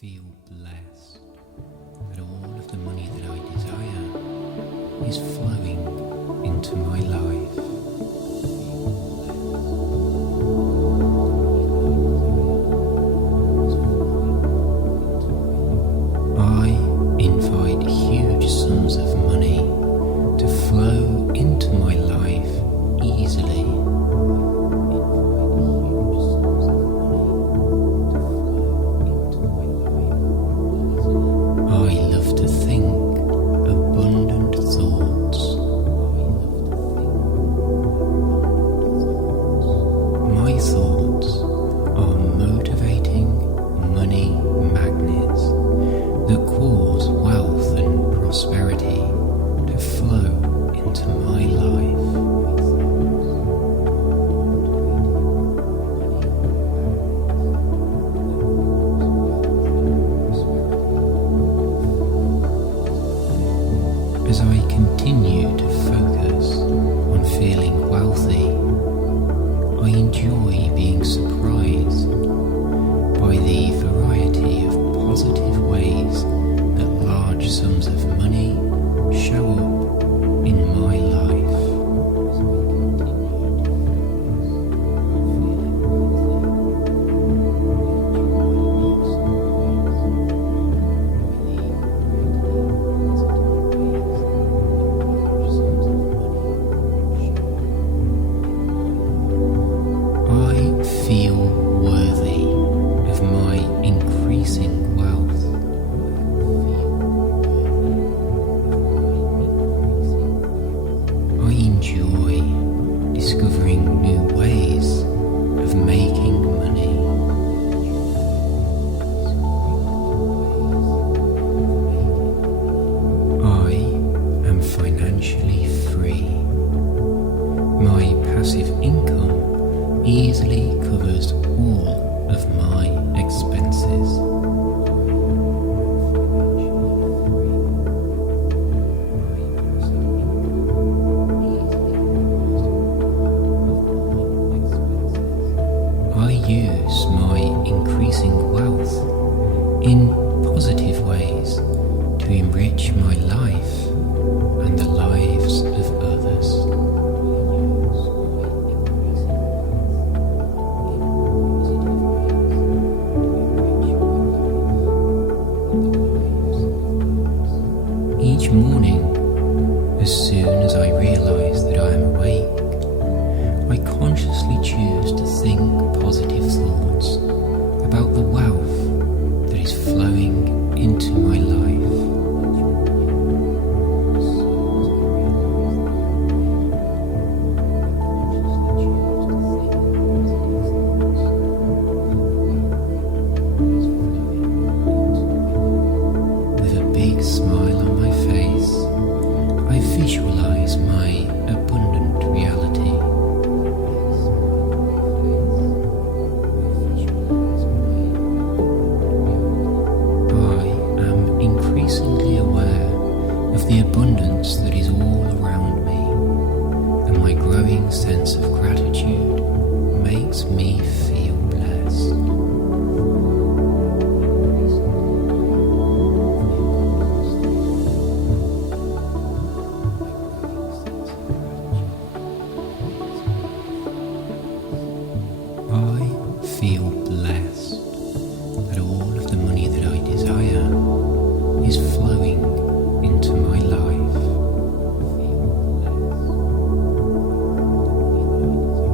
feel blessed that all of the money that I desire is flowing into my life. I invite huge sums of money to flow into my life easily. I love to think abundant thoughts. My thoughts are motivating money magnets that cause wealth and prosperity to flow into my life. As I continue to focus on feeling wealthy, I enjoy being surprised by the variety of positive ways that large sums of money show up in my life. I feel worthy of my increasing wealth. I enjoy discovering new ways of making money. I am financially free. My passive income easily covers all of my expenses. I use my increasing wealth in positive ways to enrich my life and the lives of others. Each morning, as soon as I realize that I am awake, I consciously choose to think positive thoughts about the wealth that is flowing into my life. With a big smile on my face, I visualize my abundant reality. I am increasingly aware of the abundance that is all around me, and my growing sense of gratitude makes me feel blessed. I feel blessed that all of the money that I desire is flowing into my life.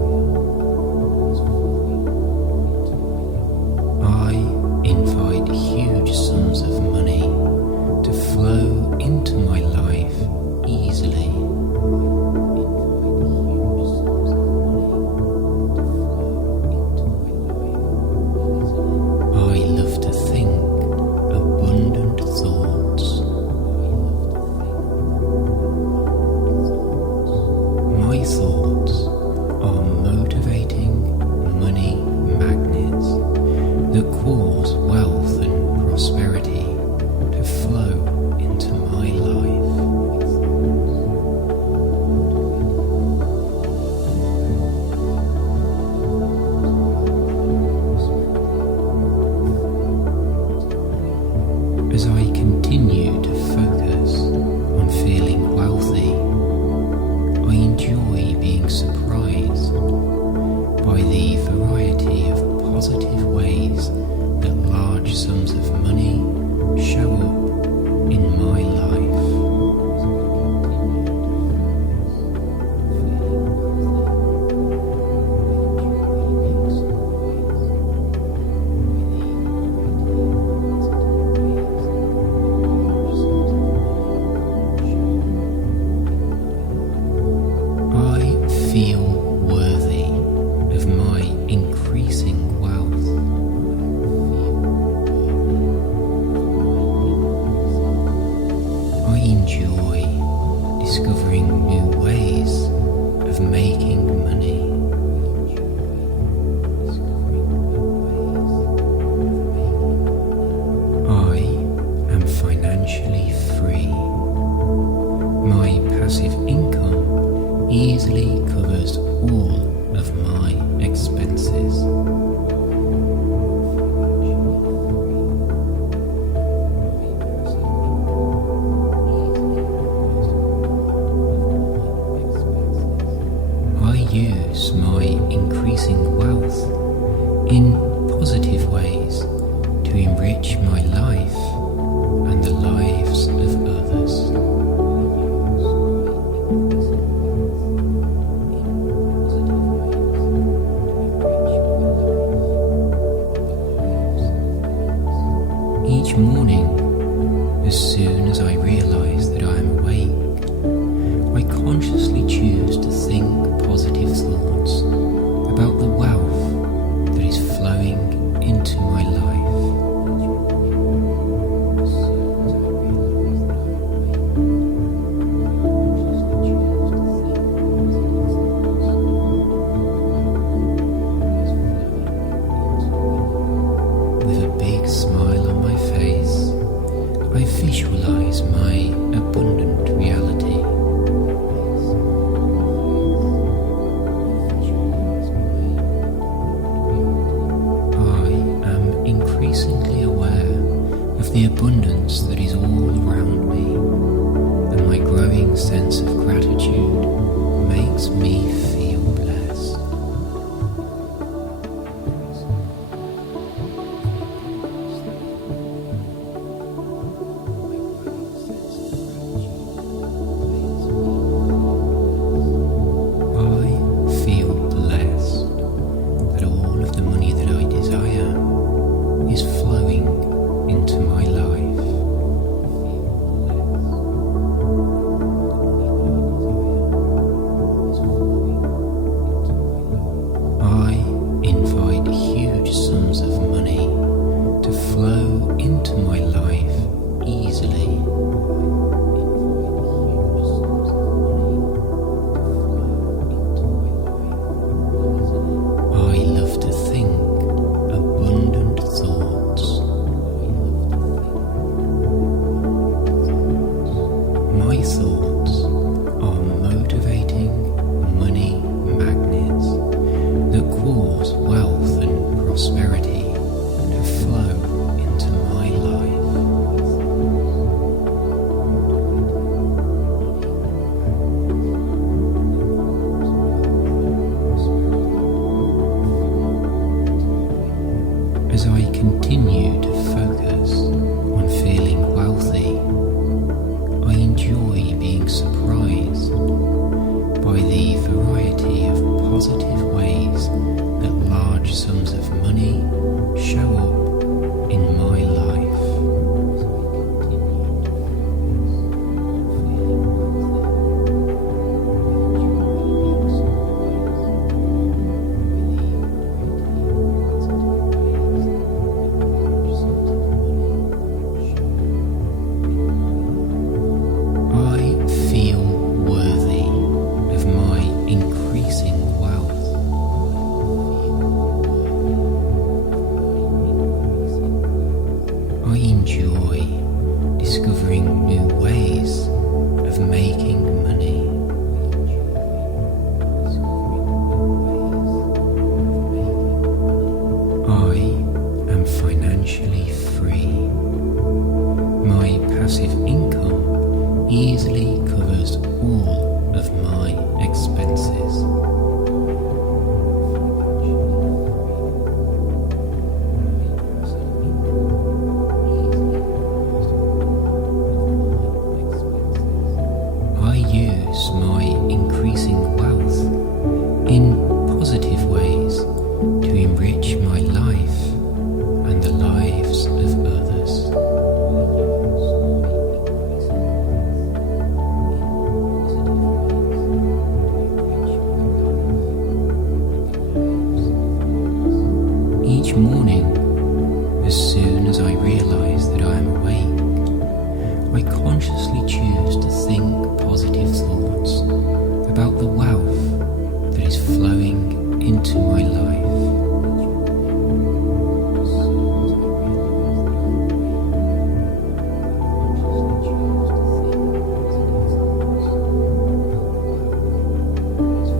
easily covers all of my expenses. I use my increasing wealth in positive ways to enrich my life and the lives of others. Each morning, as soon as I realize that I am awake, I consciously choose to think positive thoughts about the wealth that is flowing into my life. With a big smile on my face, I visualize my abundant reality. I am increasingly aware of the abundance that is all around me, and my growing sense of gratitude makes me feel blessed. I feel blessed that all of the money that I desire is flowing into my life. I invite huge sums of money to flow into my life easily. I love to think abundant thoughts. My thoughts are motivating money magnets that cause wealth and prosperity to flow into my life. As I continue to focus on feeling wealthy, I enjoy being surprised by the variety of positive ways that large sums of money show up in my life. I feel worthy of my increasing wealth. I enjoy discovering new ways of making money. I am financially free. My passive income easily covers all of my expenses. I use my increasing wealth in positive ways to enrich my life and the lives of others. Each morning, as soon as I realize that I am awake, I consciously choose to think positive thoughts about the wealth that is flowing into my life.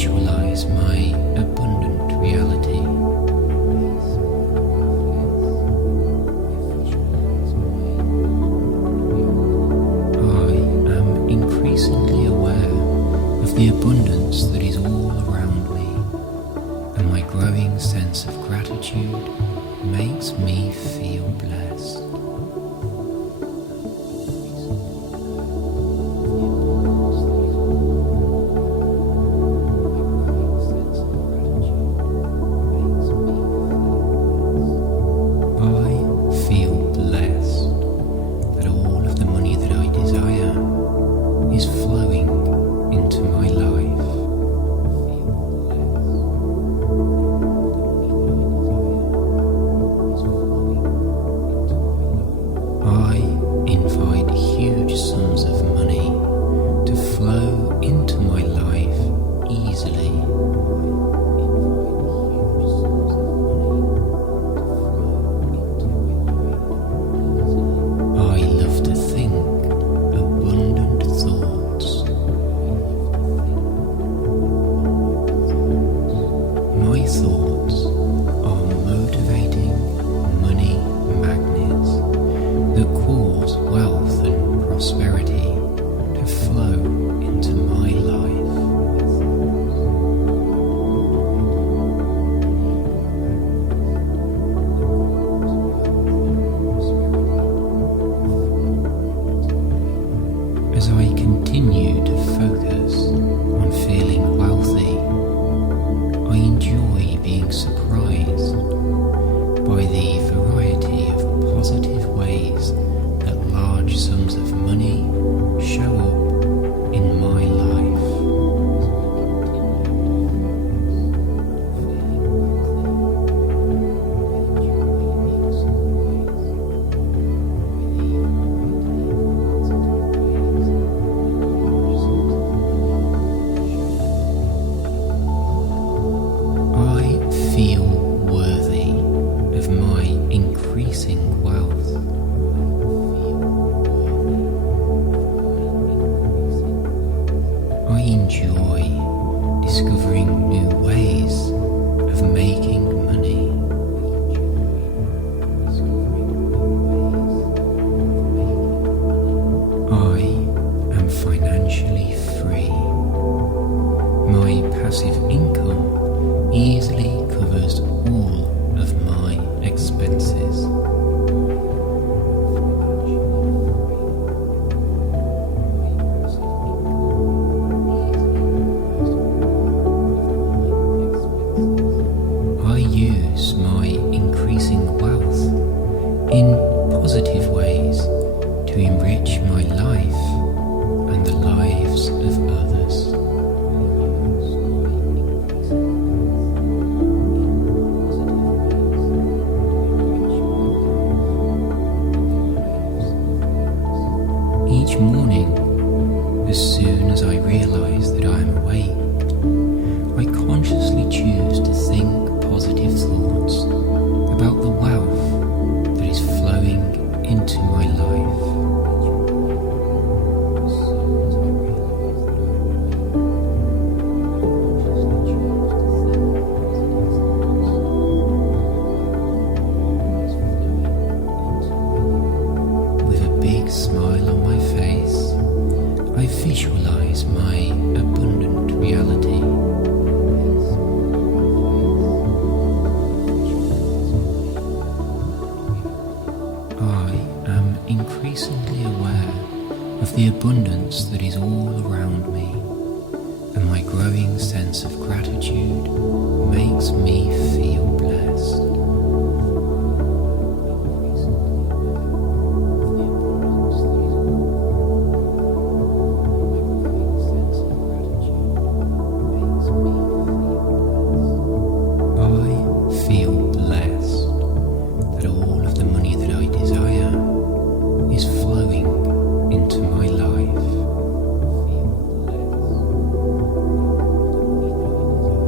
visualize my abundant reality. I am increasingly aware of the abundance that is all around me, and my growing sense of gratitude makes me feel blessed. As I continue to focus on feeling wealthy, I enjoy being surprised by the variety of positive ways that large sums of money show up in my life. Feel worthy of my increasing wealth. I enjoy discovering new ways of making money. I am financially free. My passive income easily covers all of my expenses. I use my increasing wealth in positive ways to enrich my life and the lives of others. Each morning, as soon as I realize that I am awake, I consciously choose to think positive thoughts about the wealth that is flowing into my life. With a big smile on my face, I visualize my abundant reality. I am increasingly aware of the abundance that is all around me, and my growing sense of gratitude makes me feel blessed.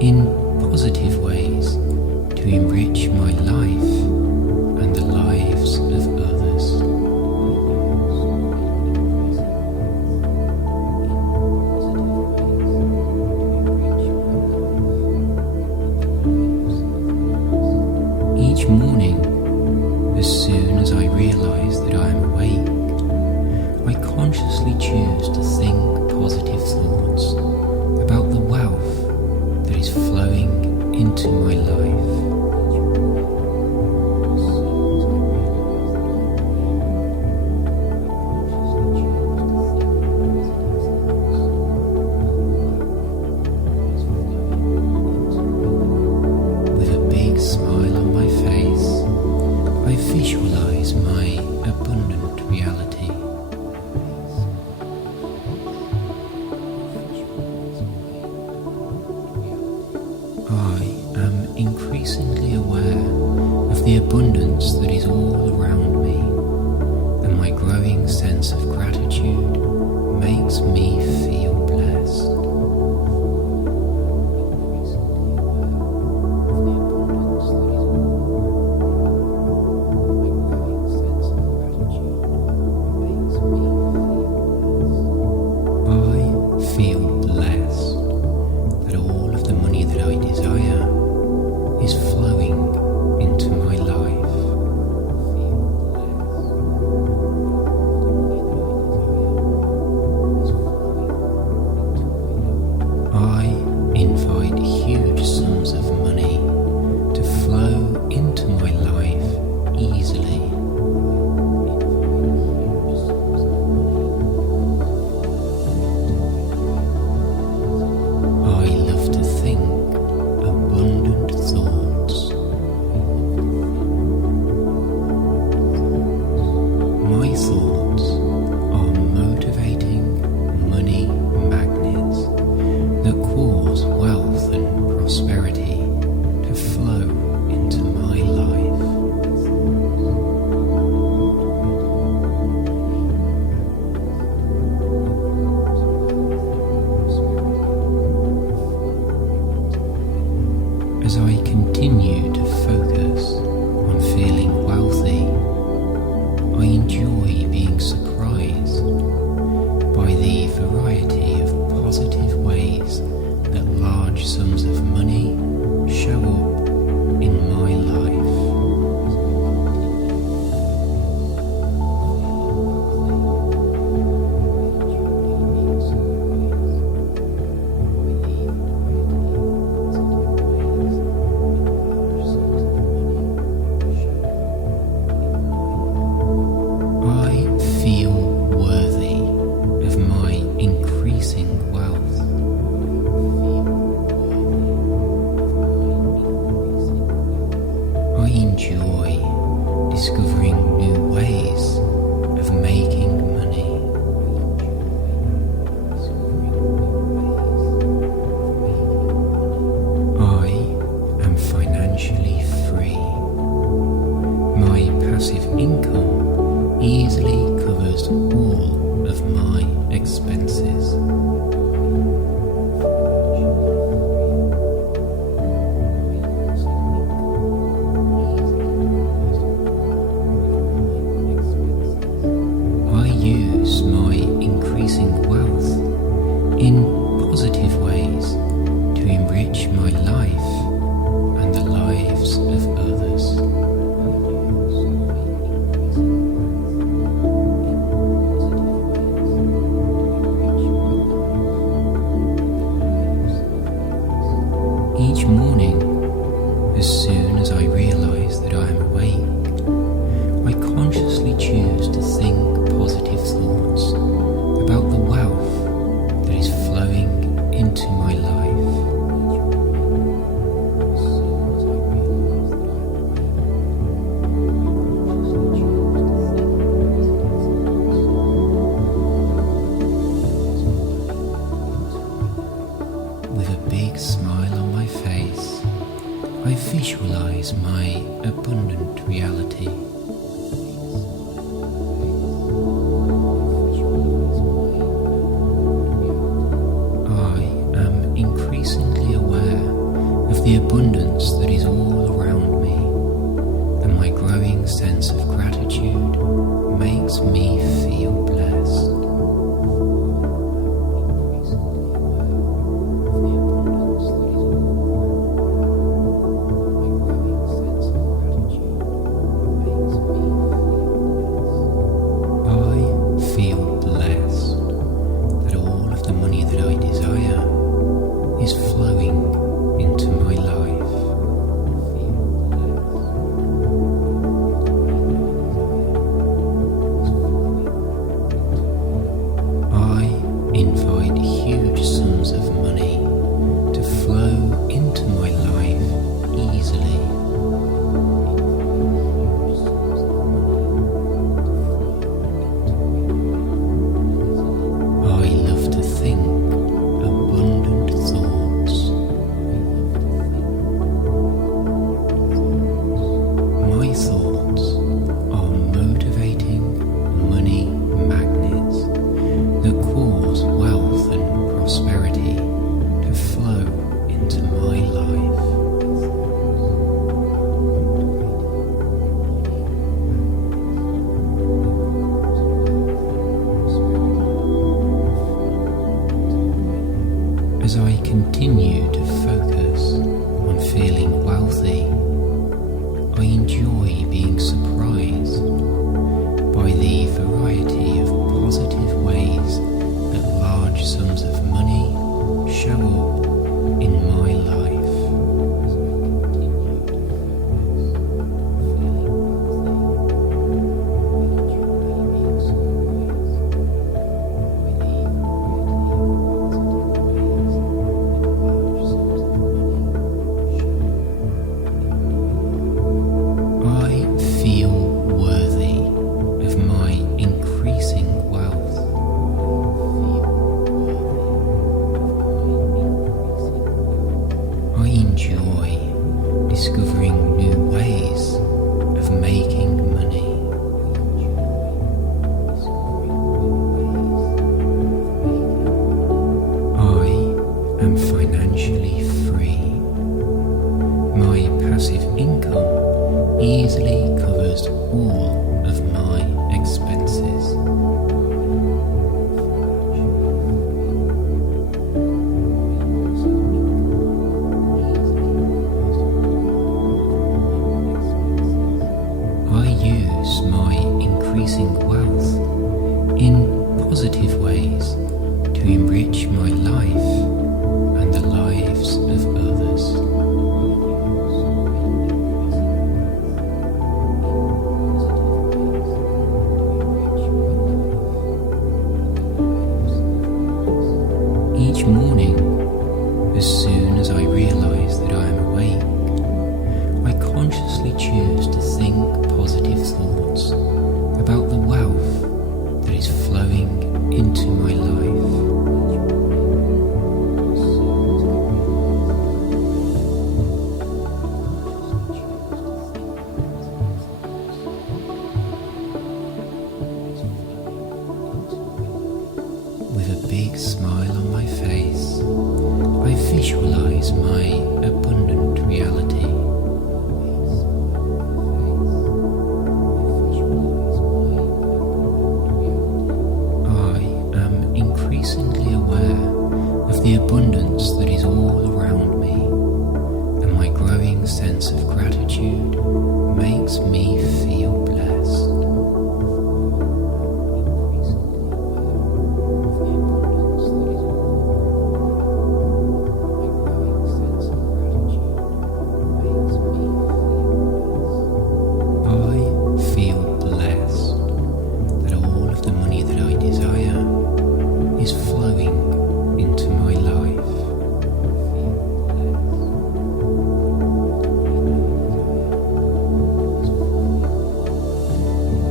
in positive ways to enrich my life and the lives of others. Each morning, as soon as I realise that I am awake, I consciously choose to think positive thoughts about the wealth that is flowing into my life. With a big smile on my face, I visualize my abundant reality. I am increasingly aware of the abundance that is all around me, and my growing sense of gratitude makes me feel blessed. I feel blessed that all of the money that I desire is flowing into my life. I invite huge sums of money to flow into my life easily. I love to think abundant thoughts. My thoughts are motivating money magnets that cause wealth and prosperity to flow into my life. As I continue to focus on feeling wealthy, I enjoy being surprised by the variety of positive ways that large sums of money show up in my life. I feel worthy of my increasing wealth. I enjoy discovering new ways of making money. I am financially free. My passive income easily covers all of my expenses. I use my increasing wealth in positive ways to enrich my life and the lives of others. Each morning, as soon as I realise that I am awake, I consciously choose to think positive thoughts about the wealth that is flowing into my life. With a big smile on my face, I visualize my abundant reality. I am increasingly aware of the abundance that is all around me, and my growing sense of gratitude makes me feel blessed. As I continue to focus on feeling wealthy, I enjoy being surprised by the variety of positive ways that large sums of money show up in my life. Discovering new ways of making money. I am financially free. My passive income easily covers all of my expenses. My increasing wealth in positive ways to enrich my life and the lives of others. Each morning, as soon as I realize that I am awake, I consciously choose to think positive thoughts about the wealth that is flowing into my life. With a big smile on my face, I visualize my abundant reality. Increasingly aware of the abundance that is all around me, and my growing sense of gratitude makes me feel blessed. I feel blessed that all of the money that I desire is flowing into my life.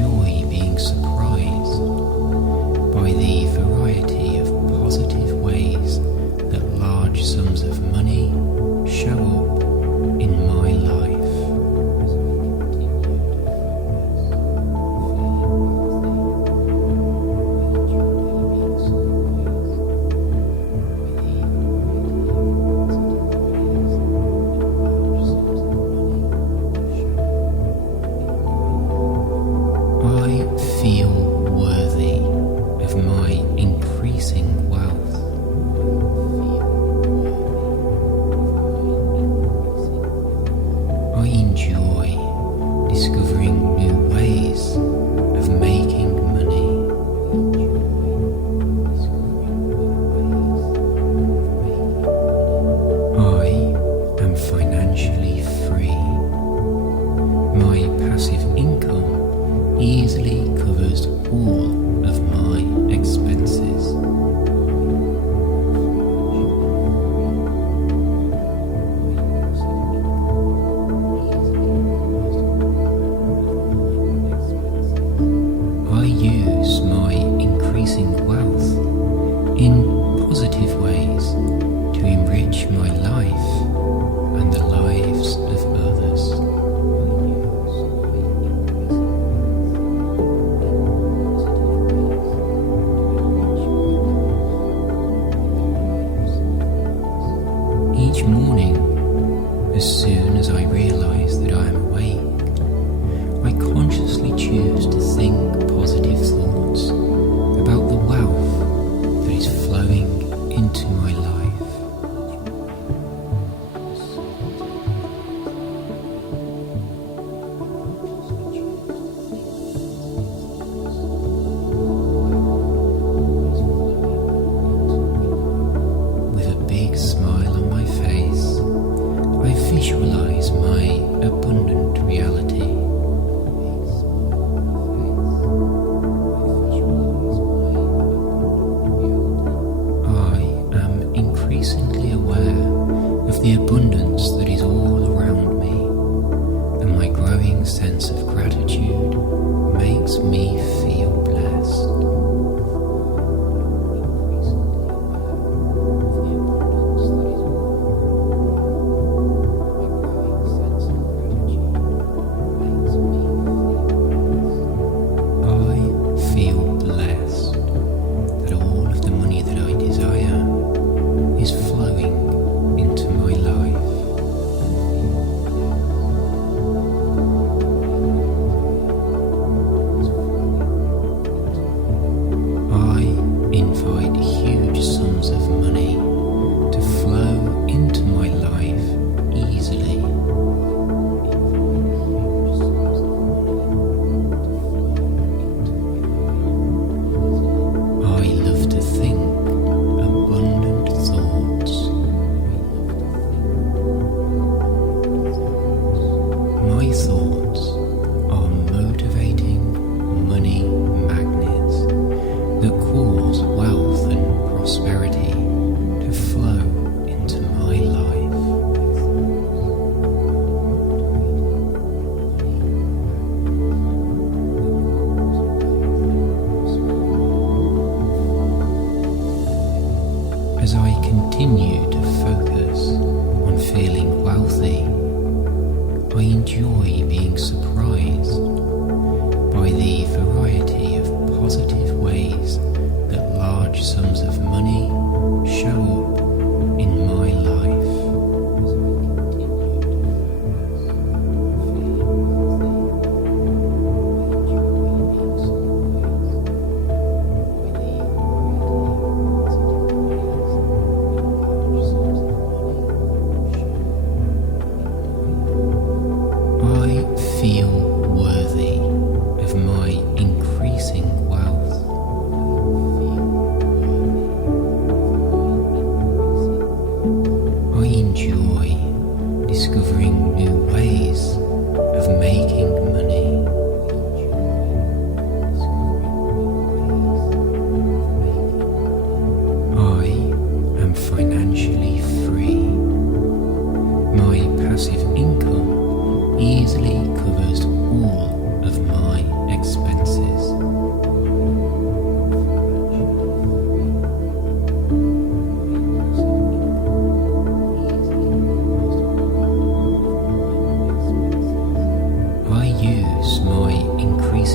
enjoy being surprised by the variety of positive ways that large sums of money show up in my life. I feel worthy of my increasing wealth. I enjoy discovering new ways of making money. I am financially free. My passive income easily covers all of my expenses. I use my increasing wealth in positive ways to enrich my life and the lives of others. Each morning, as soon as I realize that I am awake, I consciously choose to think positive thoughts about the wealth that is flowing into my life. With a big smile on my face, I visualize my abundant reality. I am increasingly aware of the abundance that is all around me, and my growing sense of gratitude makes me feel blessed. Is flowing into my life. I invite huge sums of money to flow into my life easily. I love to think abundant thoughts. My thoughts are motivating money magnets that cause wealth and prosperity to flow into my life. As I continue to focus on feeling wealthy, I enjoy being surprised by the variety of positive ways that large sums of money show up in my life. I feel worthy of my increasing wealth. I enjoy discovering new ways of making money. I am financially free. My passive income easily covers all of my expenses.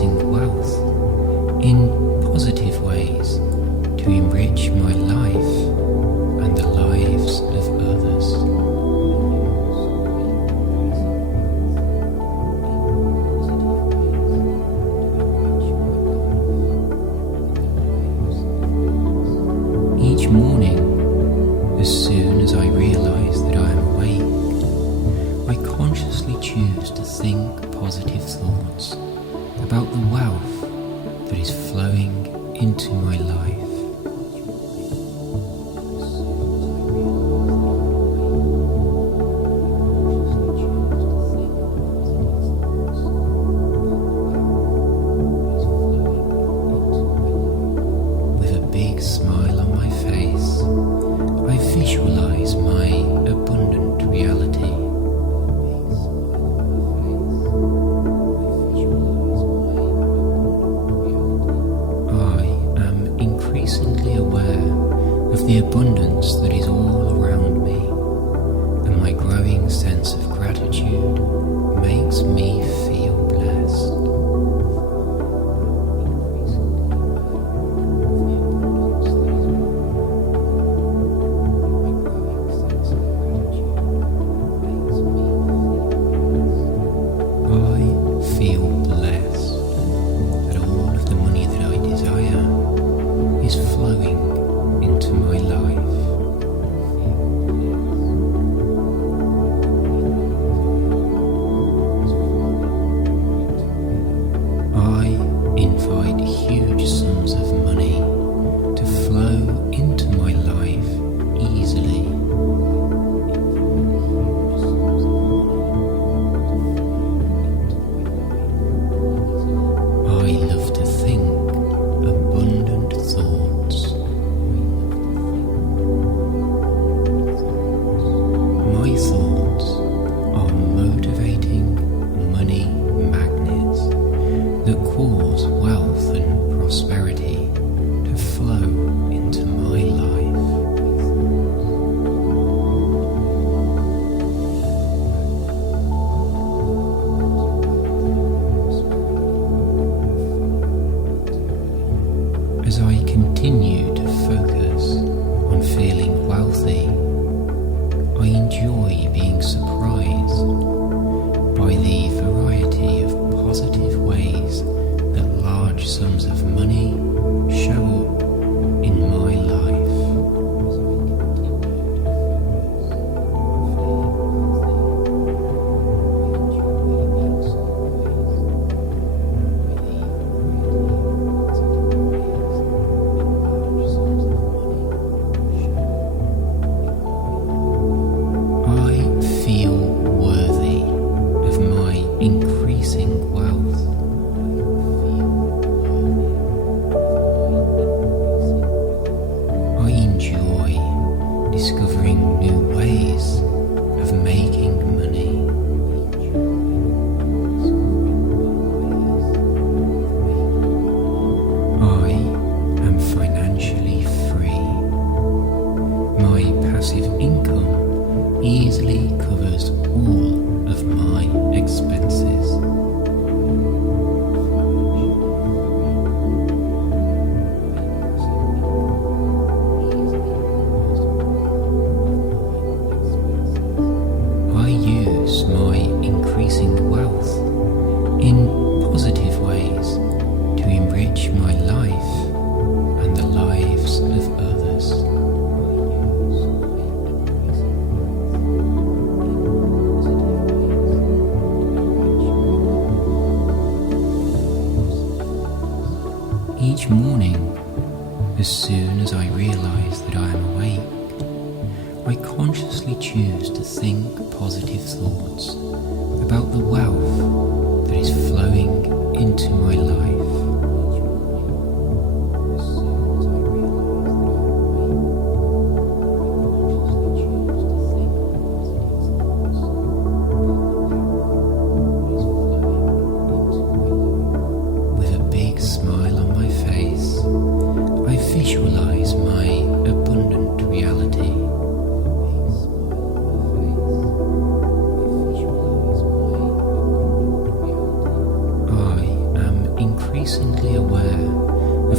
increasing wealth in positive ways to enrich my life and the lives of others. Each morning, as soon as I realise that I am awake, I consciously choose to think positive thoughts about the wealth that is flowing into my life. With a big smile on my face, I visualize my abundant reality. Increasingly aware of the abundance that is all around me, and my growing sense of gratitude makes me feel blessed. I feel blessed that all of the money that I desire is flowing into my life. I invite huge sums of money to flow into my life easily. I love to think abundant thoughts. My thoughts are motivating money magnets that cause wealth and prosperity to flow into my life. As I continue to focus on feeling wealthy, I enjoy being surprised by the variety of positive ways that large sums of money show up in my life. I feel worthy of my increasing wealth. I enjoy discovering new ways of making money. I am financially free. My passive income easily covers all of my expenses. I use my increasing wealth in positive ways to enrich my life and the lives of others. Each morning, as soon as I realise that I am awake, I consciously choose to think positive thoughts about the wealth that is flowing into my life. With a big smile on my face, I visualize my abundant reality.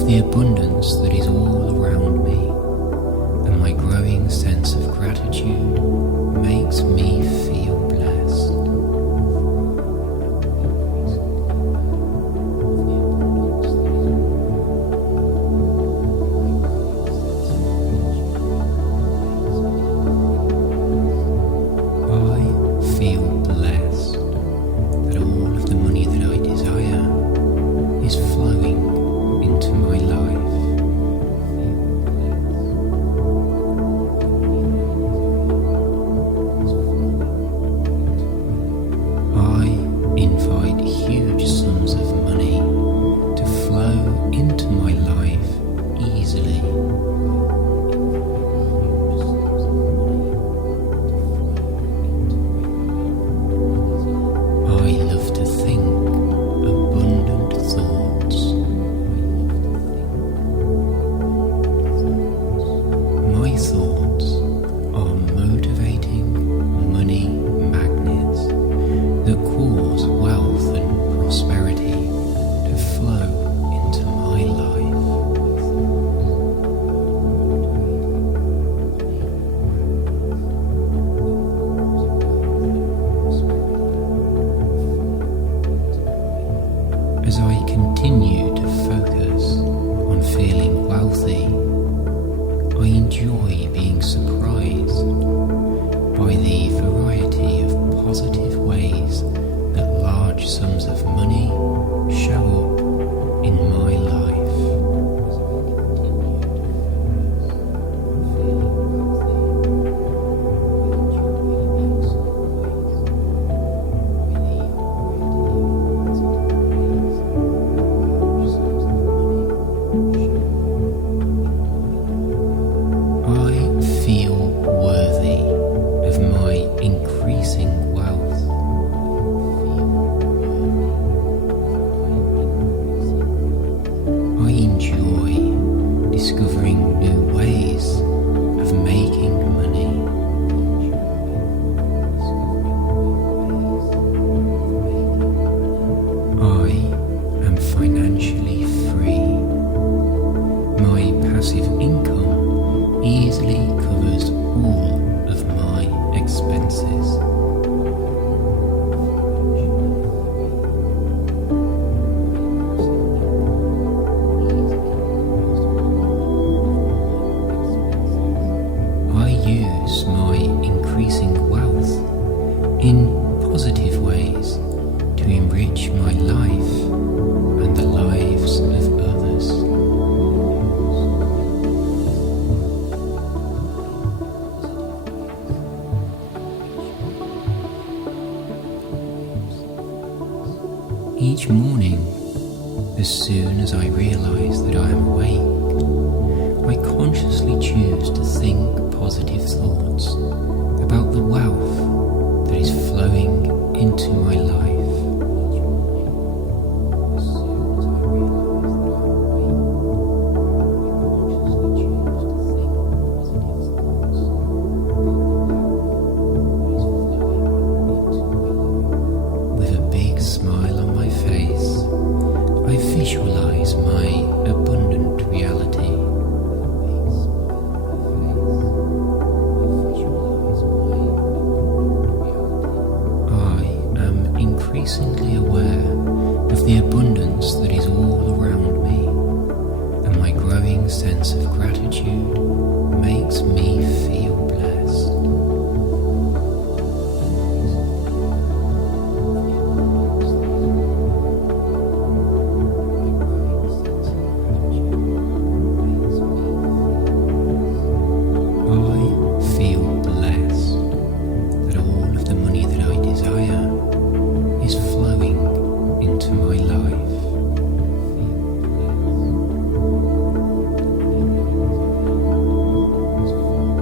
the abundance that is all around me, and my growing sense of gratitude makes me feel blessed. I feel blessed that all of the money that I desire is flowing into my life. I invite huge sums of money to flow into my life easily. I love to think abundant thoughts. My thoughts are motivating money magnets that cause wealth and prosperity to flow into my life. As I continue to focus on feeling wealthy, I enjoy being surprised by the variety of positive ways that large sums of money show up in my life. I feel worthy of my increasing wealth. I enjoy discovering new ways of making money. I am financially free. My passive income easily covers all of my expenses. I use my increasing wealth in positive ways to enrich my life and the lives of others. Each morning, as soon as I realize that I am awake, I consciously choose to think positive thoughts about the wealth that is flowing into my life. With a big smile on my face, I visualize my abundant reality. I am increasingly aware of the abundance that is all around me, and my growing sense of gratitude makes me feel blessed. I feel blessed that all of the money that I desire is flowing into my life.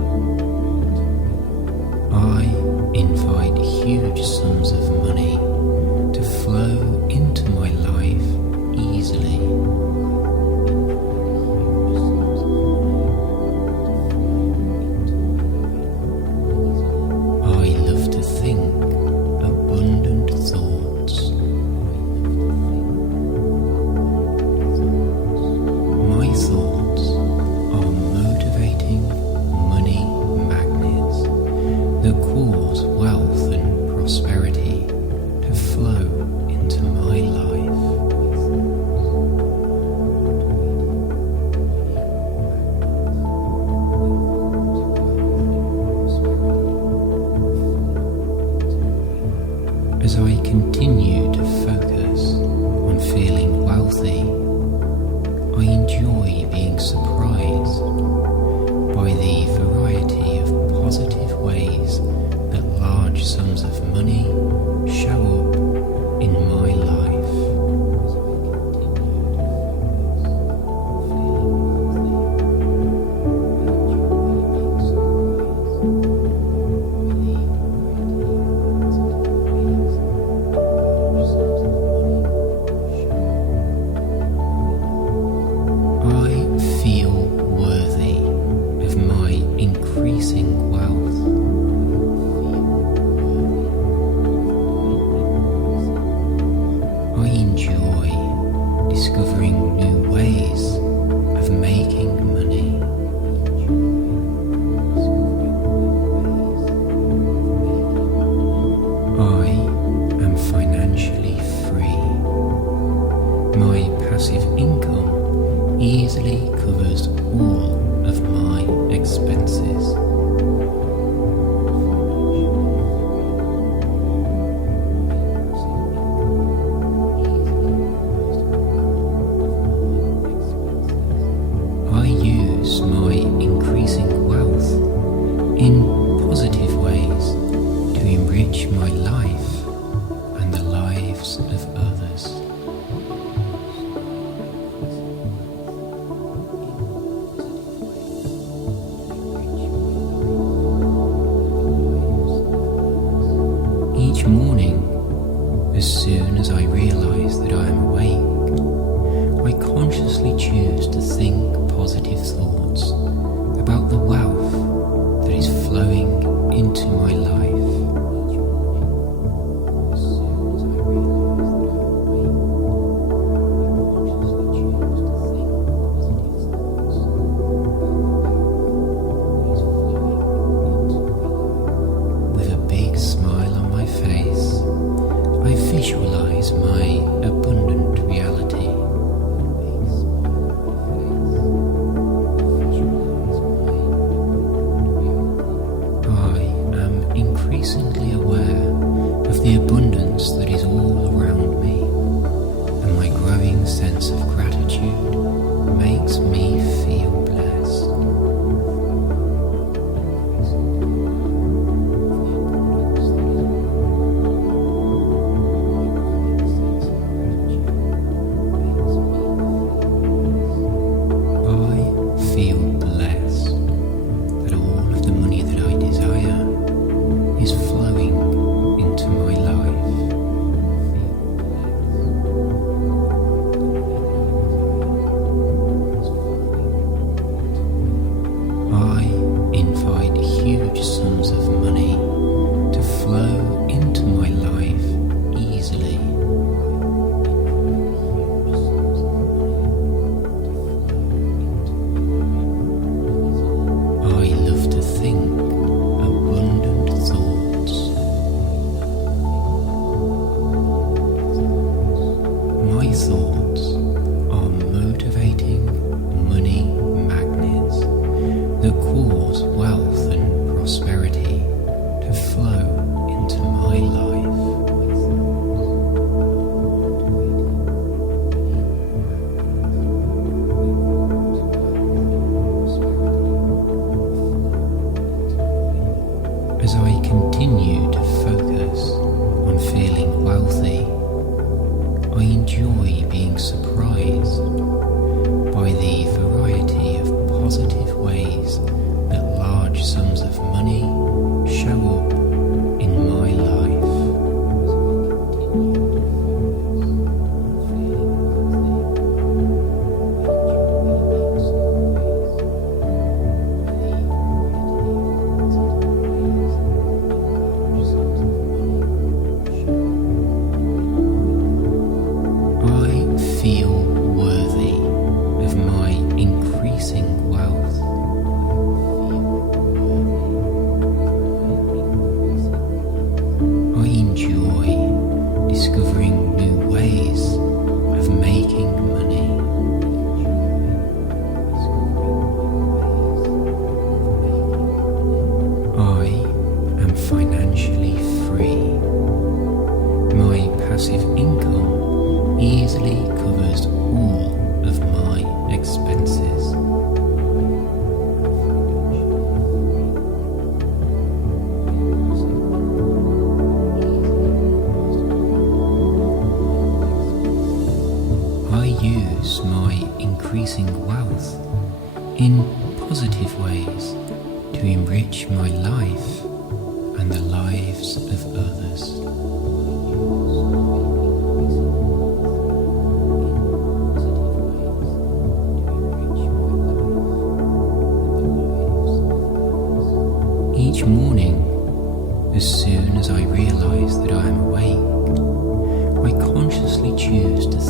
enjoy discovering new ways of making money. I am financially free. My passive income easily covers all of my expenses. I use my increasing wealth in positive ways to enrich my life and the lives of others. Each morning, as soon as I realize that I am awake, I consciously choose to think positive thoughts about the wealth that is flowing into my life. With a big smile on my face, I visualize my abundant reality. Increasingly aware of the abundance that is all around me, and my growing sense of gratitude makes me feel blessed. I feel blessed that all of the money that I desire is flowing into my life. I invite huge sums of money to flow into my life easily. I love to think abundant thoughts. My thoughts are motivating money magnets that cause wealth and prosperity to flow into my life. As I continue to focus on feeling wealthy, I enjoy being surprised by the variety of positive ways that large sums of money show up in my life. I feel worthy of my increasing wealth. I enjoy discovering new ways of making money. I am financially free. My passive income easily covers all of my expenses. I use my increasing wealth in positive ways to enrich my life and the lives of others. Each morning, as soon as I realize that I am awake, I consciously choose to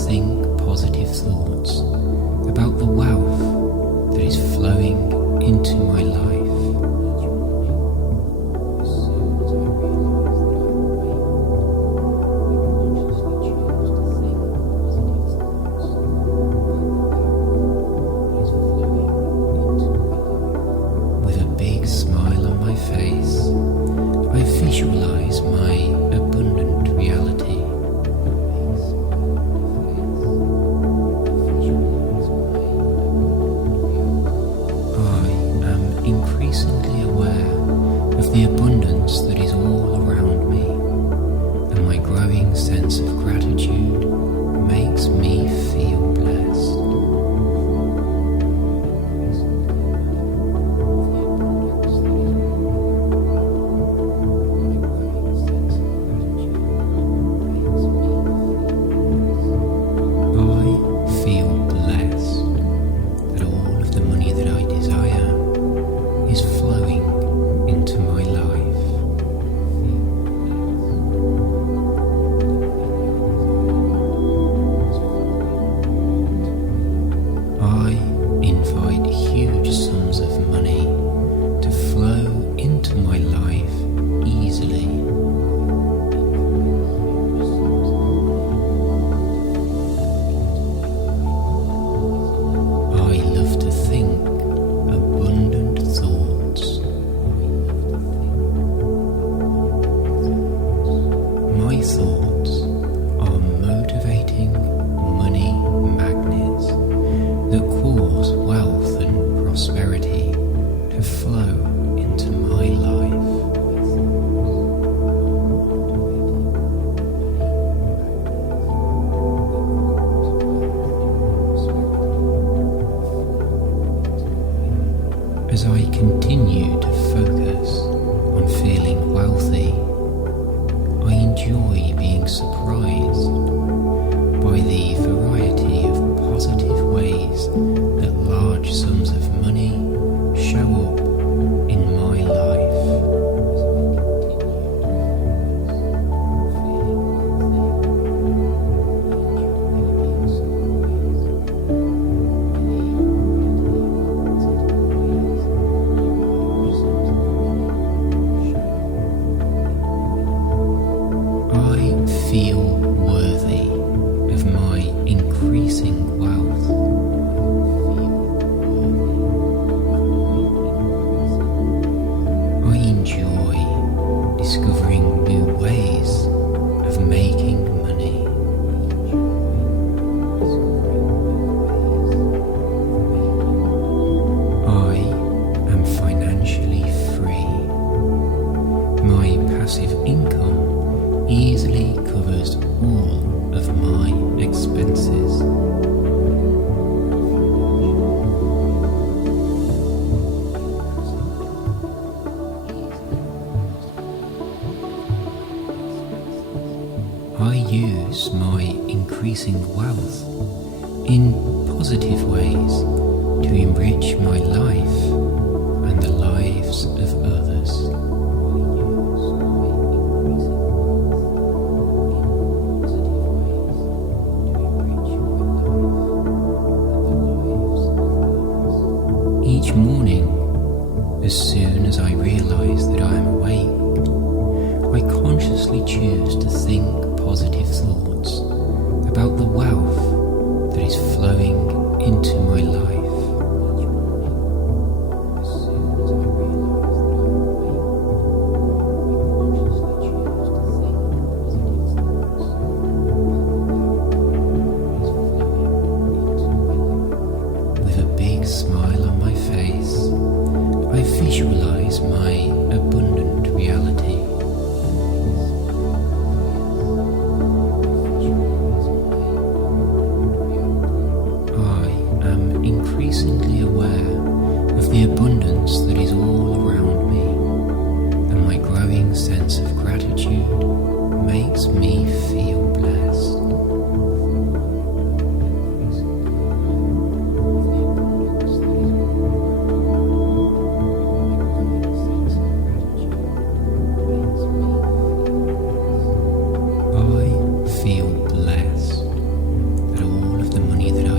positive thoughts about the wealth that is flowing into my life. With a big smile on my face, I visualize my abundant reality. I am increasingly aware of the abundance that is all around me, and my growing sense of gratitude makes me feel blessed. As I continue to focus on feeling wealthy, I enjoy being surprised by the variety of positive ways that large sums of money show up in my life. Feel worthy of my increasing wealth. I enjoy discovering new ways of making money. I am financially free. My passive income easily covers all of my expenses. I use my increasing wealth in positive ways to enrich my life and the lives of others. Each morning, as soon as I realize that I am awake, I consciously choose to think positive thoughts about the wealth that is flowing into my life. With a big smile on my face, I visualize my abundant reality. I am increasingly aware of the abundance that is all around me, and my growing sense of gratitude makes me feel blessed. I feel blessed that all of the money that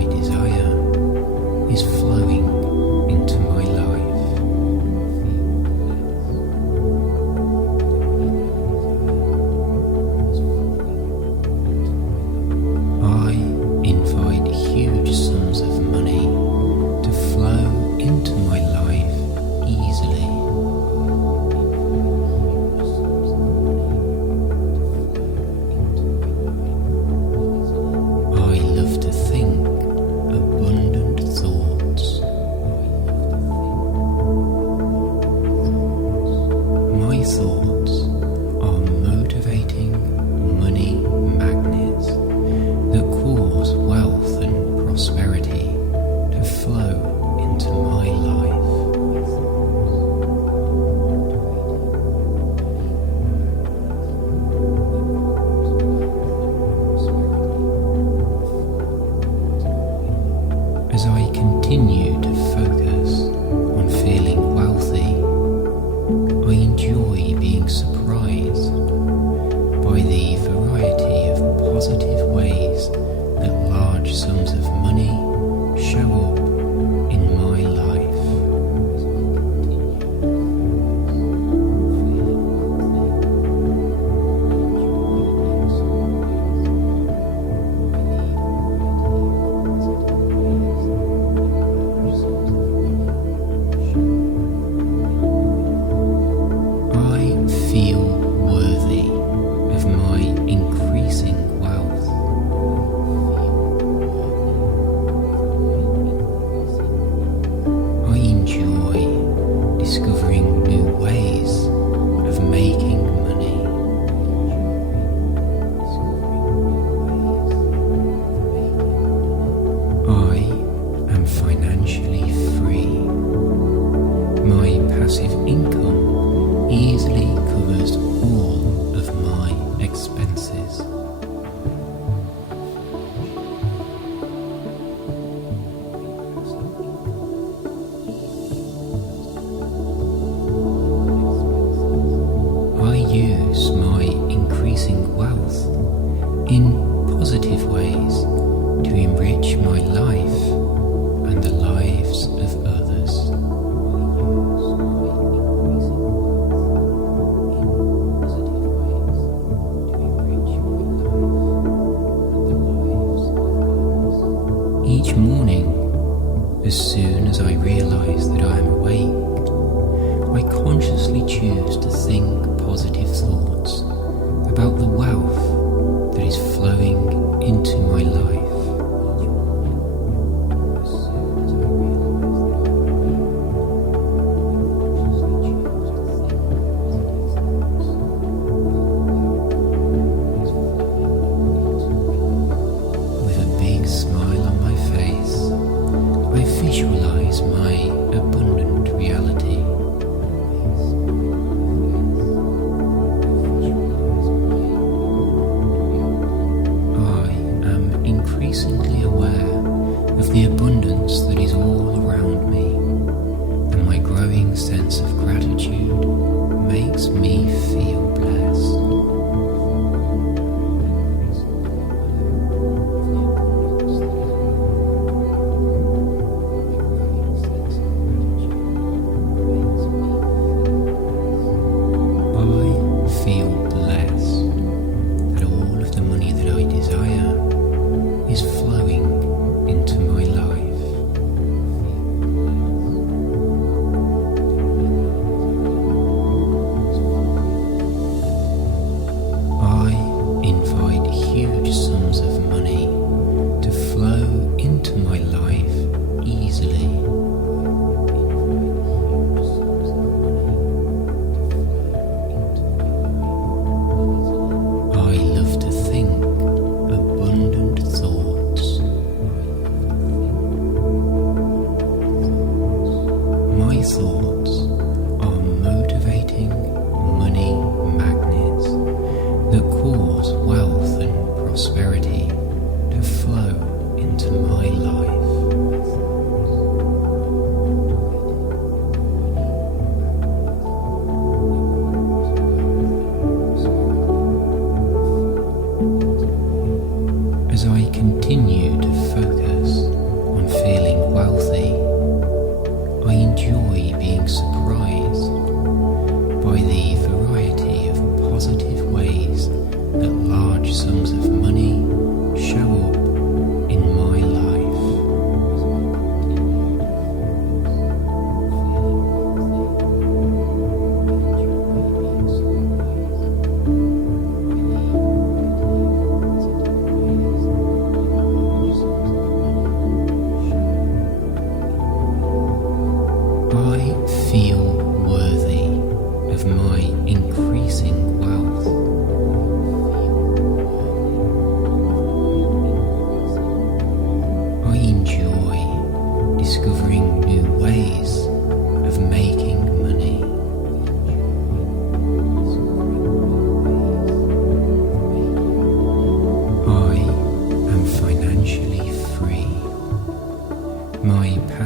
continue to focus on feeling wealthy, I enjoy being surprised by the variety of positive ways that large sums of money show up in my life. Feel worthy of my increasing wealth. I enjoy discovering new ways of making money. I am financially free. My passive income easily covers all of my expenses. I use my increasing wealth in positive ways to enrich my life and the lives of others. Each morning, as soon as I realize that I am awake, I consciously choose to think positive thoughts about the wealth that is flowing into my life. With a big smile on my face, I visualize my abundant reality. I am increasingly aware of the abundance that is all around me, and my growing sense of gratitude makes me feel blessed. I feel blessed that all of the money that I desire is flowing into my life. I invite huge sums of money to flow into my life easily. I love to think abundant thoughts. My thoughts are motivating money magnets that cause wealth and prosperity to flow into my life. As I continue to focus on feeling wealthy, I enjoy being surprised by the variety of positive ways that large sums of money show up in my life. I feel worthy of my increasing wealth. I enjoy discovering new ways of making money. I am financially free. My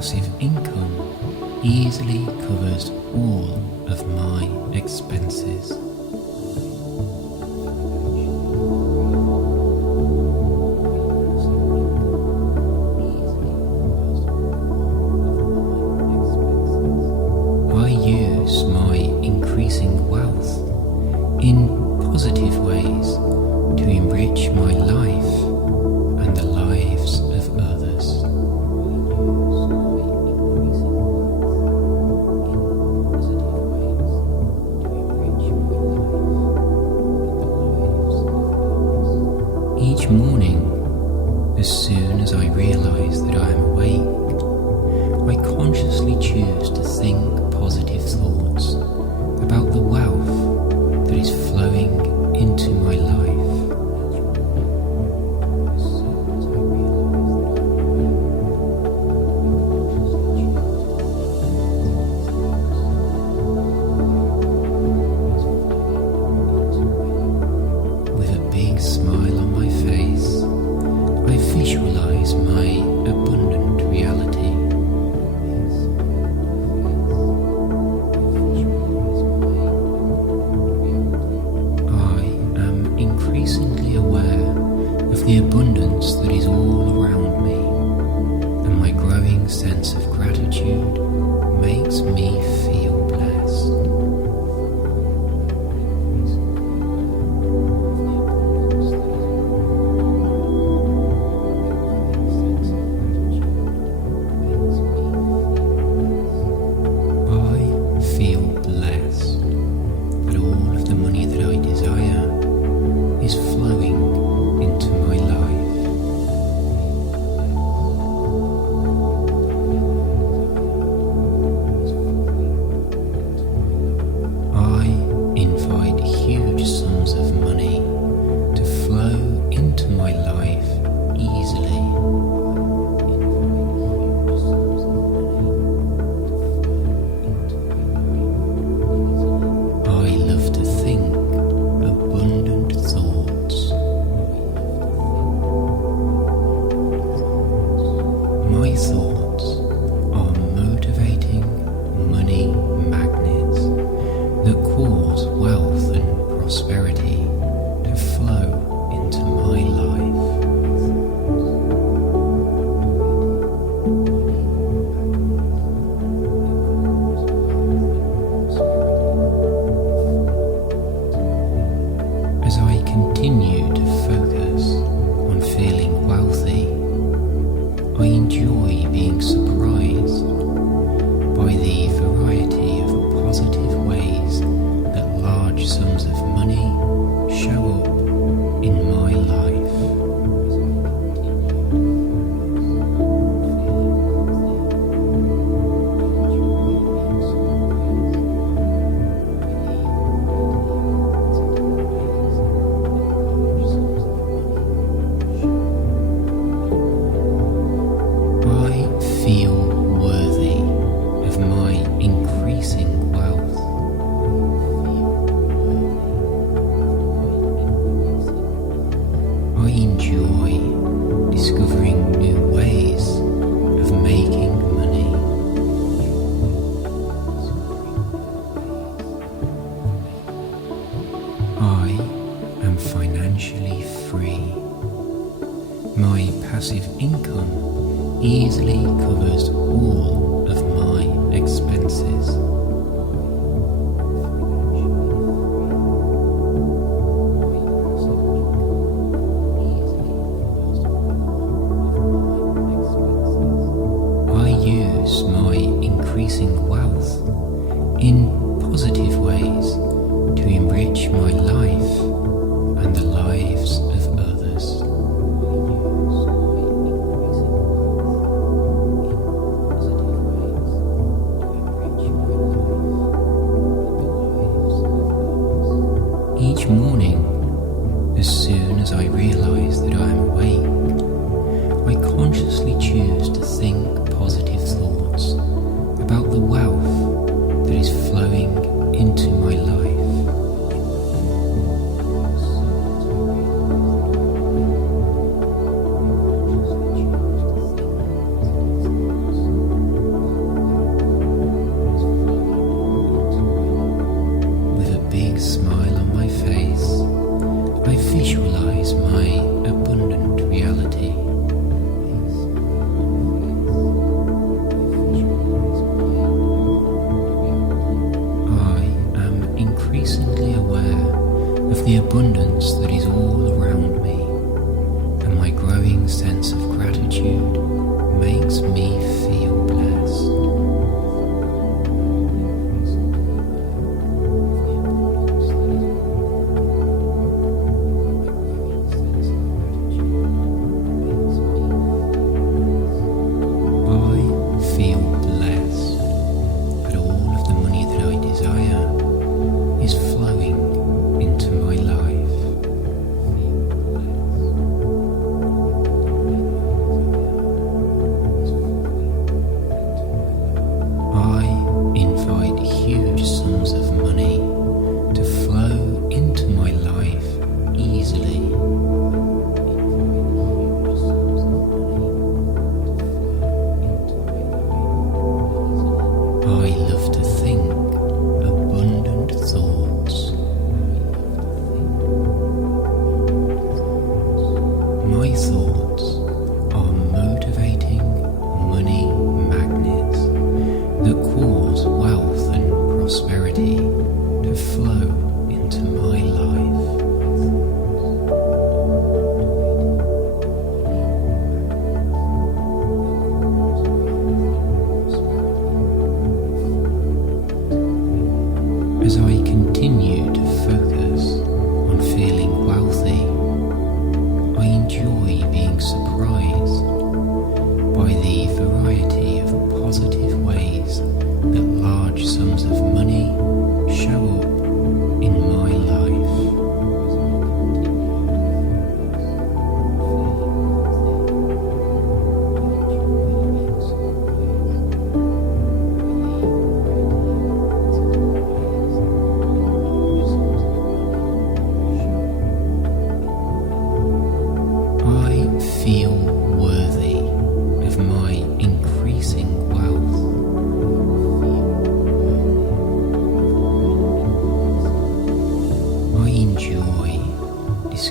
passive income easily covers all of my expenses. I use my increasing wealth in positive ways to enrich my life and the lives of others. Each morning, as soon as I realize that I am awake, I consciously choose to think positive thoughts about the wealth that is flowing into my life. With a big smile on my face, I visualize my abundant reality. Increasingly aware of the abundance that is all around me, and my growing sense of gratitude makes me feel blessed. I feel blessed that all of the money that I desire is flowing into my life. I invite huge sums of money to flow into my life easily. I love to think abundant thoughts. My thoughts are motivating money magnets that cause wealth and prosperity to flow into my life. As I continue to focus on feeling wealthy, I enjoy being surprised by the variety of positive ways that large sums of money show up in my life. I feel worthy of my increasing wealth. I enjoy discovering new ways of making money. I am financially free. My passive income easily covers all of my expenses. I use my increasing wealth in positive ways to enrich my life and the lives of others. Each morning, as soon as I realize that I am awake, I consciously choose to think positive thoughts about the wealth that is flowing into my life.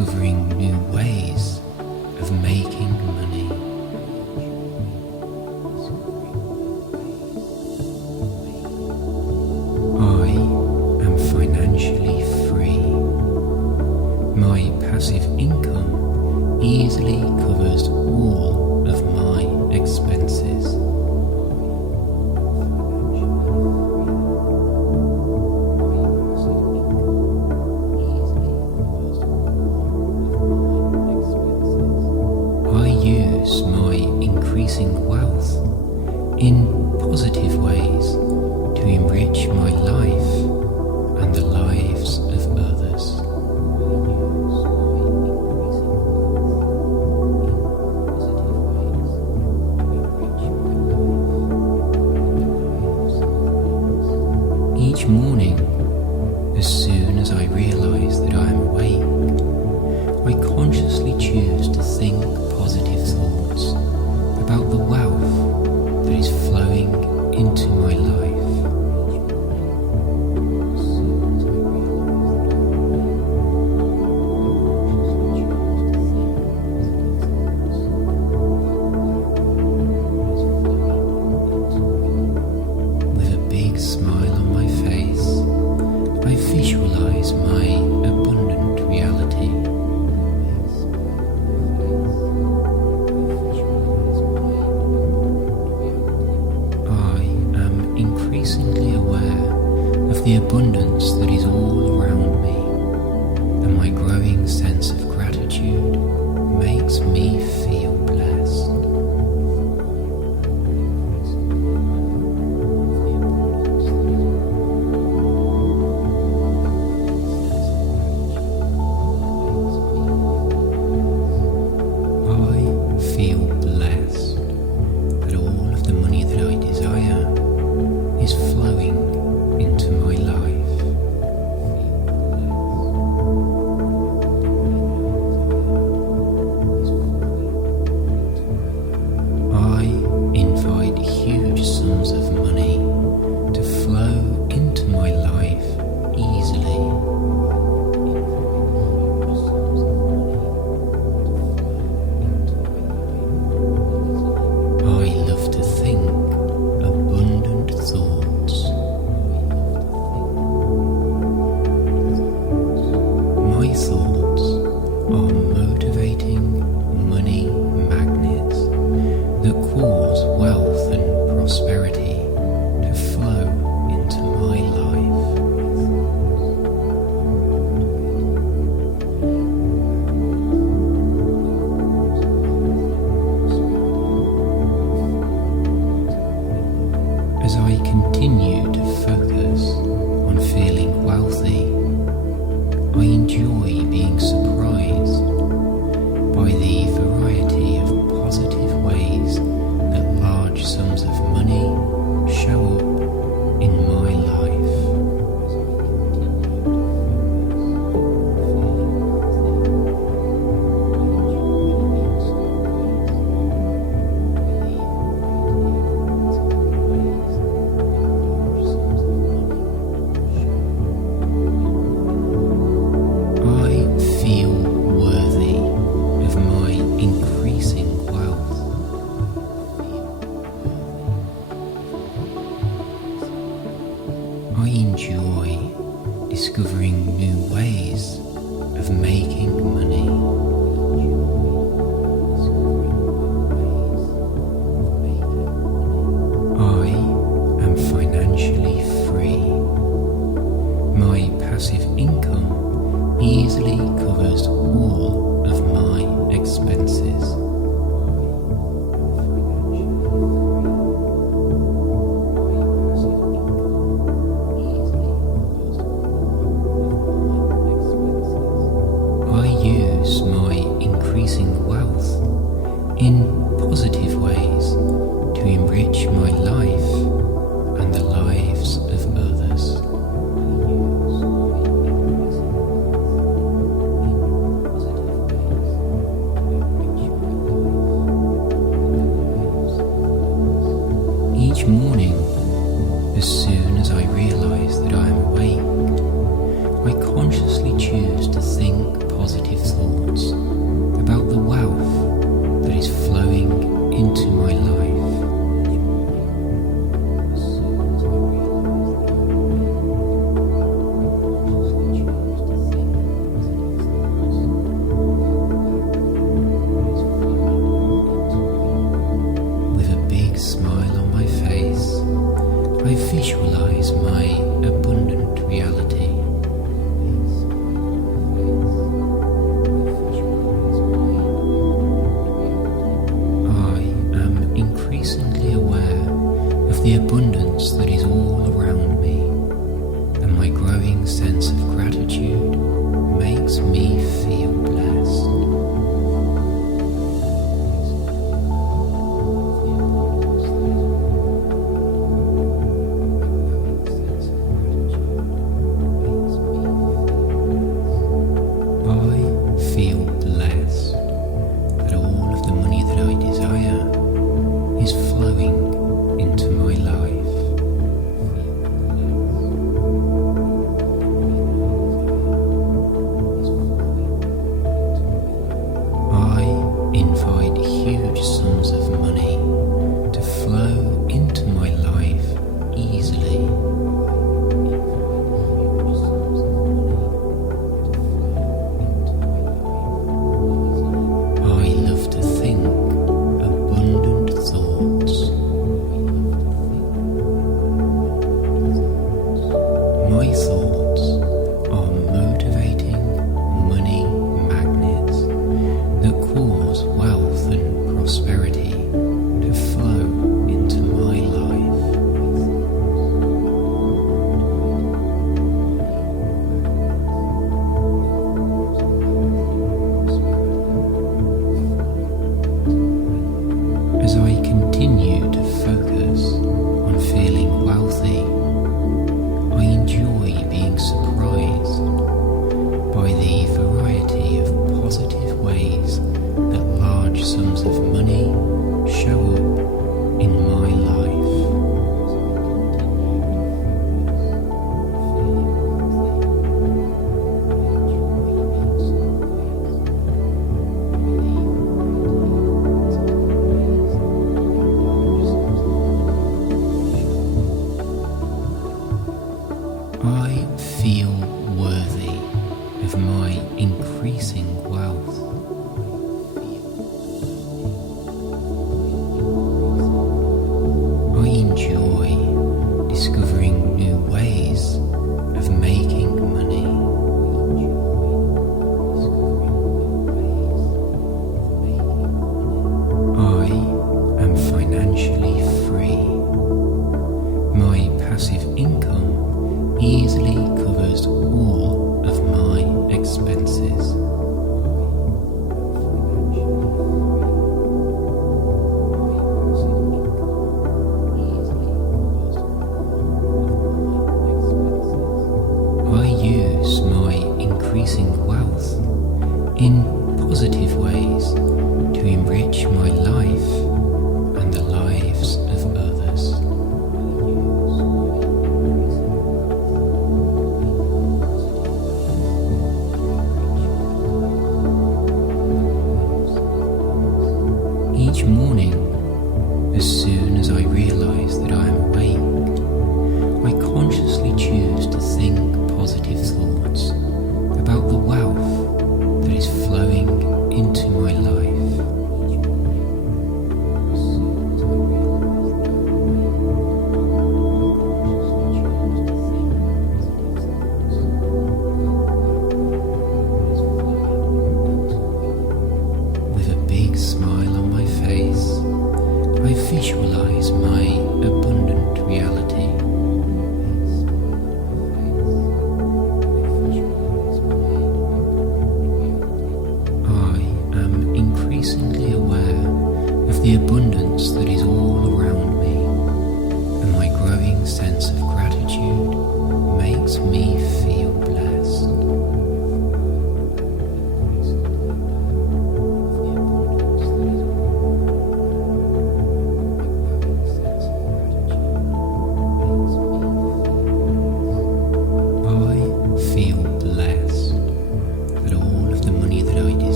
discovering new ways of making money. I am financially free. My passive income easily covers all of my expenses. I use my increasing wealth in positive ways to enrich my life and the lives of others. Each morning, as soon as I realize that I am awake, I consciously choose to think positive thoughts about the wealth that is flowing into my life. With a big smile on my face, I visualize my abundant reality. I am increasingly aware of the abundance that is all around me, and my growing sense of gratitude makes me feel blessed. I feel blessed that all of the money that I desire is flowing into my life. I invite huge sums of money to flow into my life easily. I love to think abundant thoughts. My thoughts are motivating money magnets that cause wealth and prosperity to flow into my life. As I continue to focus on feeling wealthy, I enjoy being surprised by the variety of positive ways that large sums of money show up in my life. I feel worthy of my increasing wealth. I enjoy discovering new ways of making money. I am financially free. My passive income easily covers all of my expenses. I use my increasing wealth in positive ways to enrich my life and the lives of others. Each morning, as soon as I realize that I am awake, I consciously choose to think positive thoughts about the wealth that is flowing into my life. Smile on my face, I visualize my abundant reality. I am increasingly aware of the abundance that is all around me, and my growing sense of gratitude makes me feel blessed. Feel blessed that all of the money that I desire is flowing into my life. I invite huge sums of money to flow into my life easily. My thoughts are motivating money magnets that cause wealth and prosperity to flow into my life. As I continue to focus on feeling wealthy, I enjoy being surprised by the variety of positive ways that large sums of money show up in my life. I feel worthy of my increasing wealth. I enjoy discovering new ways of making money. I am financially free. My passive income easily covers all of my expenses. I use my increasing wealth in positive ways to enrich my life and the lives of others. Each morning, as soon as I realize that I am awake, I consciously choose to think positive thoughts about the wealth that is flowing into my life. With a big smile on my face, I visualize my abundant reality. I am increasingly aware of the abundance that is all around me, and my growing sense of gratitude makes me feel blessed. I feel blessed that all of the money that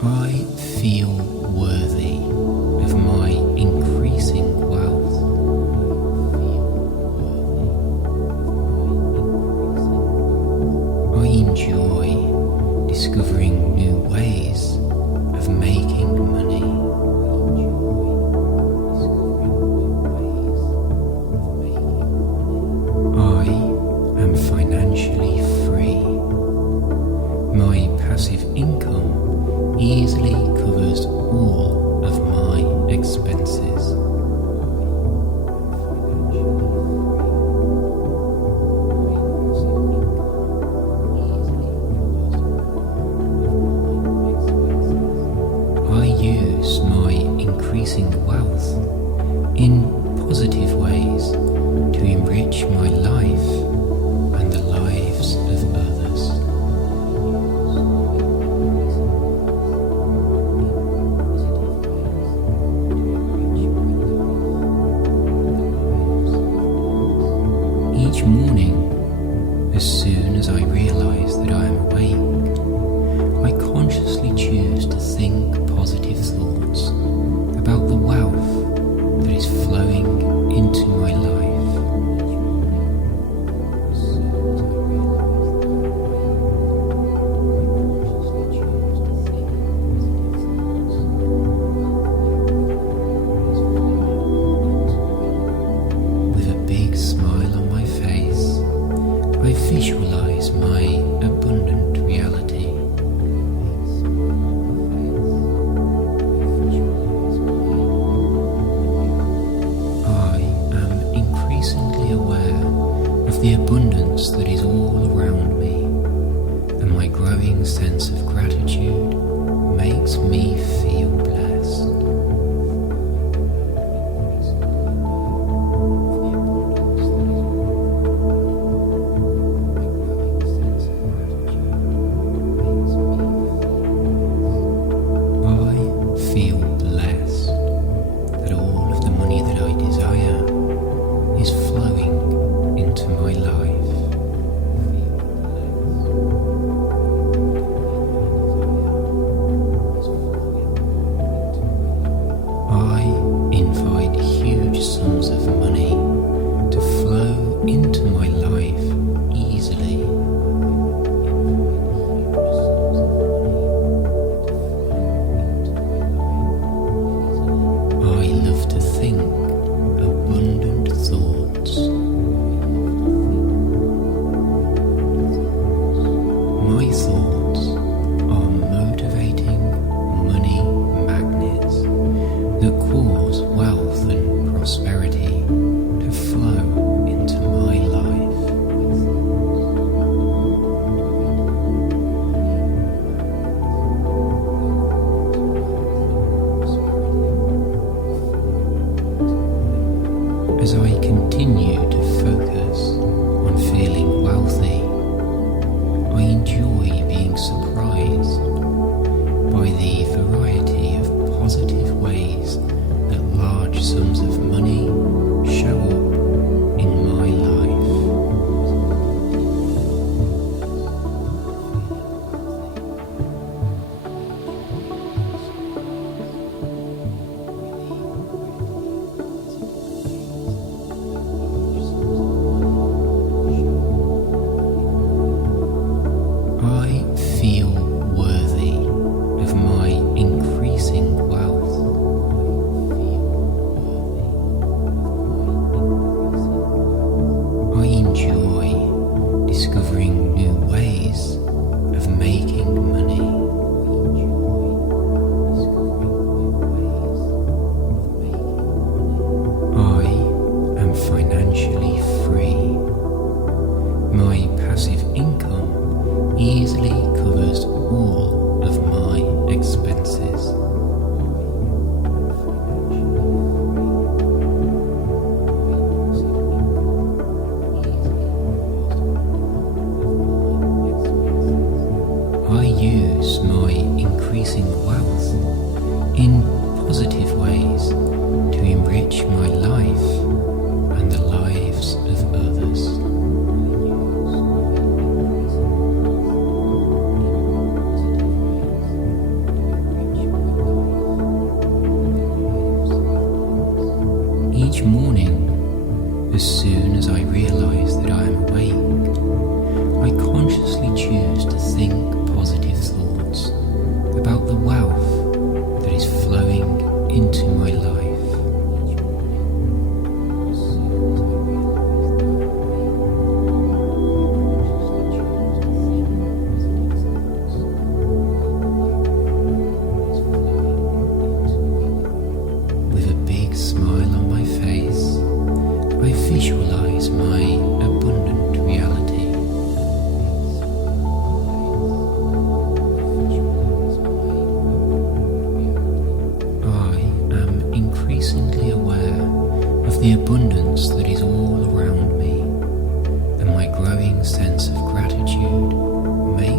I feel worthy of my increasing wealth. I enjoy discovering new ways of making money. I am financially free. My passive income easily covers all of my expenses. I use my increasing wealth in positive ways to enrich my life and the lives of others. Each morning, as soon as I realize that I am awake, I consciously choose to think positive thoughts about the wealth that is flowing into my life. With a big smile on my face, I visualize my abundant reality. I am increasingly aware of the abundance that is all around me, and my growing sense of gratitude makes me feel blessed. I feel blessed that all of the money that I desire is flowing into my life. I invite huge sums of money to flow into my life easily. I love to think abundant thoughts. My thoughts are motivating money magnets that cause wealth and prosperity to flow into my life. As I continue to focus on feeling wealthy, I enjoy being surprised by the variety of positive ways that large sums of money show up in my life. I feel worthy of my increasing wealth. I enjoy discovering new ways of making money. I am financially free. My passive income easily covers all of my expenses. I use my increasing wealth in positive ways to enrich my life and the lives of others.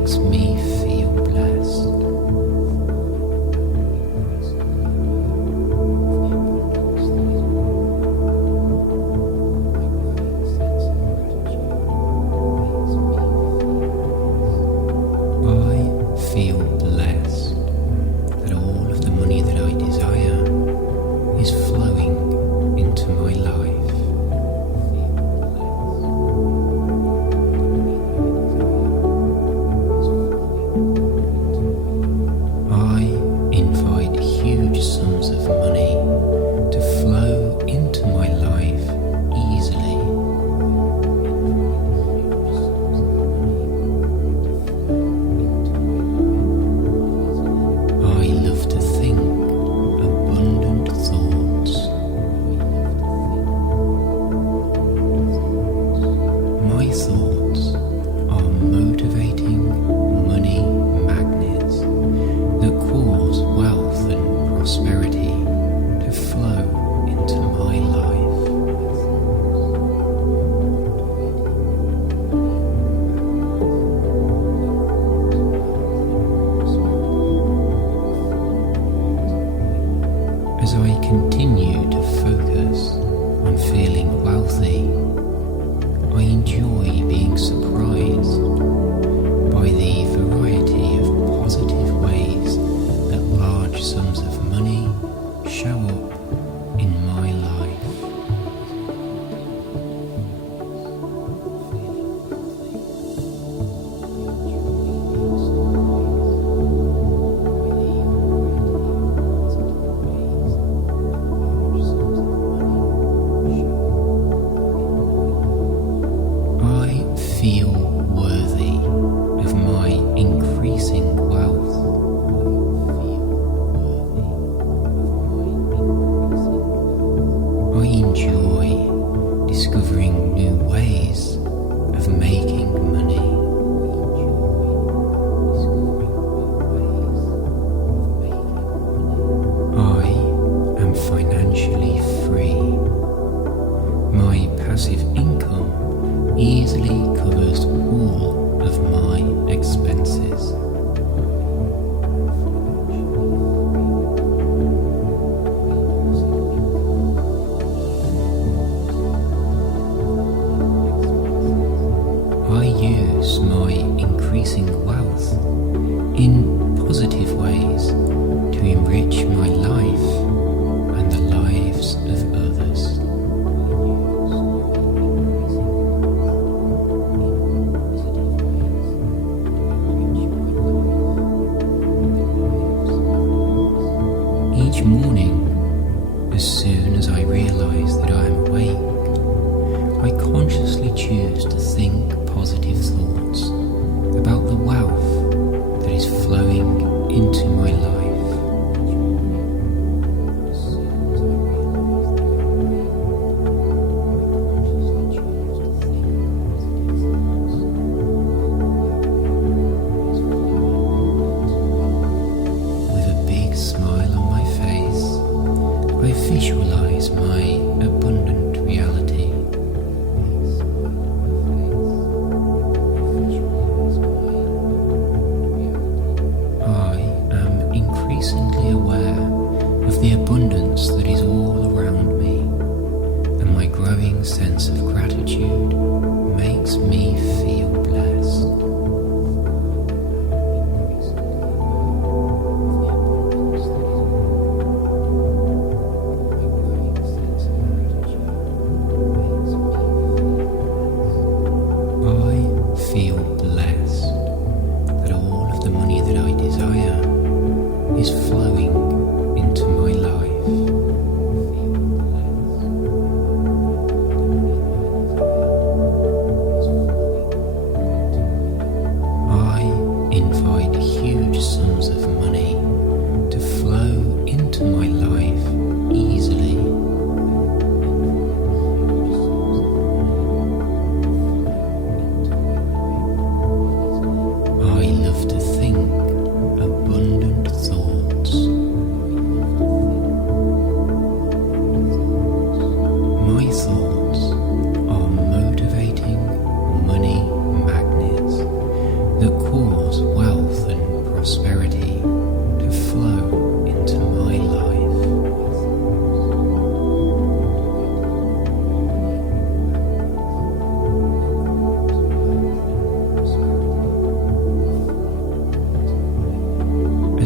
makes me feel blessed. I feel blessed that all of the money that I desire is flowing into my life. I invite huge sums of money to flow into my life easily. I love to think abundant thoughts. My thoughts are motivating money magnets that cause wealth and prosperity to flow into my life. As I continue to focus on feeling wealthy, I enjoy being surprised by the variety of positive ways that large sums of money show up in my life. I feel worthy of my increasing wealth. I enjoy discovering new ways of making money. I am financially free. My passive income easily covers all of my expenses. I use my increasing wealth in positive ways to enrich my life and the lives of others. Each morning, as soon as I realize that I am awake, I consciously choose to think positive thoughts about the wealth that is flowing into my life. With a big smile on my face, I visualize my abundant reality. I am increasingly aware of the abundance that is all around me, and my growing sense of gratitude makes me feel blessed. I feel blessed that all of the money that I desire is flowing into my life. I invite huge sums of money to flow into my life easily. I love to think abundant thoughts. My thoughts are motivating money magnets that cause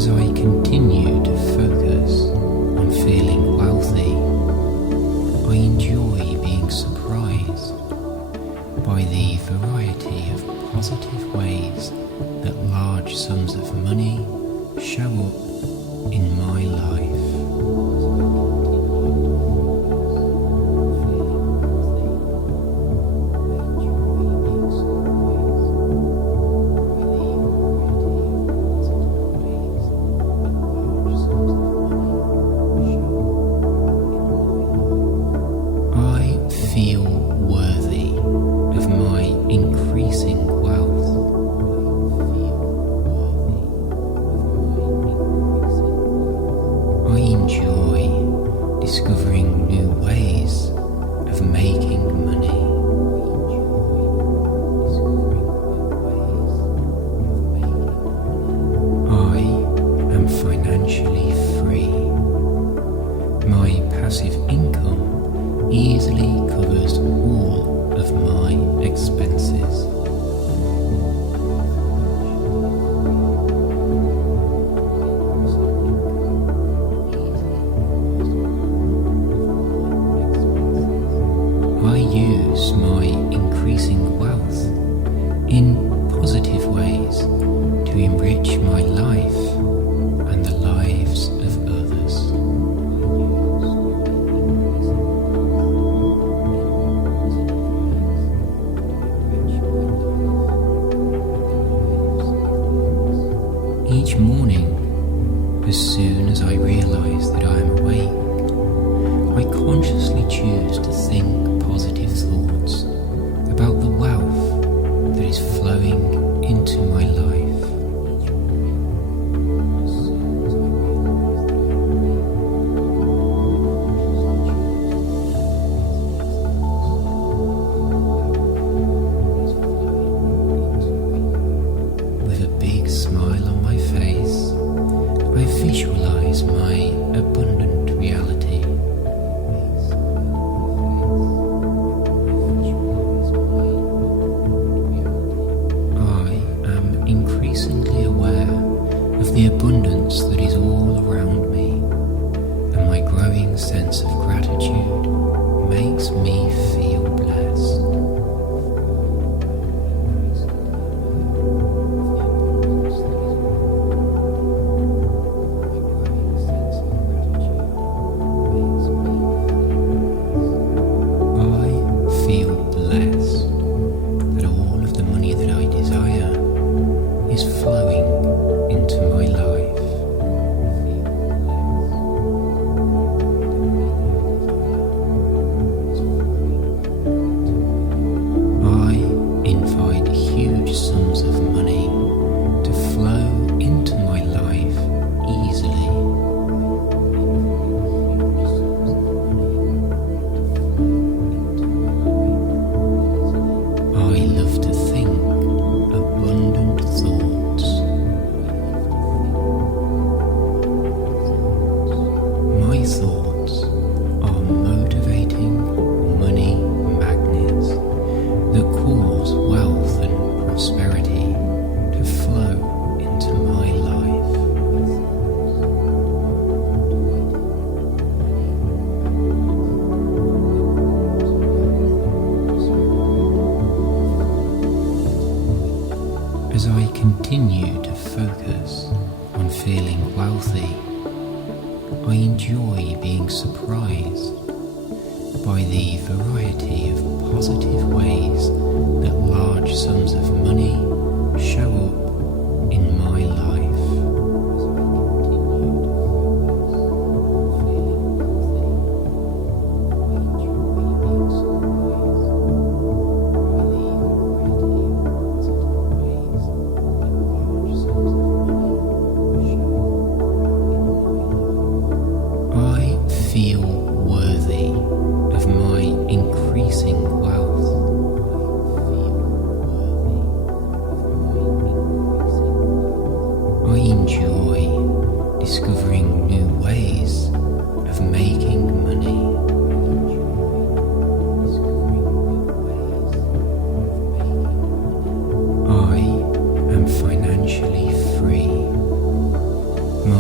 As I continue to focus on feeling wealthy, I enjoy being surprised by the variety of positive ways that large sums of money show up in my life. Feel worthy of my increasing wealth. I enjoy discovering new ways of making money. I am financially free. My passive income easily covers all of my expenses. I use my increasing wealth in positive ways to enrich my life and the lives of others. Each morning, as soon as I realise that I am awake, I consciously choose to think positive thoughts about the wealth that is flowing into my life. With a big smile on my face, I visualize my abundant reality. I am increasingly aware of the abundance that is all around me, and my growing sense of gratitude makes me feel blessed. Flowing into my life. I invite huge sums of money to flow into my life easily. I love to think abundant thoughts. My thoughts are motivating money magnets that cause wealth and prosperity to flow into my life. As I continue to focus on feeling wealthy, I enjoy being surprised by the variety of positive ways that large sums of money show up in my life. I feel worthy of my increasing wealth. I enjoy discovering new ways of making money. I am financially free.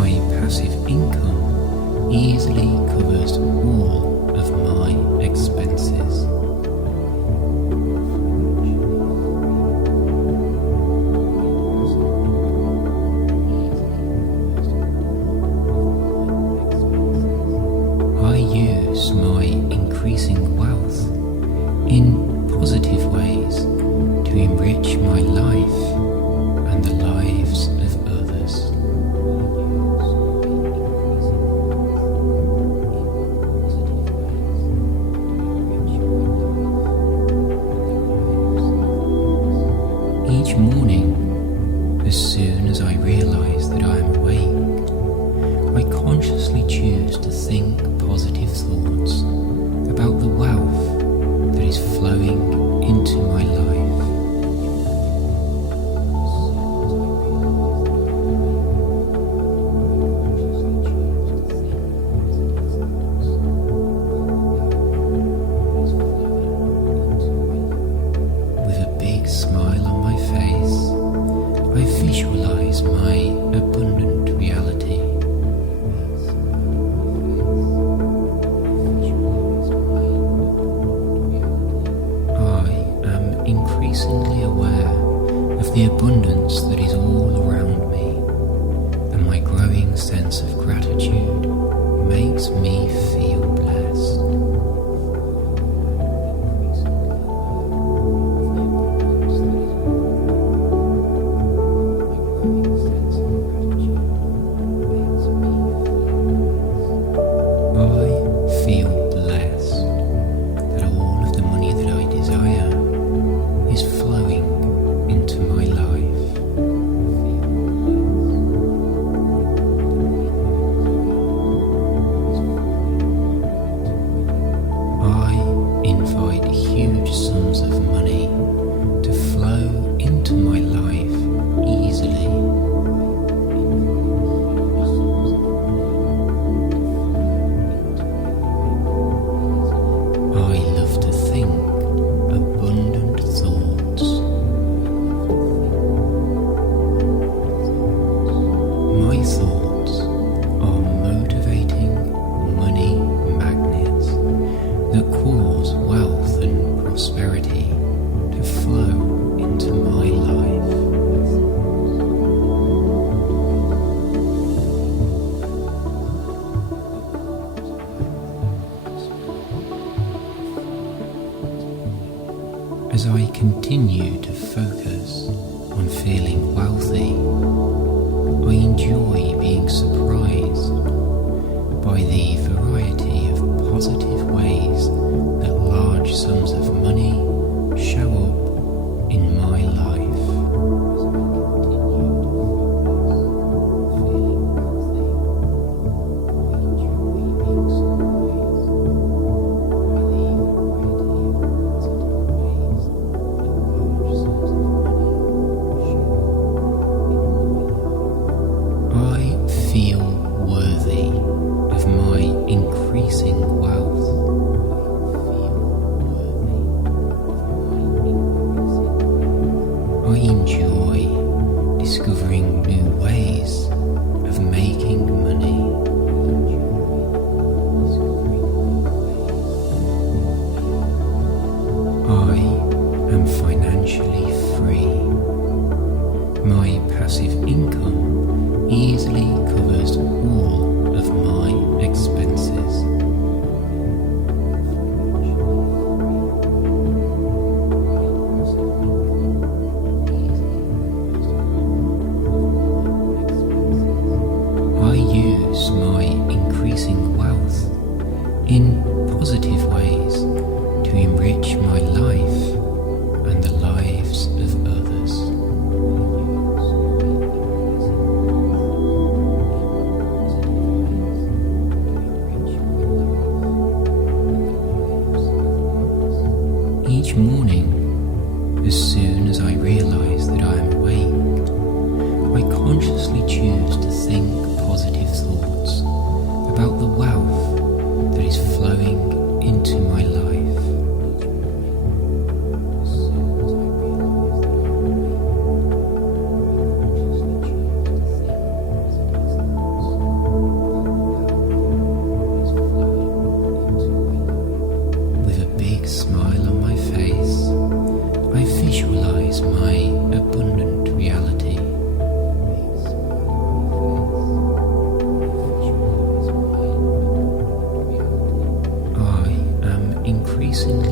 soon as I realize that I am awake, I consciously choose to think positive thoughts about the wealth that is flowing into my life. With a big smile on my face, I visualize my abundant reality. I am increasingly aware of the abundance that is all around me, and my growing sense of gratitude makes me feel blessed. Huge sums of money to flow into my life easily. I love to think abundant thoughts. My thoughts are motivating money magnets that cause wealth and prosperity to flow into my life. As I continue to focus on feeling wealthy, I enjoy being surprised by the variety of positive ways that large sums of money show up in my life. I feel worthy of my increasing wealth. I enjoy discovering new ways of making money. I am financially free. My passive income easily covers all of my expenses. I use my increasing wealth in positive ways to enrich my life and the lives of others. Each morning, as soon as I realize that I am awake, I consciously choose to think positive thoughts about the wealth that is flowing into my life. With a big smile on my face, I visualize my abundant reality. I am increasingly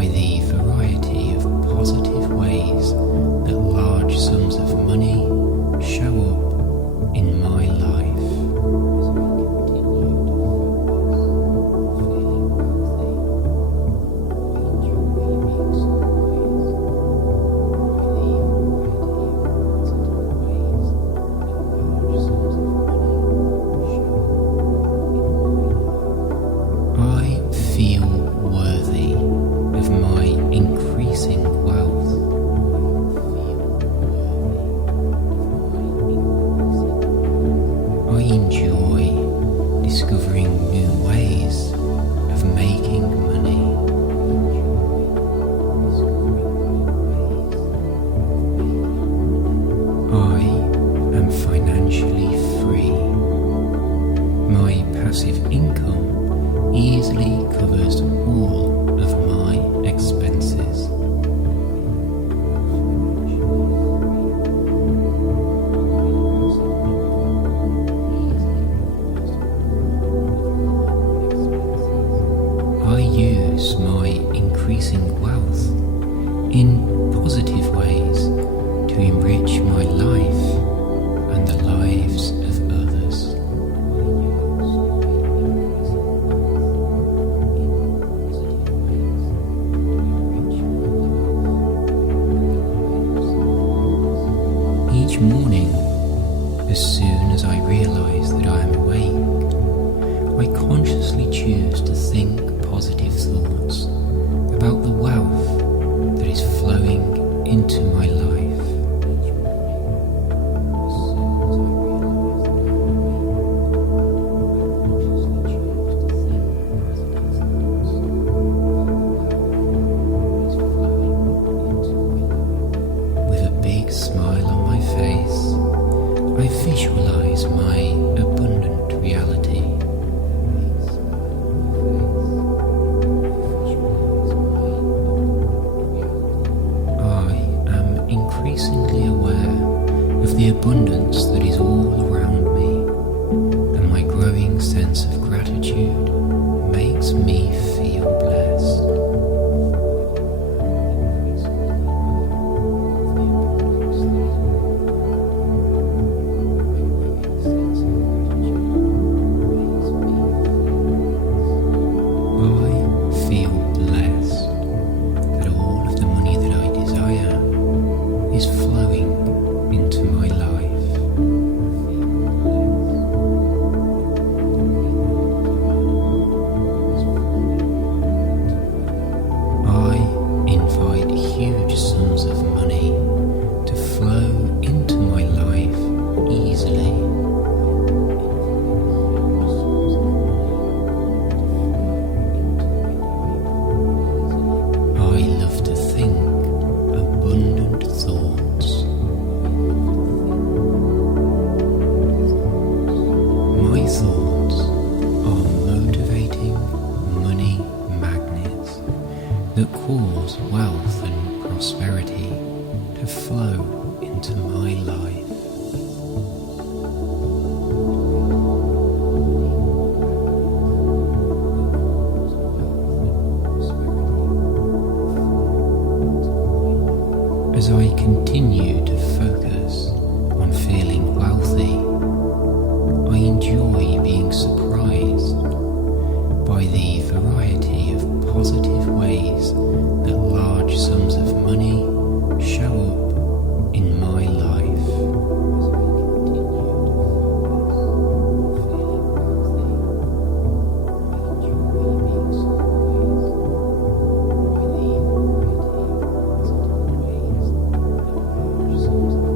by the variety of positive ways that large sums of money show up in my life. Feel worthy of my increasing wealth. I enjoy discovering new ways of making money. I am financially free. My passive income easily covers all of my expenses. I use my increasing wealth in positive ways to enrich my life and the lives of others. Each morning, as soon as I realize that I am awake, I consciously choose to think positive thoughts about the wealth that is flowing into my life. With a big smile on my face, I visualize my abundant reality. I am increasingly aware of the abundance that is all around me, and my growing sense of gratitude makes me feel blessed. I feel blessed that all of the money that I desire is flowing into my life. I invite huge sums of money to flow into my life easily. I love to think abundant thoughts. My thoughts are motivating money magnets that cause wealth and prosperity to flow into my life. As I continue to focus on feeling wealthy, I enjoy being surprised by the variety of positive ways that large sums of money show up in my life.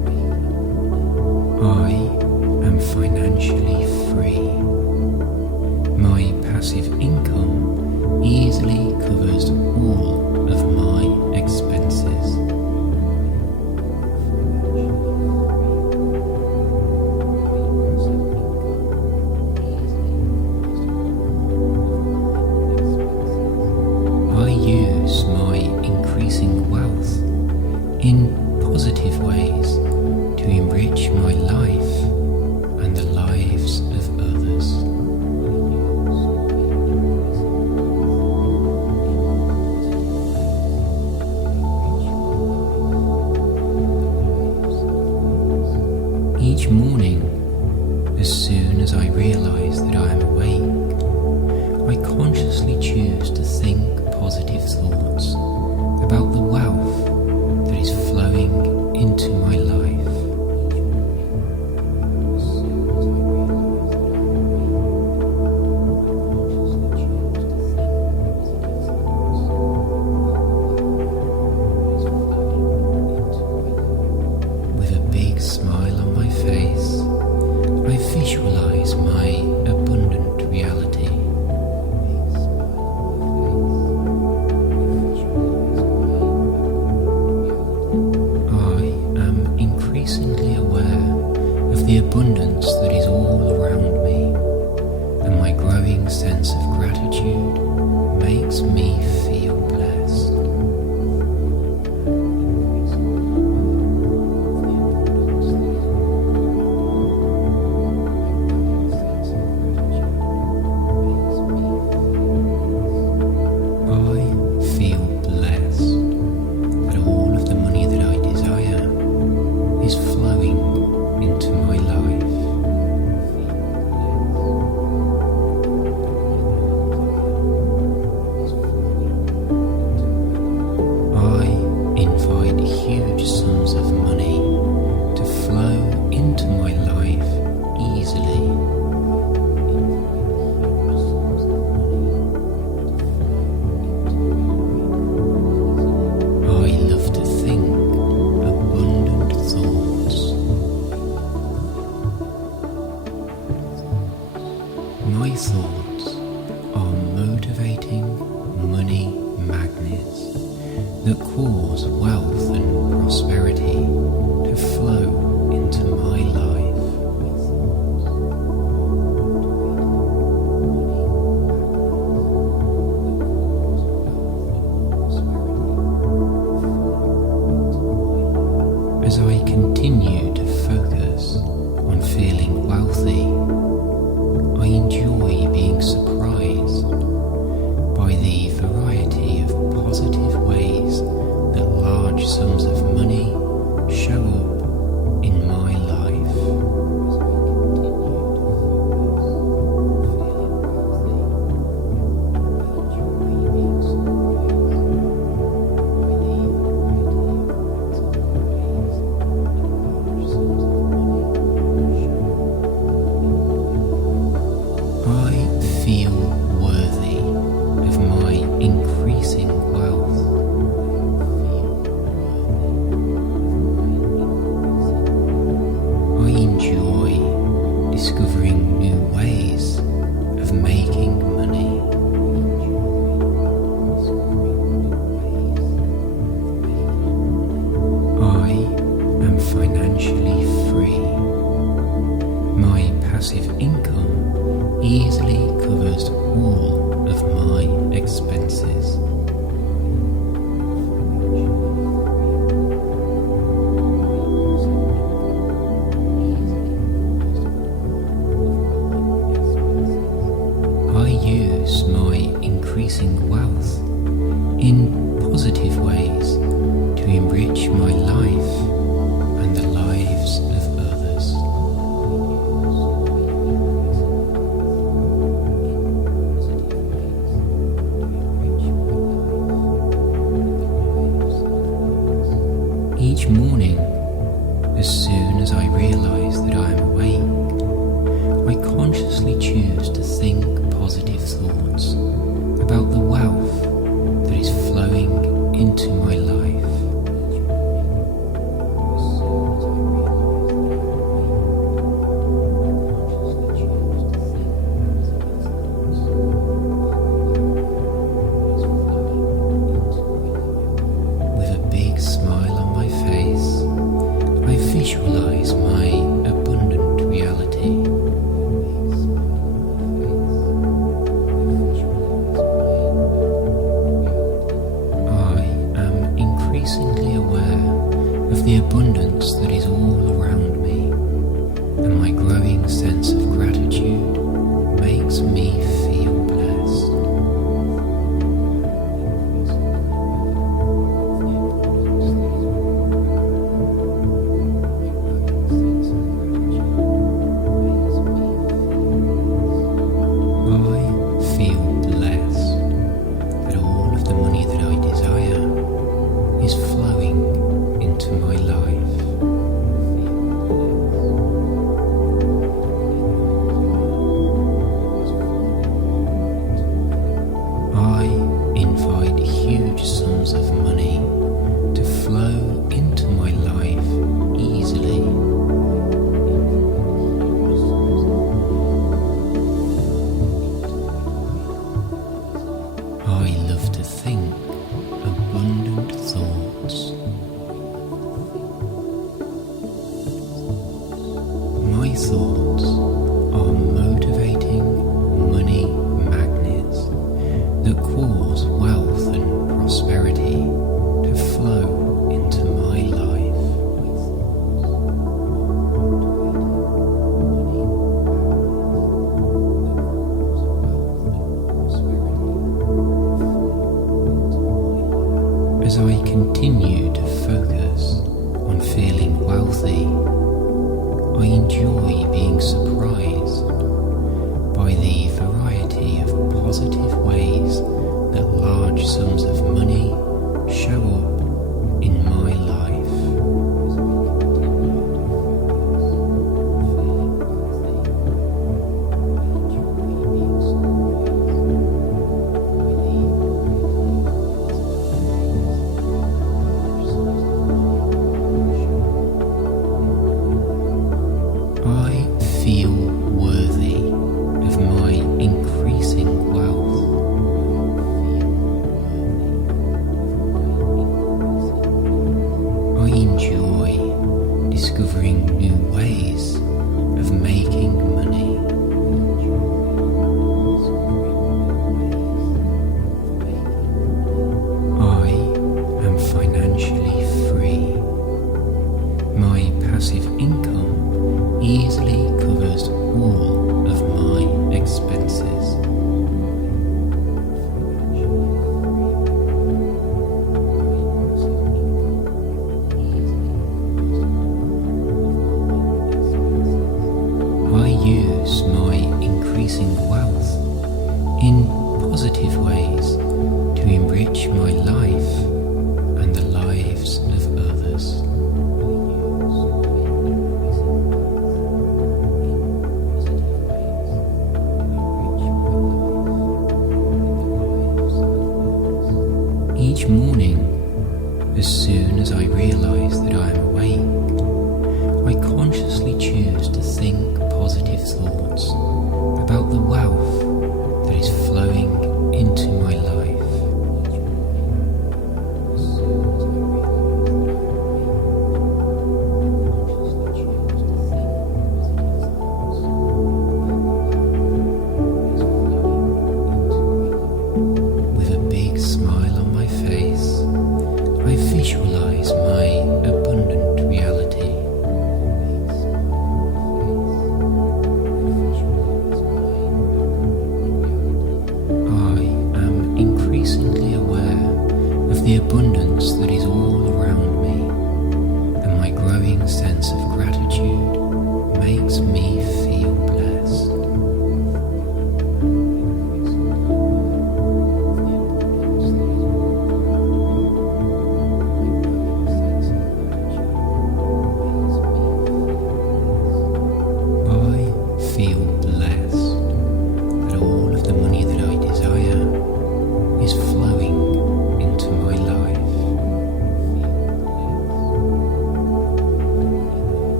ways to enrich my life and the lives of others. Each morning, as soon as I realize that I am awake, I consciously choose to think positive thoughts about the wealth that is flowing into my life. With a big smile on my face, I visualize my abundant reality. I am increasingly aware of the abundance that is all around me, and my growing sense of gratitude makes me feel blessed. Huge sums of money to flow into my life easily. I love to think abundant thoughts. My thoughts are motivating money magnets that cause wealth and prosperity to flow into my life. As I continue to focus on feeling wealthy, I enjoy being surprised by the variety of positive ways that large sums of money show up in my life. I feel worthy of my increasing wealth. I enjoy discovering new ways of making money. I am financially free. My passive income easily covers all of my expenses. I use my increasing wealth in positive ways to enrich my life and the lives of others. Each morning, as soon as I realize that I am awake, I consciously choose to think positive thoughts about the wealth that is flowing into my life. With a big smile on my face, I visualize my abundant reality. I am increasingly aware of the abundance abundance that is all around me, and my growing sense of gratitude makes me feel blessed. I feel blessed that all of the money that I desire is flowing into my life. I invite huge sums of money to flow into my life easily. I love to think abundant thoughts. My thoughts are motivating money magnets that cause wealth and prosperity to flow into my life. As I continue to focus on feeling wealthy, I enjoy being surprised by the variety of positive ways that large sums of money show up in my life. I feel worthy of my increasing wealth. I enjoy discovering new ways of making money. I am financially free. My passive income easily covers all of my expenses. I use my increasing wealth in positive ways to enrich my life and the lives of others. Each morning, as soon as I realise that I am awake, I consciously choose to think positive thoughts about the wealth that is flowing into my life. With a big smile on my face, I visualize my abundant reality. I am increasingly aware of the abundance that is all around me, and my growing sense of gratitude makes me feel blessed. I feel blessed that all of the money that I desire is flowing into my life.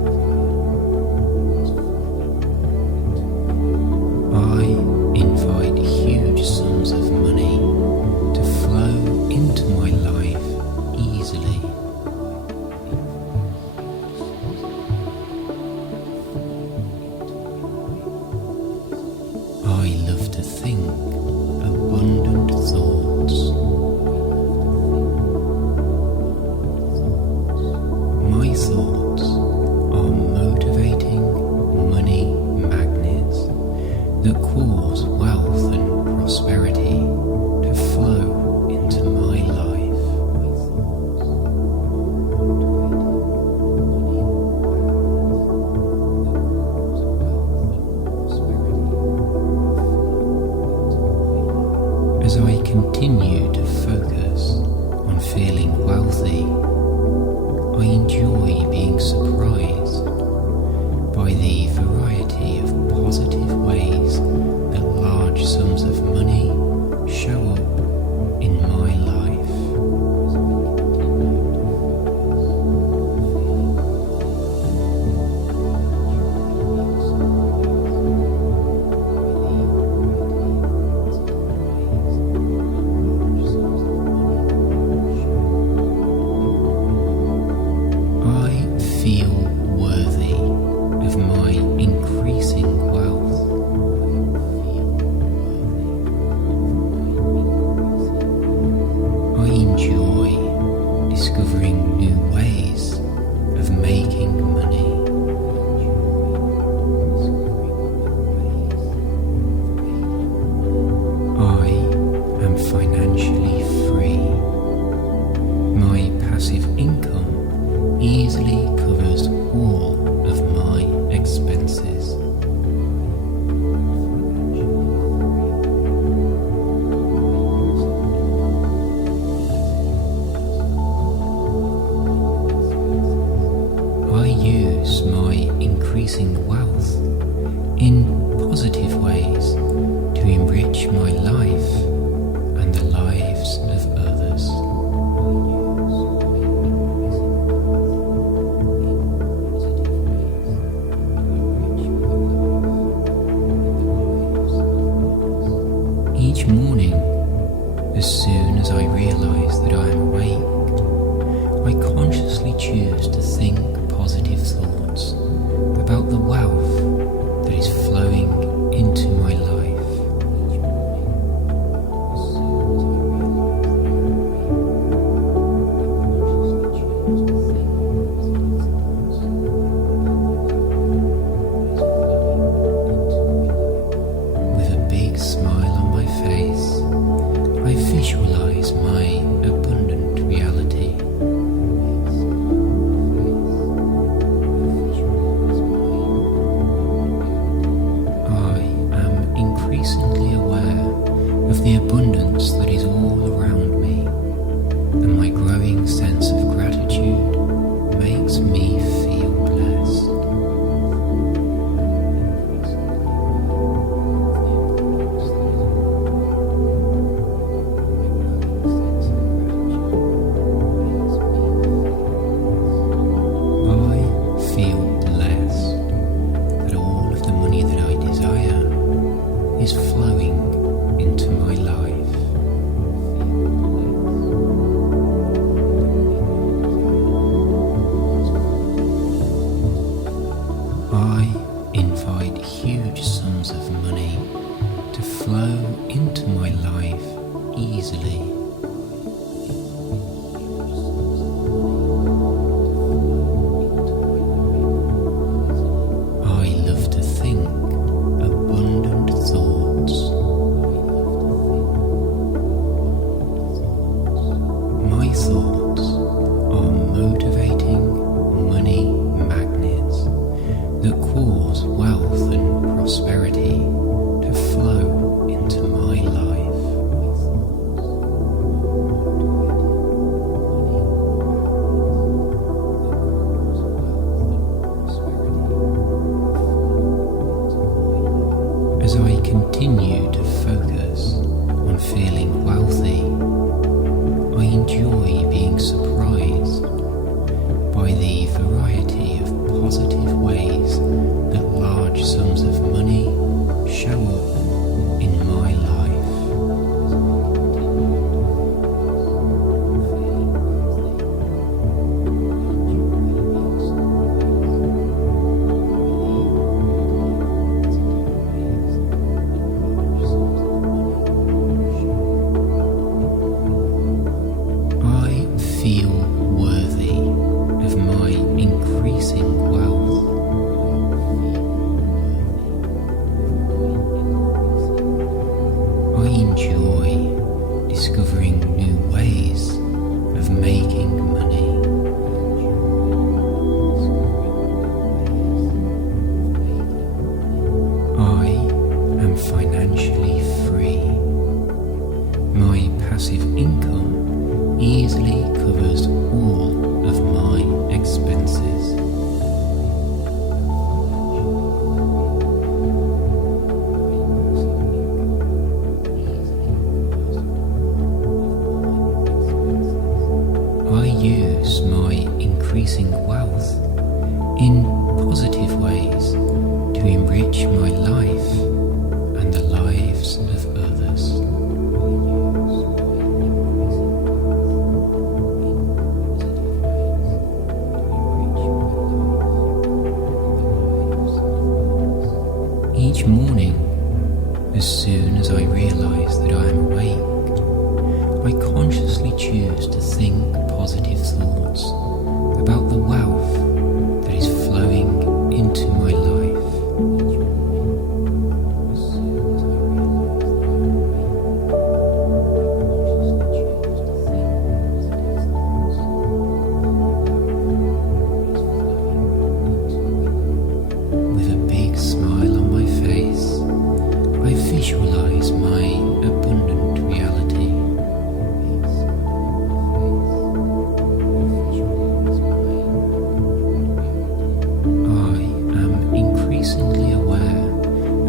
increasing wealth in positive ways to enrich my life and the lives of others. Each morning, as soon as I realise that I am awake, I consciously choose to think positive thoughts about the wealth that is flowing into my life. With a big smile on my face, I visualize my abundant reality. I am increasingly aware of the abundance that is all around me, and my growing sense of gratitude makes me feel blessed. I feel blessed that all of the money that I desire is flowing into my life. I invite huge sums of money to flow into my life easily. I love to think abundant thoughts. My thoughts are motivating money magnets that cause wealth and prosperity to flow into my life. As I continue to focus on feeling wealthy, I enjoy being surprised by the variety of positive ways that large sums of money show up in my life. I feel worthy of my increasing wealth. I enjoy discovering new ways of making money. I am financially free. My passive income easily covers all of my expenses. I use my increasing wealth in positive ways to enrich my life and the lives of others. Each morning, as soon as I realise that I am awake, I consciously choose to think positive thoughts about the wealth that is flowing into my life. With a big smile on my face, I visualize my abundant reality.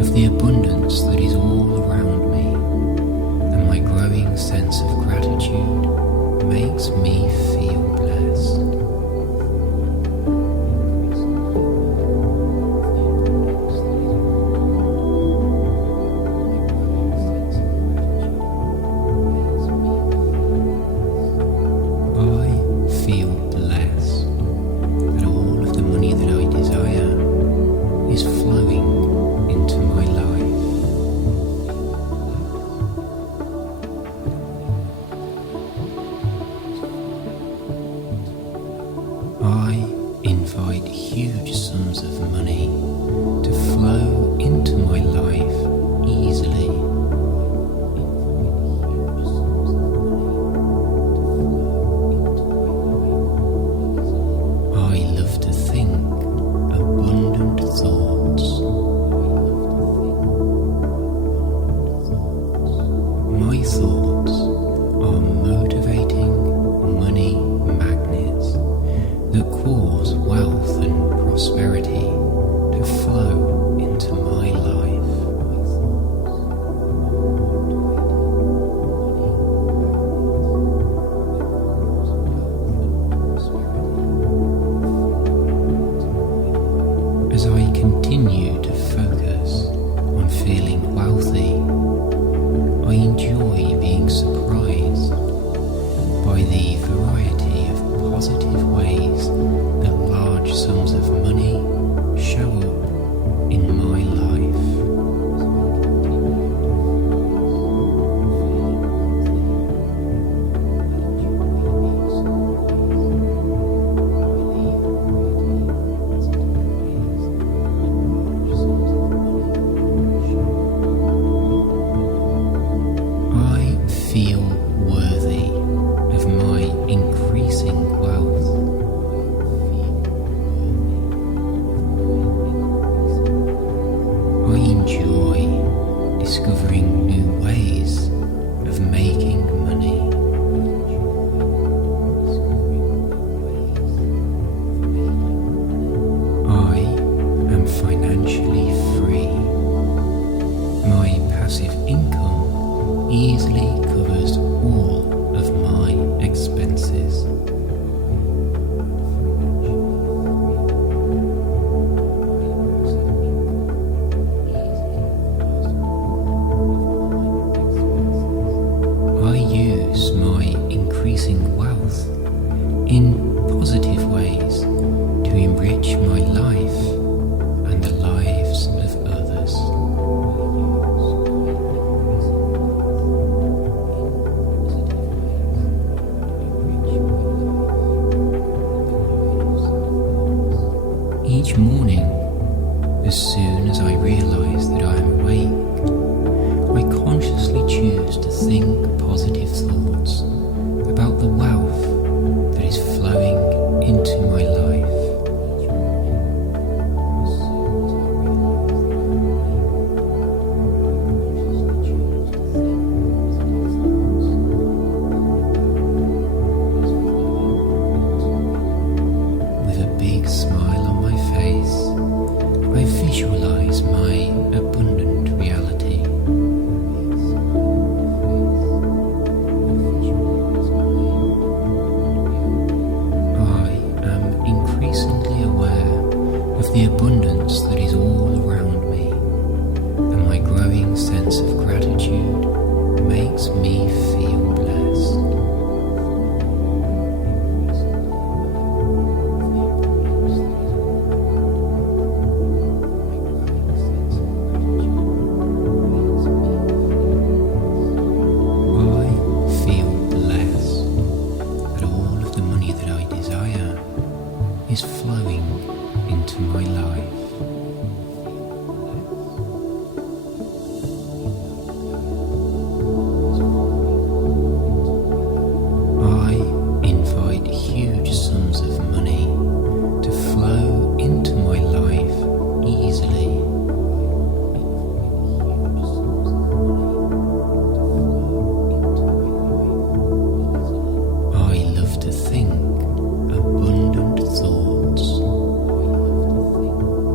of the abundance that is all around me, and my growing sense of gratitude makes me feel blessed. I feel blessed that all of the money that I desire is flowing into my life. I invite huge sums of money to flow into my life easily. I love to think abundant thoughts. My thoughts are motivating money magnets that cause wealth and prosperity to flow into my life. As I continue to focus on feeling wealthy, I enjoy being surprised by the variety of positive ways that large sums of money show up in my life. I feel worthy of my increasing wealth. I enjoy discovering new ways of making money. I am financially free. My passive income easily covers all of my expenses. I use my increasing wealth in positive ways to enrich my life and the lives of others. Each morning, as soon as I realize that I am awake, I consciously choose to think positive thoughts about the wealth that is flowing into my life. With a big smile on my face, I visualize my abundant reality. I am increasingly aware of the abundance that is all around me, and my growing sense of gratitude makes me feel blessed. Is flowing into my life. I invite huge sums of money to flow into my life easily. I love to think abundant thoughts.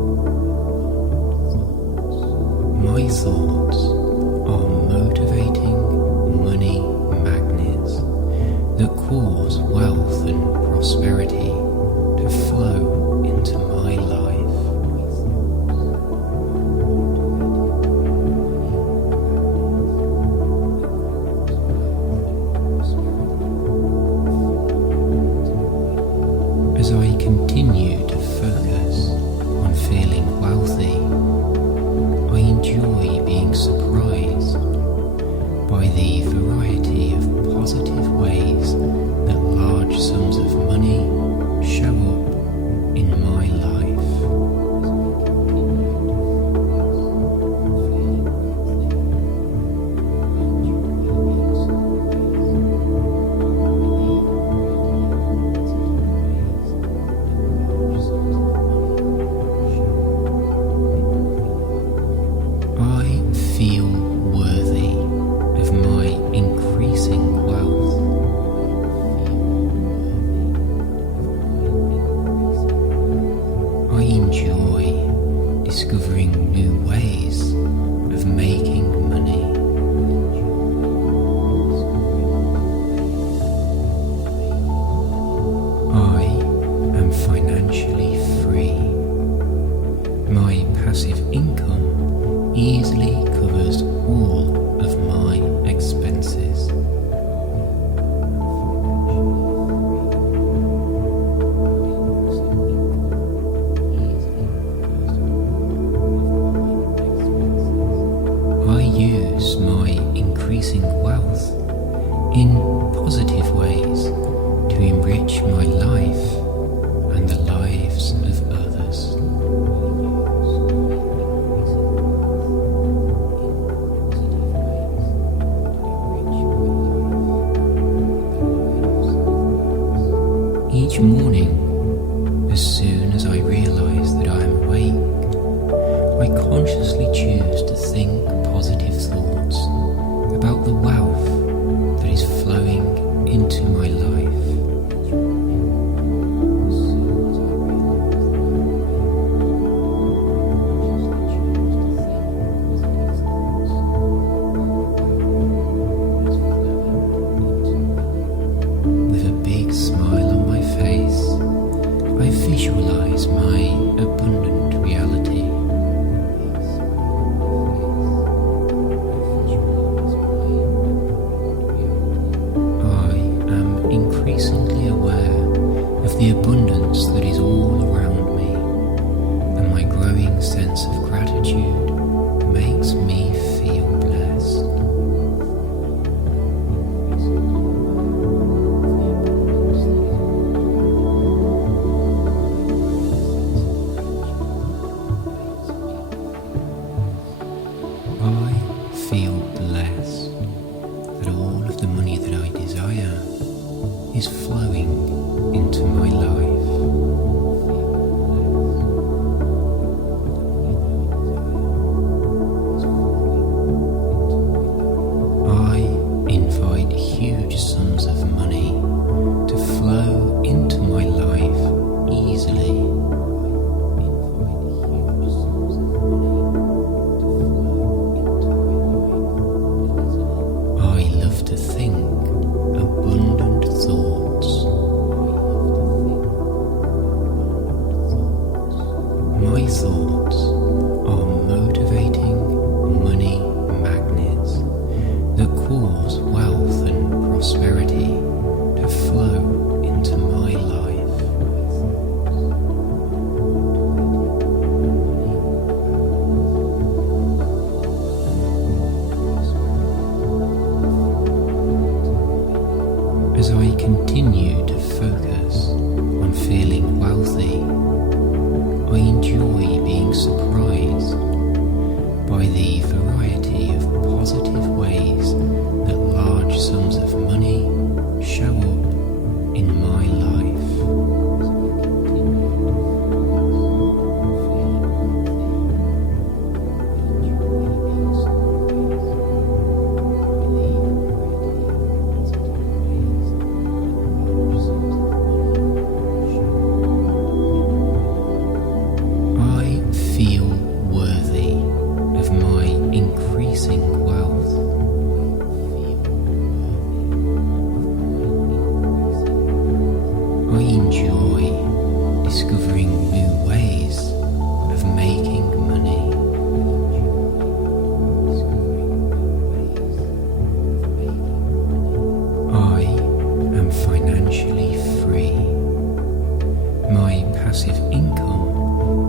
thoughts are motivating money magnets that cause wealth and prosperity to flow into my life. As I continue to focus on feeling wealthy, I enjoy being surprised by the variety of positive ways that large sums of money show up in my life. I feel worthy of my increasing wealth. I enjoy discovering new ways of making money. I am financially free. My passive income easily covers all of my expenses. I use my increasing wealth in positive ways to enrich my life and the lives of others. Each morning, as soon as I realize that I am awake, I consciously choose to think positive thoughts about the wealth that is flowing into my life. With a big smile on my face, I visualize my abundant reality. I am increasingly aware of the abundance that is all around me, and my growing sense of gratitude makes me feel blessed. I feel blessed that all of the money that I desire is flowing into my life. I invite huge sums of money to flow into my life easily. I love to think abundant thoughts. My thoughts are motivating money magnets that cause wealth and prosperity to flow into my life. As I continue to focus on feeling wealthy, I enjoy being surprised by the variety of positive ways that large sums of money show up in my life. I feel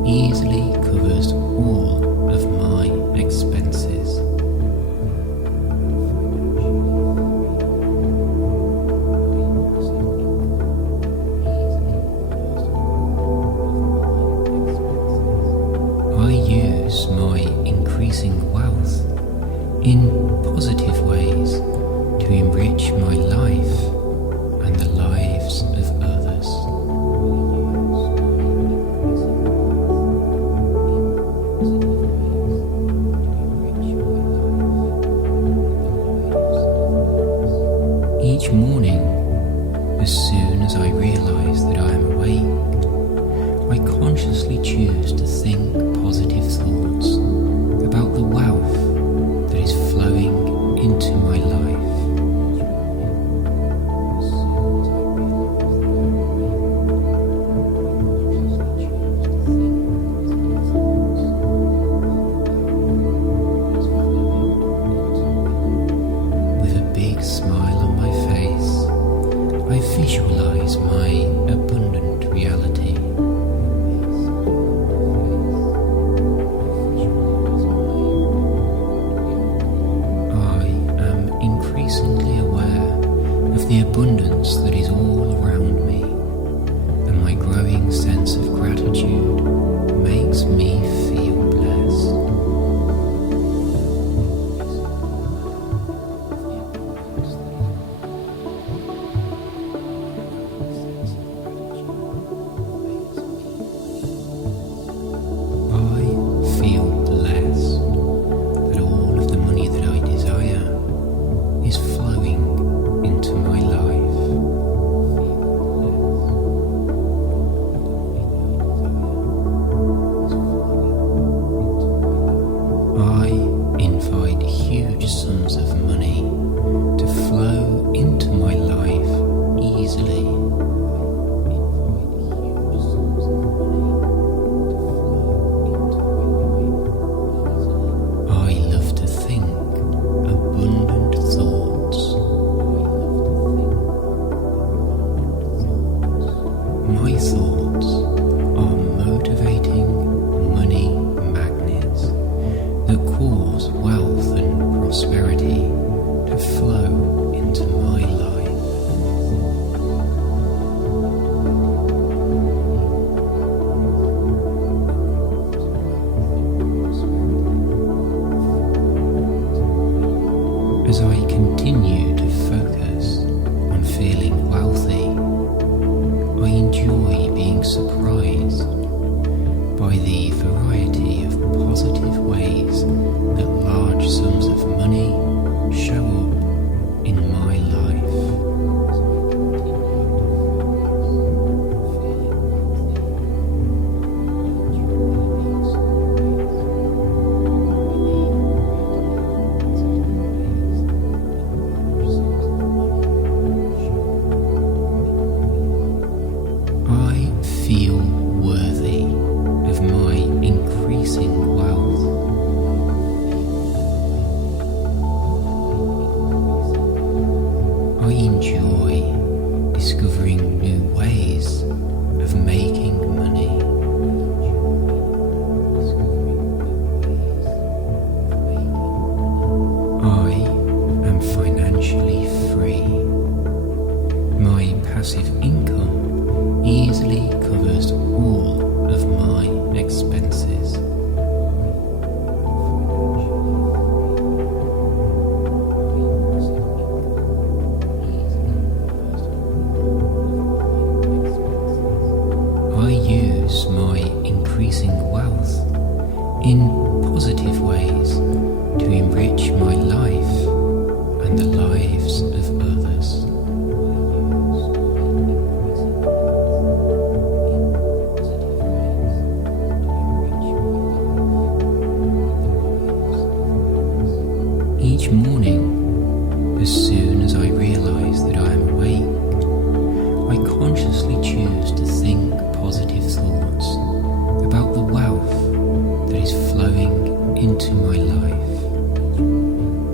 easily covers all of my expenses. I use my increasing wealth in positive ways to enrich my life and the lives of others. Each morning, as soon as I realize that I am awake, I consciously choose to think positive thoughts about the wealth that is flowing into my life. With a big smile on my face, I visualize my abundant reality. The abundance that is all around me, and my growing sense of gratitude makes me feel blessed. I feel blessed that all of the money that I desire is flowing into my life. I invite huge sums of money to flow into my life easily. I love to think abundant thoughts. My thoughts are motivating money magnets that cause wealth and prosperity to flow into my life. As I continue to focus on feeling wealthy, I enjoy being surprised by the variety of positive ways that large sums of money show up in my life. I feel worthy of my increasing wealth. I enjoy discovering new ways of making money. I am financially free. My passive income easily covers all of my expenses. I use my increasing wealth in positive ways to enrich my life and the lives of others. Each morning, as soon as I realize that I am awake, I consciously choose to think positive thoughts about the wealth that is flowing into my life.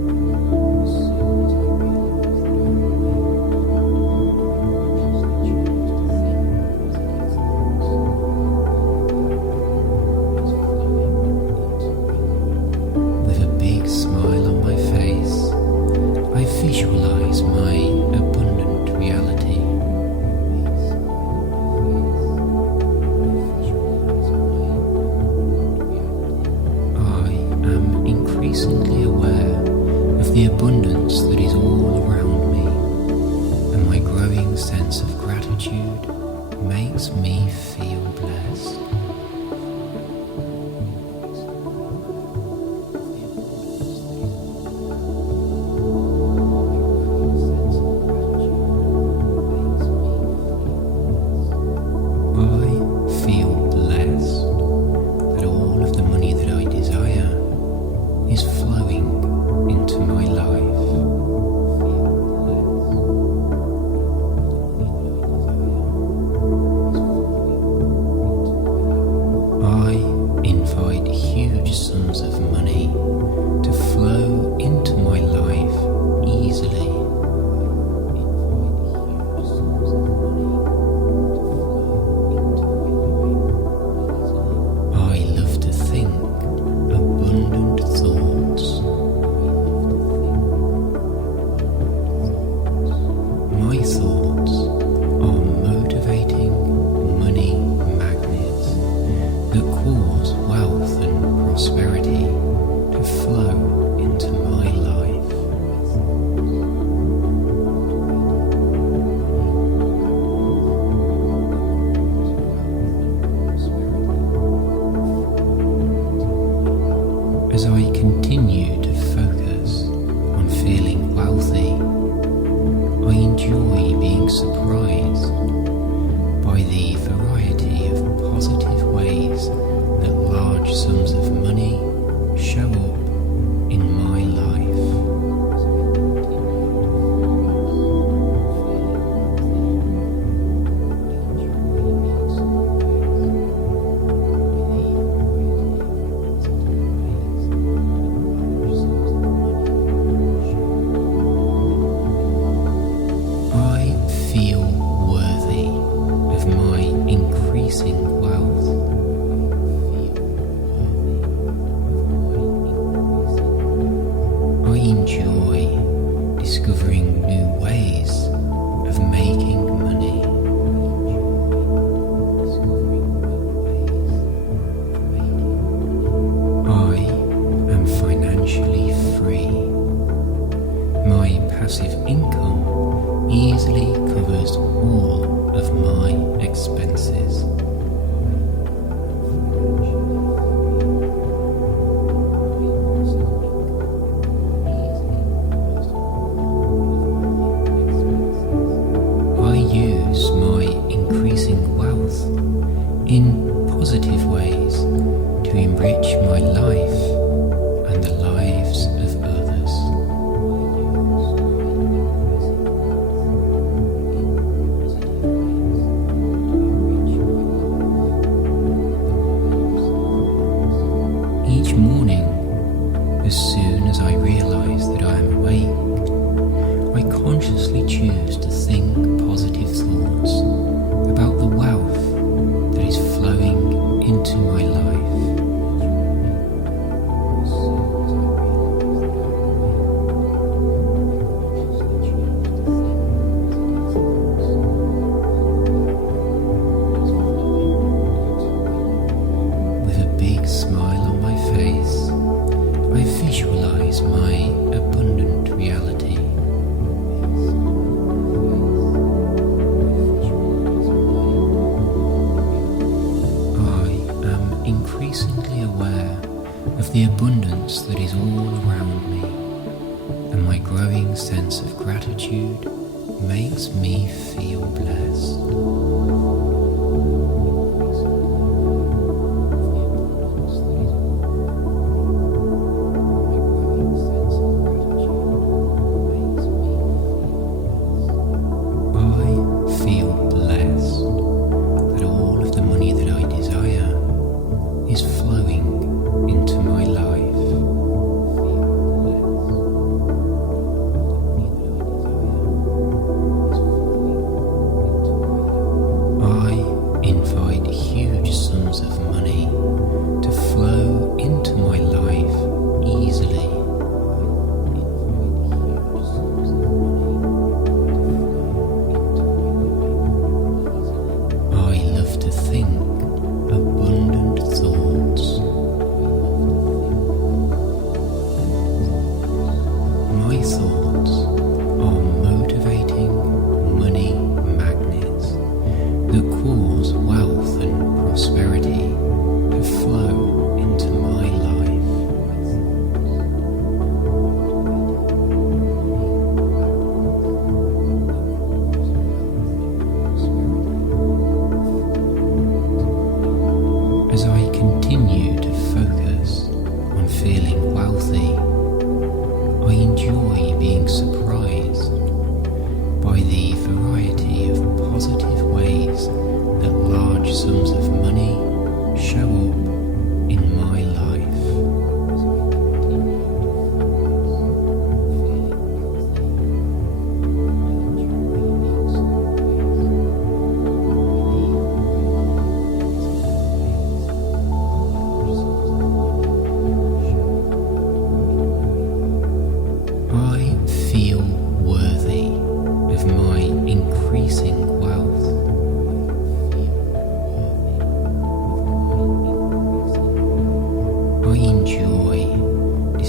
increasingly aware of the abundance that is all around me, and my growing sense of gratitude makes me feel blessed. As I continue to focus on feeling wealthy, I enjoy being surprised by the variety of positive ways that large sums of money show up in my life. Discovering new ways of making money. I am financially free. My passive income easily covers all of my expenses. Use my increasing wealth in positive ways to enrich my life and the lives of others. Each morning, as soon as I realize that I am awake, I consciously choose to think positive thoughts about the wealth that is flowing into my life. With a big smile on my face, I visualize my abundant reality. Increasingly aware of the abundance that is all around me, and my growing sense of gratitude makes me feel blessed. I feel blessed that all of the money that I desire is flowing into my life. I invite huge sums of money to flow into my life easily. I love to think abundant thoughts.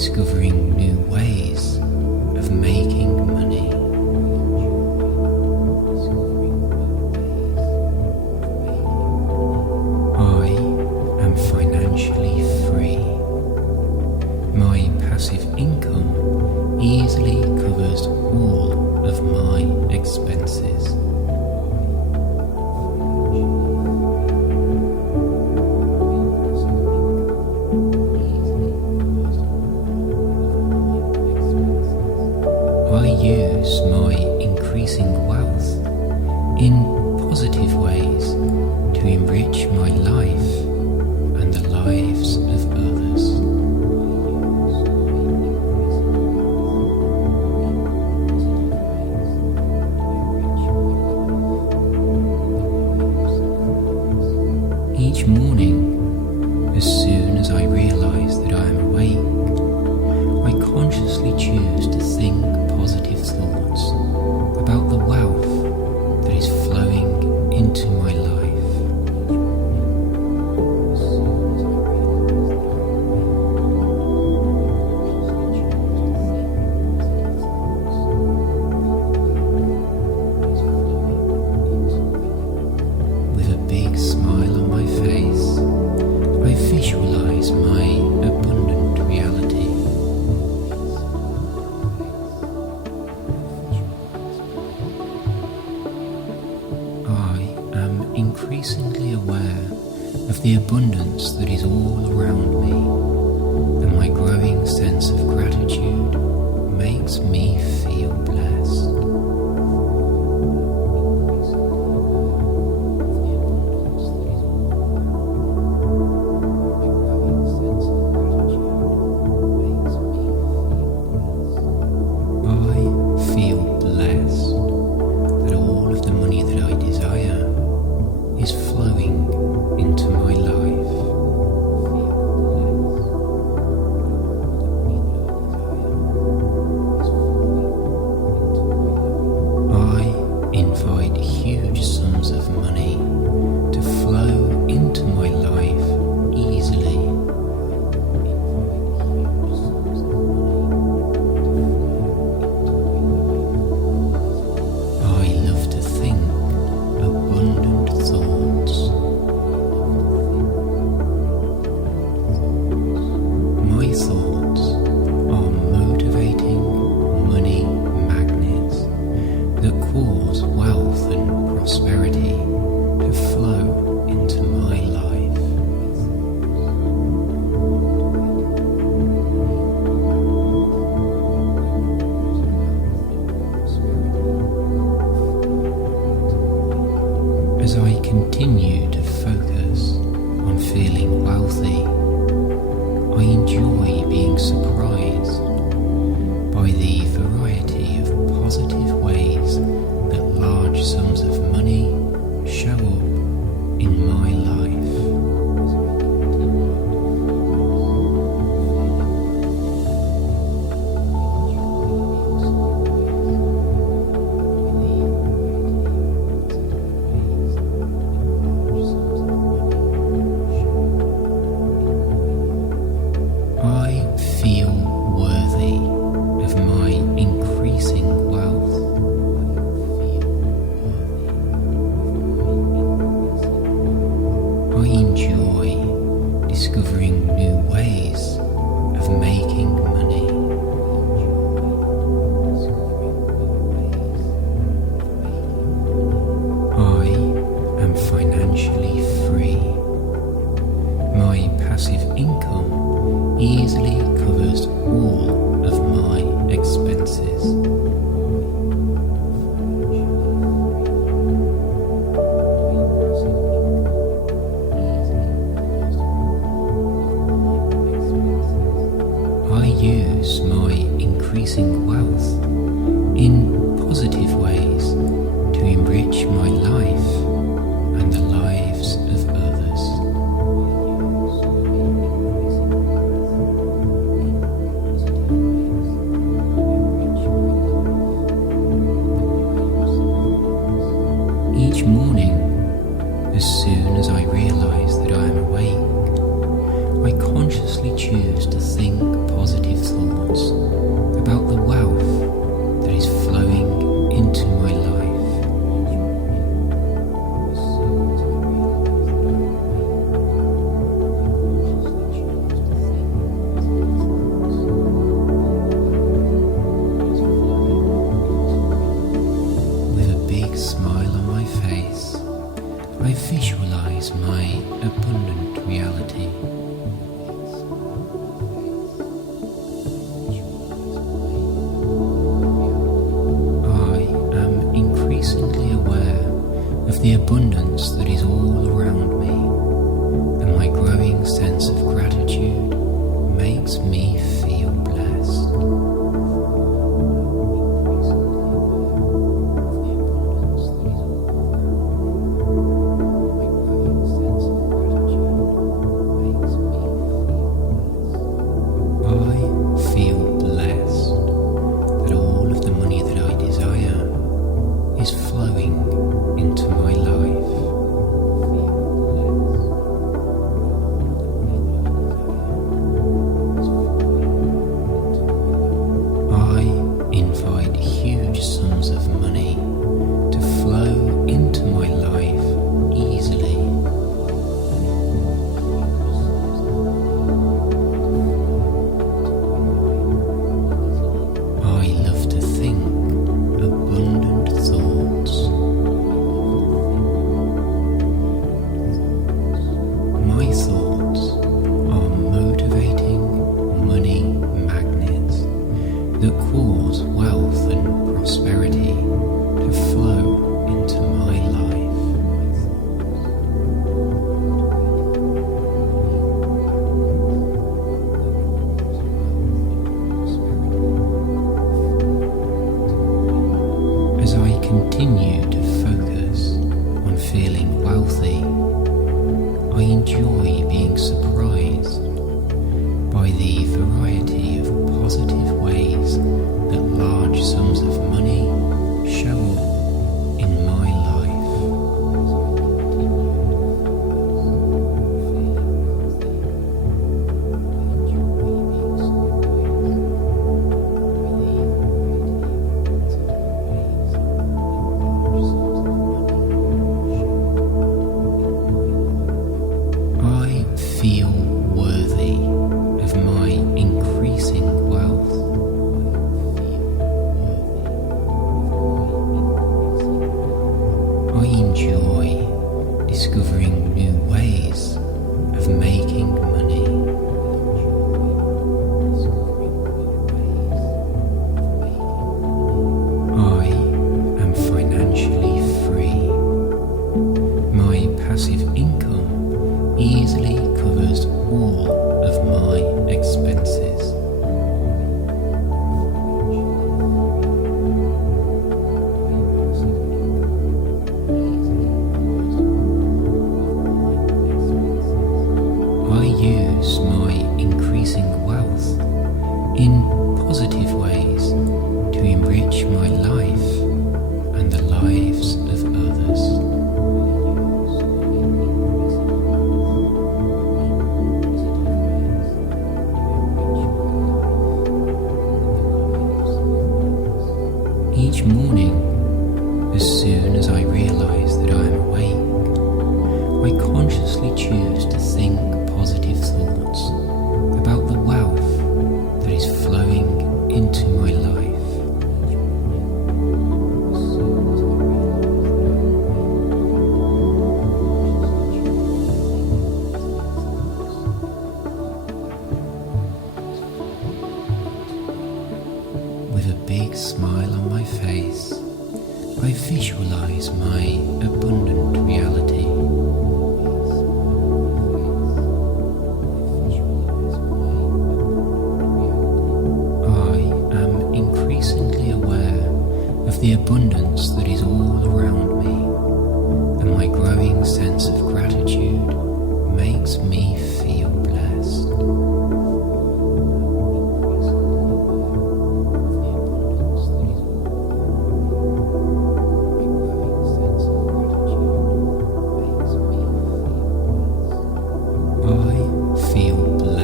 discovering new ways of making money. I am financially free. My passive income easily covers all of my expenses. I use my increasing wealth in positive ways to enrich my life and the lives of others. Each morning, as soon as I realize that I am awake, I consciously choose to think positive thoughts about the wealth that is flowing into my life. With a big smile on my face, I visualize my abundant reality. I am increasingly aware of the abundance that is all around me, and my growing sense of gratitude makes me feel blessed. I feel blessed that all of the money that I desire is flowing into my life. I invite huge sums of money to flow into my life easily. I love to think abundant thoughts. My thoughts are motivating money magnets that cause wealth and prosperity to flow into my life. As I continue to focus on feeling wealthy, I enjoy being surprised by the variety of positive ways that large sums of money show up in my life. I feel worthy of my increasing wealth. I enjoy discovering new ways of making money. I am financially free. My passive income easily covers all of my expenses. I use my increasing wealth in positive ways to enrich my life and the lives of others. Each morning, as soon as I realize that I am awake, I I consciously choose to think positive thoughts about the wealth that is flowing into my life. Smile on my face, I visualize my abundant reality. I am increasingly aware of the abundance that is all around me, and my growing sense of gratitude makes me feel blessed. That cause wealth and prosperity to flow into my life. As I continue to focus on feeling wealthy, I enjoy being surprised by the variety of positive ways that large sums of money show up in my life. I feel worthy of my increasing wealth. I enjoy discovering new ways of making money. I am financially free. My passive income easily covers all of my expenses. I use my increasing wealth in positive ways to enrich my life and the lives of others. Each morning, as soon as I realize that I am awake, I consciously choose to think positive thoughts about the wealth that is flowing into my life. With a big smile on my face, I visualize my abundant reality. I am increasingly aware of the abundance that is all around me, and my growing sense of gratitude makes me feel blessed. I feel blessed.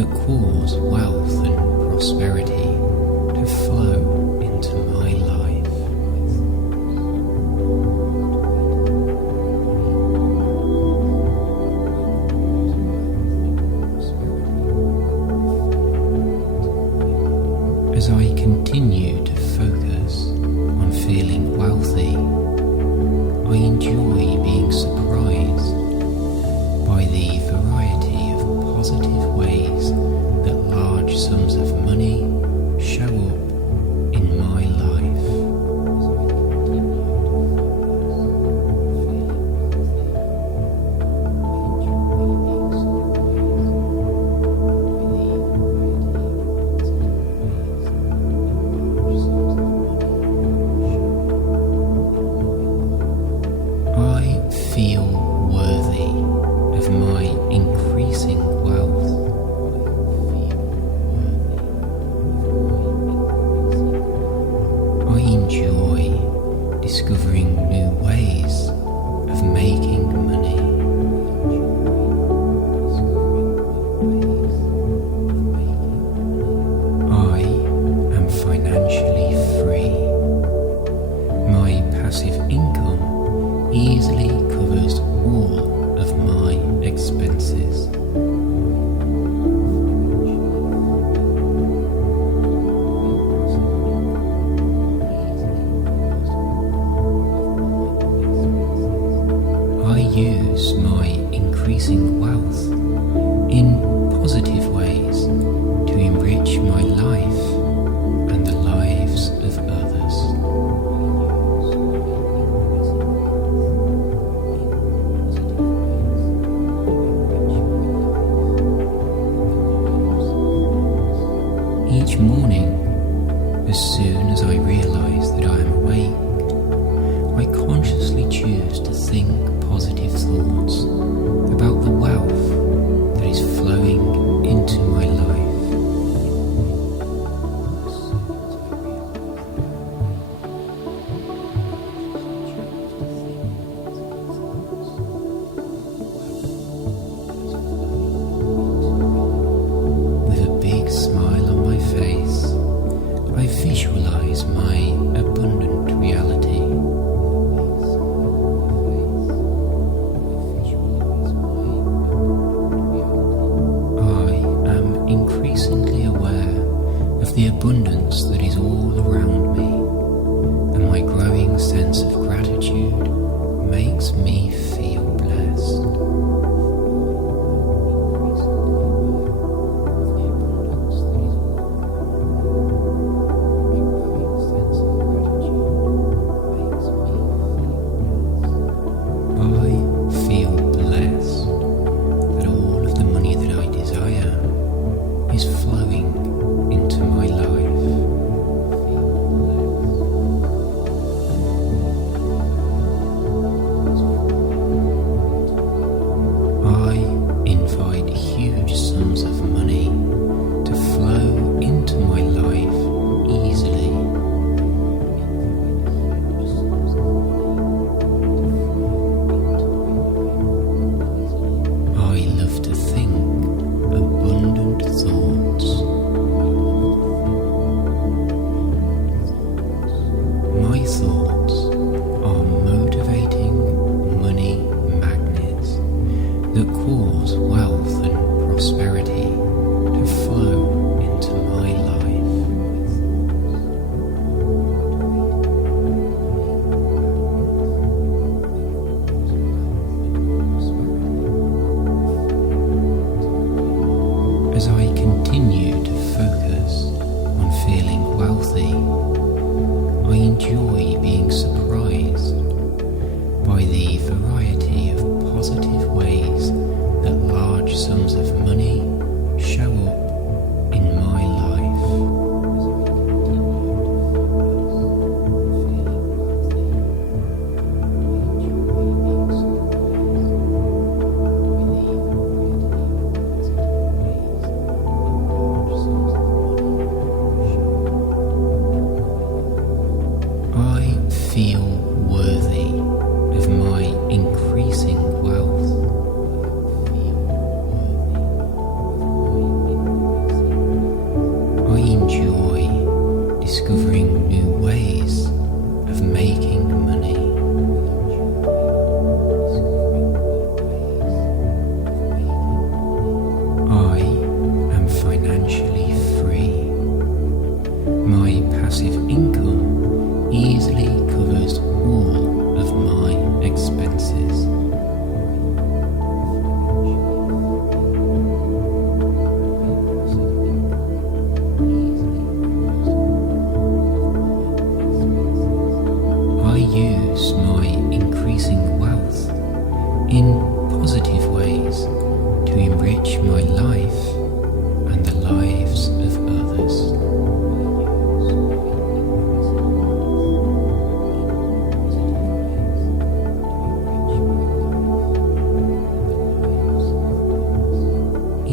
that cause wealth and prosperity to flow into my life. As I continue to focus on feeling wealthy, I enjoy being surprised by the variety of positive ways that large sums of money show up in my life. I feel worthy of my increasing wealth. I enjoy discovering new ways of making money. I am financially free. My passive income easily covers all of my expenses. I use my increasing wealth in positive ways to enrich my life and the lives of others. Each morning, as soon as I realize that I am awake, I consciously choose to think positive thoughts about the wealth that is flowing into my life. With a big smile on my face, I visualize my abundant reality. Increasingly aware of the abundance that is all around me, and my growing sense of gratitude makes me feel blessed. I feel blessed that all of the money that I desire is flowing into my life. I invite huge sums of money to flow into my life easily. I love to think abundant thoughts. My thoughts are motivating money magnets that cause wealth and prosperity to flow into my life. As I continue to focus on feeling wealthy, I enjoy being surprised by the variety of positive ways that large sums of money show up in my life. feel worthy of my increasing wealth.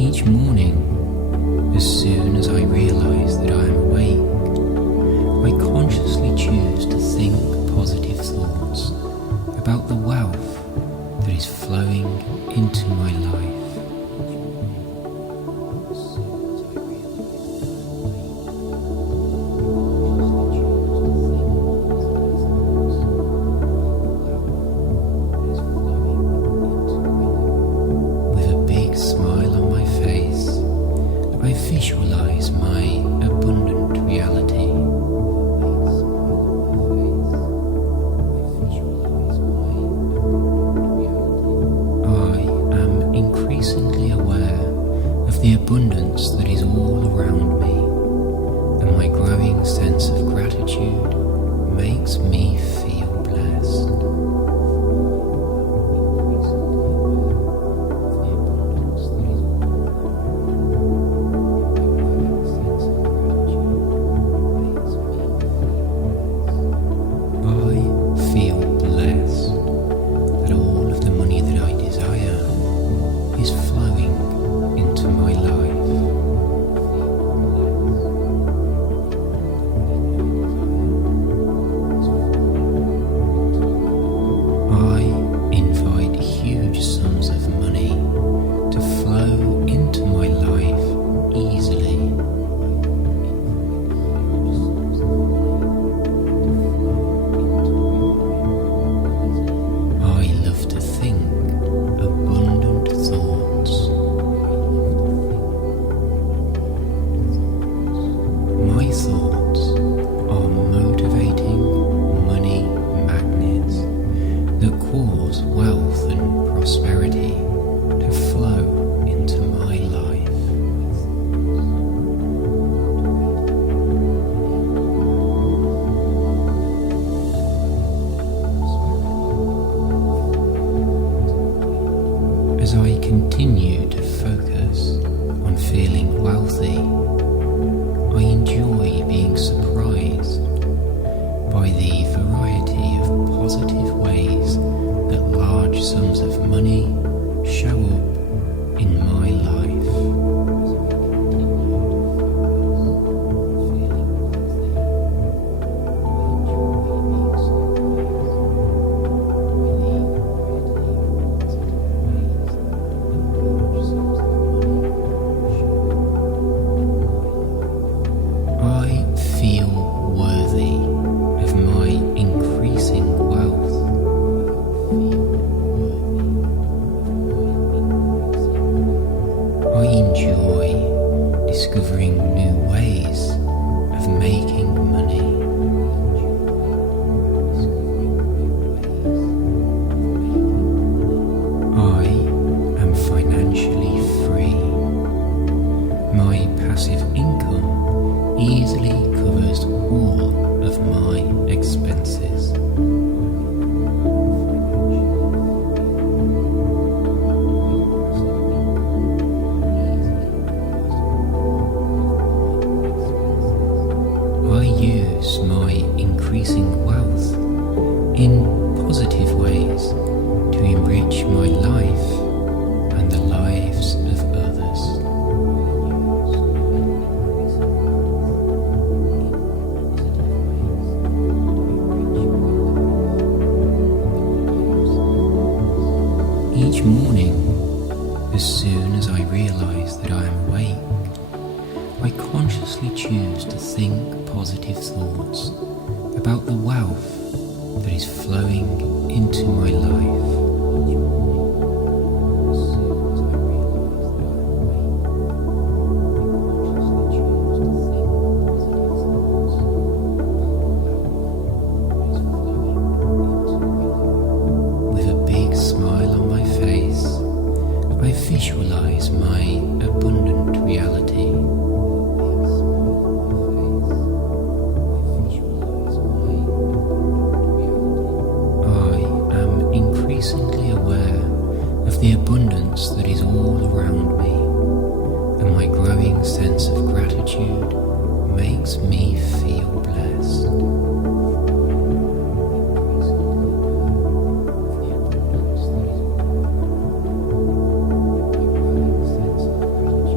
Each morning, as soon as I realise that I am awake, I consciously choose to think positive thoughts about the wealth that is flowing into my life. With a big smile on my face, I visualize my abundant reality. I am increasingly aware of the abundance that is all around me, and my growing sense of gratitude makes me feel blessed. I feel blessed that all of the money that I desire is flowing into my life. I invite huge sums of money to flow into my life easily. I love to think abundant thoughts. My thoughts are motivating money magnets that cause wealth and prosperity to flow into my life. As I continue to focus on feeling wealthy, I enjoy being surprised by the variety of positive ways that large sums of money show up in my life. I feel worthy of my increasing wealth. I enjoy discovering new ways of making money. I am financially free. My passive income easily covers all of my expenses. I use my increasing wealth in positive ways to enrich my life and the lives of others. Each morning, as soon as I realise that I am awake, I consciously choose to think positive thoughts about the wealth that is flowing into my life. With a big smile on my face, I visualize my abundant reality. I am increasingly aware of the abundance that is all around me, and my growing sense of gratitude makes me feel blessed.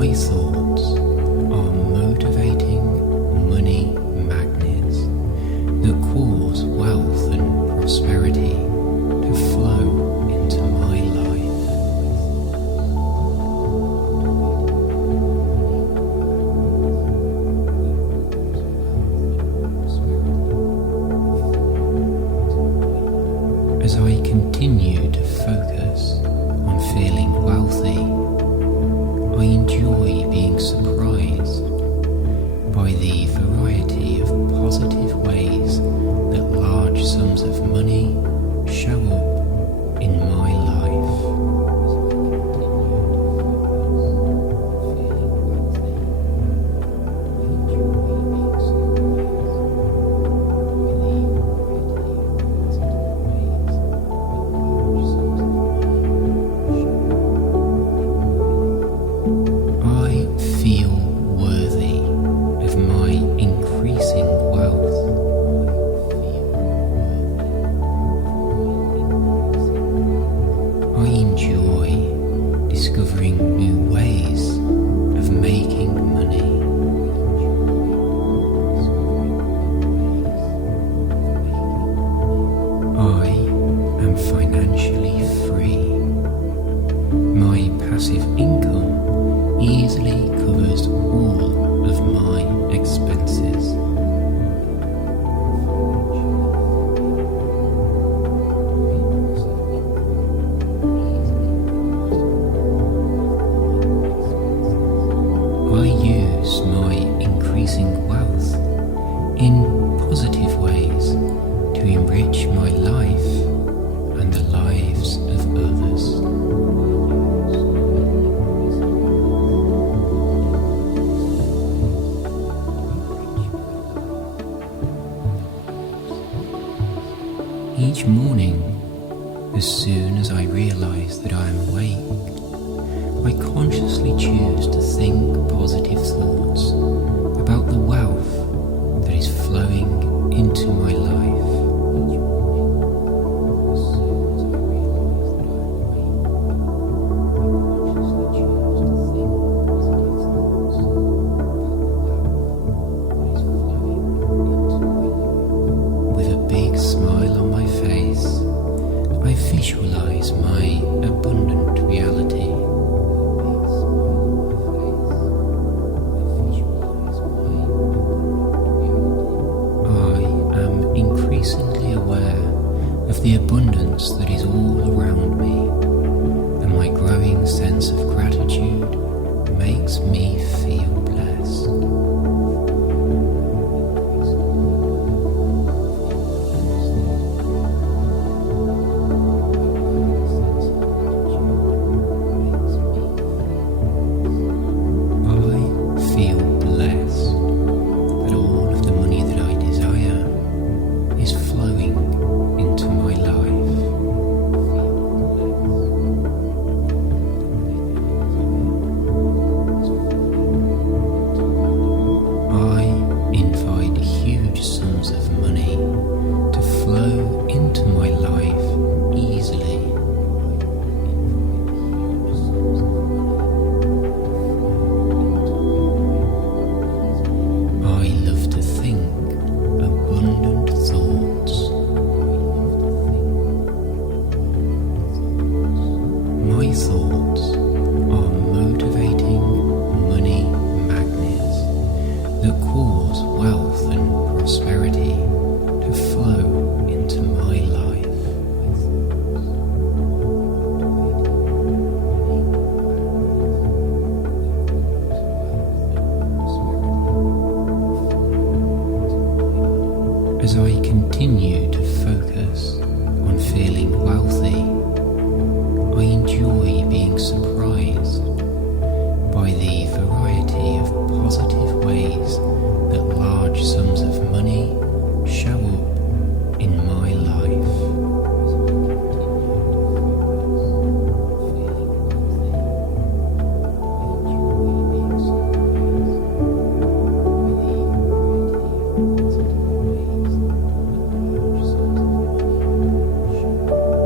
My thoughts are motivating money magnets that cause wealth and prosperity to flow into my life. As I continue to focus on feeling wealthy, I enjoy being surprised by the variety of positive ways that large sums of money show up in my life. I feel worthy of my increasing wealth. I enjoy discovering new ways of making money. I am financially free. My passive income easily covers all of my expenses. I use my increasing wealth in positive ways to enrich my life and the lives of others. Each morning, as soon as I realize that I am awake, I consciously choose to think positive thoughts about the wealth that is flowing into my life. With a big smile on my face, I visualize my abundant reality. Increasingly aware of the abundance that is all around me, and my growing sense of gratitude makes me feel blessed. I feel blessed that all of the money that I desire is flowing into my life. I invite huge sums of money to flow into my life easily. I love to think abundant thoughts. My thoughts are motivating money magnets that cause wealth and prosperity to flow into my life. As I continue to focus on feeling wealthy, I enjoy being surprised by the variety of positive ways that large sums of money show up in my life.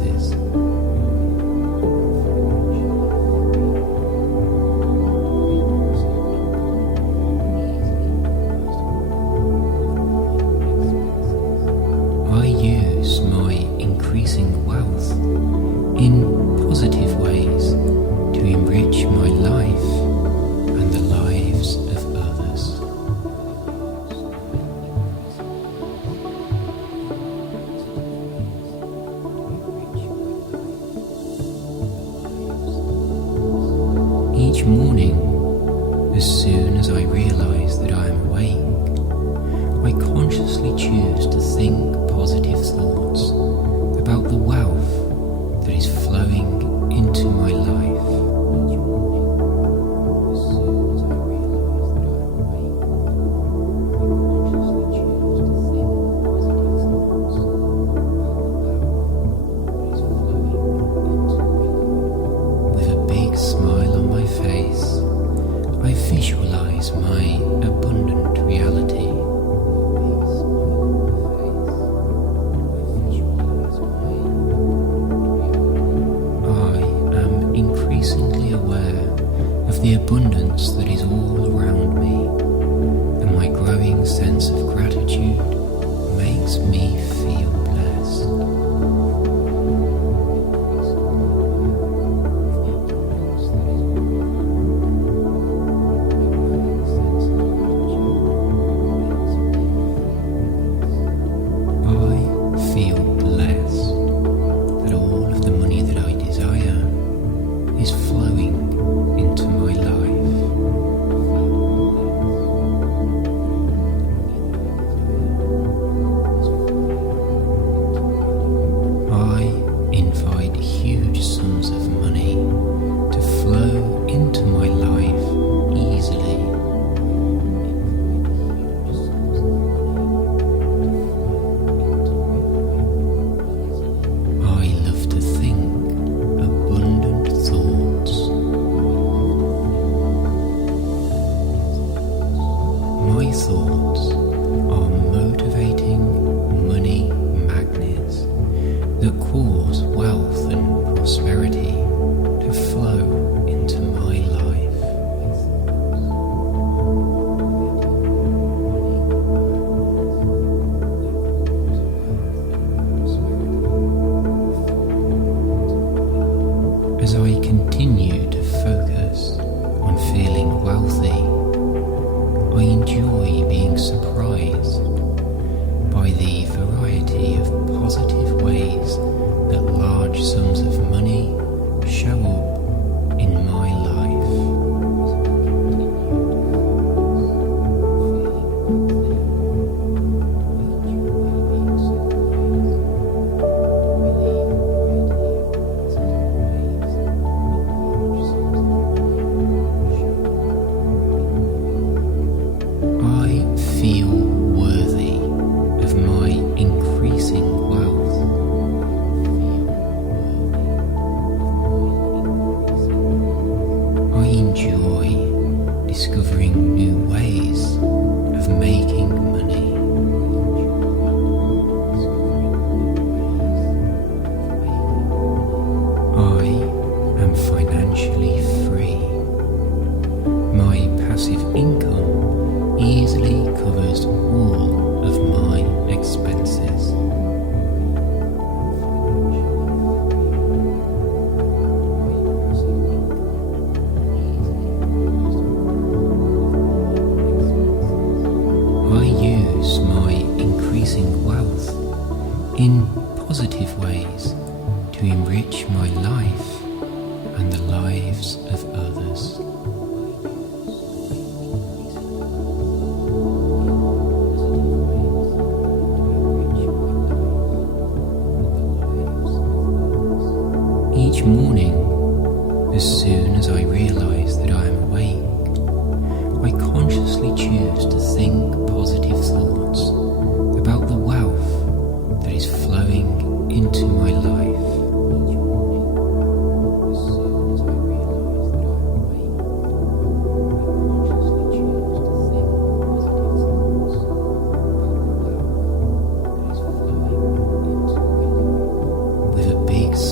expenses. I use my increasing wealth in positive ways to enrich my life and the lives of others. Each morning, as soon as I realize that I am awake, I consciously choose to think positive thoughts about the wealth that is flowing into my life. With a big smile on my face, I visualize my abundant reality. Increasingly aware of the abundance that is all around me, and my growing sense of gratitude makes me feel blessed. I feel blessed that all of the money that I desire is flowing into my life. I invite huge sums of money to flow into my life easily. I love to think abundant thoughts. My thoughts are motivating money magnets that cause wealth and prosperity to flow into my life. As I continue to focus on feeling wealthy, I enjoy being surprised by the variety of positive ways that large sums of money show up in my life. I feel worthy of my increasing wealth. I enjoy discovering new ways of making money. I am financially free. My passive income easily covers all of my expenses. I use my increasing wealth in positive ways to enrich my life and the lives of others. Each morning, as soon as I realize that I am awake, I consciously choose to think positive thoughts about the wealth that is flowing into my life. With a big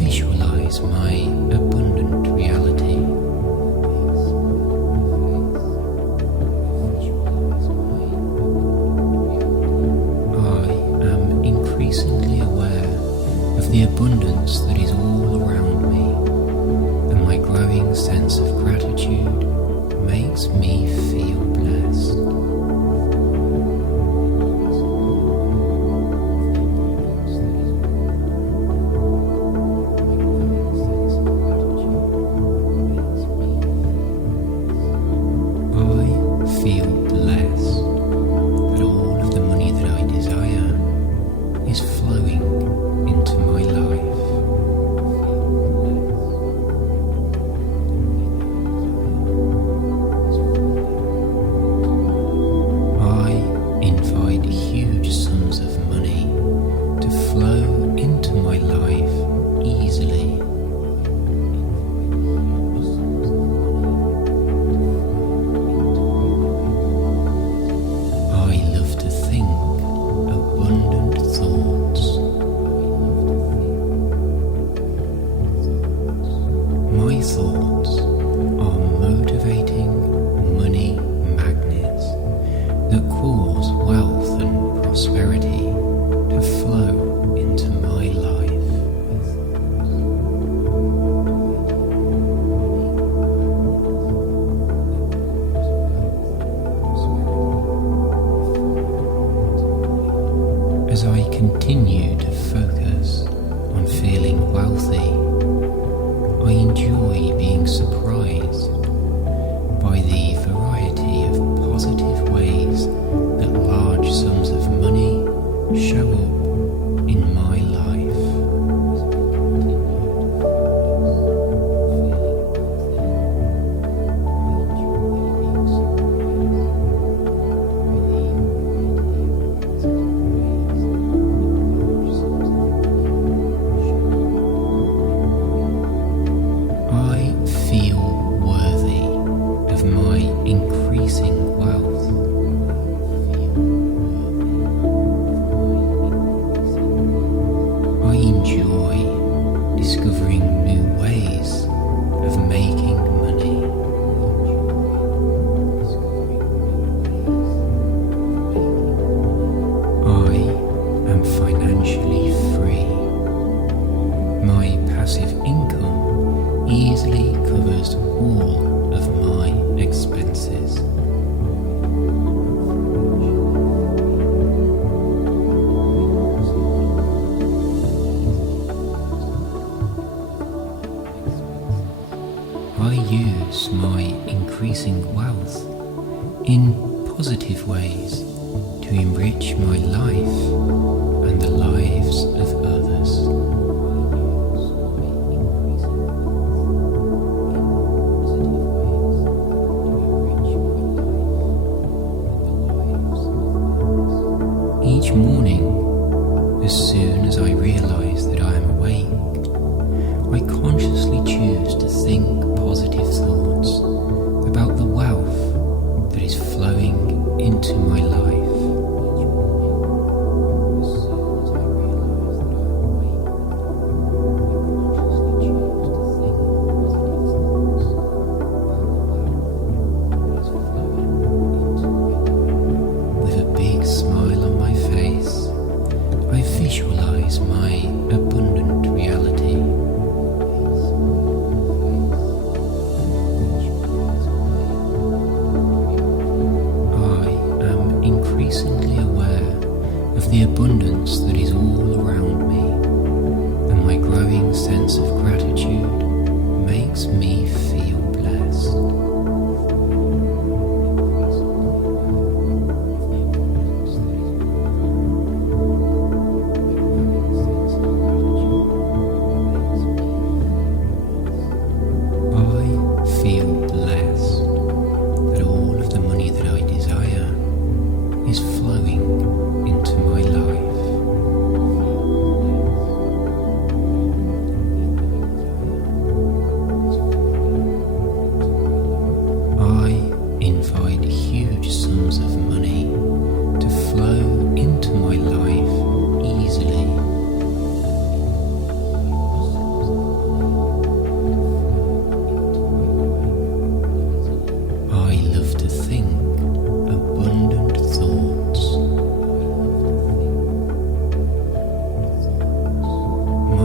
visualize my abundant reality. I am increasingly aware of the abundance that is all around me, and my growing sense of gratitude makes me feel blessed. Feel blessed that all of the money that I desire is flowing into my life. I invite huge sums of money to flow into my life easily. My thoughts are motivating money magnets that cause wealth and prosperity to flow into my life. As I continue to focus on feeling wealthy, I enjoy being surprised by the variety of positive ways that large sums of money show up in my life. I feel worthy of my increasing wealth. I enjoy discovering new ways of making money. I am financially free. My passive income easily covers all of my expenses. I use my increasing wealth in positive ways to enrich my life and the lives of others. Each morning, as soon as I realize that I am awake, I consciously choose to think positive thoughts about the wealth that is flowing into my life. With a big smile on my face, I visualize my abundant reality. I am increasingly aware of the abundance that is all around me, and my growing sense of gratitude makes me feel blessed. Feel blessed that all of the money that I desire is flowing into my life.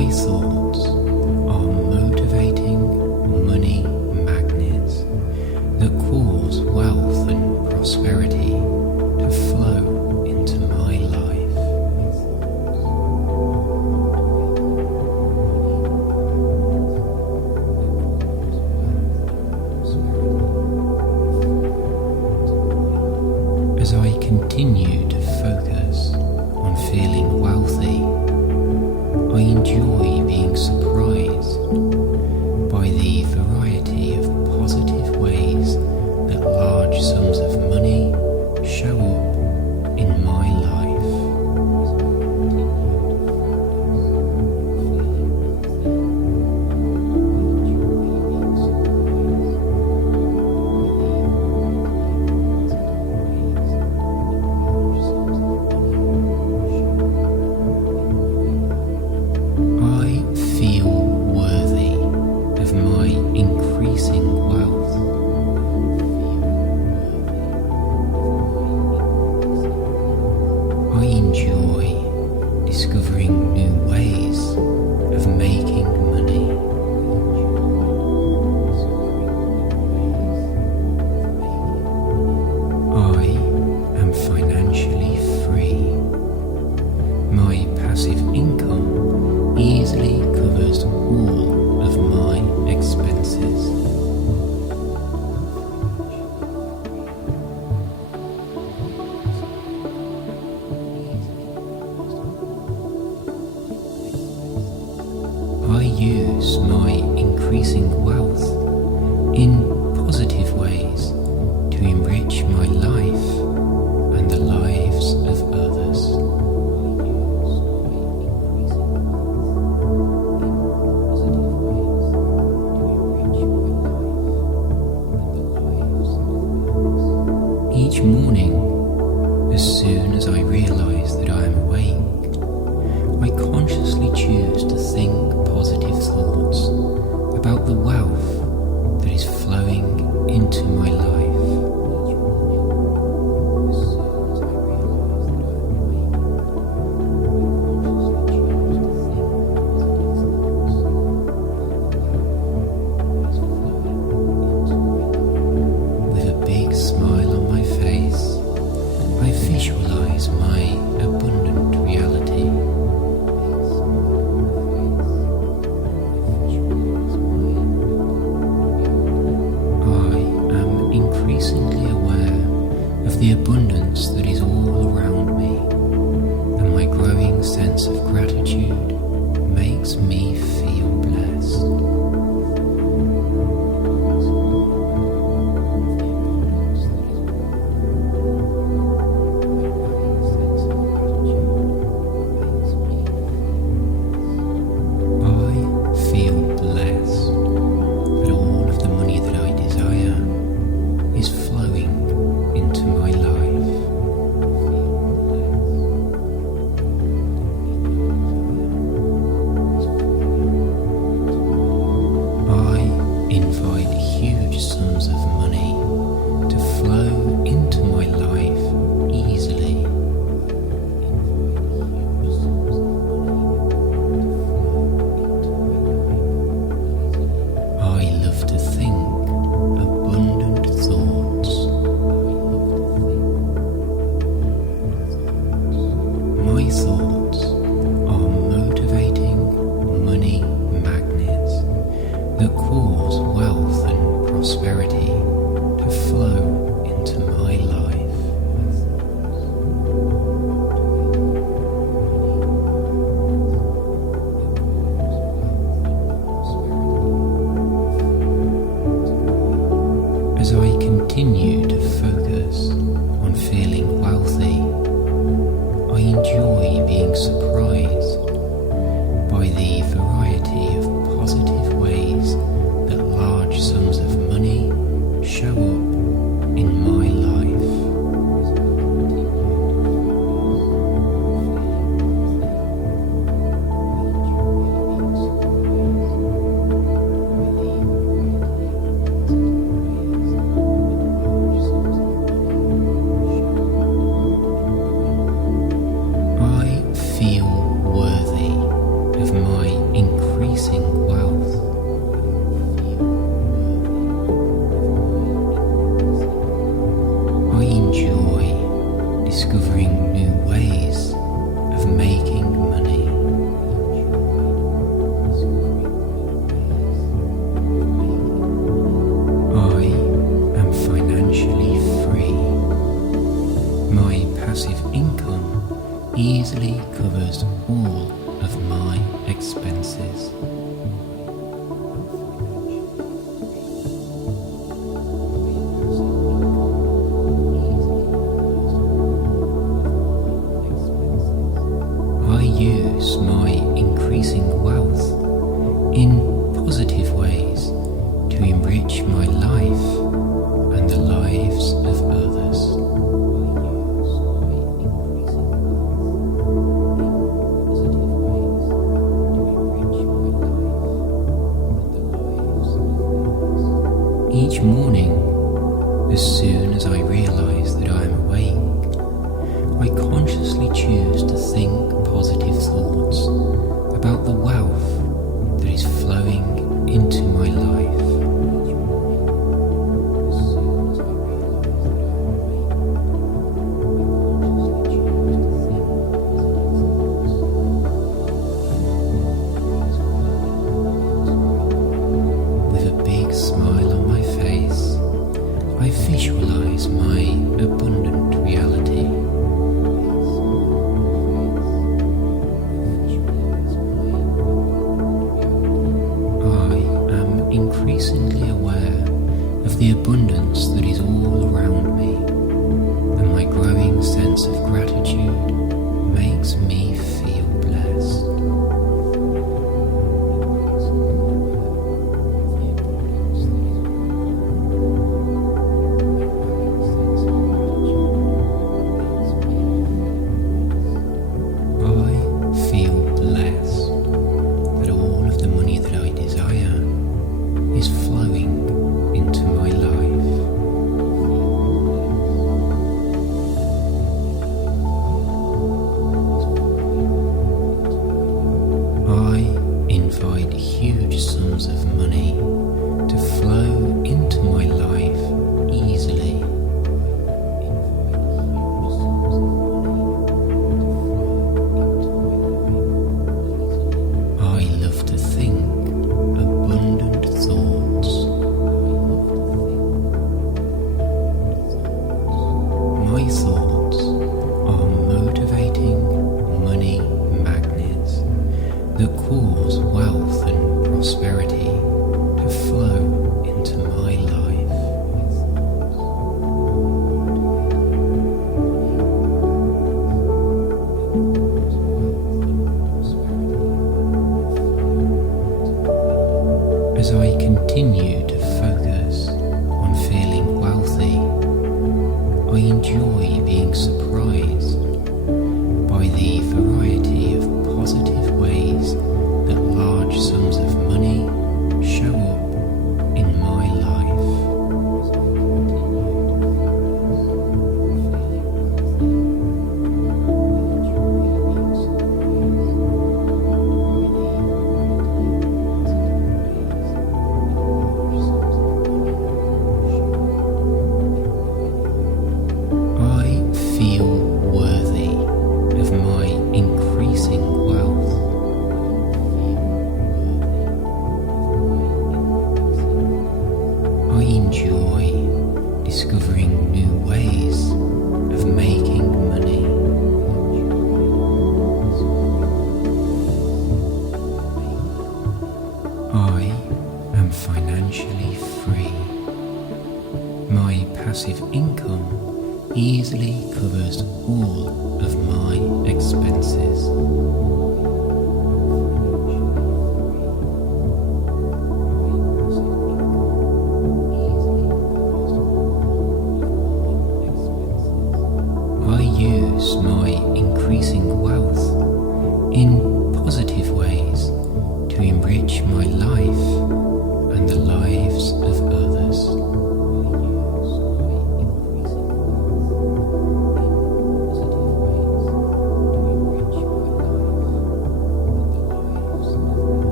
My thoughts are motivating money magnets that cause wealth and prosperity to flow into my life. As I continue to focus on feeling wealthy, I enjoy being surprised by the variety of positive ways that large sums of money show up in my life. I feel worthy of my increasing wealth. I enjoy discovering new ways of making money. I am financially free. My passive income easily covers all of my expenses. I use my increasing wealth in positive ways to enrich my life and the lives of others. Each morning, as soon as I realize that I am awake, I consciously choose to think positive thoughts about the wealth that is flowing into my life. With a big smile on my face, I visualize my abundant reality. I am increasingly aware of the abundance that is all around me, and my growing sense of gratitude makes me feel blessed. I feel blessed that all of the money that I desire is flowing into my life. I invite huge sums of money to flow into my life easily. I love to think abundant thoughts. My thoughts are motivating money magnets that cause wealth and prosperity to flow into my life. As I continue to focus on feeling wealthy, I enjoy being surprised by the variety of positive ways that large sums of money show up in my life. I feel worthy of my increasing wealth. I enjoy discovering new ways of making money. I am financially free. My passive income easily covers all of my expenses. I use my increasing wealth in positive ways to enrich my life and the lives of others. Each morning, as soon as I realize that I am awake, I consciously choose to think positive thoughts about the wealth that is flowing into my life. With a big smile on my face, I visualize my abundant reality. I am increasingly aware of the abundance that is all around me, and my growing sense of gratitude makes me feel blessed. I feel blessed that all of the money that I desire is flowing into my life. I invite huge sums of money to flow into my life easily. I love to think abundant thoughts. My thoughts are motivating money magnets that cause wealth and prosperity to flow into my life. As I continue to focus on feeling wealthy, I enjoy being surprised by the variety of positive ways that large sums of money show up in my life. I feel worthy of my increasing wealth. I enjoy discovering new ways of making money. I am financially free. My passive income easily covers all of my expenses. I use my increasing wealth in positive ways to enrich my life and the lives of others.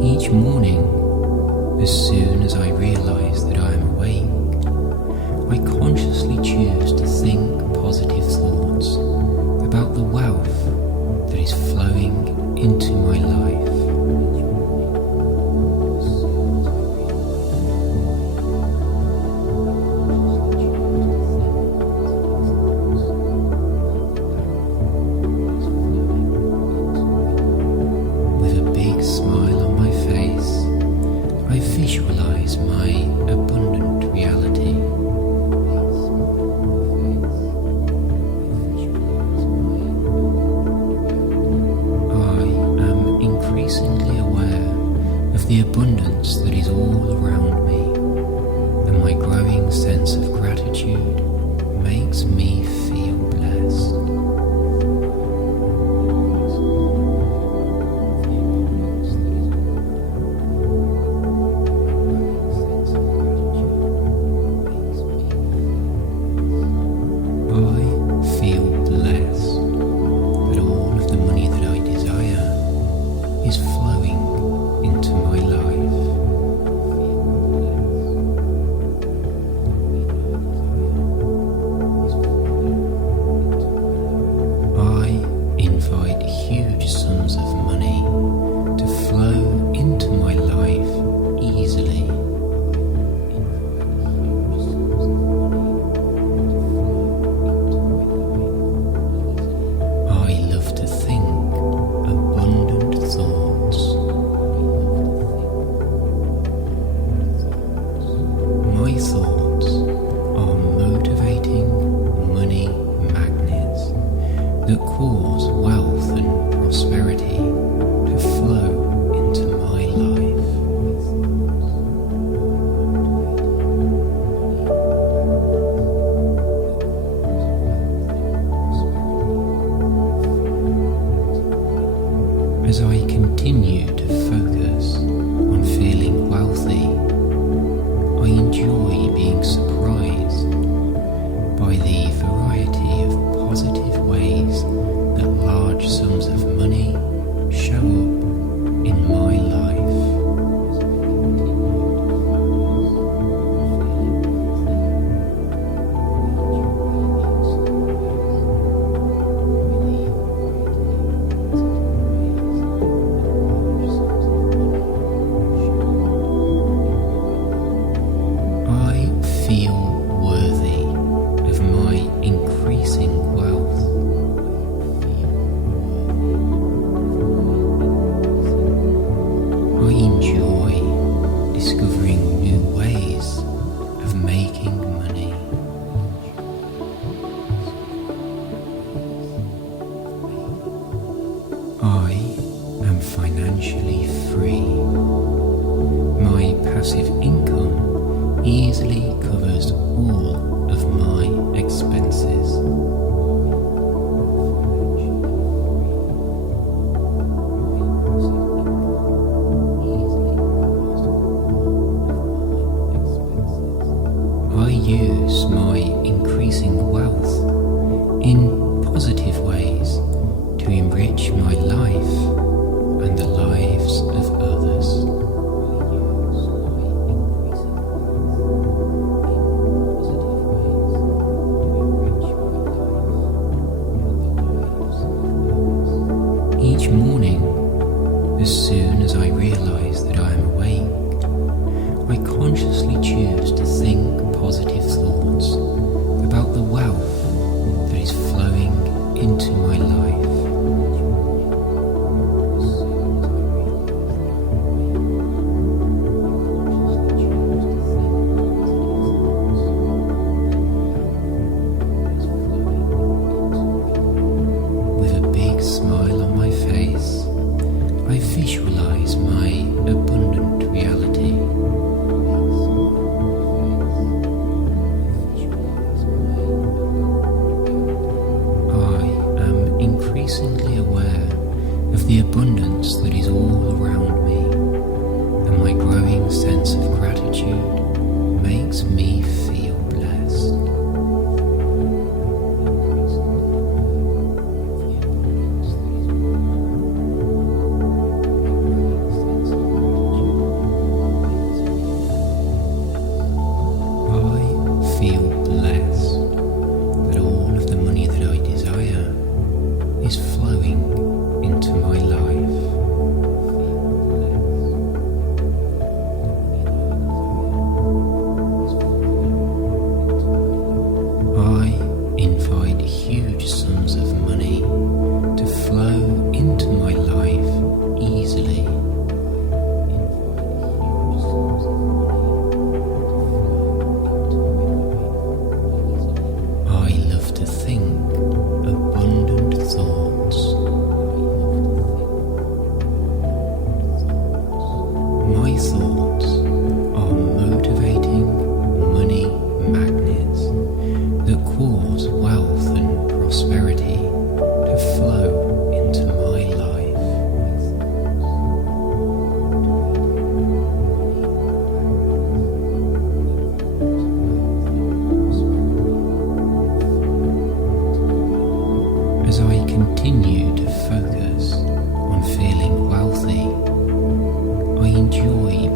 Each morning, as soon as I realize that I am awake, I consciously choose to think positive thoughts about the wealth that is flowing into my life. With a big smile on my face, I visualize my abundant reality. I am increasingly aware of the abundance that is all around me, and my growing sense of gratitude makes me feel blessed. I feel blessed that all of the money that I desire is flowing into my life. I invite huge sums of money to flow into my life easily. I love to think abundant thoughts. My thoughts are motivating money magnets that cause wealth and prosperity to flow into my life. As I continue to focus on feeling wealthy, I enjoy being surprised by the variety of positive ways that large sums of money show up in my life. I feel worthy of my increasing wealth. I enjoy discovering new ways of making money. I am financially free. My passive income easily covers all of my expenses. I use my increasing wealth in positive ways to enrich my life and the lives of others. Each morning, as soon as I realize that I am awake, I consciously choose to think positive thoughts about the wealth that is flowing into my life. With a big smile on my face, I visualize my abundant reality. I am increasingly aware of the abundance that is all around me, and my growing sense of gratitude makes me feel blessed.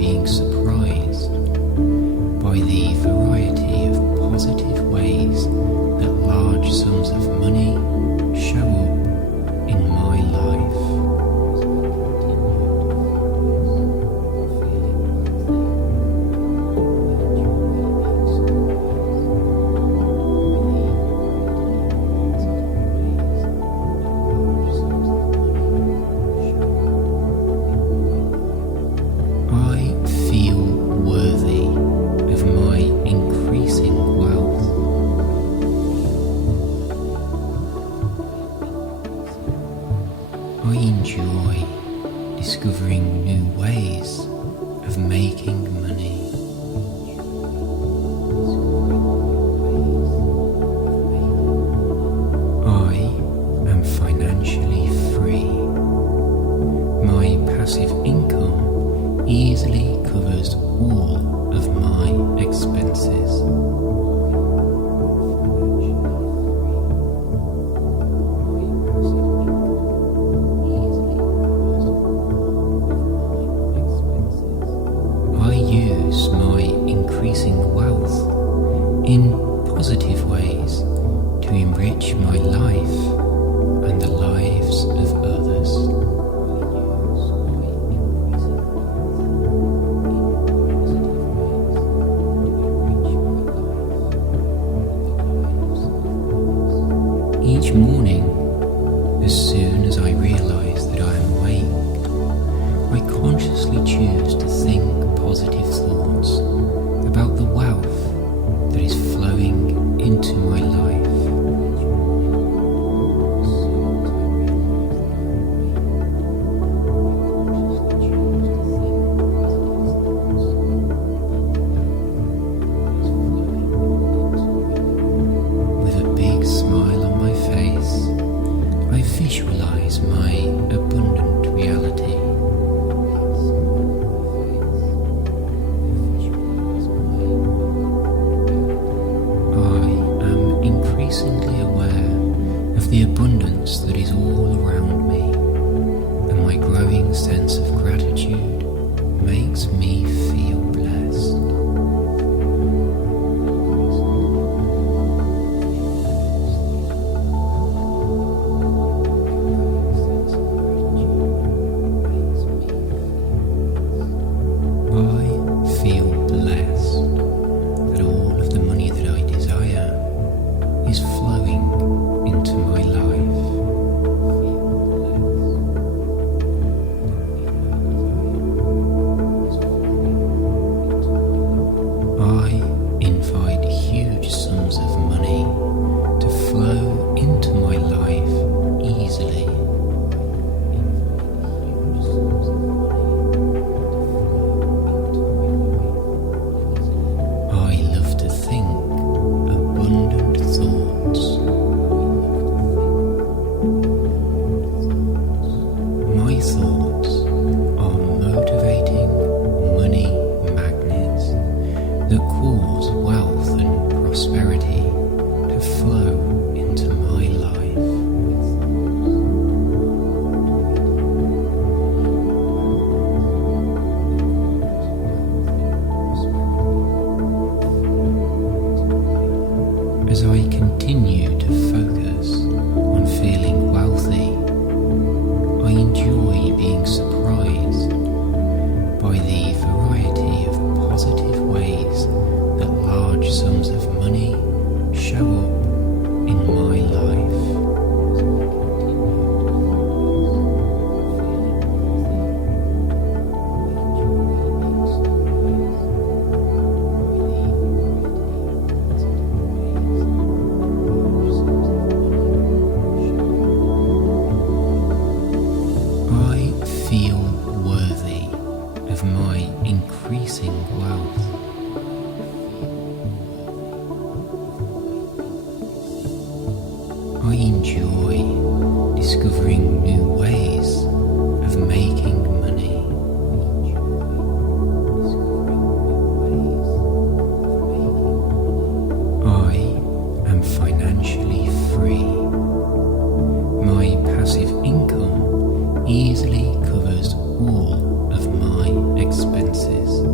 being surprised by the variety of positive ways that large sums of money show up in my life. I feel worthy of my increasing wealth. I enjoy discovering new ways of making money. I am financially free. My passive income easily covers all of my expenses. I use my increasing wealth in positive ways to enrich my life and the lives of others. Each morning, as soon as I realize that I am awake, I consciously choose to think positive thoughts about the wealth that is flowing into my life. With a big smile on my face, I visualize my abundant reality. I am increasingly aware of the abundance that is all around me, and my growing sense of gratitude makes me feel blessed. I feel blessed that all of the money that I desire is flowing into my life. I invite huge sums of money to flow into my life easily. I love to think abundant thoughts. My thoughts are motivating money magnets that cause wealth and prosperity to flow into my life. As I continue to focus on feeling wealthy, I enjoy being surprised by the variety of positive ways that large sums of money show up in my life. I feel worthy of my increasing wealth. I enjoy discovering new ways of making money. I am financially free. My passive income easily covers all of my expenses.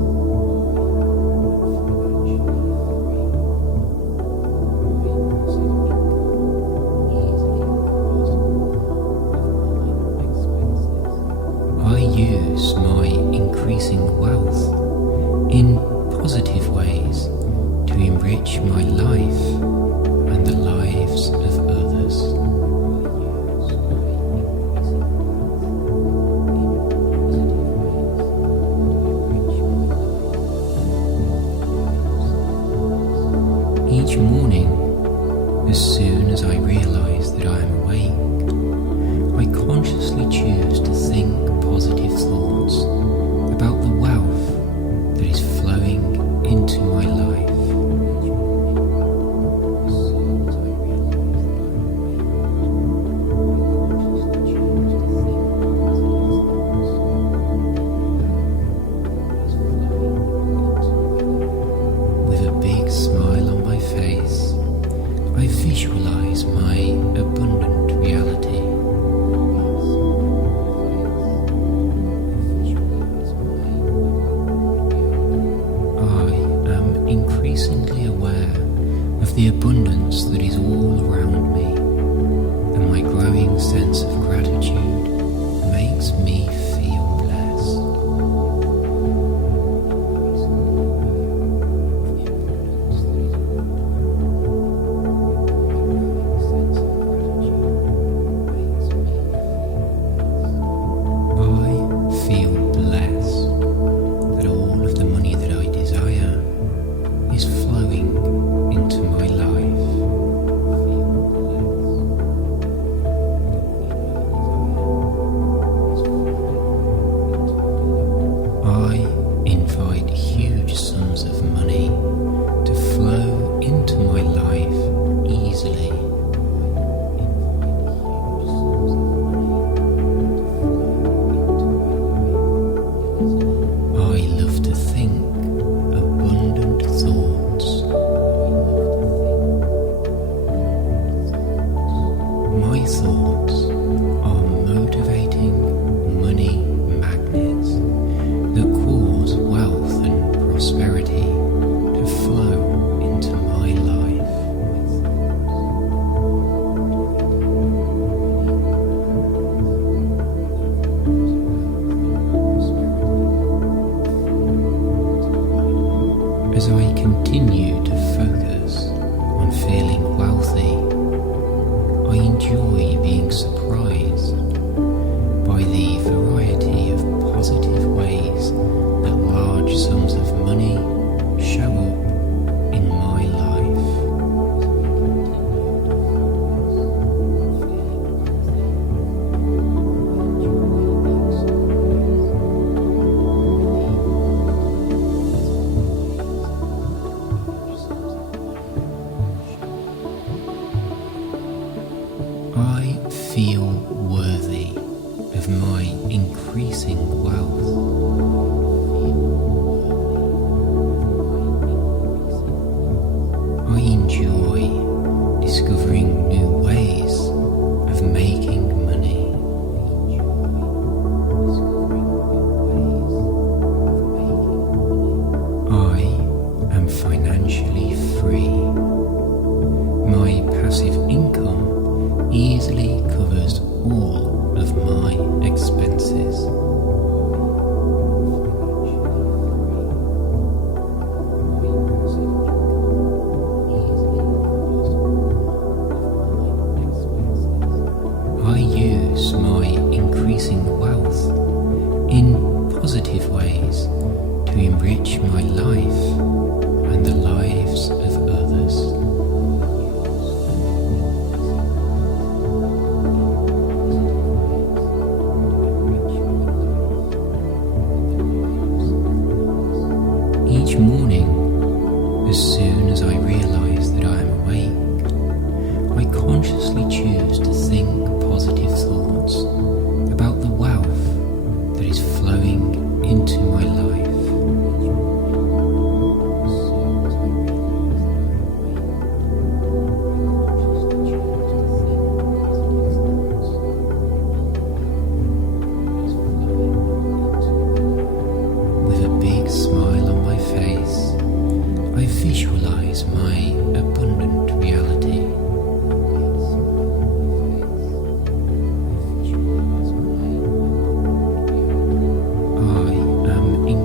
increasing wealth in positive ways to enrich my life and the lives of others. Each morning, as soon as I realize that I am awake, I consciously choose to think positive thoughts about the wealth that is flowing into my life. With a big smile on my face, I visualize my abundant reality. Increasingly aware of the abundance that is all around me, and my growing sense of gratitude makes me feel blessed. I feel blessed that all of the money that I desire is flowing into my life. I invite huge sums of money to flow into my life easily. I love to think abundant thoughts. My thoughts are motivating money magnets that cause wealth and prosperity to flow into my life. As I continue to focus on feeling wealthy, I enjoy being surprised by the variety of positive ways that large sums of money show up in my life. I feel worthy of my increasing wealth. I enjoy discovering new ways of making money. I am financially free. My passive income easily covers all of my expenses. I use my increasing wealth in positive ways to enrich my life and the lives of others. Each morning, as soon as I realize that I am awake, I consciously choose to think positive thoughts about the wealth that is flowing into my life. With a big smile on my face, I visualize my abundant reality. I am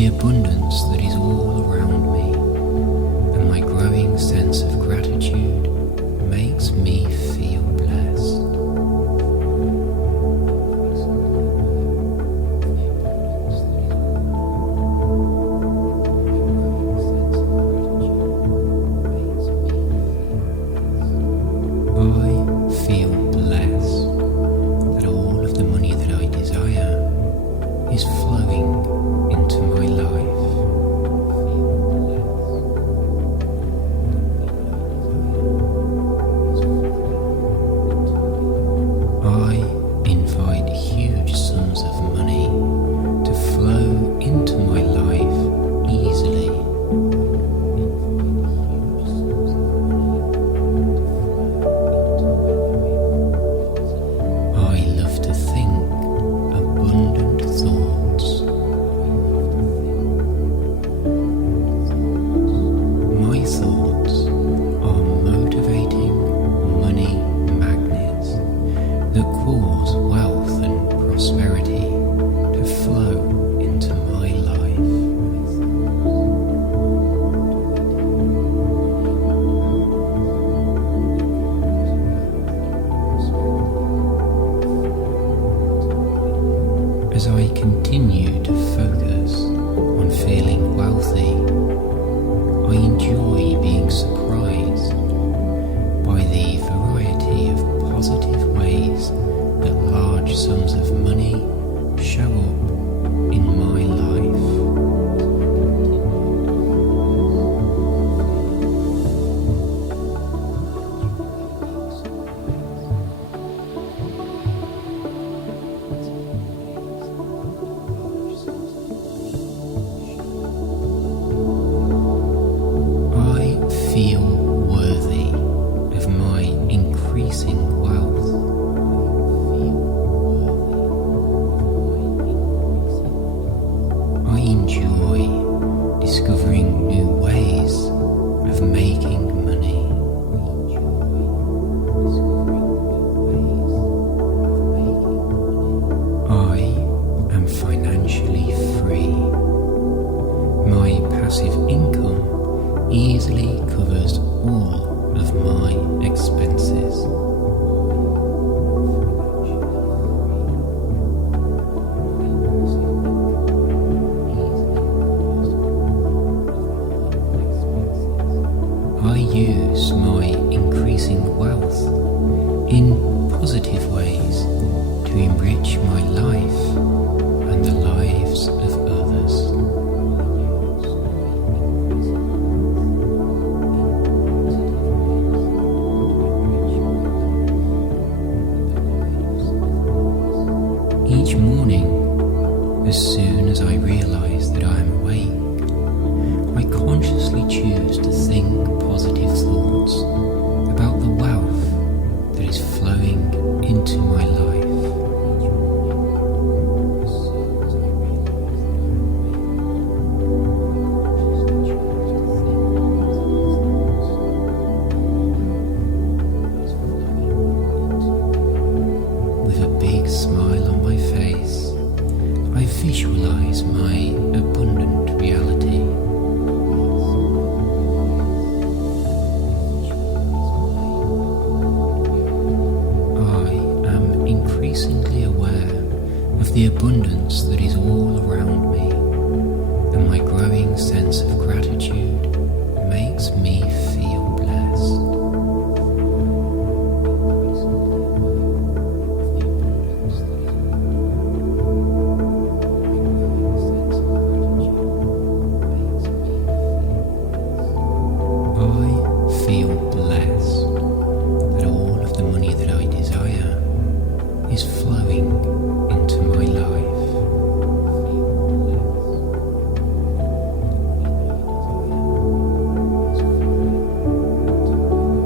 the abundance that is all around me, and my growing sense of gratitude makes me feel blessed. I feel blessed that all of the money that I desire is flowing into my life. I invite huge sums of money to flow into my life easily. I love to think abundant thoughts. My thoughts are motivating money magnets that cause wealth and prosperity to flow into my life. As I continue to focus on feeling wealthy, I enjoy being surprised by the variety of positive ways that large sums of money show up in my life. I feel worthy of my increasing wealth. I enjoy discovering new ways of making money. I am financially free. My passive income easily covers all of my expenses. I use my increasing wealth in positive ways to enrich my life and the lives of others. Each morning, as soon as I realize that I am awake, I consciously choose to think positive thoughts about the wealth that is flowing into my life. With a big smile on my face, I visualize my abundant reality. Increasingly aware of the abundance that is all around me, and my growing sense of gratitude makes me feel blessed. I feel blessed that all of the money that I desire is flowing into my life.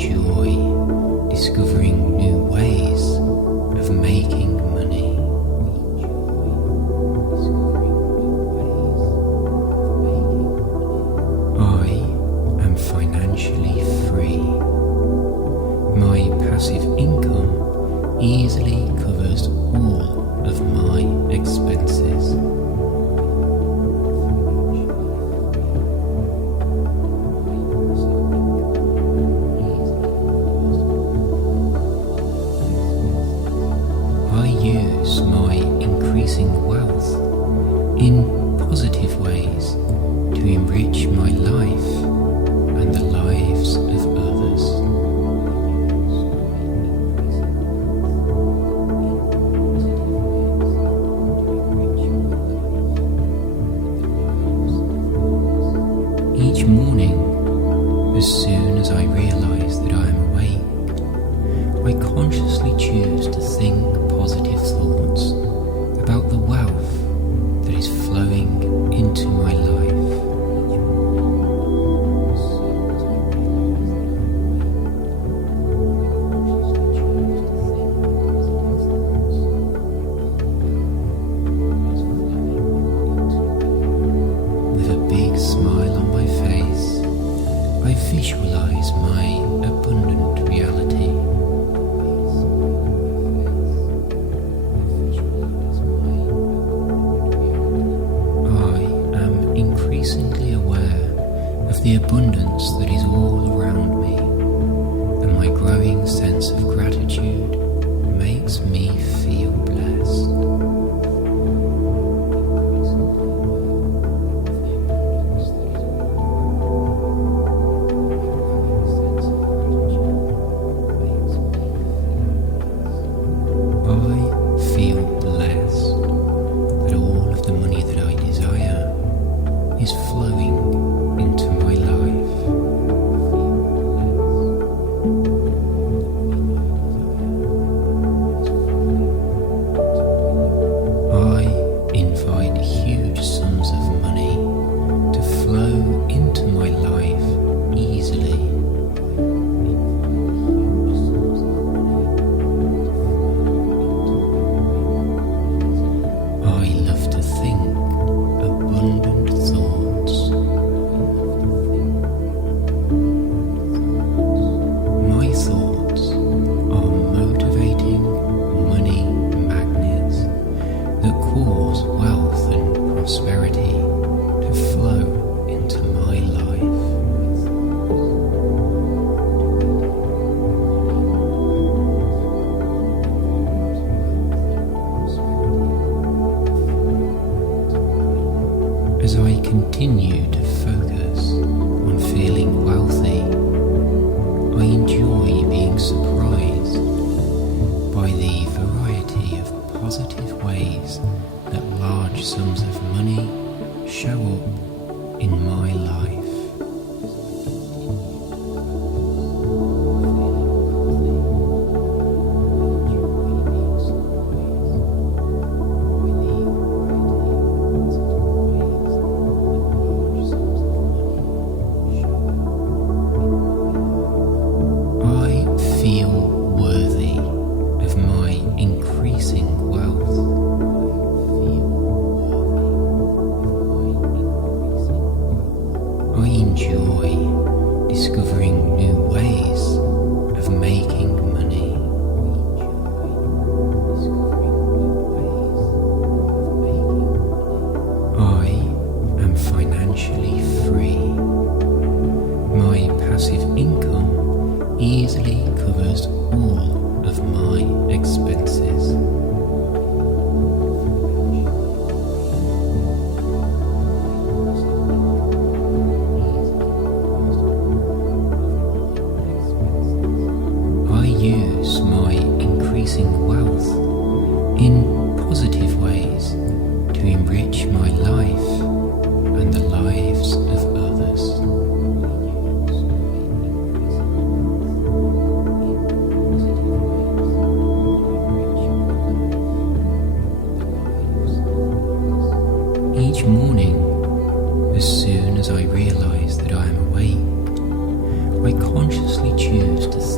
enjoy discovering new ways of making money. I am financially free. My passive income easily covers all of my expenses. I use my increasing wealth in positive ways to enrich my life and the lives of others. Each morning, as soon as I realize that I am awake, I consciously choose to think positive thoughts about the wealth that is flowing into my life. With a big smile on my face, I visualize my abundant reality. I am increasingly aware of the abundance that is all around me, and my growing sense of gratitude makes me feel blessed. I feel blessed that all of the money that I desire is flowing into my life. I invite huge sums of money to flow into my life easily. I love to think abundant thoughts. My thoughts are motivating money magnets that cause wealth and prosperity to flow into my life. As I continue to focus on feeling wealthy, I enjoy being surprised by the variety of positive ways that large sums of money show up in my life. I feel worthy of my increasing wealth. I enjoy discovering new ways of making money. I am financially free. My passive income easily covers all of my expenses. I use my increasing wealth in positive ways to enrich my life and the lives of others. Each morning, as soon as I realize that I am awake, I consciously choose to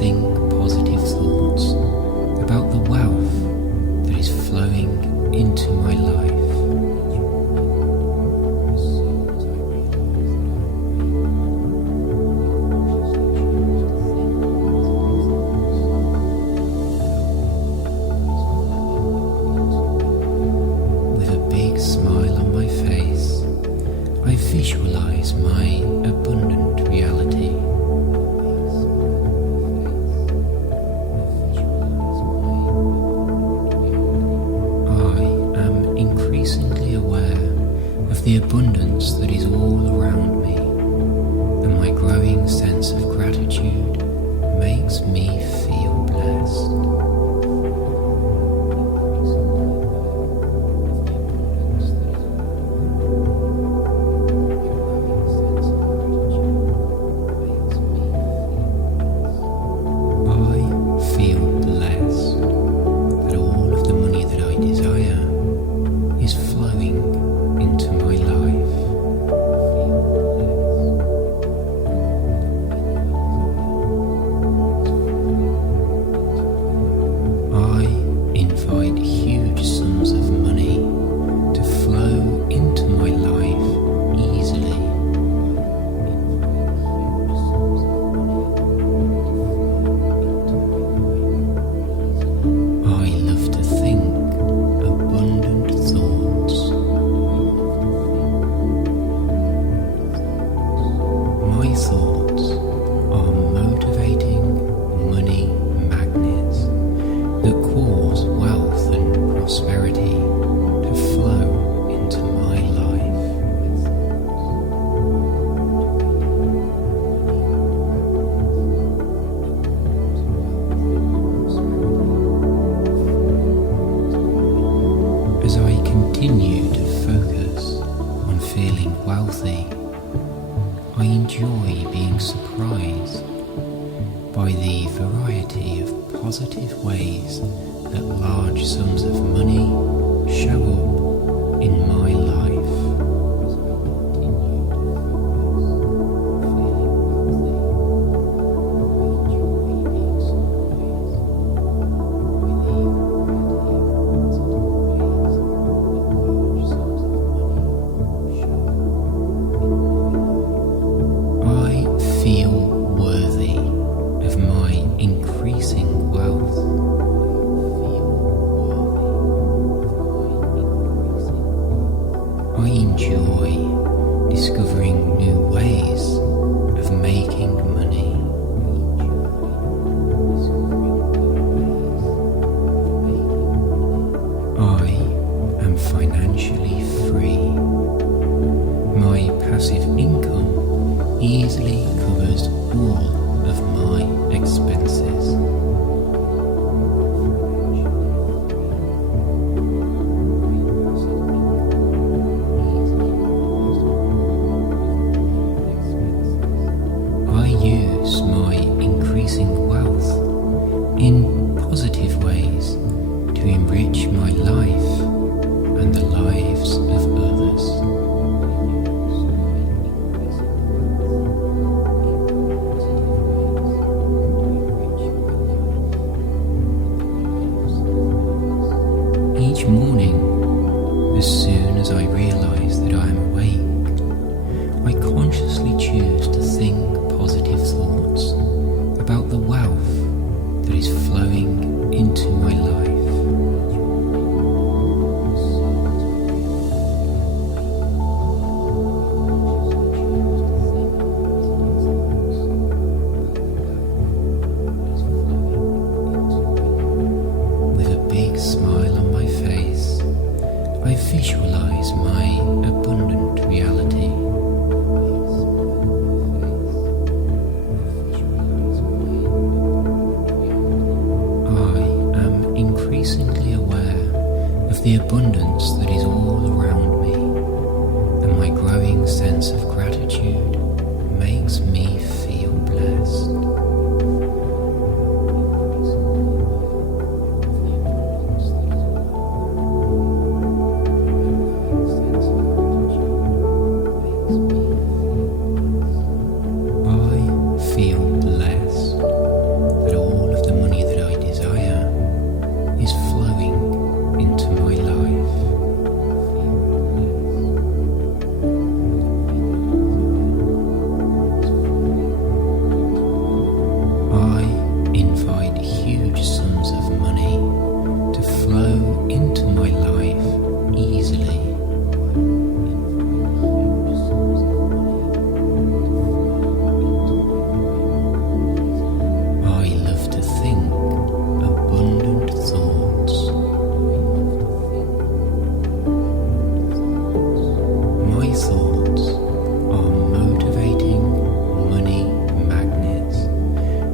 of the abundance that is all around me, and my growing sense of gratitude makes me feel blessed. Continue to focus on feeling wealthy. I enjoy being surprised by the variety of positive ways that large sums of money show up in my life. Feel worthy of my increasing wealth. I enjoy discovering new ways of making money. I am financially free. My passive income easily covers all of my expenses. I use my increasing wealth in positive ways to enrich my life and the lives of others. Each morning, as soon as I realize that I am awake, I consciously choose to think positive thoughts about the wealth that is flowing into my life. With a big smile on my face, I visualize my abundant reality. I am increasingly aware of the abundance that is all around me, and my growing sense of gratitude makes me feel blessed. Feel blessed that all of the money that I desire is flowing into my life.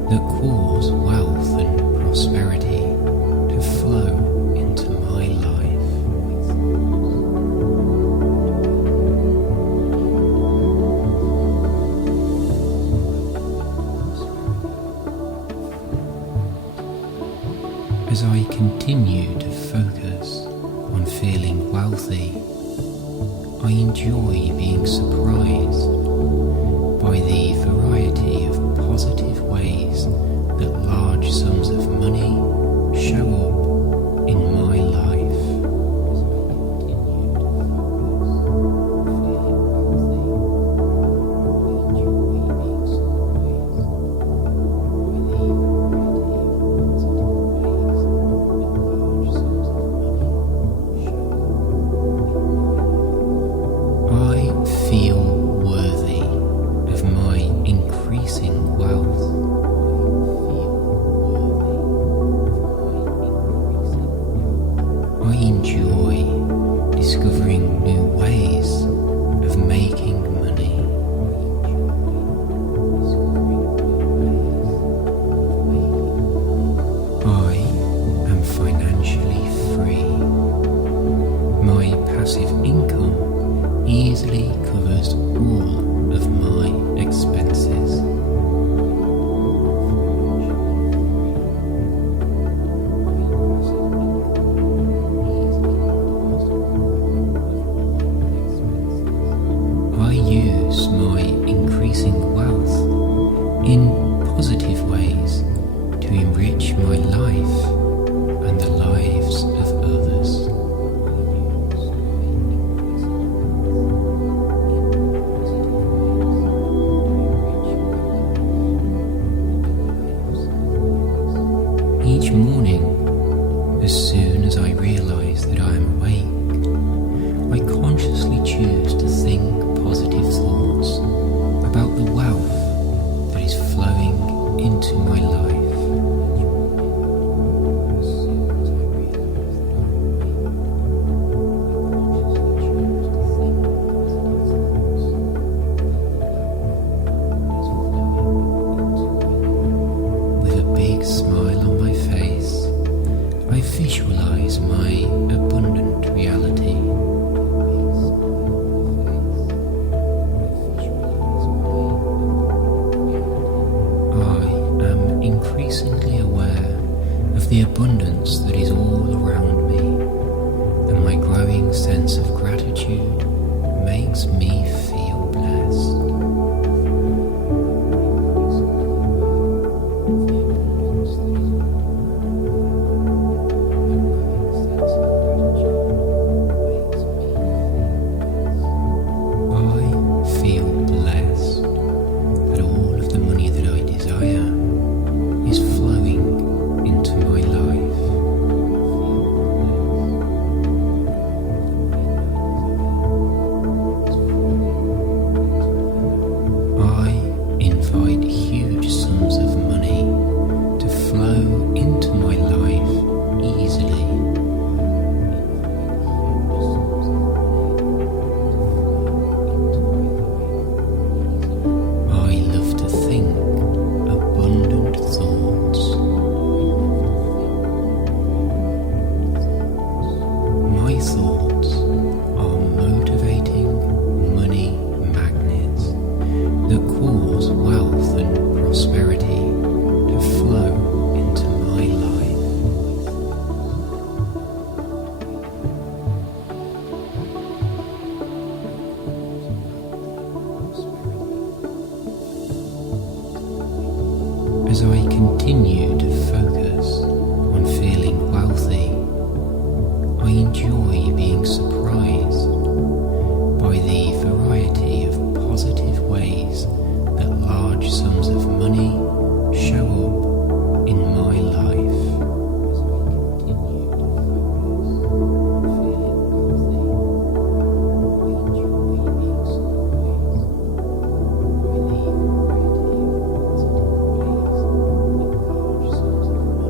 that cause wealth and prosperity to flow into my life. As I continue to focus on feeling wealthy, I enjoy being surprised by the variety of positive ways that large sums of money show up in my life. Feel worthy of my increasing wealth. I enjoy discovering new ways of making money. I am financially free. My passive income easily covers all of my expenses. I use my increasing wealth in positive ways to enrich my life and the lives of others. Each morning, as soon as I realize that I am awake, I consciously choose to think positive thoughts about the wealth that is flowing into my life. With a big smile on my face, I visualize my abundant reality. I am increasingly aware of the abundance that is all around me, and my growing sense of gratitude makes me feel blessed. As I continue to focus on feeling wealthy, I enjoy being surprised by the variety of positive ways that large sums of money show up in my life.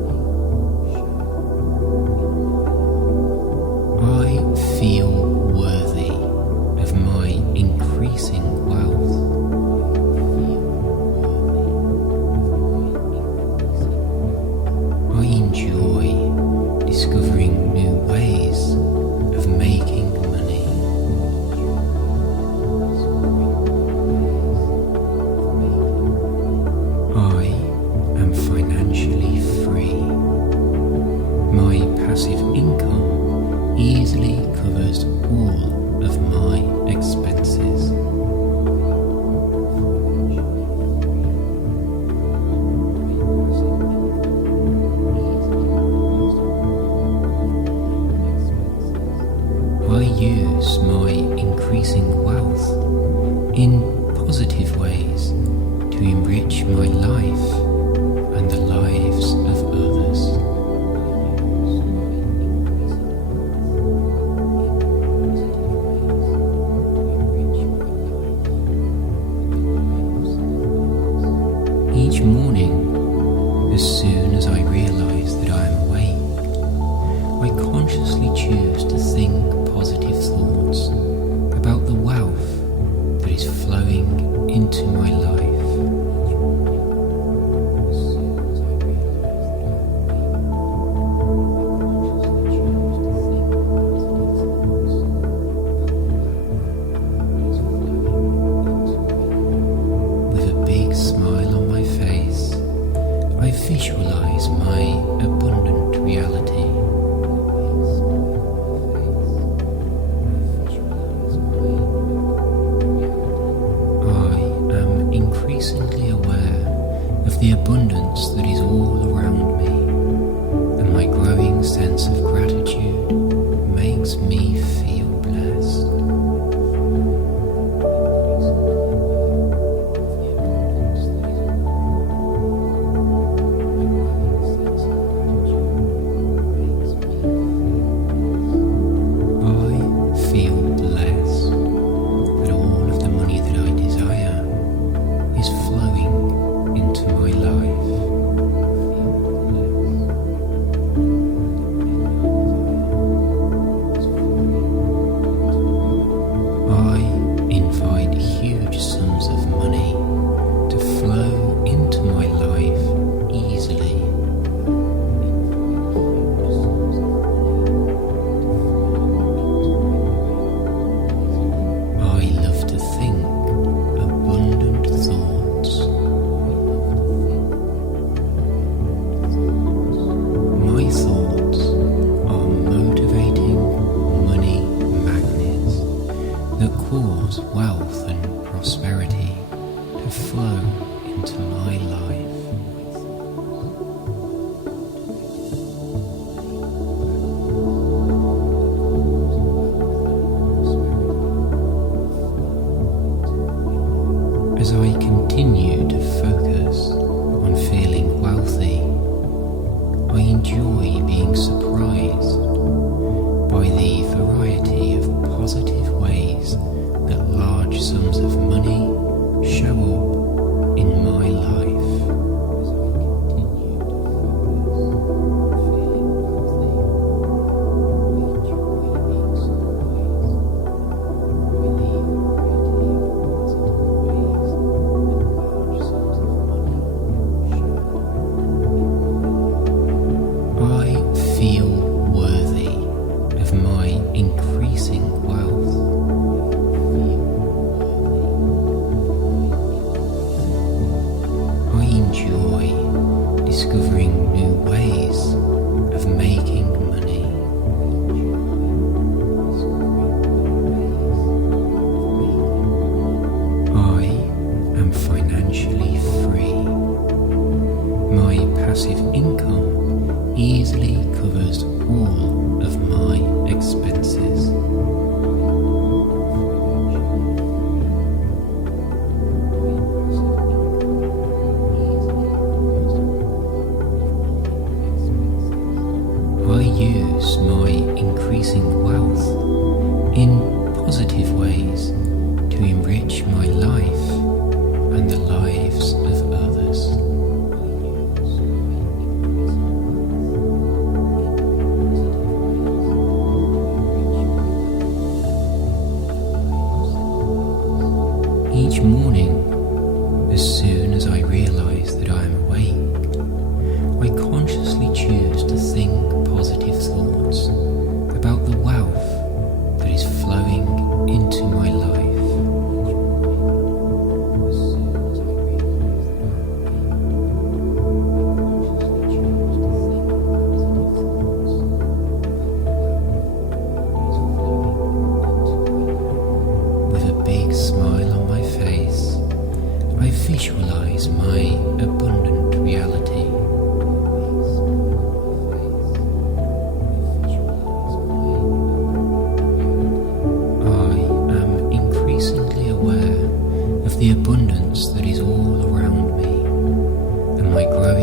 easily covers all of my expenses. I use my increasing wealth in positive ways to enrich my life and the lives of others. Each morning, as soon as I realize that I am awake, I consciously choose to think positive thoughts about the wealth that is flowing into my life. With a big smile on my face, I visualize my abundant reality. Increasingly aware of the abundance that is all around me, and my growing sense of gratitude makes me feel blessed. I feel blessed that all of the money that I desire is flowing into my life. I invite huge sums of money to flow into my life easily. I love to think abundant thoughts. My thoughts are motivating money magnets that cause wealth and prosperity to flow into my life. As I continue to focus on feeling wealthy, I enjoy being surprised by the variety of positive ways that large sums of money show up in my life. I feel worthy of my increasing wealth. I enjoy discovering new ways of making money. I am financially free. My passive income easily covers all of my expenses. I use my increasing wealth in positive ways to enrich my life and the lives of others. Each morning, as soon as I realize that I am awake, I consciously choose to think positive thoughts about the wealth that is flowing into my life.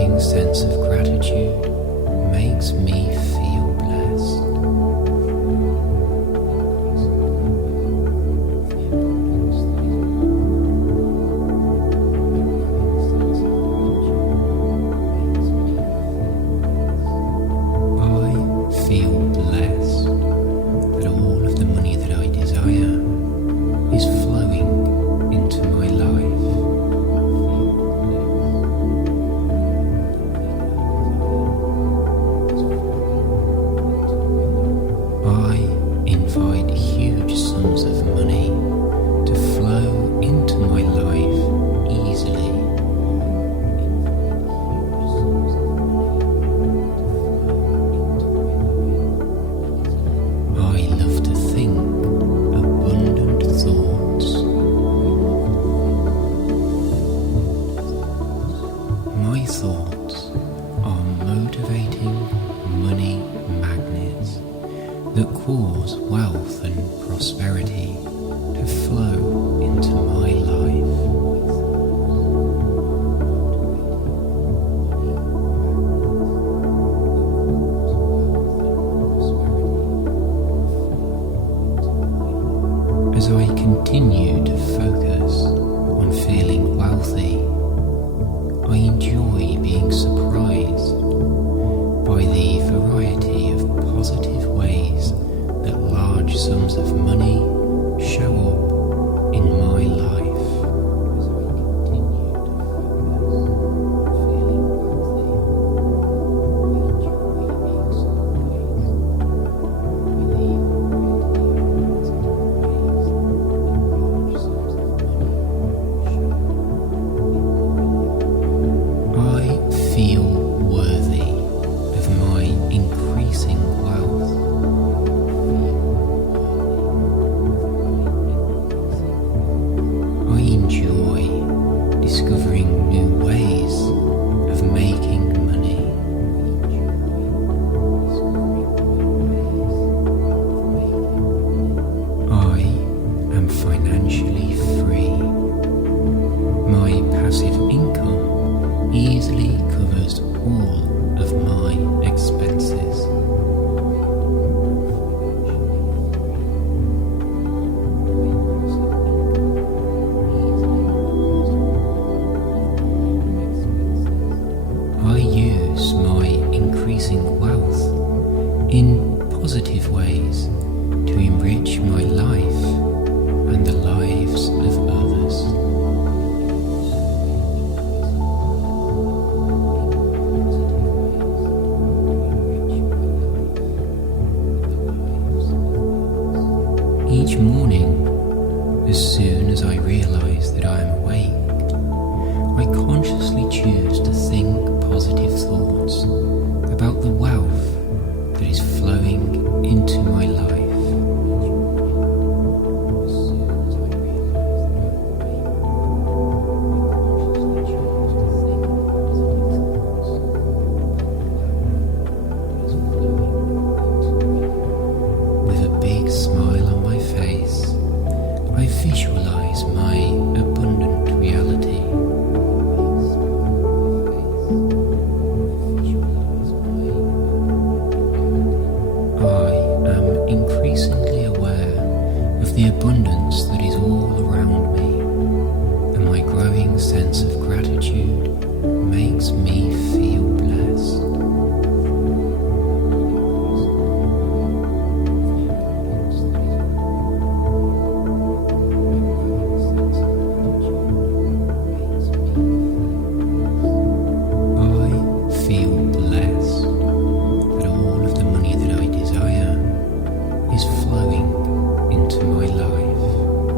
growing sense of gratitude makes me feel blessed. I feel blessed that all of the money that I desire is flowing into my life. I invite huge sums of money to flow into my life easily. I love to think abundant thoughts. My thoughts are motivating money magnets that cause wealth and prosperity to flow into my life. As I continue to focus on feeling wealthy, I enjoy being surprised by the variety of positive ways that large sums of money show up in my life. I feel worthy of my increasing wealth. I enjoy discovering new ways of making money. I am financially free. My passive income easily covers all of my expenses. I use my increasing wealth in positive ways to enrich my life and the lives of others. Each morning, as soon as I realize that I am awake, I consciously choose to think positive thoughts about the wealth that is flowing into my life. With a big smile on my face, I visualize my abundant reality. I am increasingly aware of the abundance that is all around me, and my growing sense of gratitude makes me feel blessed. I feel blessed that all of the money that I desire is flowing into my life.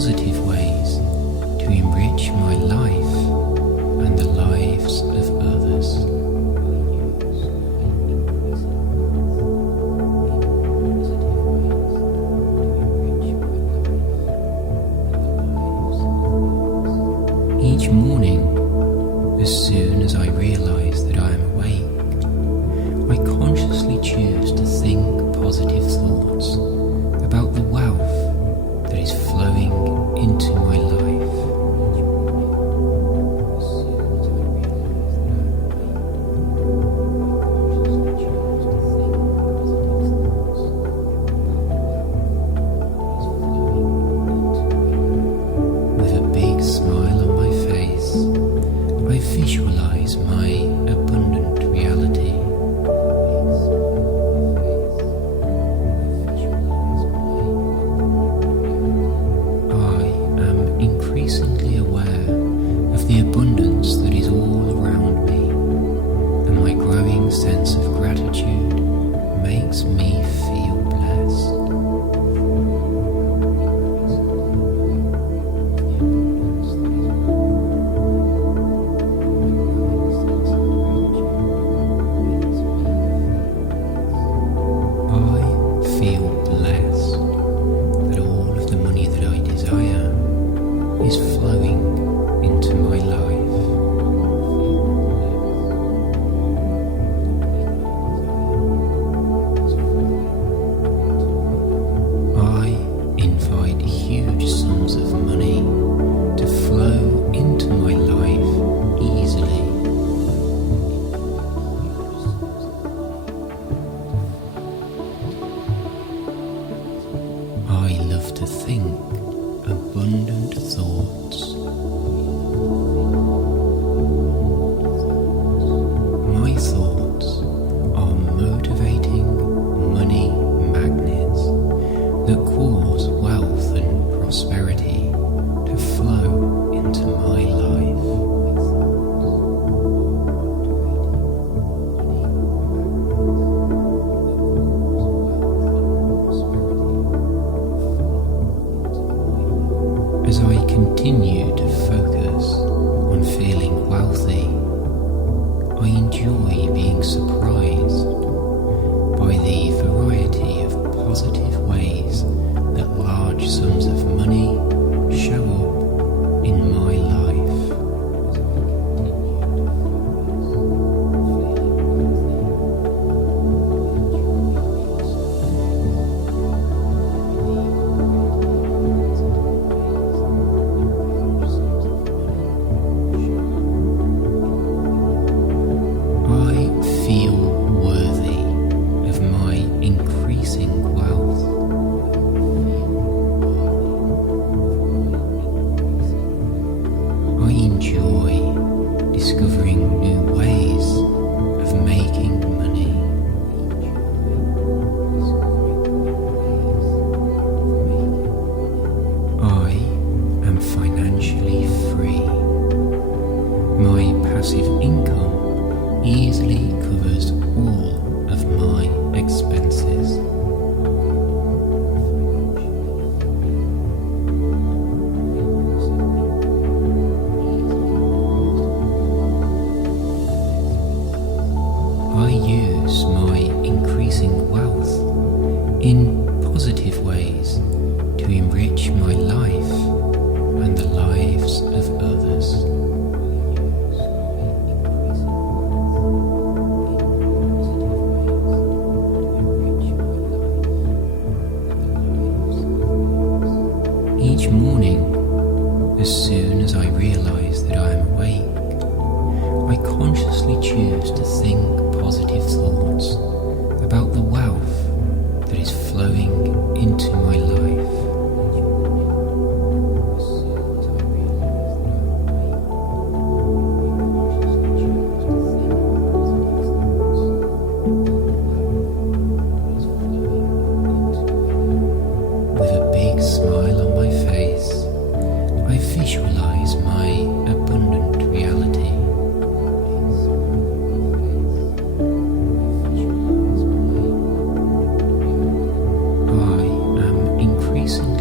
positive ways to enrich my life and the lives of others. Each morning, as soon as I realize that I am awake, I consciously choose to think positive thoughts about the wealth that is flowing into my life. With a big smile on my face, I visualize my abundant reality. I am increasingly aware of the abundance that is all around me, and my growing sense of gratitude makes me feel blessed. I feel blessed that all of the money that I desire is flowing into my life. I invite huge sums of money to flow into my life easily. I love to think abundant thoughts. My thoughts are motivating money magnets that cause wealth and prosperity to flow into my life. As I continue to focus on feeling wealthy, I enjoy being surprised by the variety of positive ways that large sums of money show up in my life. I feel worthy of my increasing wealth. I enjoy discovering new ways of making money. I am financially free. My passive income easily covers all of my expenses. I use my increasing wealth in positive ways to enrich my life and the lives of others. Each morning, as soon as I realize that I am awake, I consciously choose to think positive thoughts about the wealth that is flowing into my life. With a big smile on my face, I visualize my abundant reality. I am increasingly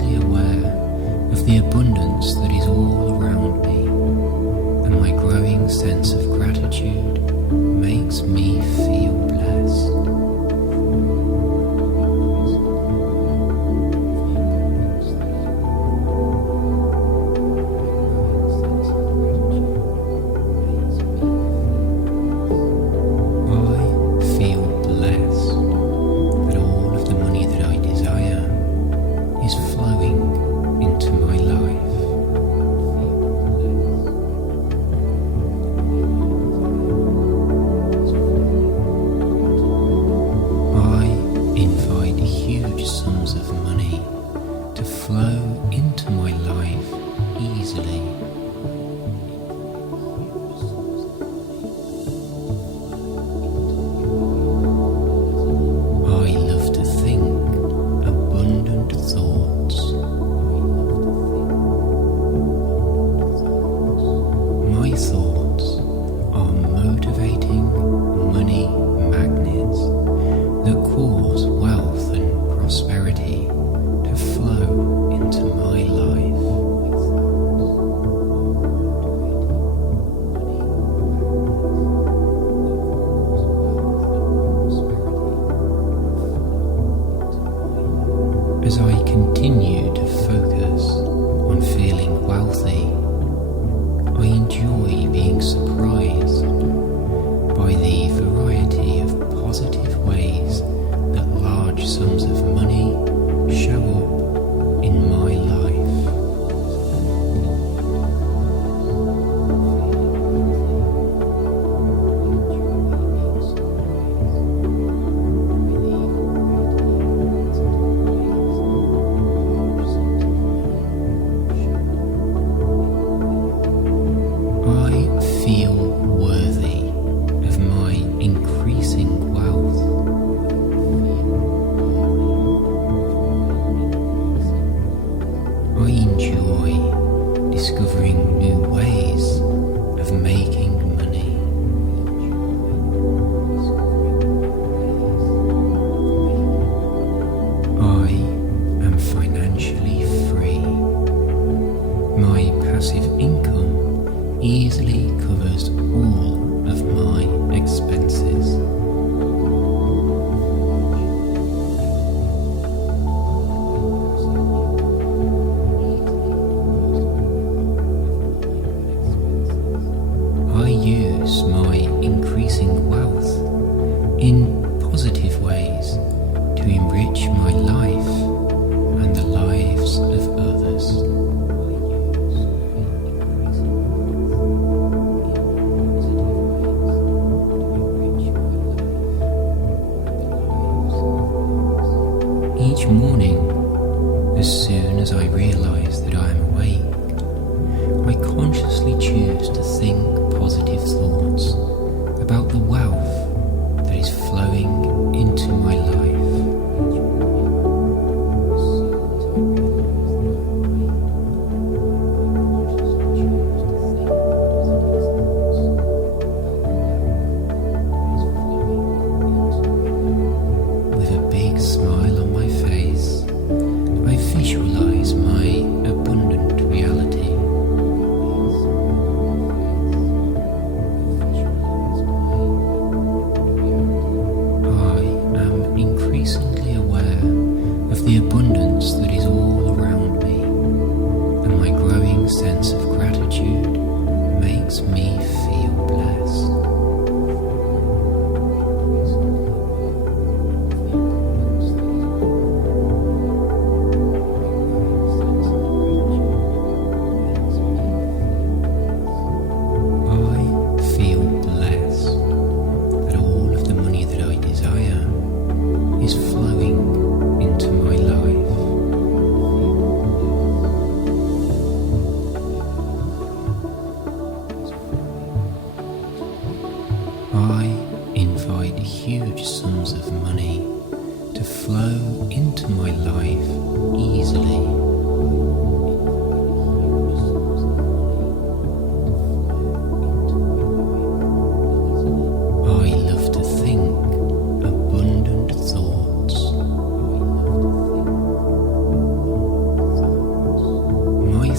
abundance that is all around me, and my growing sense of gratitude makes me feel blessed. Flow into my life easily. I love to think abundant thoughts. My thoughts are motivating money magnets that cause wealth and prosperity to flow into my life. As I continue to focus on feeling wealthy, I enjoy being surprised by the variety of positive ways that large sums of money show up in my life. I feel worthy of my increasing wealth. I enjoy discovering new ways of making money. I am financially free. My passive income easily covers all of my expenses. I use my increasing wealth in positive ways to enrich my life and the lives of others. Each morning, as soon as I realize that I am awake, I consciously choose to think positive thoughts about the wealth that is flowing into my life. With a big smile on my face, I visualize my abundant reality. I am increasingly aware of the abundance that is all around me, and my growing sense of gratitude makes me feel blessed. Is flowing into my life.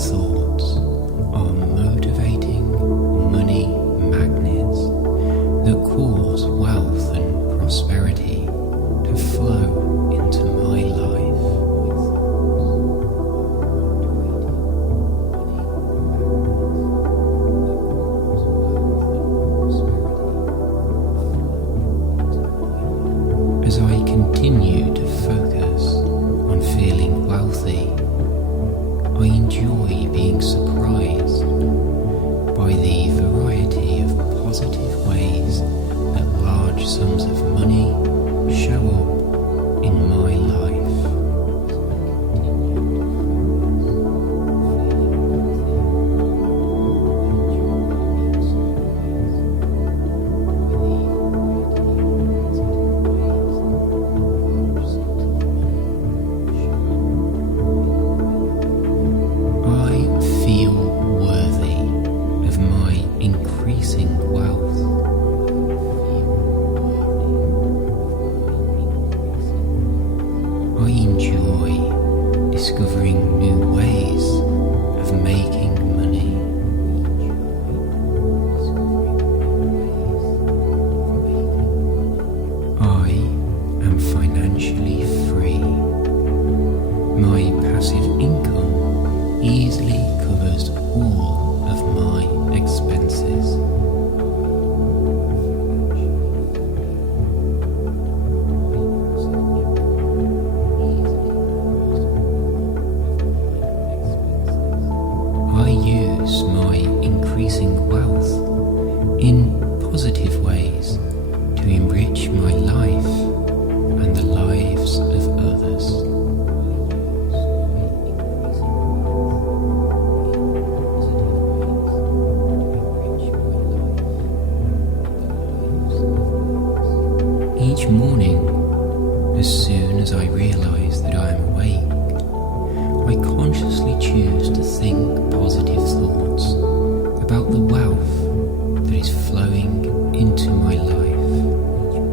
thoughts are motivating money magnets that cause wealth and prosperity to flow into my life. As I continue to focus on feeling wealthy, I enjoy being surprised by the variety of positive ways that large sums of money show up in my life. I feel worthy of my increasing wealth. I enjoy discovering new ways of making money. I am financially free. My passive income easily covers all of my expenses. I use my increasing wealth in positive ways to enrich my life and the lives of others. Each morning, as soon as I realize that I am awake, I consciously choose to think positive thoughts about the wealth that is flowing into my life.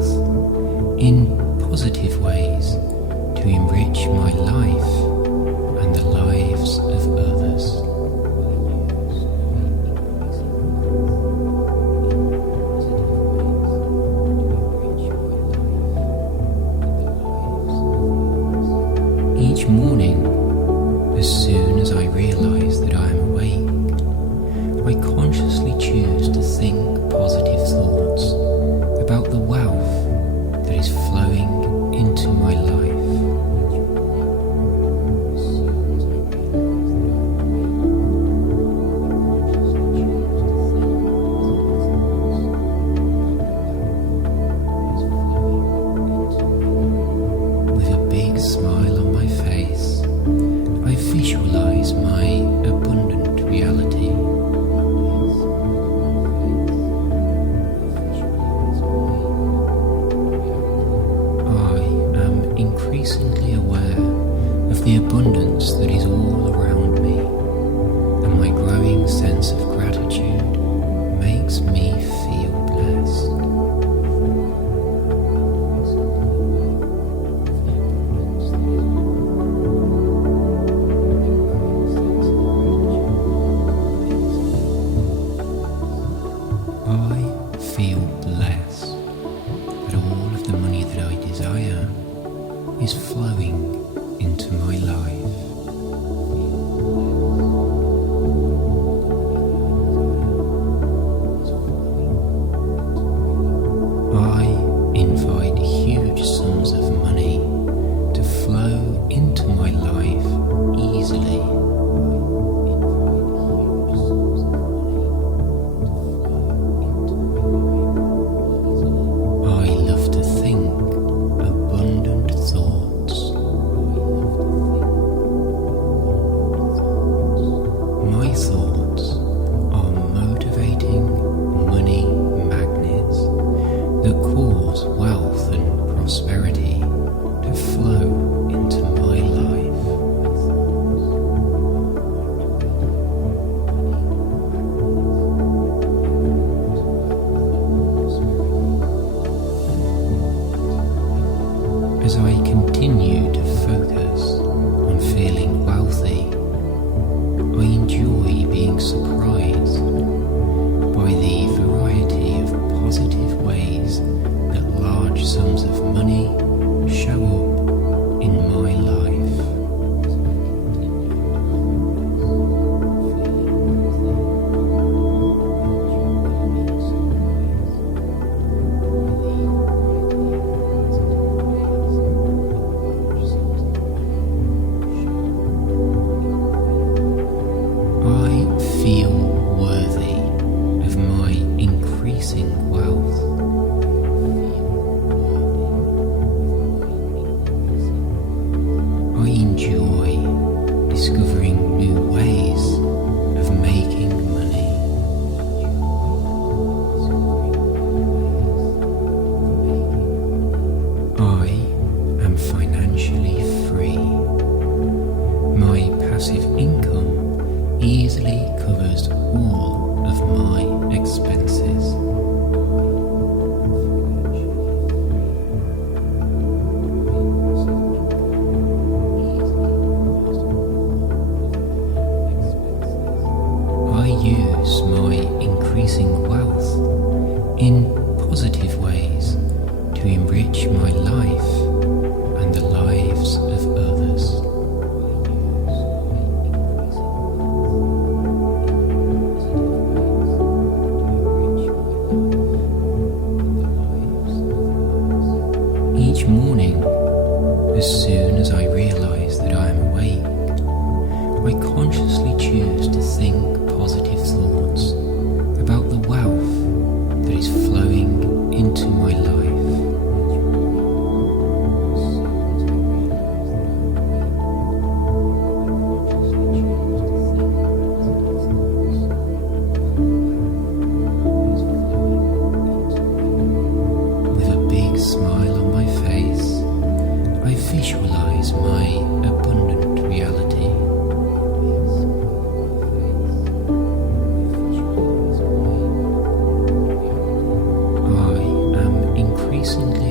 wealth in positive ways to enrich my life and the lives of others. Each morning, as soon as I realize that I am awake, I consciously choose to think positive thoughts about the wealth that is flowing into my life. With a big smile on my face, I visualize my abundant reality. Increasingly aware of the abundance that is all around me, and my growing sense of gratitude makes me feel blessed. I feel blessed that all of the money that I desire is flowing into my life. I invite huge sums of money to flow into my life easily. I love to think abundant thoughts. My thoughts are motivating money magnets that cause wealth and prosperity to flow into my life. As I continue to focus on feeling wealthy, I enjoy being surprised by the variety of positive ways that large sums of money show up in my life. I feel worthy of my increasing wealth. I enjoy discovering new ways of making money. I am financially free. My passive income easily covers all of my expenses. I use my increasing wealth in positive ways to enrich my life and the lives of others. Each morning, as soon as I realize that I am awake, I consciously choose to think positive thoughts about the wealth that is flowing into my life. With a big smile on my face, I visualize my abundant reality. I am increasingly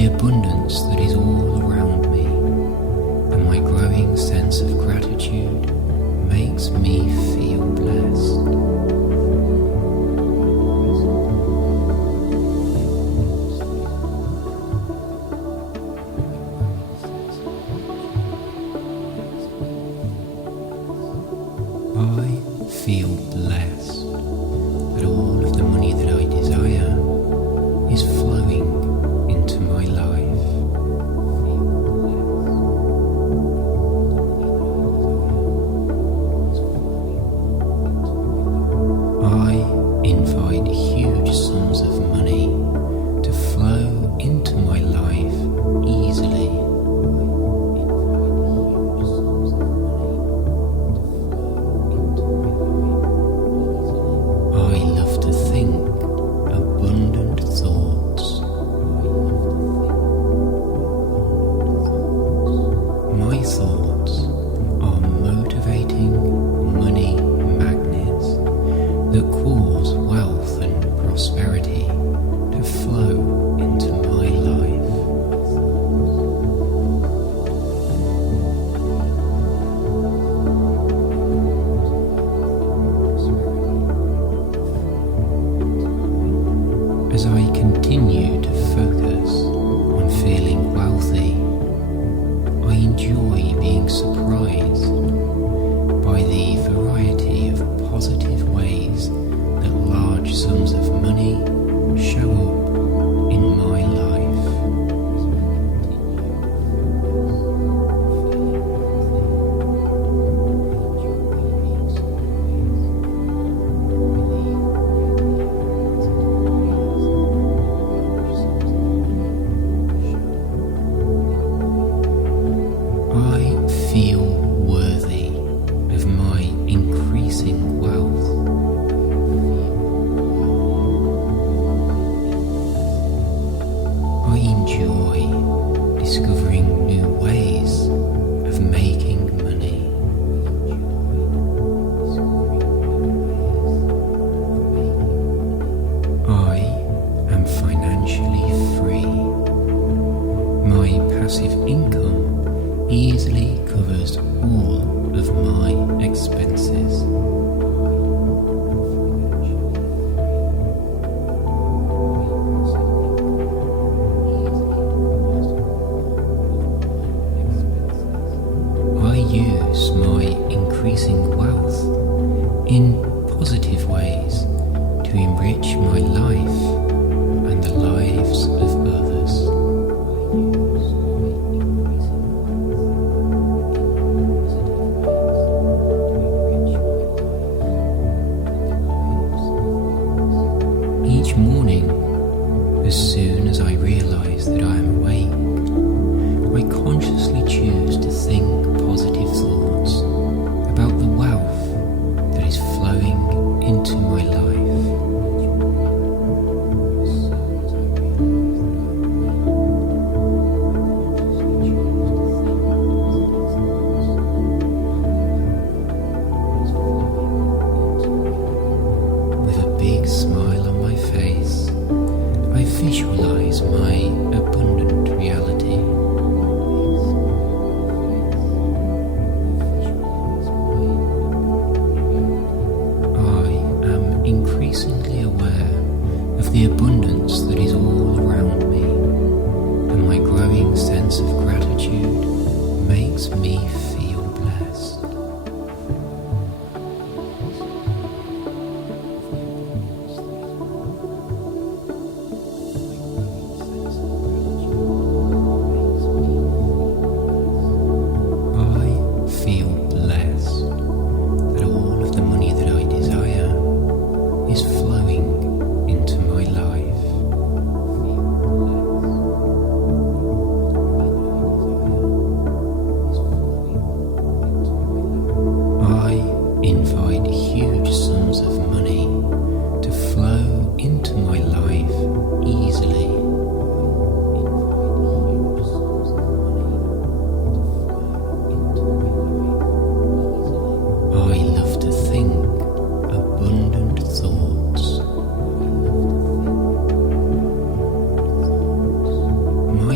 the abundance that is all around me, and my growing sense of gratitude makes me feel blessed. I feel blessed that all of the money that I desire is flowing into my life. I invite huge sums of money to flow into my life easily. My thoughts are motivating money magnets that cause wealth and prosperity to flow into my life. As I continue to focus on feeling wealthy, I enjoy being surprised by the variety of positive ways that large sums of money show up in my life. I feel worthy of my increasing wealth. I enjoy discovering new ways of making money. I am financially free. My passive income easily covers all of my expenses. I use my increasing wealth in positive ways to enrich my life and the lives of others. Each morning, as soon as I realize that I am awake, I consciously choose to think positive thoughts about the wealth that is flowing into my life. With a big smile on my face, I visualize my abundant reality. I am increasingly aware of the abundance that is all around me, and my growing sense of gratitude makes me feel blessed.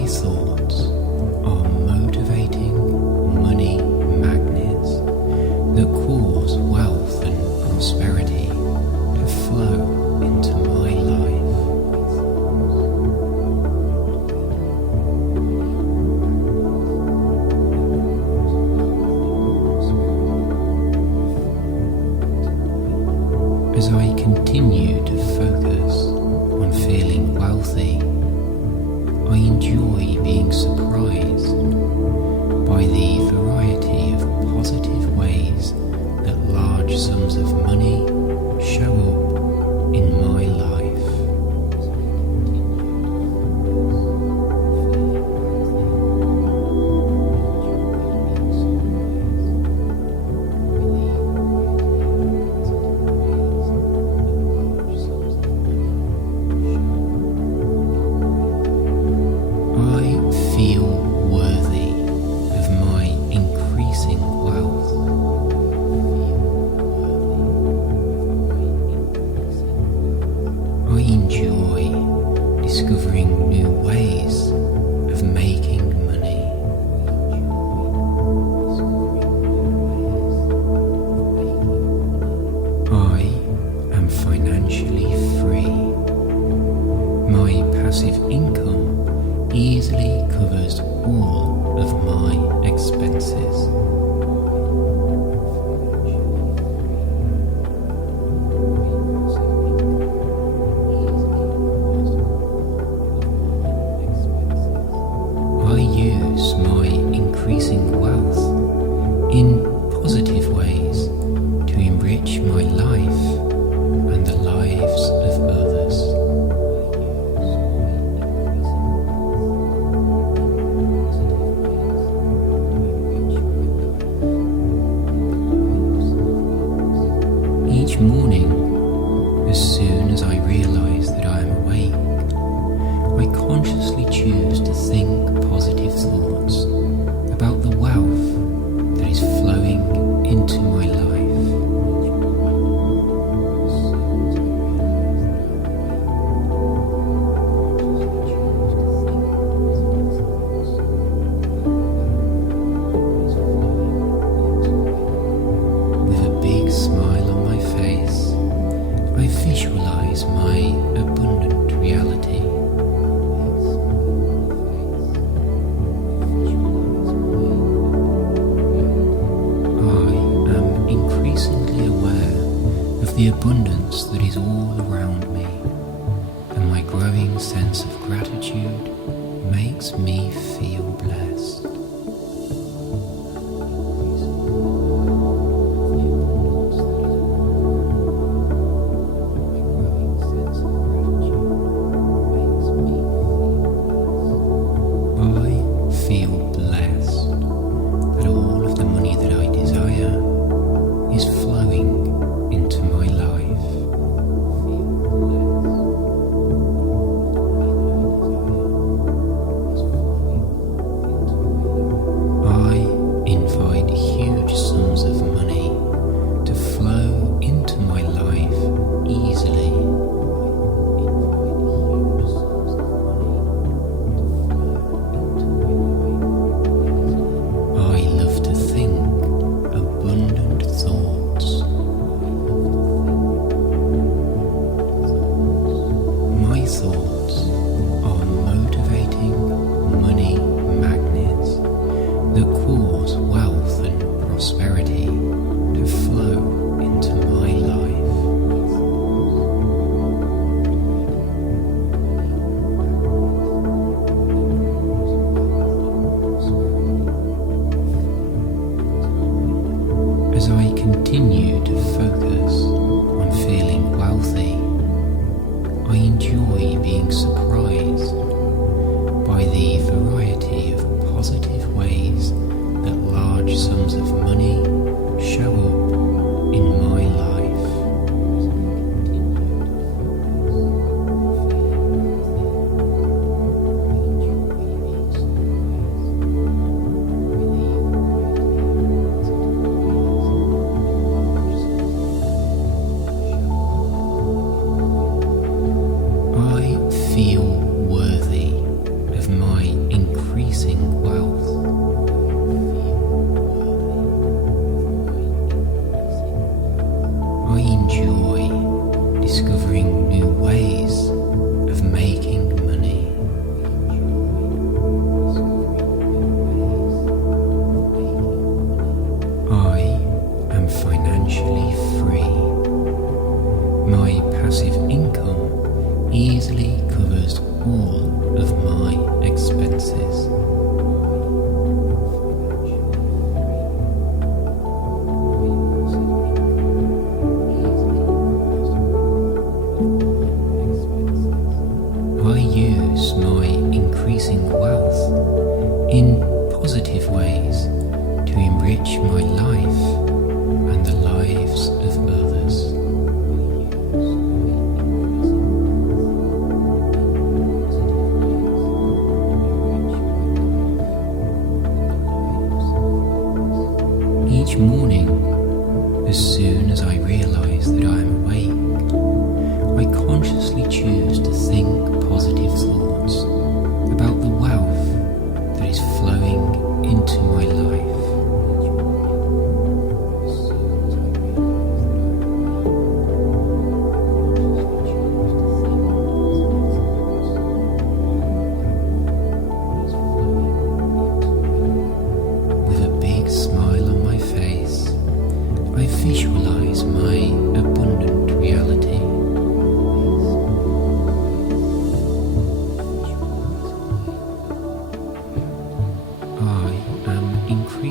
My thoughts are motivating money magnets that cause wealth and prosperity to flow into my life. As I continue to focus on feeling wealthy, I enjoy being surprised by the variety of positive ways that large sums of money show up in my life. I feel worthy of my increasing wealth. I enjoy discovering new ways of making money. I am financially free. My passive income easily covers all of my expenses. I use my increasing wealth in positive ways to enrich my life and the lives of others. Each morning, as soon as I realize that I am awake, I consciously choose to think positive thoughts about the wealth that is flowing into my life. With a big smile on my face, I visualize my abundant reality. I am increasingly aware of the abundance that is all around me, and my growing sense of gratitude makes me feel blessed. I feel blessed that all of the money that I desire is flowing into my life.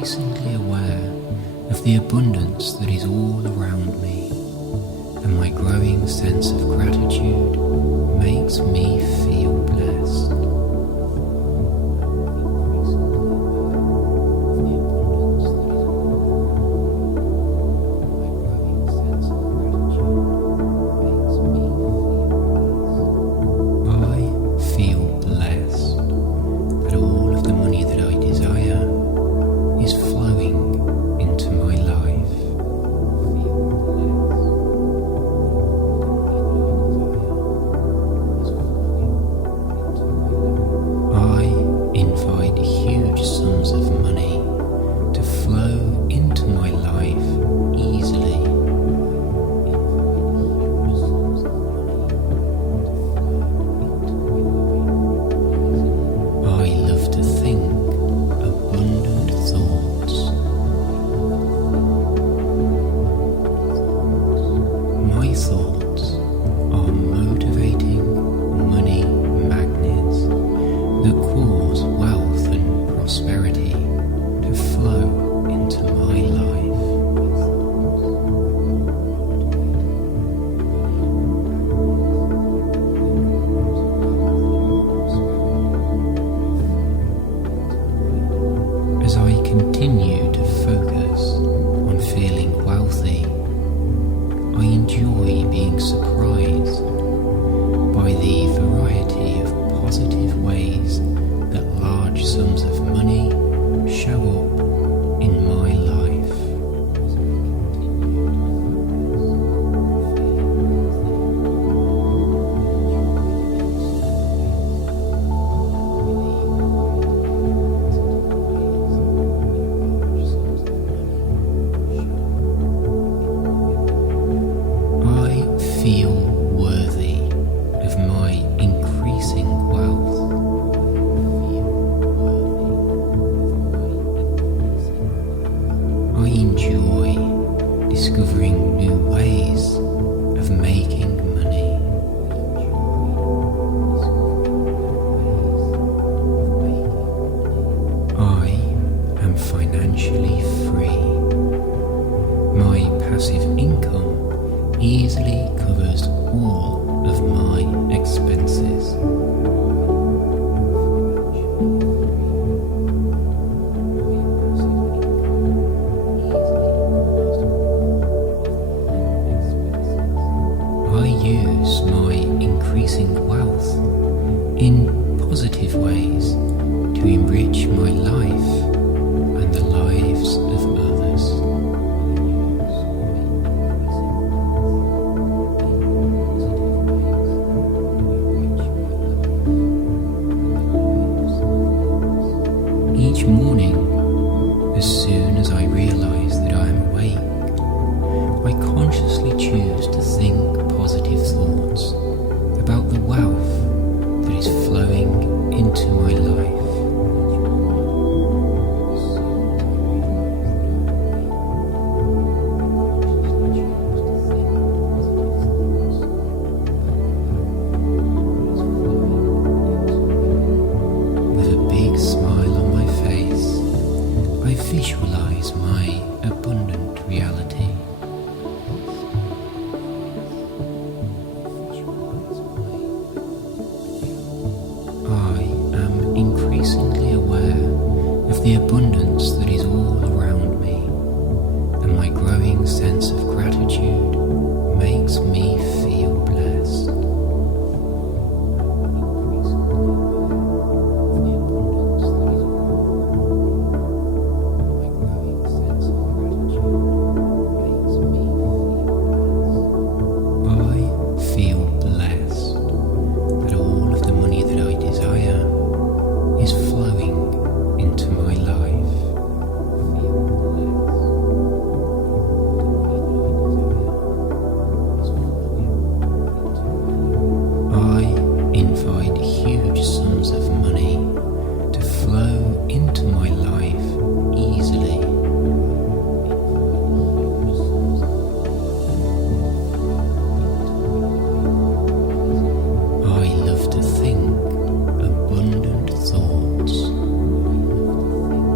increasingly aware of the abundance that is all around me, and my growing sense of gratitude makes me feel blessed. As I continue to focus on feeling wealthy, I enjoy being surprised by the variety of positive ways that large sums of money show up in my life. Feel worthy of my increasing wealth. I enjoy discovering new ways of making money. I am financially free. My passive income easily covers all of my expenses. I use my increasing wealth in positive ways to enrich my life and the lives of others. Each morning, as soon as I realise that I am awake, I consciously choose to think positive thoughts about the wealth that is flowing into my life. Visualize my abundant reality. I am increasingly aware of the abundance that is all around me, and my growing sense of gratitude makes me feel blessed. Is flowing into my life. I invite huge sums of money to flow into my life easily. I love to think abundant thoughts.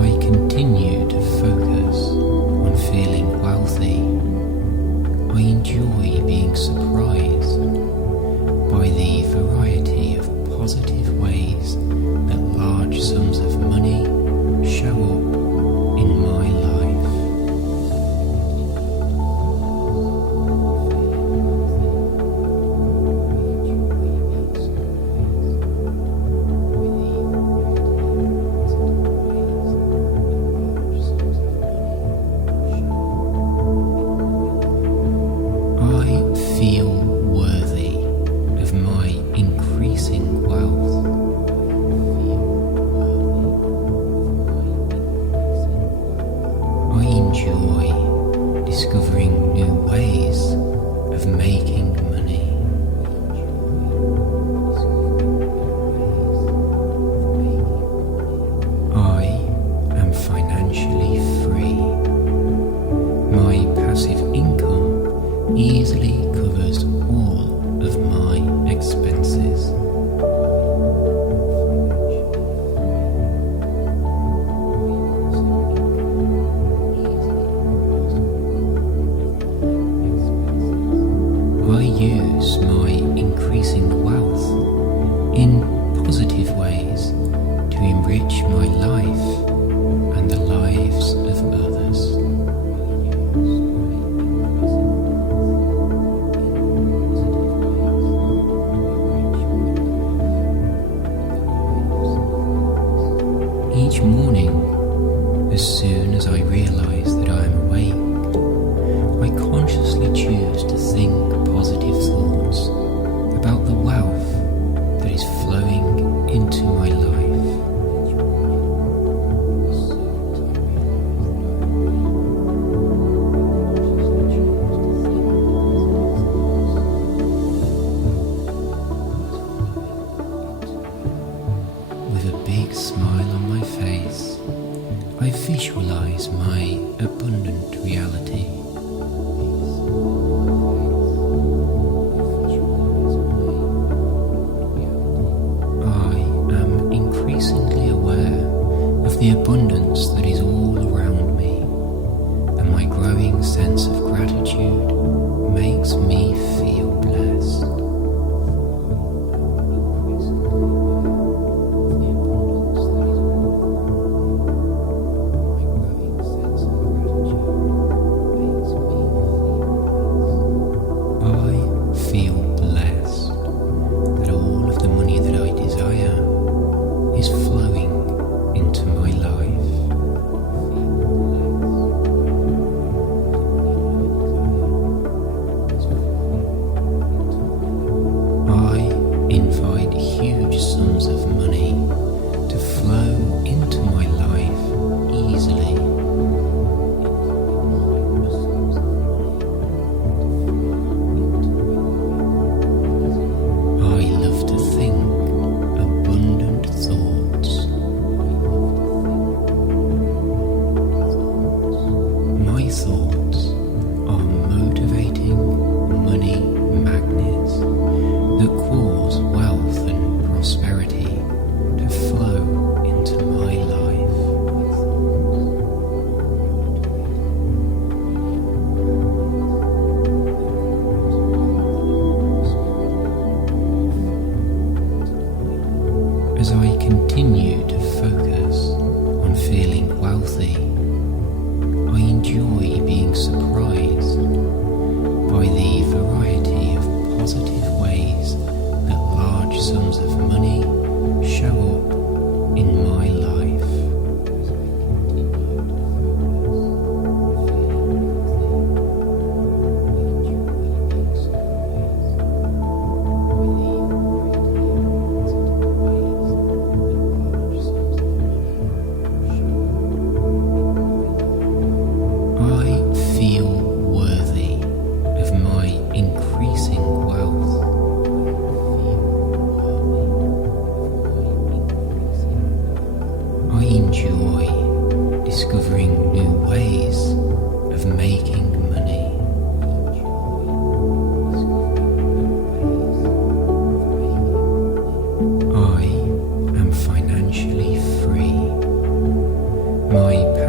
I continue to focus on feeling wealthy, I enjoy being surprised by the variety of positive ways that large sums of money show up in my life. I feel worthy of my increasing wealth. I enjoy discovering new ways of making money. I am financially free. My passive income easily covers all of my expenses. I use my increasing wealth in positive ways to enrich my life and the lives of others. Each morning, as soon as I realize that I am awake, I consciously choose to think positive thoughts about the wealth that is flowing into my life. With a big smile on my face, I visualize my abundant reality. I am increasingly aware of the abundance that is all around me, and my growing sense of gratitude makes me feel blessed. I feel blessed that all of the money that I desire is flowing into my life. I invite huge sums of money to flow into my life easily. I love to think abundant thoughts. My thoughts are motivating money magnets that cause wealth and prosperity to flow into my life. As I continue to focus on feeling wealthy, I enjoy being surprised by the variety of positive ways that large sums of money show up in my life. I feel worthy of my increasing wealth. I enjoy discovering new ways of making money. I am financially free.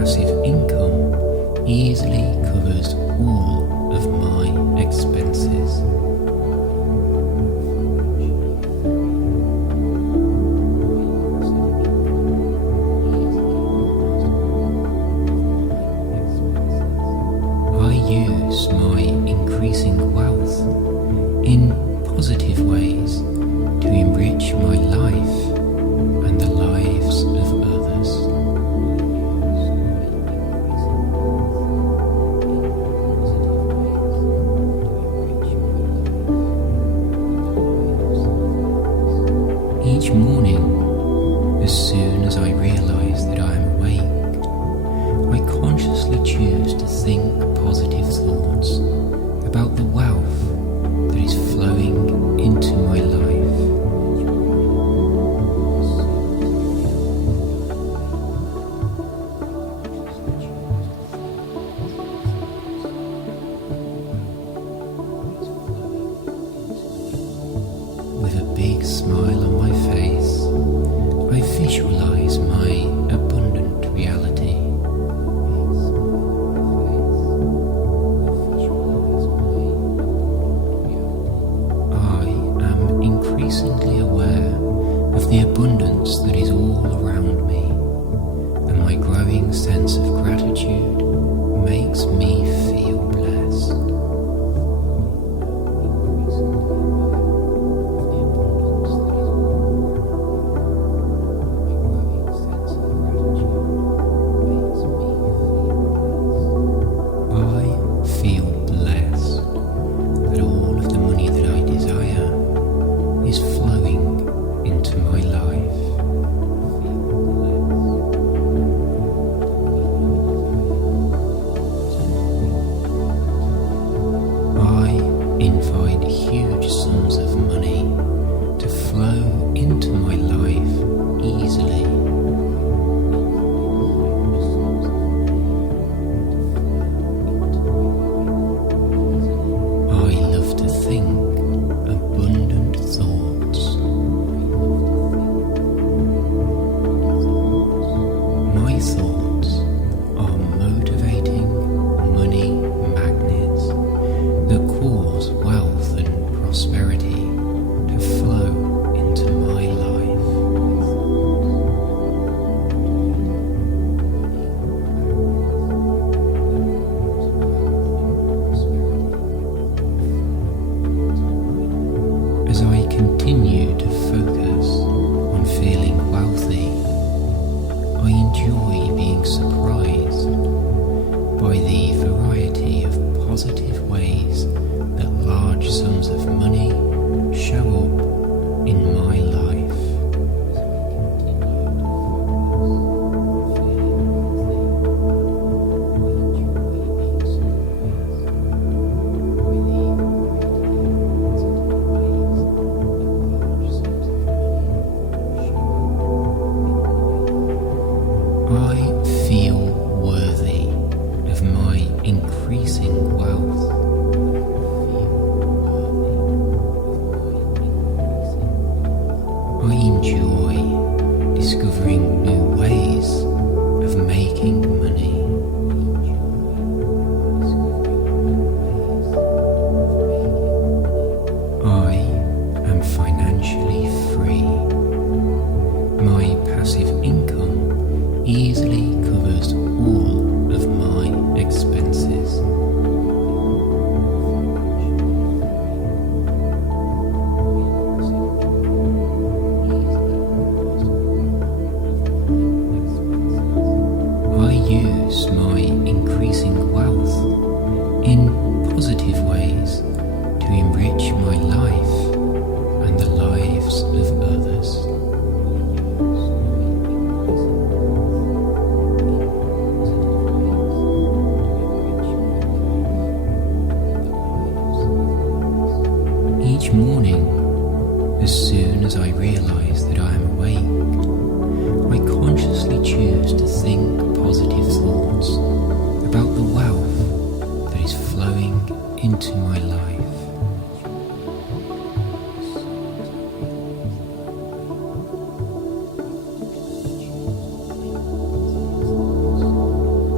passive income easily covers all of my expenses. I use my increasing wealth in positive ways to enrich my life and the lives of others. Each morning, as soon as I realize that I am awake, I consciously choose to think positive thoughts about the wealth that is flowing into my life. With a big smile on my face, I visualize my abundant reality. I am increasingly aware of the abundance that is all around me, and my growing sense of gratitude makes me feel blessed. Invite huge sums of money to flow into my life easily. I love to think abundant thoughts. My thoughts are motivating money magnets that cause wealth and prosperity to flow into my life. As I continue to focus on feeling wealthy, I enjoy being surprised by the variety of positive ways that large sums of money show up in my life. I feel worthy of my increasing wealth. I enjoy discovering new ways of making money. I am financially free. My passive income easily covers all of my expenses. I use my increasing wealth in positive ways to enrich my life and the lives of others. Each morning, as soon as I realize that I am awake, I consciously choose to think positive thoughts about the wealth that is flowing into my life.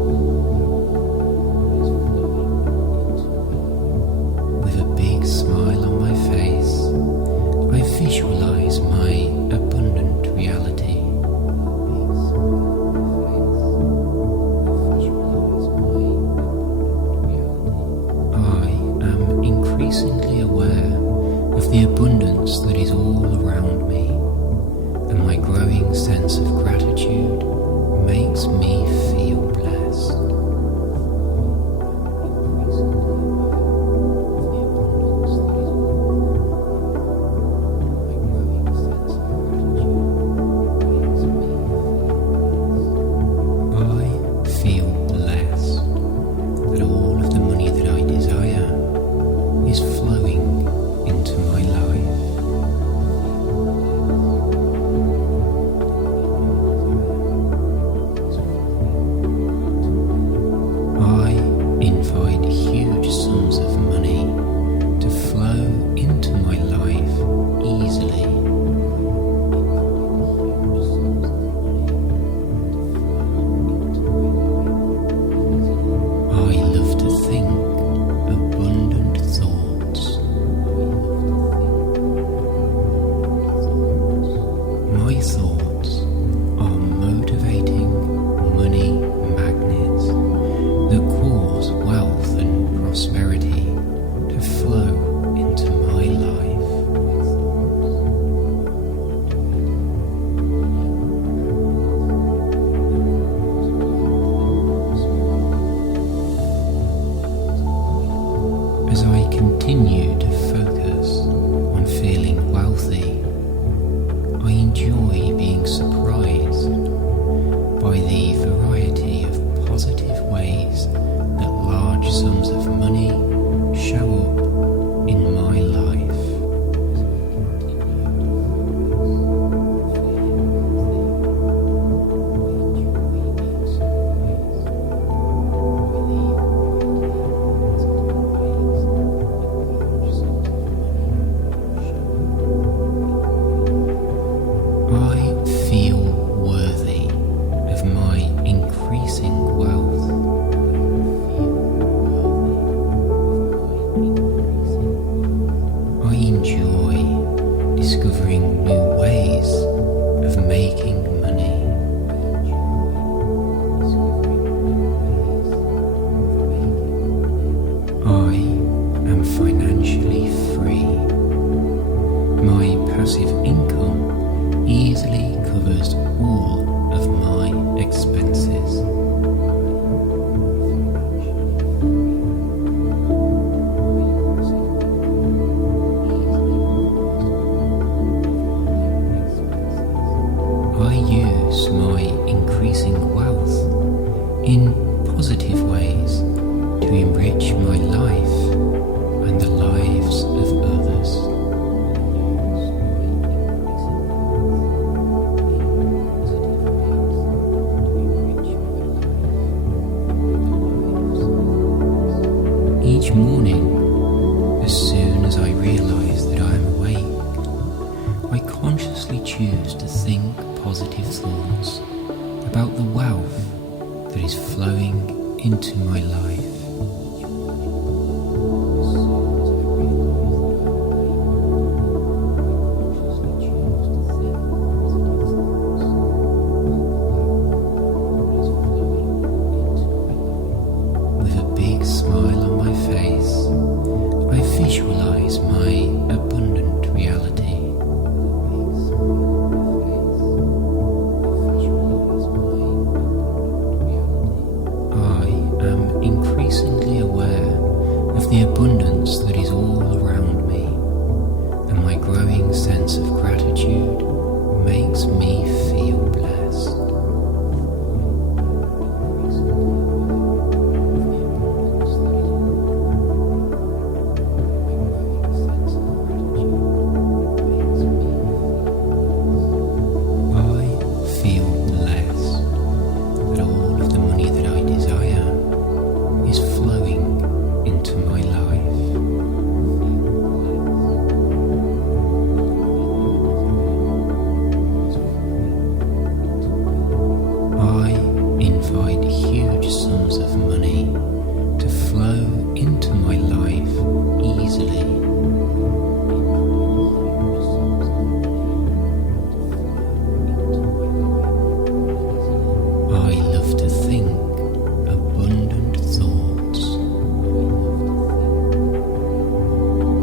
increasingly aware of the abundance that is all around me, and my growing sense of gratitude makes me feel blessed. As I continue to focus on feeling wealthy, I enjoy being surprised by the variety of positive ways that large sums of money show up in my life. I feel worthy of my increasing wealth. I enjoy discovering new ways of making money. I am financially free. My passive income easily covers all of my expenses. I use my increasing wealth in positive ways to enrich my life and the lives of others. Each morning, as soon as I realize that I am awake, I consciously choose to think positive thoughts about the wealth that is flowing into my life. With a big smile on my face, I visualize my abundant reality. I am increasingly aware of the abundance that is all around me, and my growing sense of gratitude makes me feel blessed.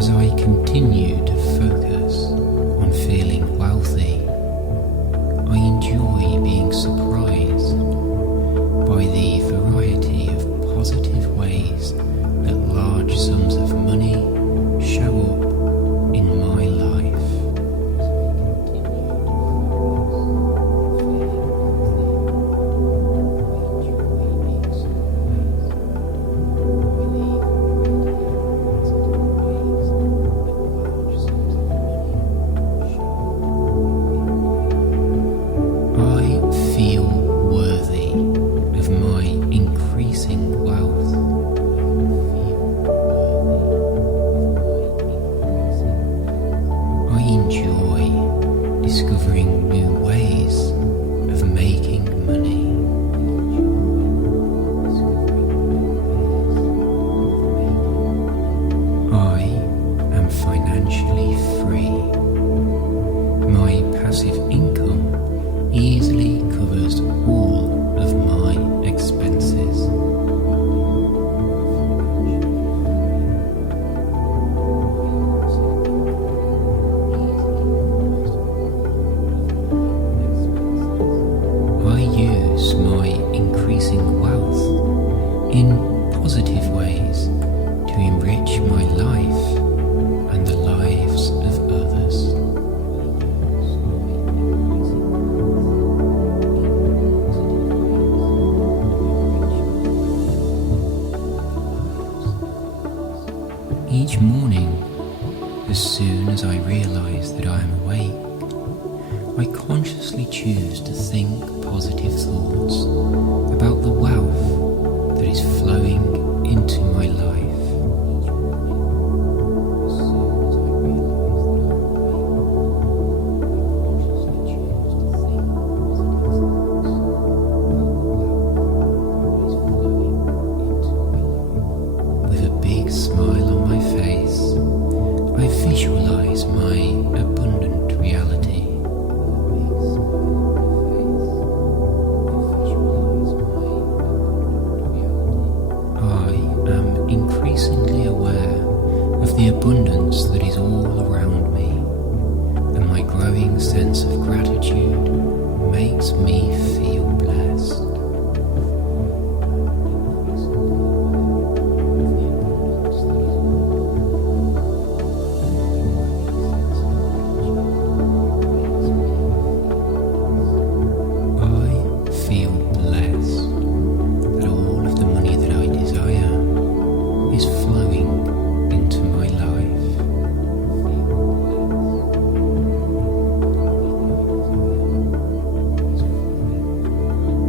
As I continue to focus on feeling wealthy, I enjoy being surprised by the variety of positive ways that large sums of money show up in my life. I feel worthy of my increasing wealth. I enjoy discovering new ways of making money. I am financially free. My passive income easily covers all of my expenses. I use my increasing wealth in positive ways to enrich my life and the lives of others. Each morning, as soon as I realise that I am awake, I consciously choose to think positive thoughts about the wealth that is flowing into my life. With a big smile on my face, I visualise my abundant reality. I am increasingly aware of the abundance that is all around me, and my growing sense of gratitude makes me feel blessed.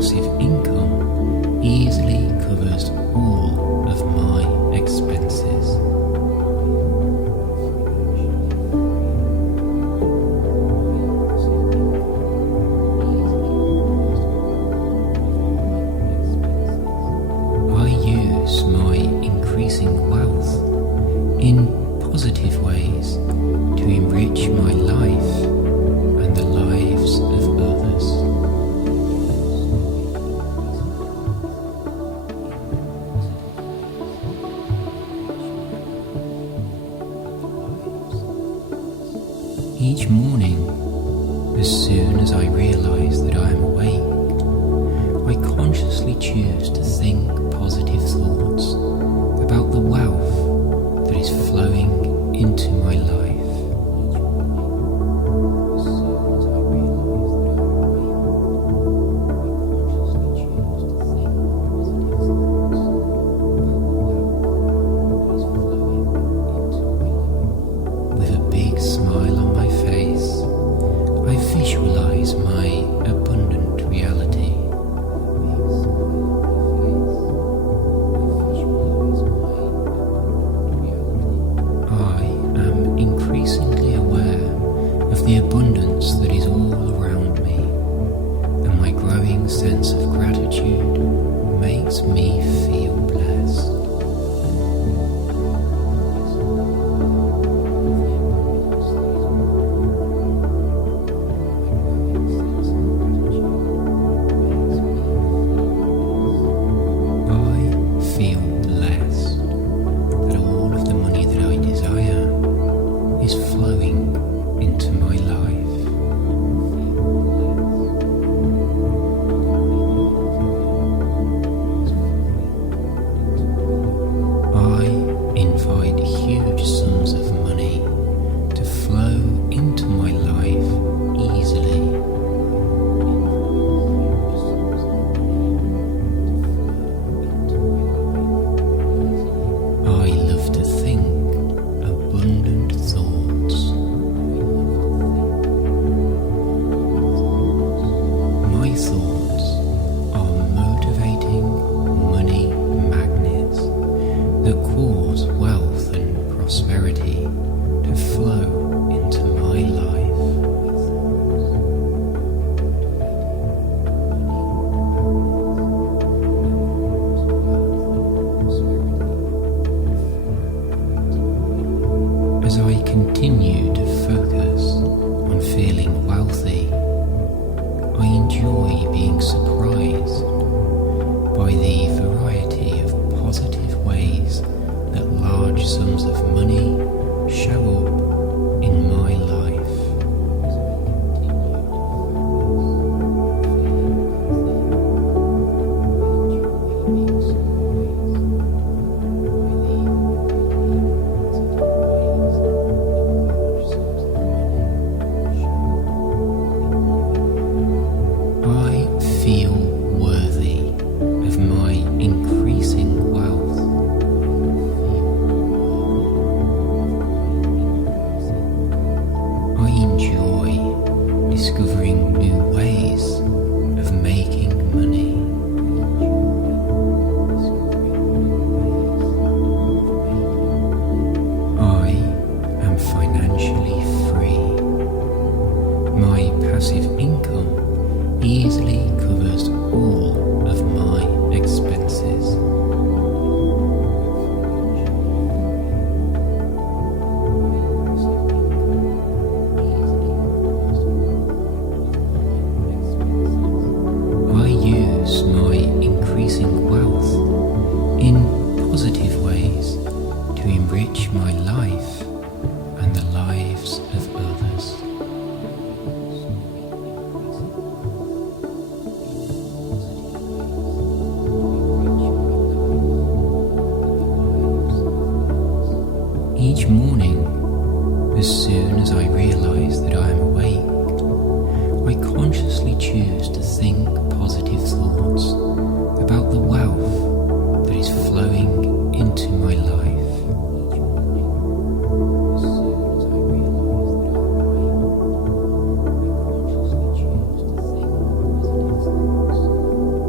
passive income easily covers all of my expenses. I use my increasing wealth in positive ways to enrich my life and the lives of others. Each morning, as soon as I realize that I am awake, I consciously choose to think positive thoughts about the wealth that is flowing into my life. With a big smile on my face, I visualize my abundant reality. I am increasingly aware of the abundance that is all around me, and my growing sense of gratitude makes me feel blessed. Huge sums of money to flow into my life easily. I love to think abundant thoughts. My thoughts are motivating money magnets that cause wealth and prosperity to flow into my life. As I continue to focus on feeling wealthy, I enjoy being surprised by the variety of positive ways that large sums of money show up in my life. I feel worthy of my increasing wealth. I enjoy discovering new ways of making money. I am financially free. My passive income easily covers all of my expenses. I use my increasing wealth in positive ways to enrich my life and the lives of others. Each morning, as soon as I realize that I am awake, I consciously choose to think positive thoughts about the wealth that is flowing into my life.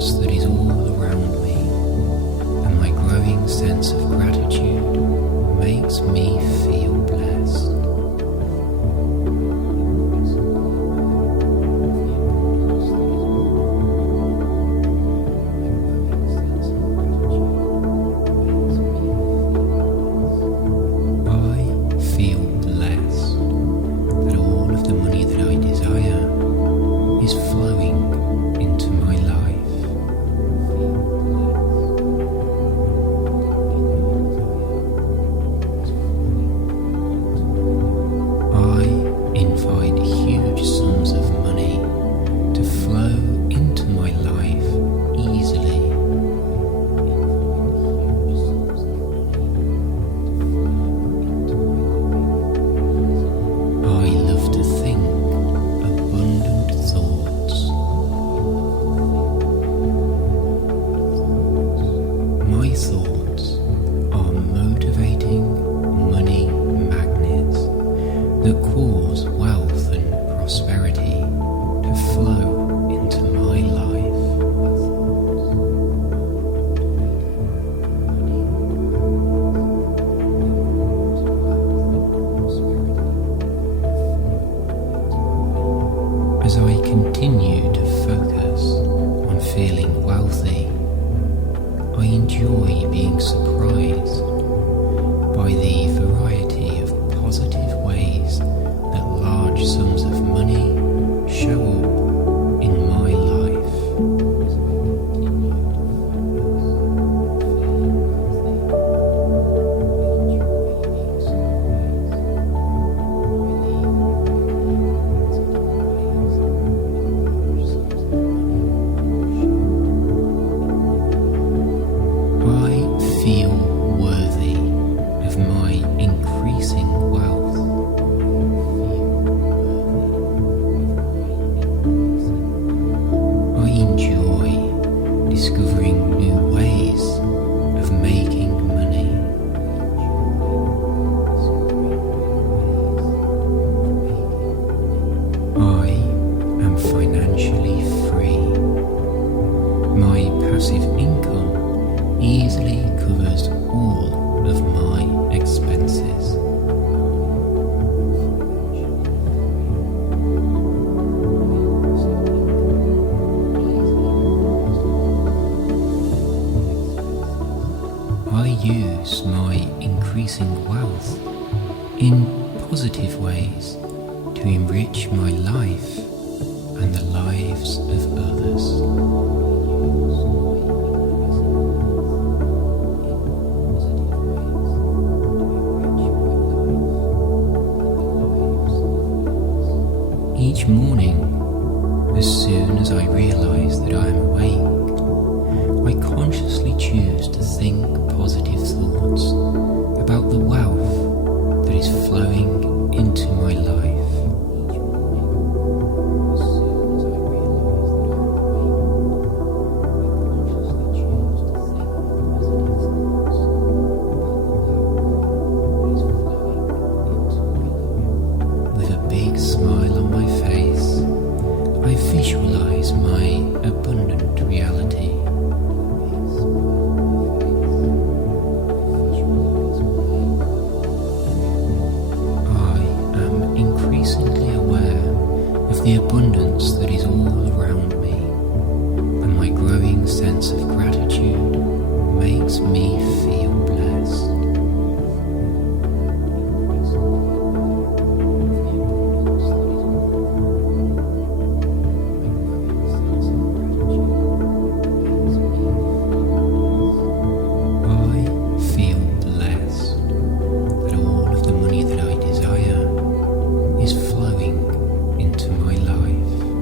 abundance that is all around me, and my growing sense of gratitude makes me feel blessed. As I continue to focus on feeling wealthy, I enjoy being surprised by the variety of positive ways that large sums of money show up in my life. Feel worthy of my increasing wealth. I enjoy discovering new ways of making money. I am financially free. My passive income easily covers all of my expenses. I use my increasing wealth in positive ways to enrich my life and the lives of others. Each morning, as soon as I realize that I am awake, I consciously choose to think positive thoughts about the wealth that is flowing into my life. With a big smile on my face, I visualize my abundant reality. I am increasingly aware of the abundance that is all around me, and my growing sense of gratitude makes me feel blessed. Is flowing into my life.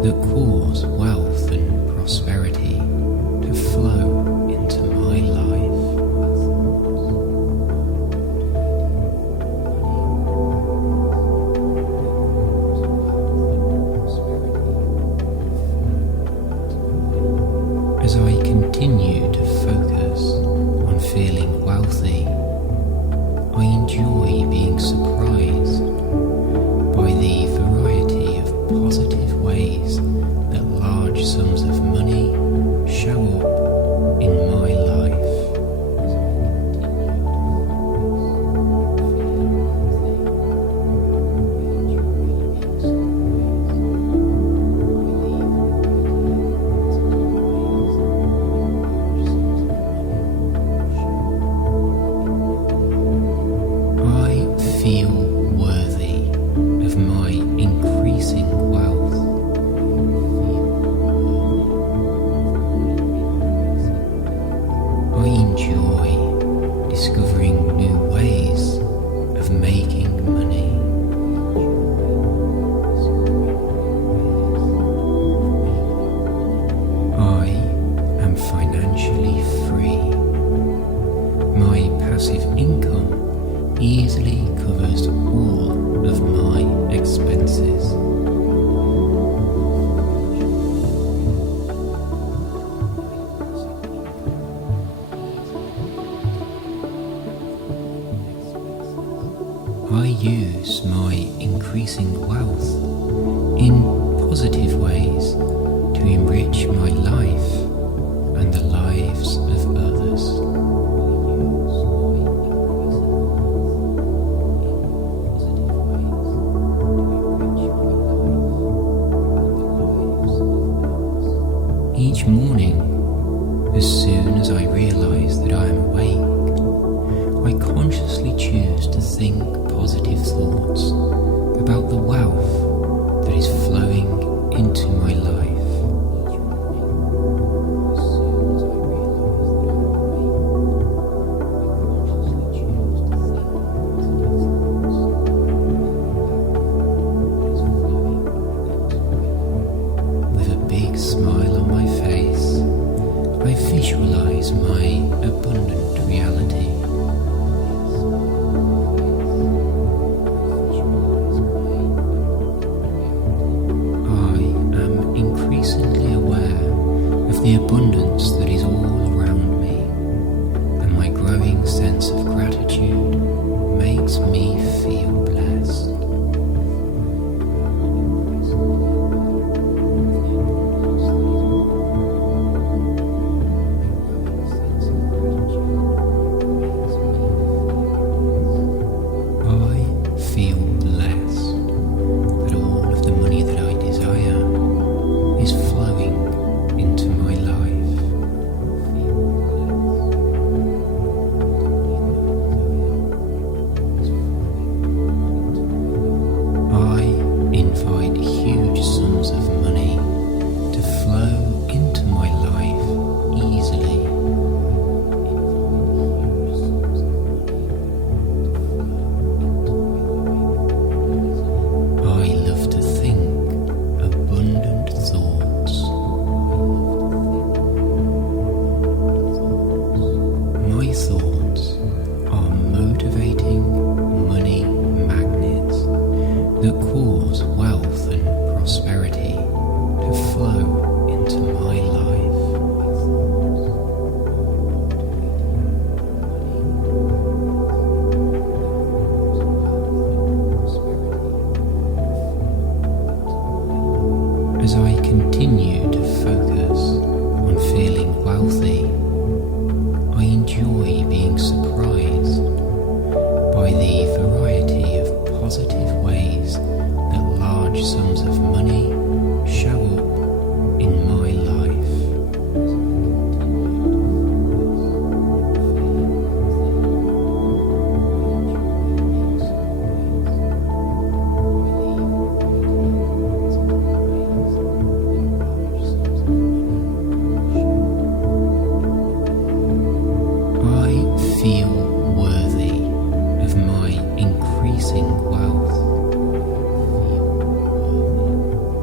that cause wealth and prosperity to flow into my life. As I continue to focus on feeling wealthy, I enjoy being surprised by the variety of positive ways that large sums of money show up in my life. I feel worthy of my increasing wealth. I enjoy discovering new ways of making money. I am financially free. My passive income easily covers all of my expenses. I use my increasing wealth in positive ways to enrich my life and the lives of others. Each morning, as soon as I realise that I am awake, I consciously choose to think positive thoughts about the wealth that is flowing into my life. With a big smile on my face, I visualize my abundant reality. I am increasingly aware of the abundance that is all around me, and my growing sense of gratitude makes me feel blessed. Feel blessed that all of the money that I desire is flowing into my life. I invite huge sums of money to flow into my life easily. My thoughts are motivating money magnets that cause wealth and prosperity to flow into my life. As I continue to focus on feeling wealthy, I enjoy being surprised by the variety of positive ways that large sums of money show up in my life. Feel worthy of my increasing wealth.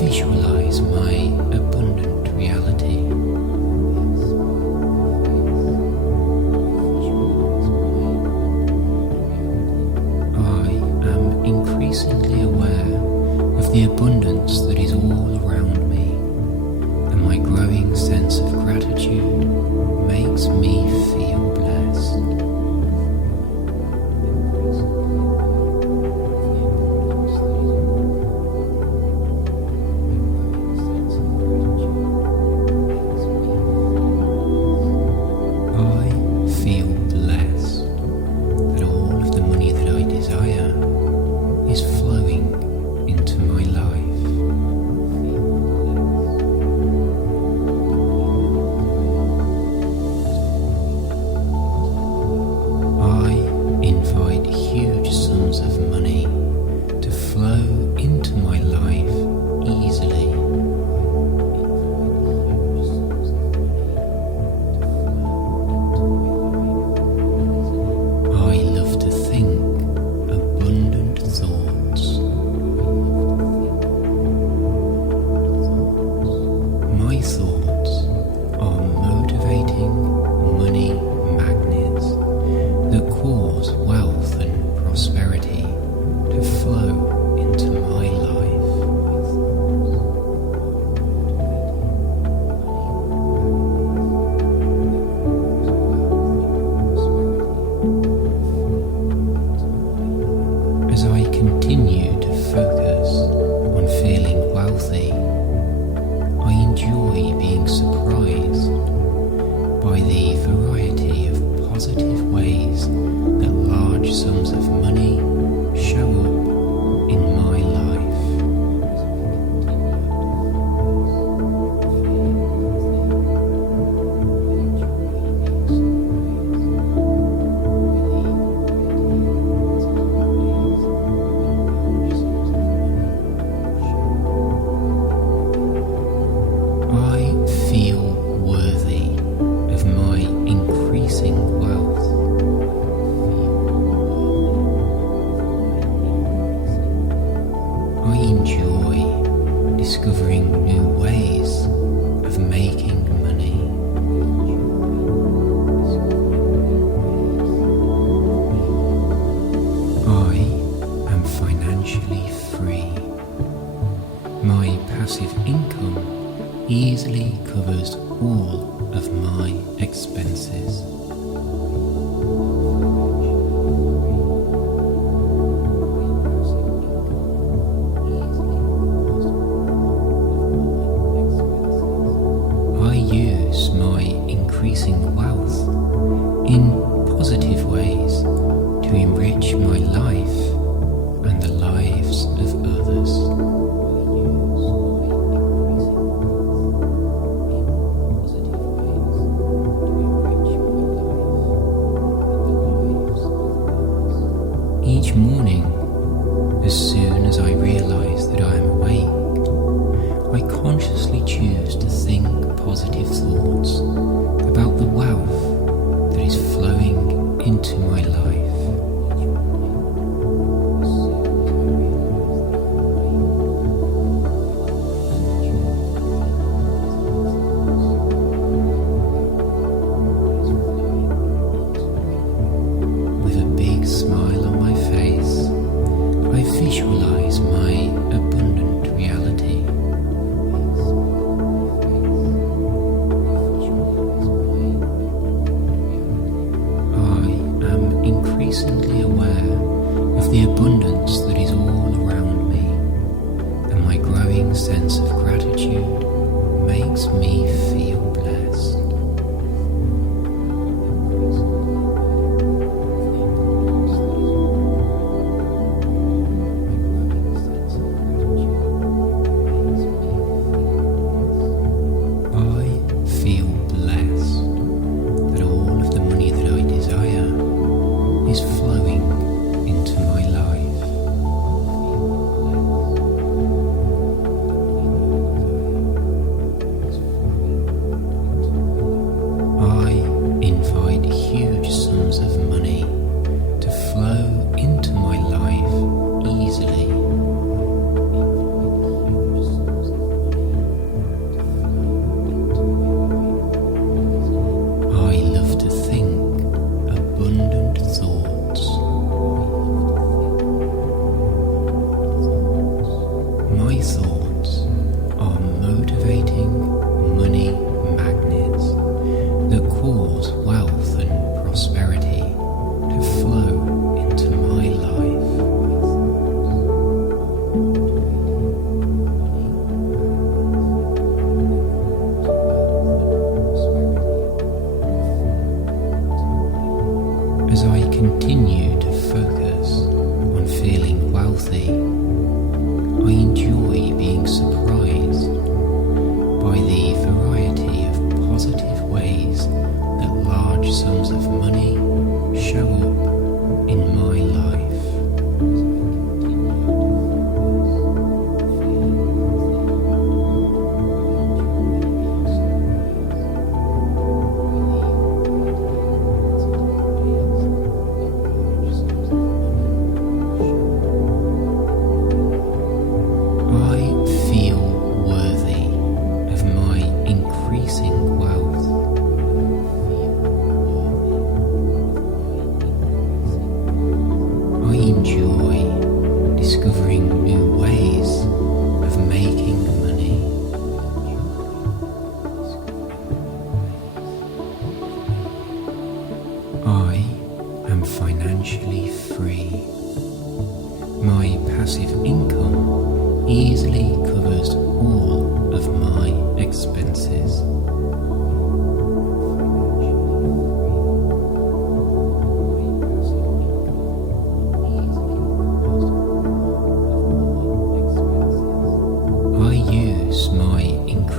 visualize my abundant reality. I am increasingly aware of the abundance that is all around me, and my growing sense of gratitude makes me feel blessed. As I continue to focus on feeling wealthy, I enjoy being surprised by the variety of positive ways that large sums of money show up in my life. Discovering new ways of making money. I am financially free. My passive income easily covers all of my expenses. Increasing wealth in positive ways to enrich my life and the lives of others. Each morning, as soon as I realize that I am awake, I consciously choose to think positive thoughts about the wealth that is flowing into my life. With a big smile on my face, I visualize my abundant reality. Increasingly aware of the abundance that is all around me, and my growing sense of gratitude makes me feel blessed. I feel blessed that all of the money that I desire is flowing into my life.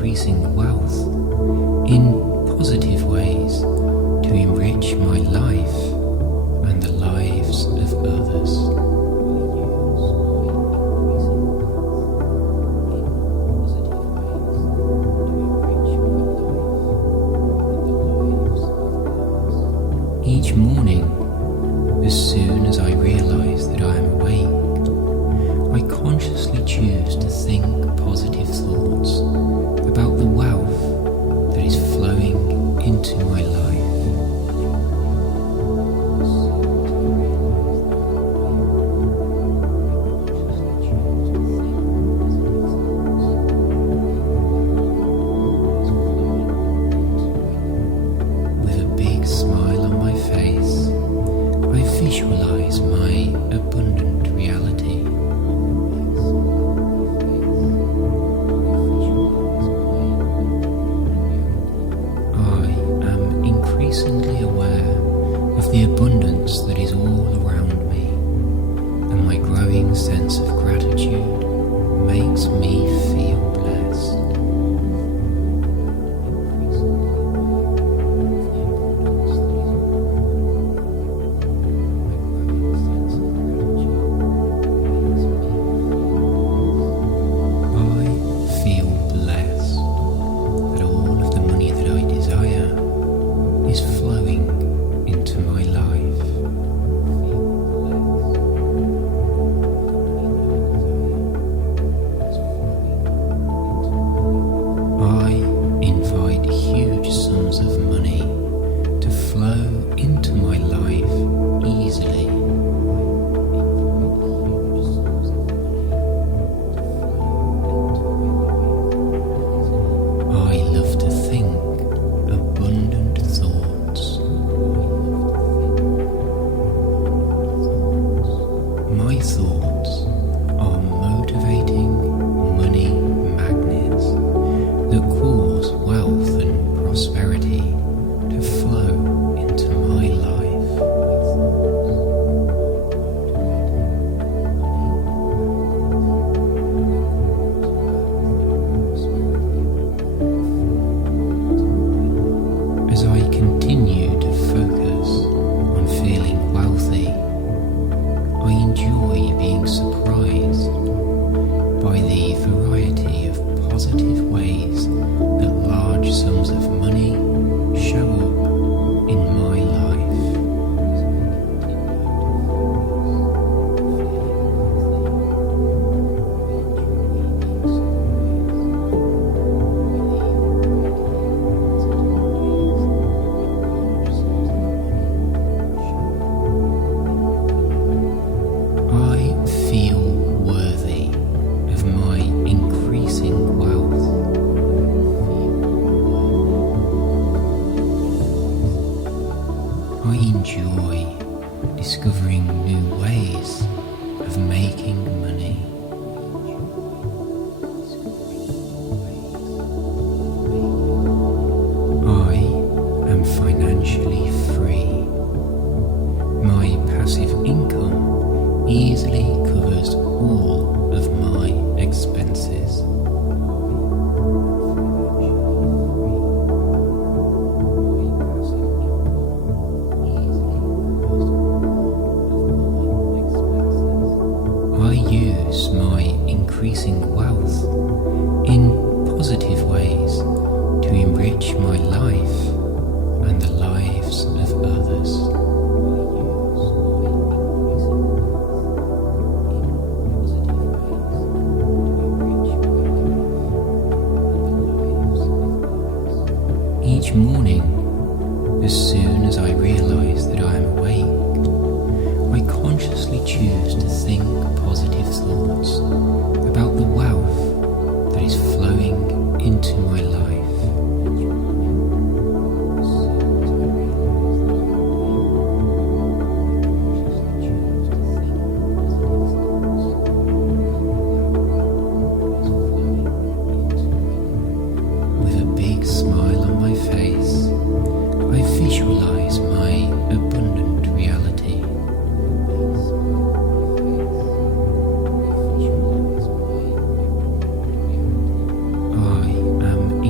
increasing wealth in positive ways to enrich my life and the lives of others. Each morning, as soon as I realise that I am awake, I consciously choose to think positive thoughts about the wealth that is flowing into my life. With a big smile on my face, I visualize my abundant reality. I am increasingly aware of the abundance that is all around me, and my growing sense of gratitude makes me feel blessed. Is flowing into my life. I invite huge sums of money to flow into my life easily. I love to think abundant thoughts. My thoughts are motivating money magnets that cause wealth and prosperity to flow into my life. As I continue to focus on feeling wealthy, I enjoy being surprised by the variety of positive ways that large sums of money show up in my life. I feel worthy of my increasing wealth. I enjoy discovering new ways of making money. I am financially free. My passive income easily covers all of my expenses. I use my increasing wealth in positive ways to enrich my life and the lives of others. Each morning, as soon as I realise that I am awake, I consciously choose to think positive thoughts about the wealth that is flowing into my life. With a big smile on my face, I visualize my abundant reality. I am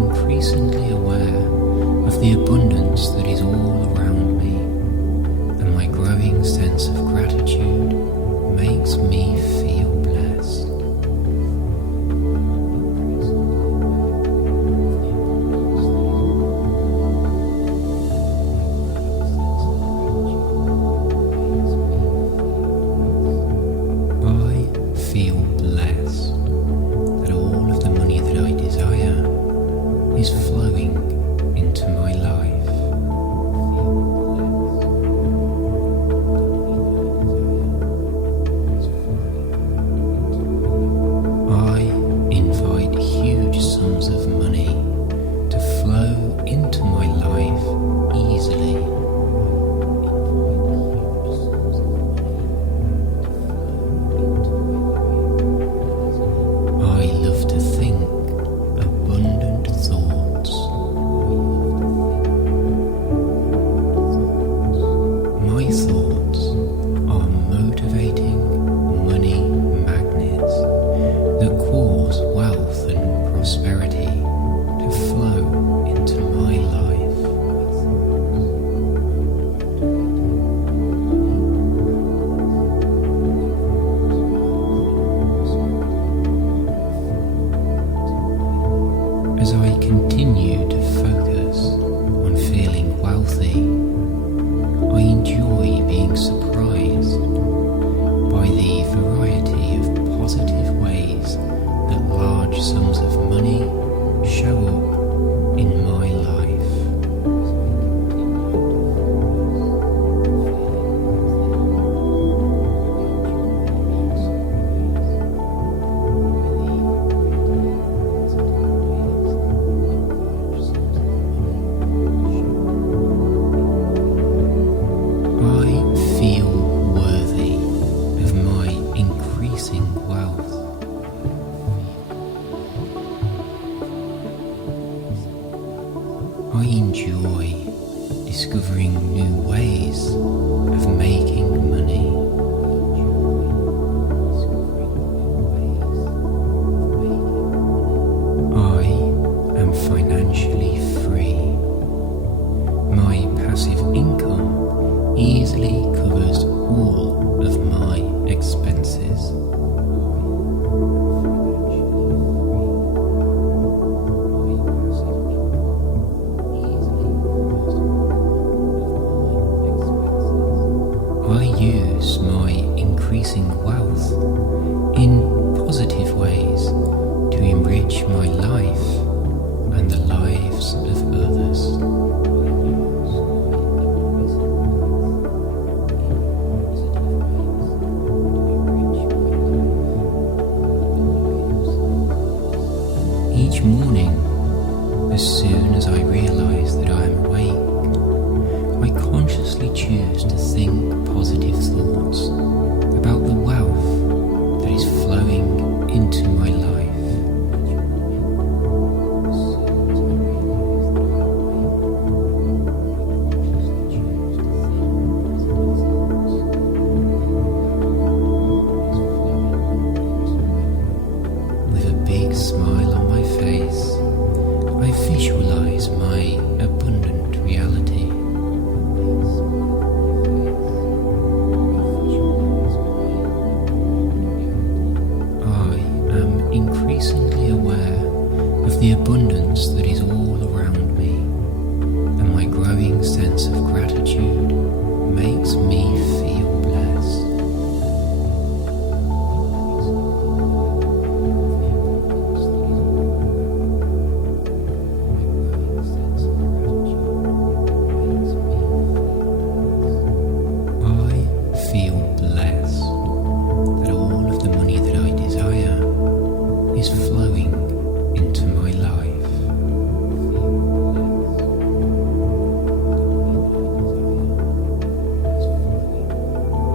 increasingly aware of the abundance that is all around me, and my growing sense of gratitude makes me feel blessed. I feel blessed that all of the money that I desire is flowing into my life. I invite huge sums of money to flow into my life easily. I love to think abundant thoughts. My thoughts are motivating money magnets that cause wealth and prosperity to flow into my life. As I continue to focus on feeling wealthy, I enjoy being surprised by the variety of positive ways that large sums of money show up in my life. I feel worthy of my increasing wealth. I enjoy discovering new ways of making money. I am financially free. My passive income easily covers all of my expenses. I use my increasing wealth in positive ways to enrich my life and the lives of others. Each morning, as soon as I realize that I am awake, I consciously choose to think positive thoughts about the wealth that is flowing into my life. With a big smile on my face, I visualize my abundant reality. I am increasingly aware of the abundance that is all around me, and my growing sense of gratitude makes me feel blessed. I feel blessed that all of the money that I desire is flowing into my life.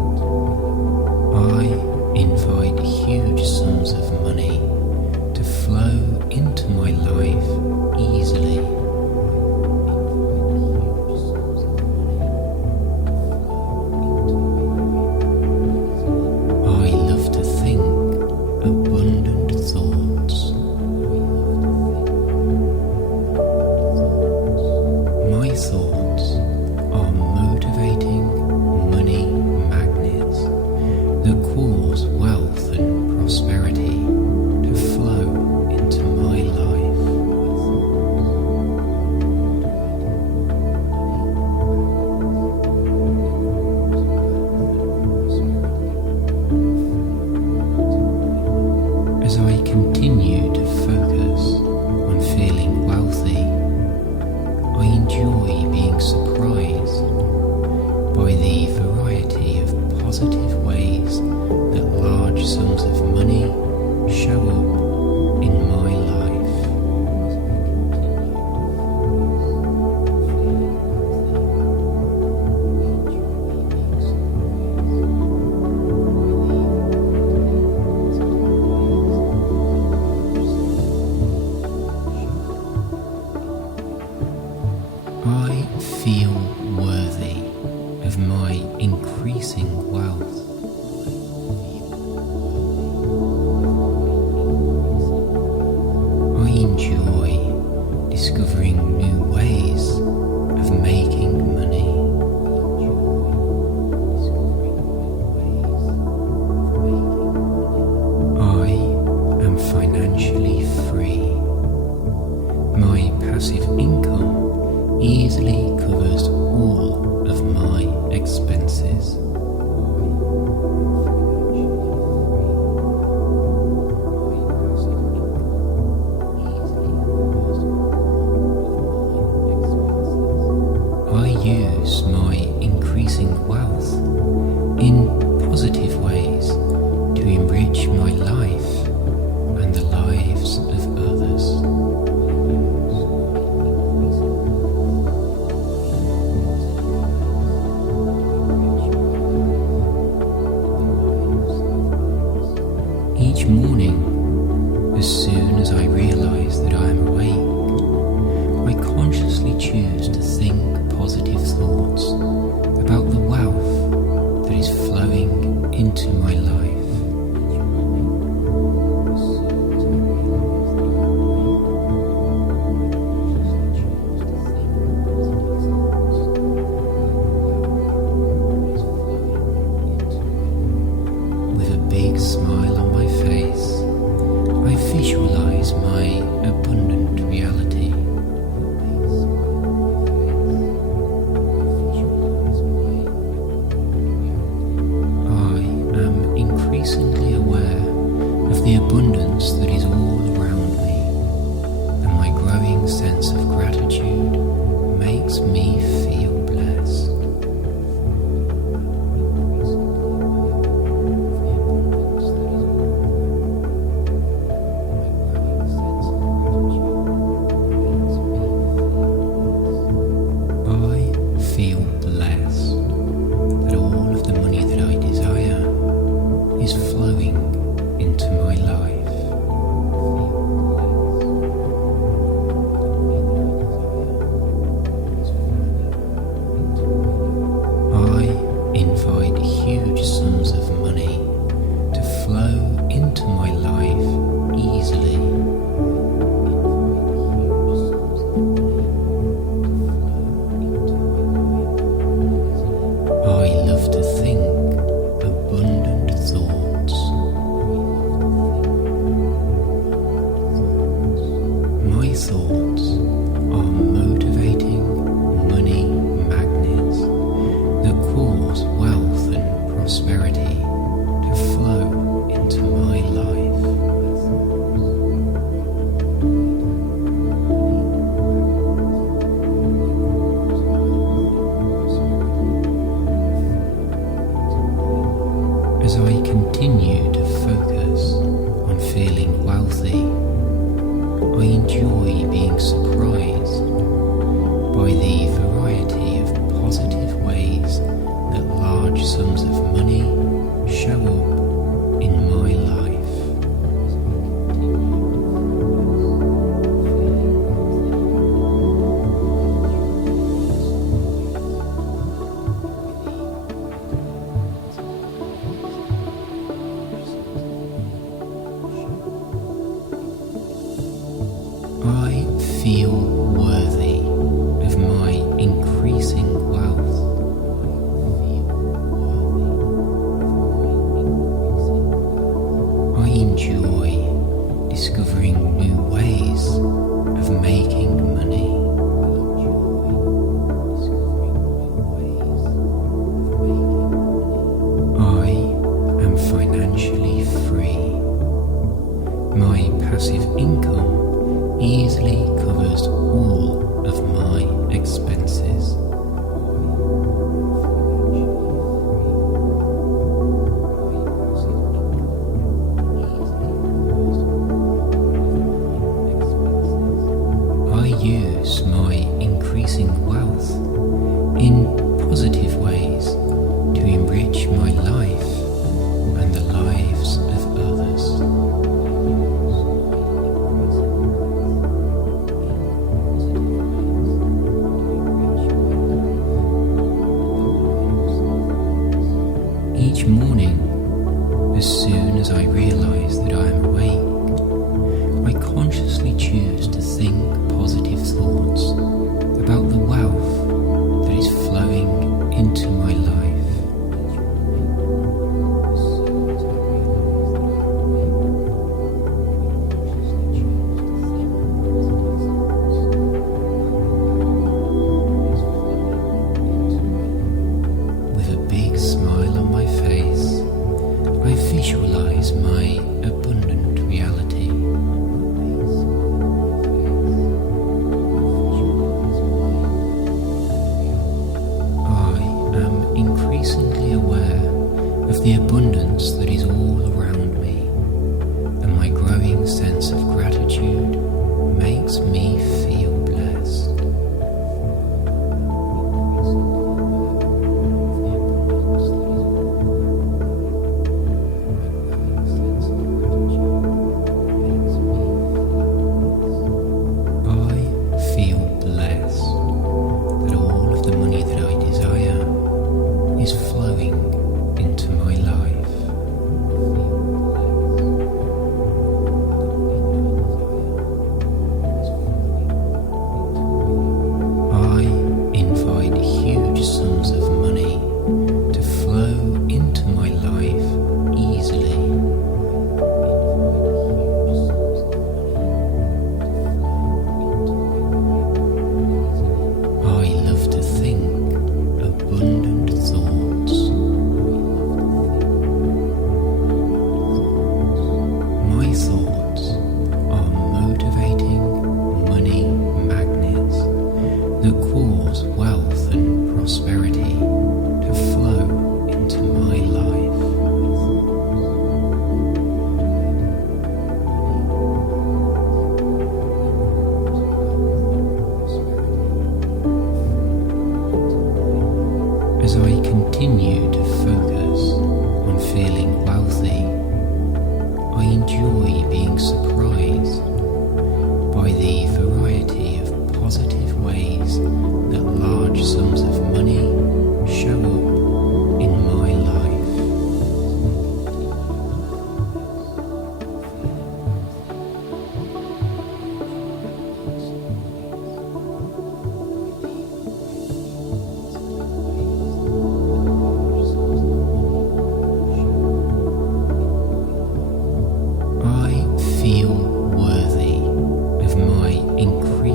passive income easily covers all of my expenses. I use my increasing wealth in positive ways to enrich my life and the lives of others. Each morning, as soon as I realize that I am awake, I consciously choose to think positive thoughts about the wealth that is flowing into my life. With a big smile on my face, I visualize my abundant reality. Increasingly aware of the abundance that is all around me, and my growing sense of gratitude makes me feel blessed. I feel blessed that all of the money that I desire is flowing into my life. I invite huge sums of money to flow into my life easily. I love to think abundant thoughts. My thoughts are motivating money magnets that cause wealth and prosperity to flow into my life. As I continue to focus on feeling wealthy, I enjoy being surprised by the variety of positive ways that large sums of money show up in my life. I feel worthy of my increasing wealth. I enjoy discovering new ways of making money. I am financially free. My passive income easily covers all of my expenses. I use my increasing wealth in positive ways to enrich my life and the lives of others. Each morning, as soon as I realize that I am awake, I consciously choose to think positive thoughts about the wealth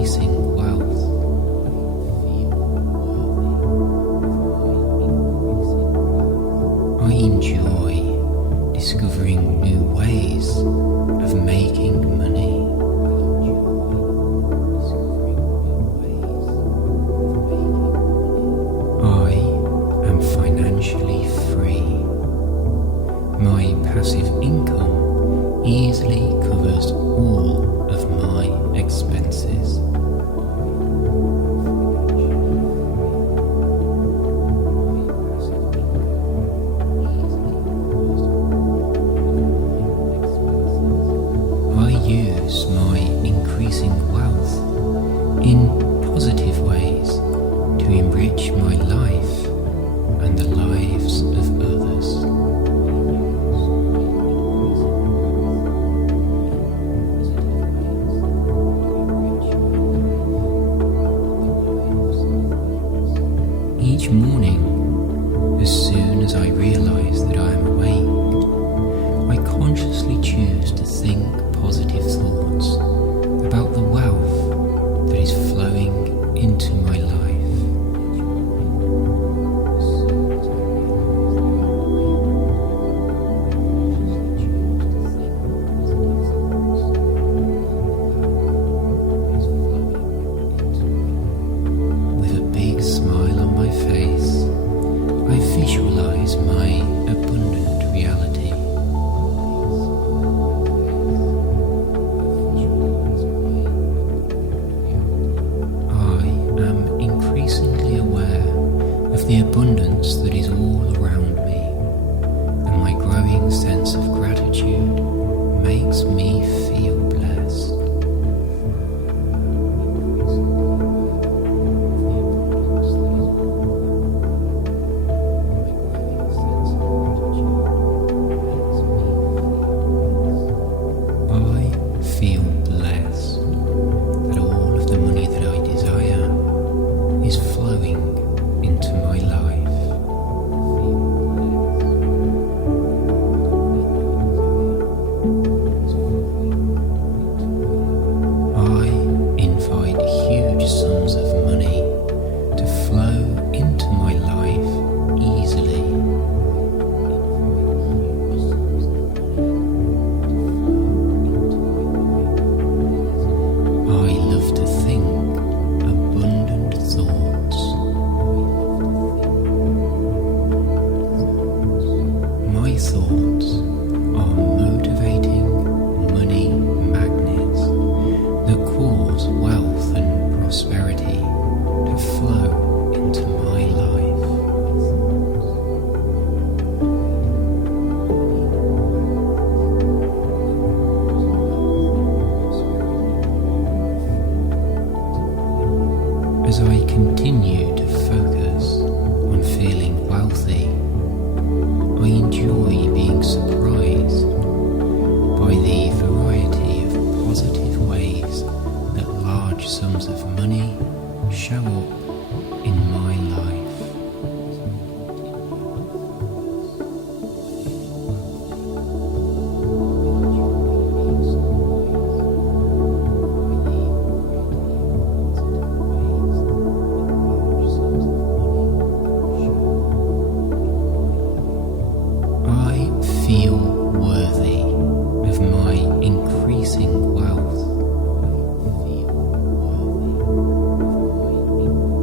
increasing wealth. I enjoy discovering new ways of making money. I am financially free. My passive income easily covers all of my expenses. I use my increasing wealth in positive ways to enrich my life and the lives of others. Each morning, as soon as I realize that I am awake, I consciously choose to think positive thoughts about the wealth that is flowing into my life. With a big smile on my face, I visualize my abundant reality. I am increasingly aware of the abundance that is all around me, and my growing sense of gratitude makes me feel blessed. I feel blessed that all of the money that I desire is flowing into my life. I invite huge sums of money to flow into my life easily. I love to think abundant thoughts. My thoughts are motivating money magnets that cause wealth and prosperity to flow into my life. As I continue to focus on feeling wealthy, I enjoy being surprised by the variety of positive ways that large sums of money show up in my life. I feel worthy of my increasing wealth.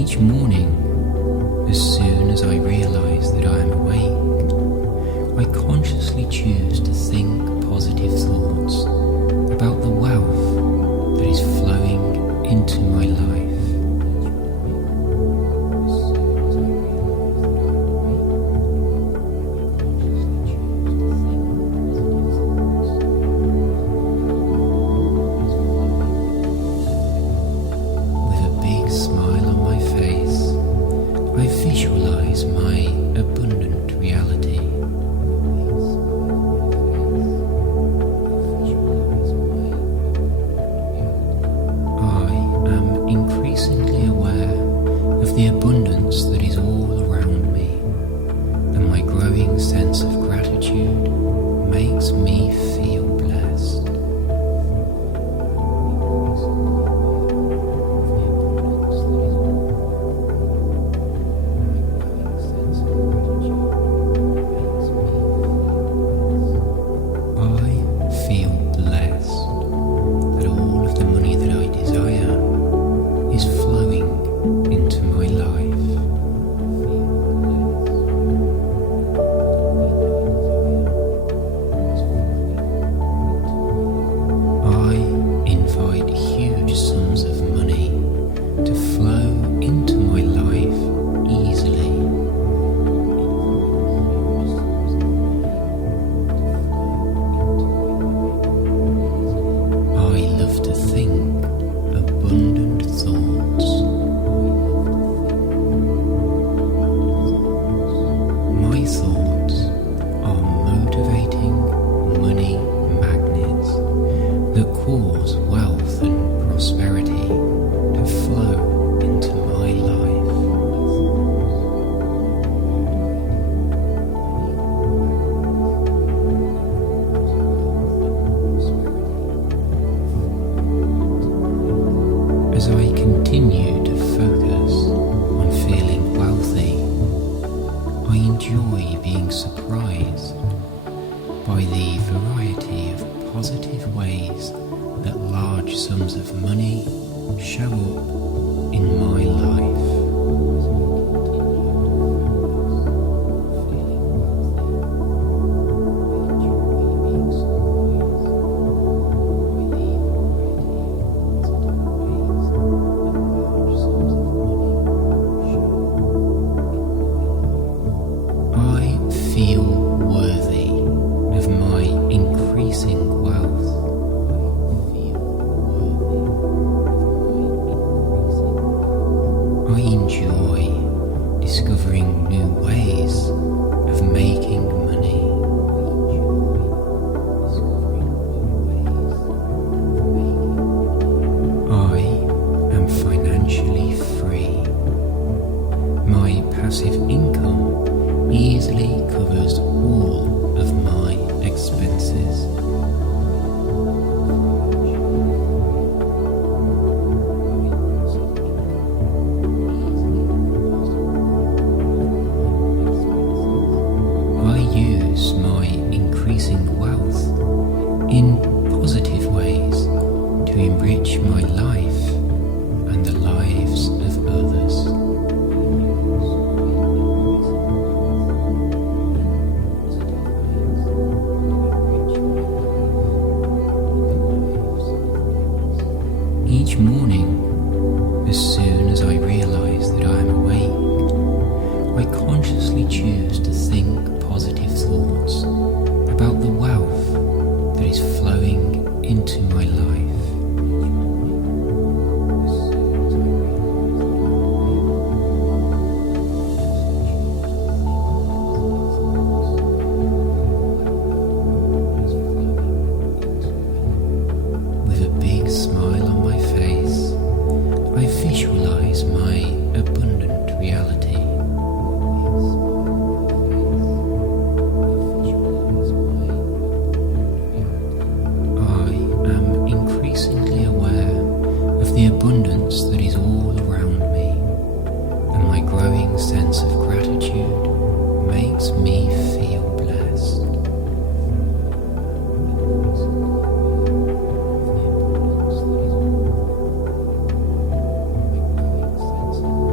Each morning, as soon as I realise that I am awake, I consciously choose to think positive thoughts about the wealth that is flowing into my life. I visualize my abundant reality. I am increasingly aware of the abundance that is all around me, and my growing sense of gratitude makes me feel blessed. As I continue to focus on feeling wealthy, I enjoy being surprised by the variety of positive ways that large sums of money show up in my life. Feel worthy of my increasing wealth. I enjoy discovering new ways of making money. I am financially free. My passive income easily covers all of my expenses. I use my increasing wealth in positive ways to enrich my life and the lives of others. Each morning, as soon as I realise that I am awake, I consciously choose to think positive thoughts about the wealth that is flowing into my life. With a big smile on my face, I visualize my abundant reality. I am increasingly aware of the abundance that is all around me, and my growing sense of gratitude makes me feel blessed.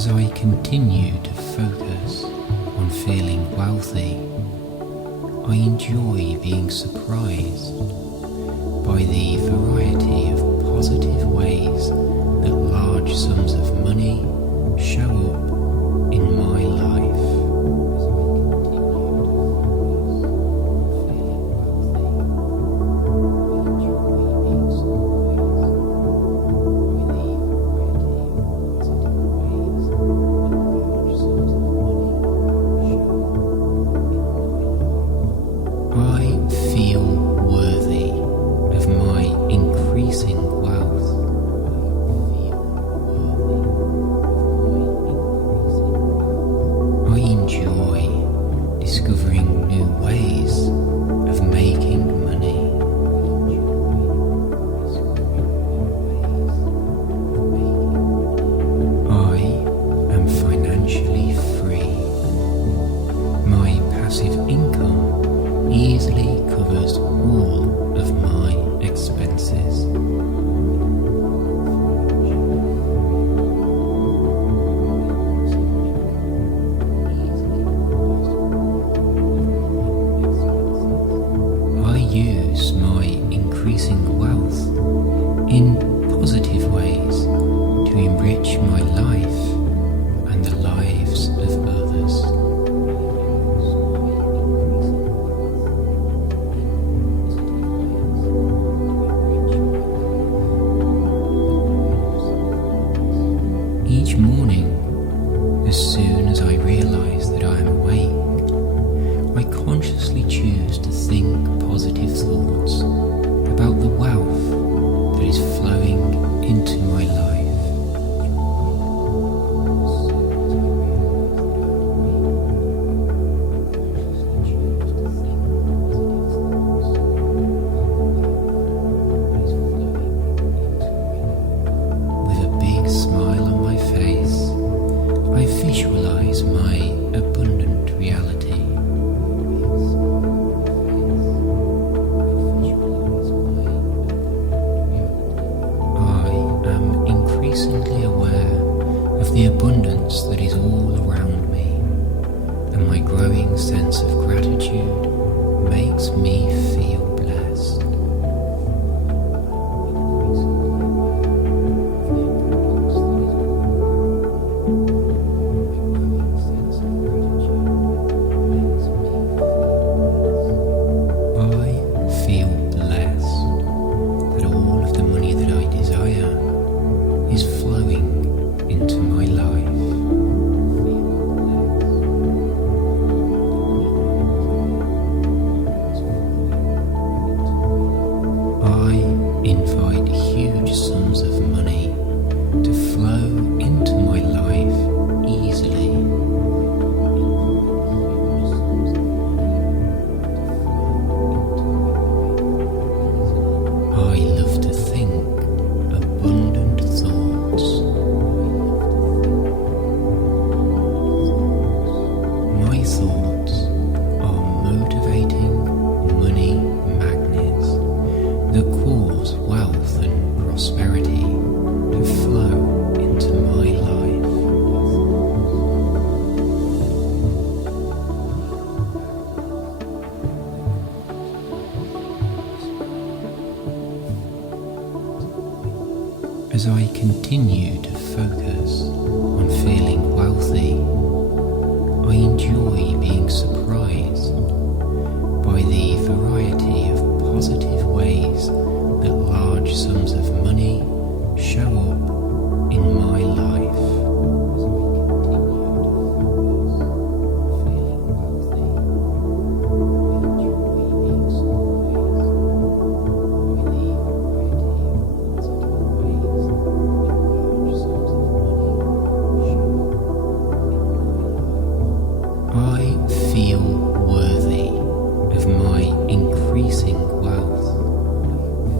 As I continue to focus on feeling wealthy, I enjoy being surprised by the variety of positive ways that large sums of money show up in my life. I feel worthy of my increasing wealth. I enjoy discovering new ways of making money. I am financially free. My passive income easily covers all of my expenses. I use my increasing wealth in positive ways to enrich my life and the lives of others. Each morning, as soon as I realise that I am awake, I consciously choose to think positive thoughts about the wealth that is flowing into my life. With a big smile on my face, I visualize my abundant reality. I am increasingly aware of the abundance that is all around me, and my growing sense of gratitude makes me feel blessed. I feel blessed that all of the money that I desire is flowing into my life. I invite huge sums of money to flow into my life easily. I love to think abundant thoughts. My thoughts are motivating money magnets that cause wealth and prosperity to flow into my life. As I continue to focus on feeling wealthy, I enjoy being surprised by the variety of positive ways that large sums of money show up in my life. I feel worthy of my increasing wealth.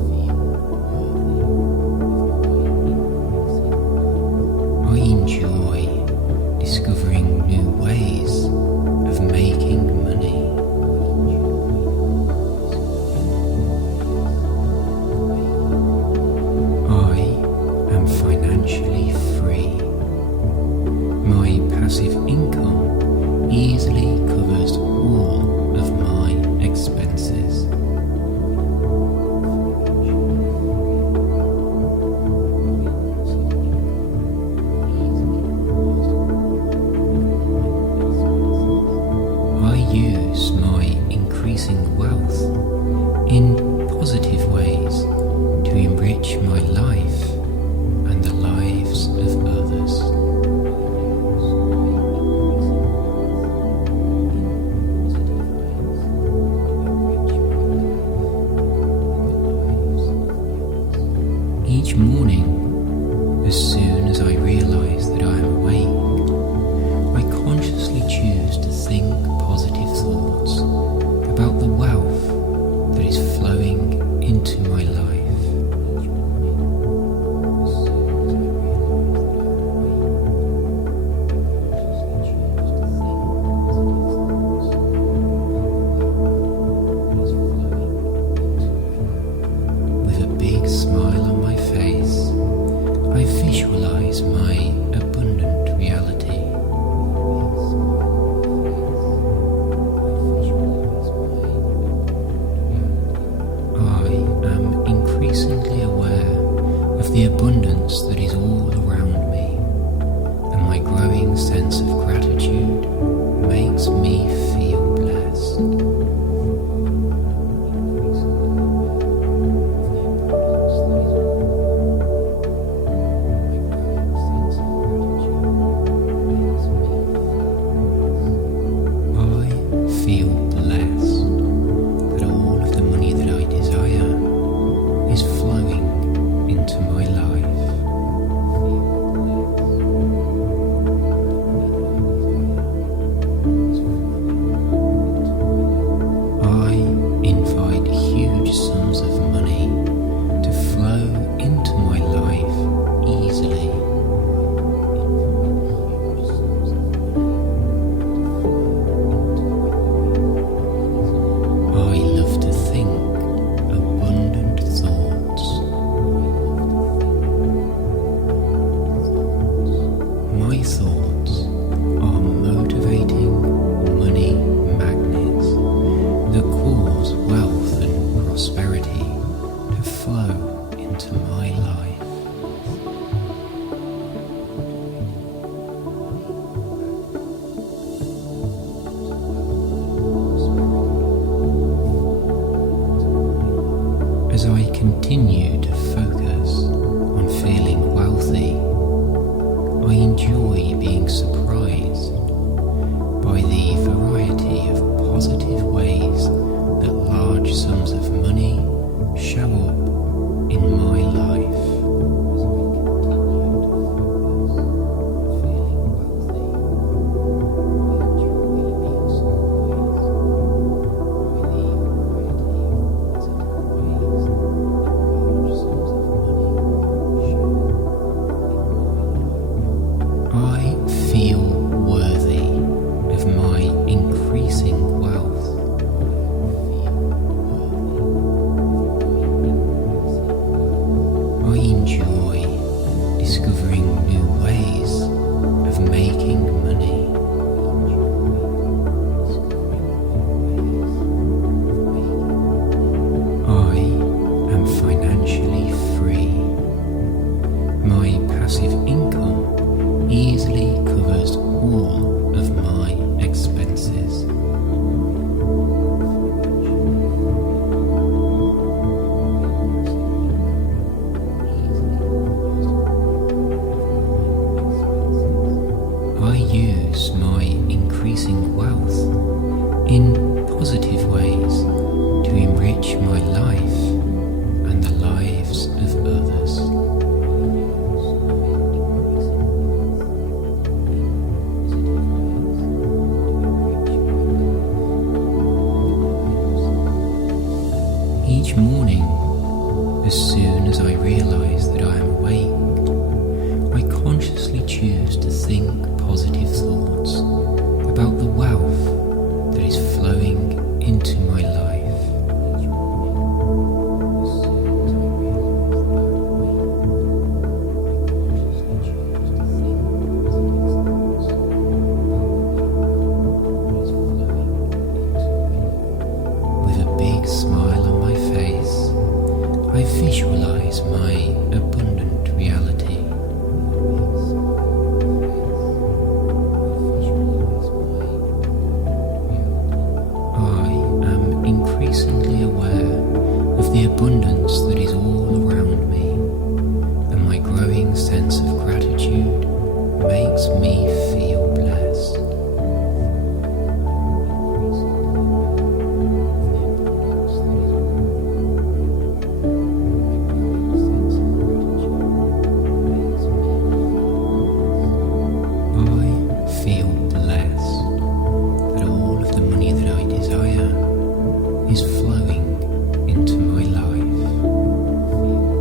of the abundance that is all around me, and my growing sense of gratitude makes me feel blessed. As I continue to focus on feeling wealthy, I enjoy being surprised by the variety of positive ways that large sums of money show up in my life. I use my increasing wealth in positive ways to enrich my life and the lives of others. Each morning, as soon as I realize that I am awake, I consciously choose to think positive thoughts about the wealth that is flowing into my life. With a big smile on my face, I visualize my abundant reality. Increasingly aware of the abundance that is all around me, and my growing sense of gratitude makes me feel blessed. I feel blessed that all of the money that I desire is flowing into my life.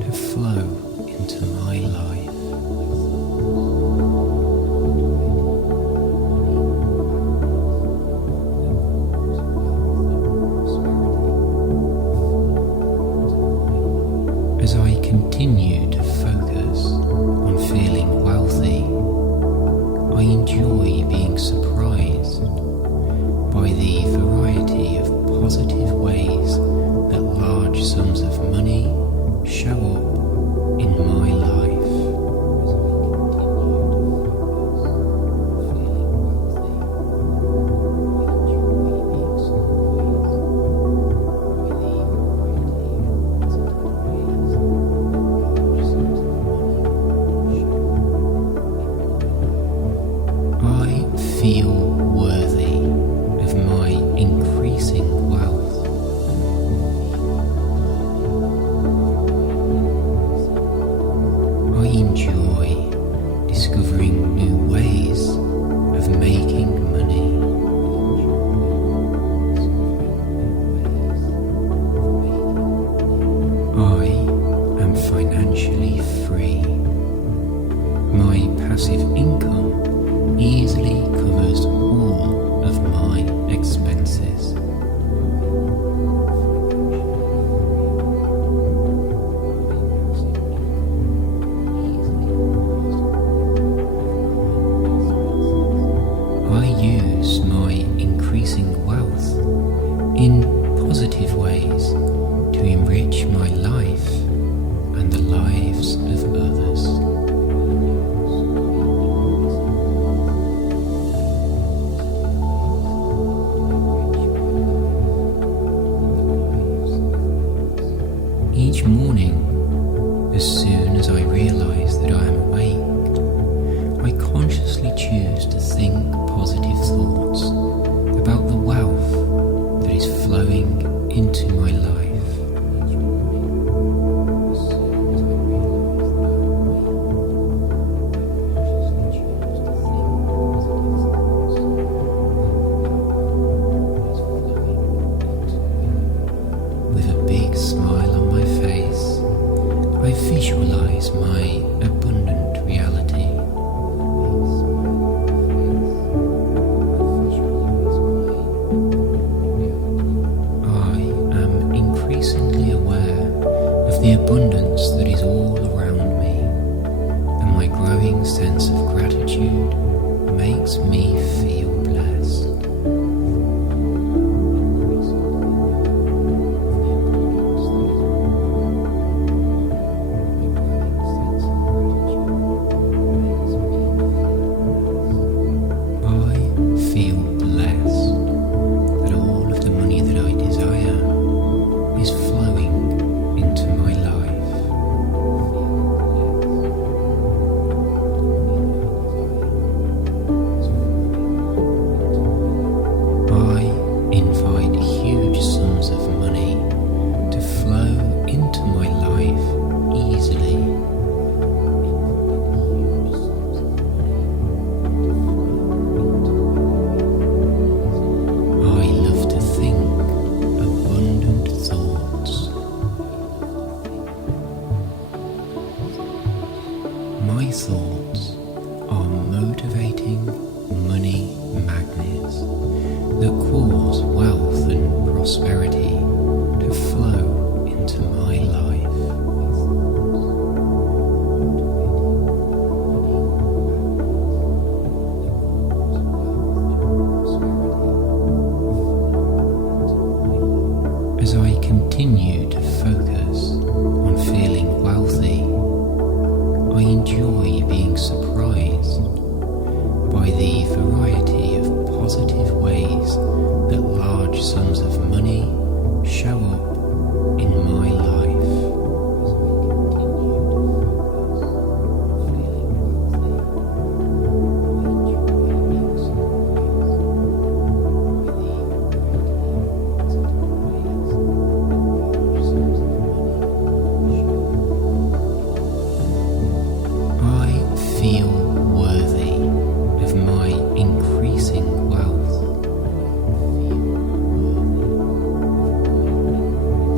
to flow into my life. As I continue to focus on feeling wealthy, I enjoy being surprised by the variety of positive ways that large sums of money show up in my life. Feel worthy of my increasing wealth. I enjoy discovering new ways of making money. I am financially free. My passive income easily covers all of my expenses. I use my increasing wealth in positive ways to enrich my life and the lives of others. Each morning, as soon as I realise that I am awake, I consciously choose to think positive thoughts about the wealth that is flowing into my life. With a big smile on my face, I visualize my abundant reality. I am increasingly aware of the abundance that is all around me, and my growing sense of gratitude makes me feel blessed. Feel blessed that all of the money that I desire is flowing into my life. I invite huge sums of money to flow into my life easily. My thoughts are motivating money magnets that cause wealth and prosperity to flow into my life. As I continue to focus on feeling wealthy, I enjoy being surprised by the variety of positive ways that large sums of money show up in my life. Feel worthy of my increasing wealth.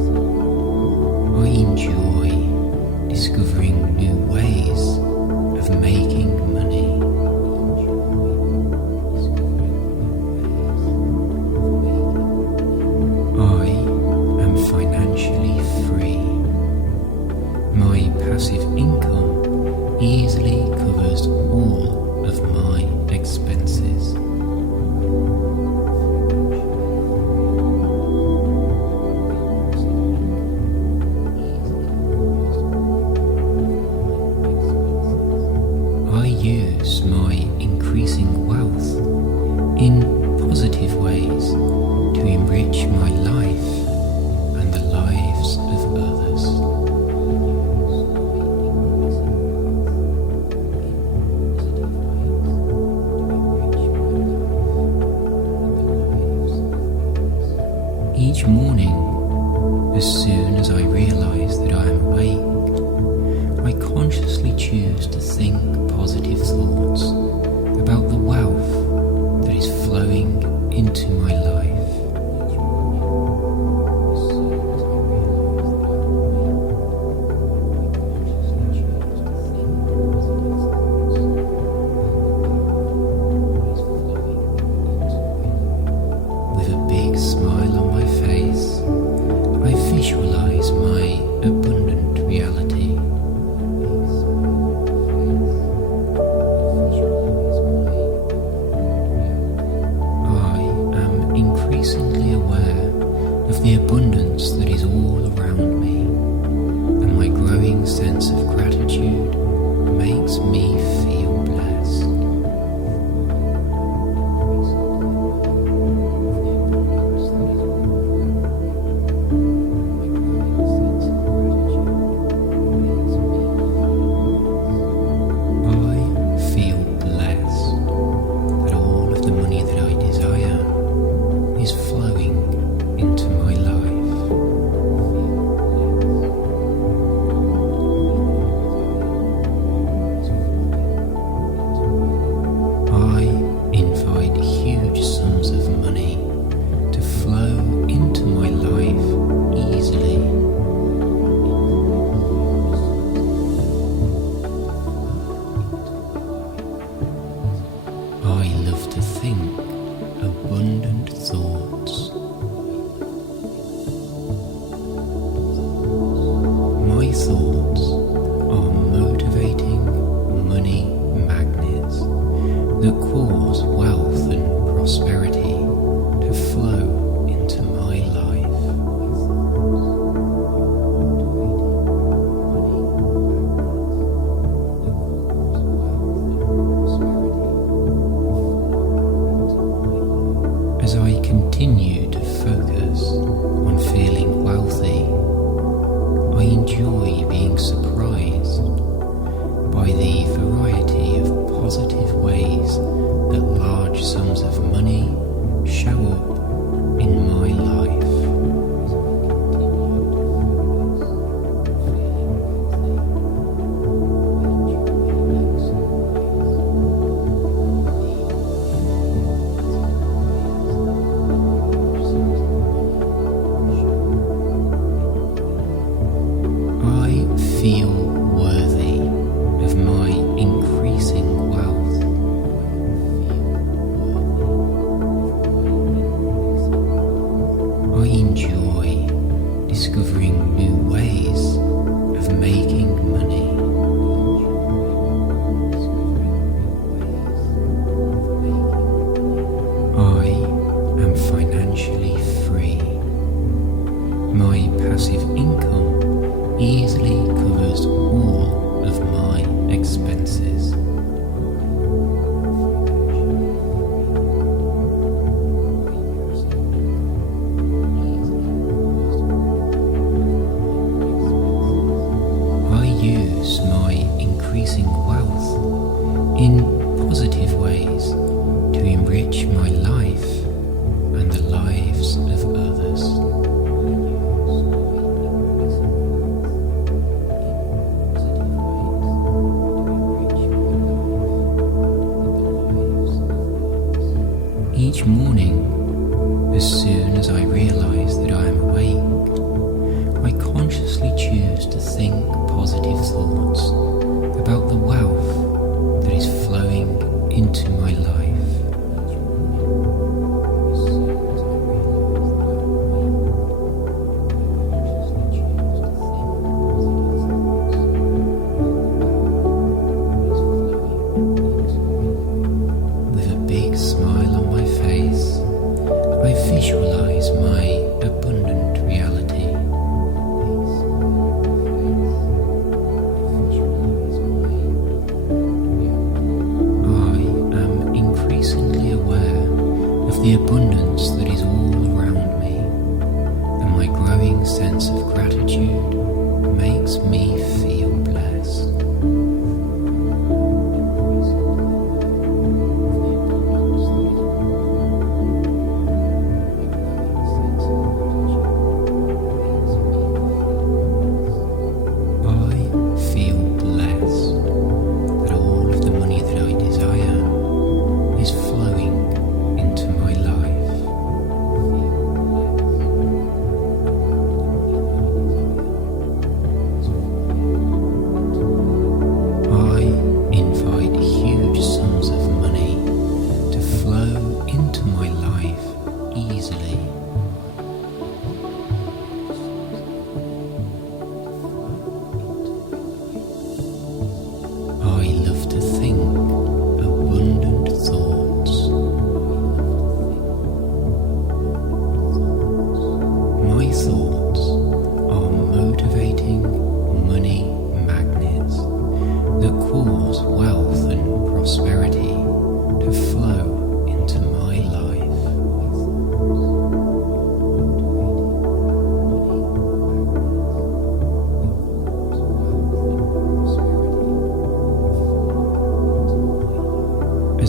passive income easily covers all of my expenses. I use my increasing wealth in positive ways to enrich my life and the lives of others. Each morning, as soon as I realize that I am awake, I consciously choose to think positive thoughts about the wealth that is flowing into my life. With a big smile on my face, I visualize my abundant reality. I am increasingly aware of the abundance that is all around me, and my growing sense of gratitude makes me feel blessed. Is flowing into my life. I invite huge sums of money to flow into my life easily. I love to think abundant thoughts. My thoughts are motivating money magnets that cause wealth and prosperity to flow into my life. As I continue to focus on feeling wealthy, I enjoy being surprised by the variety of positive ways that large sums of money show up in my life. Feel worthy of my increasing wealth. I enjoy discovering new ways of making money. I am financially free. My passive income easily covers all of my expenses. I use my increasing wealth in positive ways to enrich my life and the lives of others. Each morning, as soon as I realize that I am awake, I consciously choose to think positive thoughts about the wealth that is flowing into my life.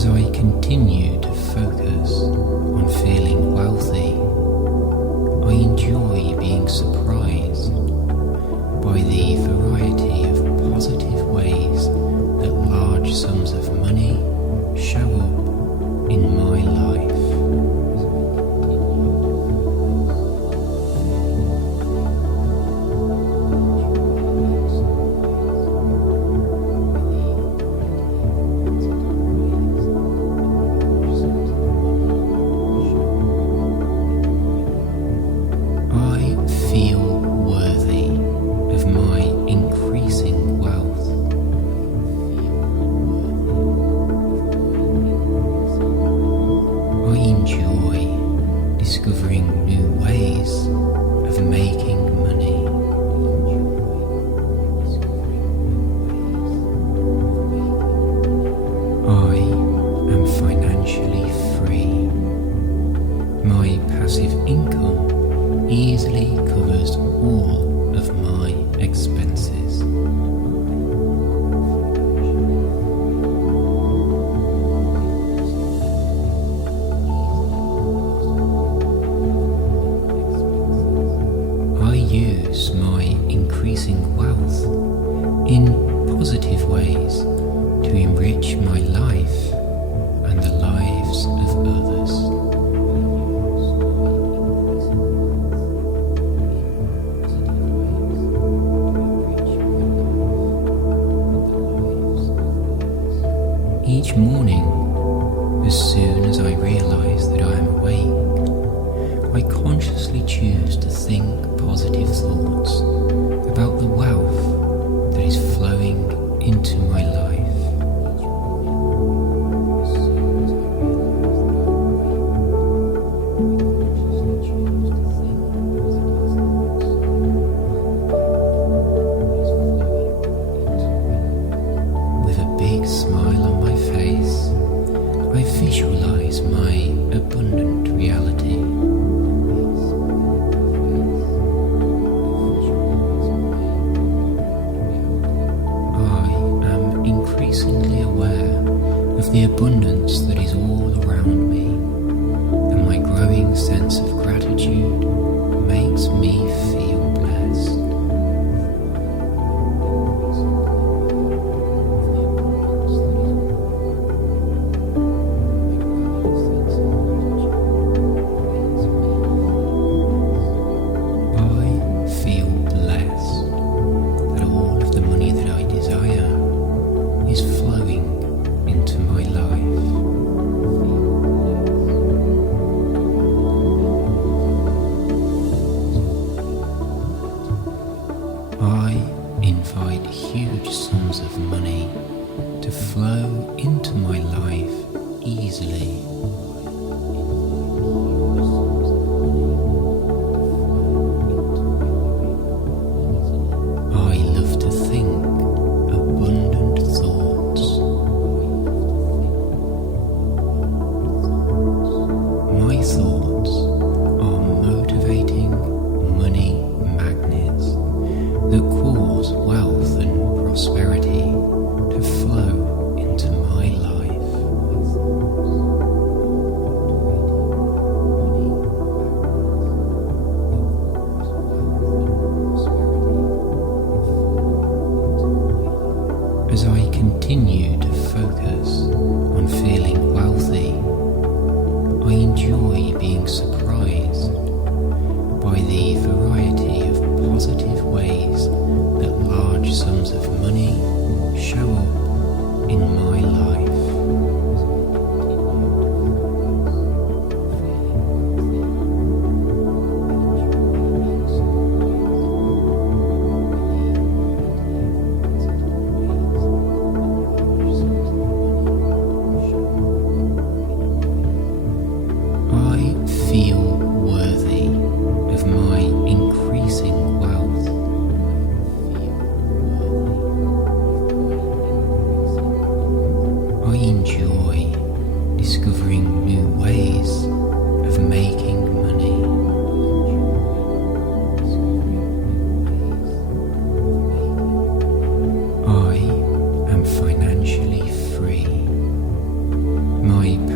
As I continue to focus on feeling wealthy, I enjoy being surprised by the variety of positive ways that large sums of money show up in my life. Discovering new ways of making money. I am financially free. My passive income easily covers all of my expenses. Use my increasing wealth in positive ways to enrich my life and the lives of others. Each morning, as soon as I realize that I am awake, I consciously choose to think positive thoughts about the wealth that is flowing into my life. With a big smile on my face, I visualize my abundant reality. Increasingly aware of the abundance that is all around me, and my growing sense of gratitude makes me feel blessed. I feel blessed that all of the money that I desire is flowing into my life. I invite huge sums of money to flow into my life easily. I love to think abundant thoughts. My thoughts are motivating money magnets that cause wealth and prosperity to flow into my life. As I continue to focus on feeling wealthy, I enjoy being surprised by the variety of positive ways that large sums of money show up in my life. I feel worthy of my increasing wealth.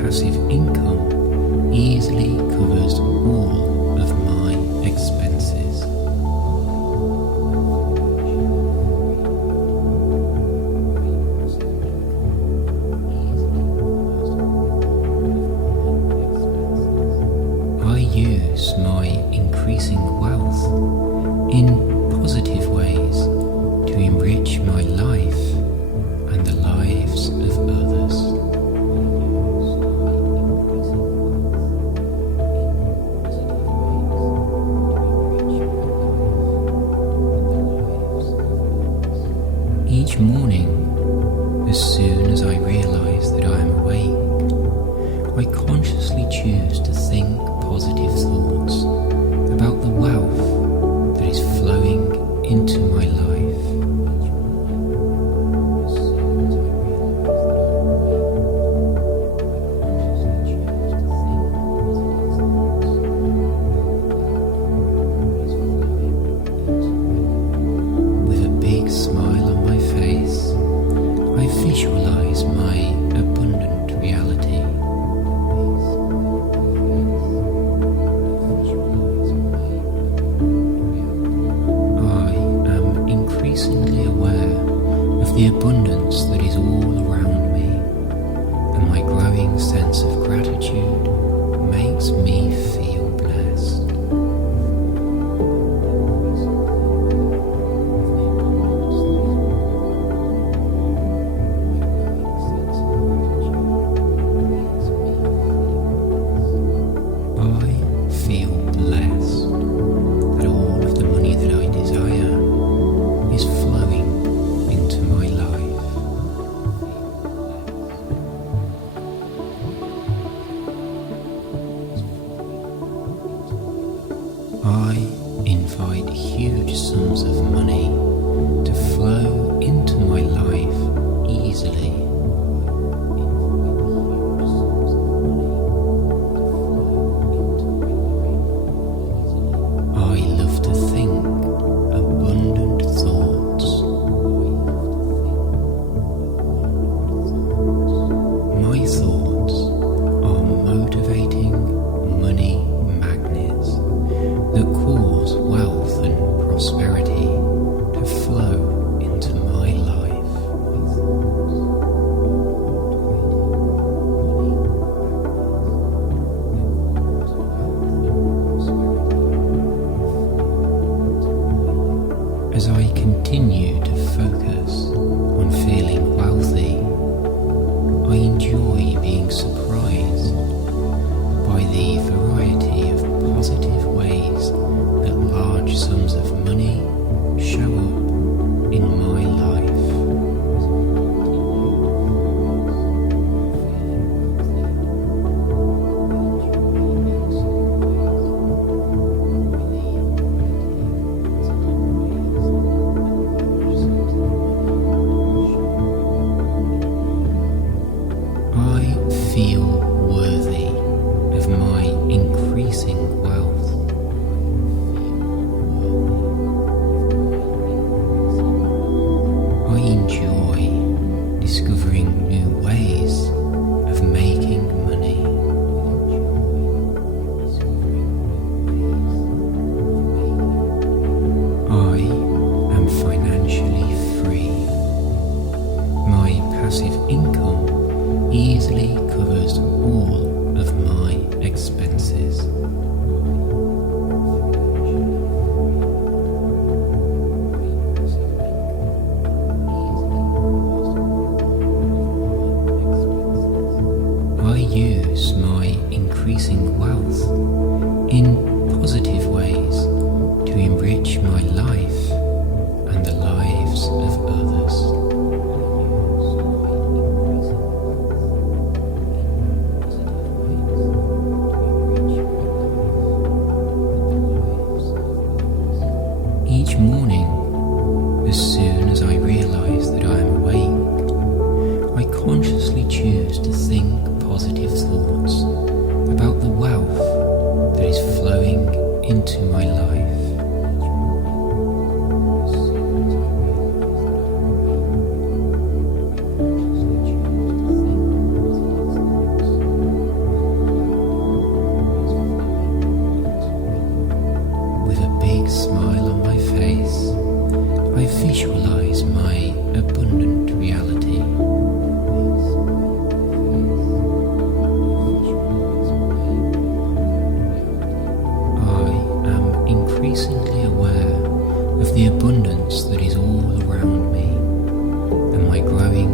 passive income easily covers all of my expenses. I use my increasing wealth in positive ways to enrich my life and the lives of others. Each morning, as soon as I realize that I am awake, I consciously choose to think positive thoughts about the wealth that is flowing into my life. With a big smile on my face, I visualize my abundant reality. I am increasingly aware of the abundance that is all around me, and my growing sense of gratitude makes me feel blessed. I feel blessed that all of the money that I desire is flowing into my life. I invite huge sums of money to flow into my life easily. I love to think abundant thoughts. My thoughts are motivating money magnets that cause wealth and prosperity to flow into my life. As I continue to focus on feeling wealthy, I enjoy being surprised by the variety of positive ways that large sums of money show up in my life. I feel worthy of my increasing wealth. I enjoy discovering new ways of making money. I am financially free. My passive income easily covers all of my expenses. I use my increasing wealth in positive ways to enrich my life and the lives of others. Each morning, as soon as I realize that I am awake, I consciously choose to think positive thoughts about the wealth that is flowing into my life.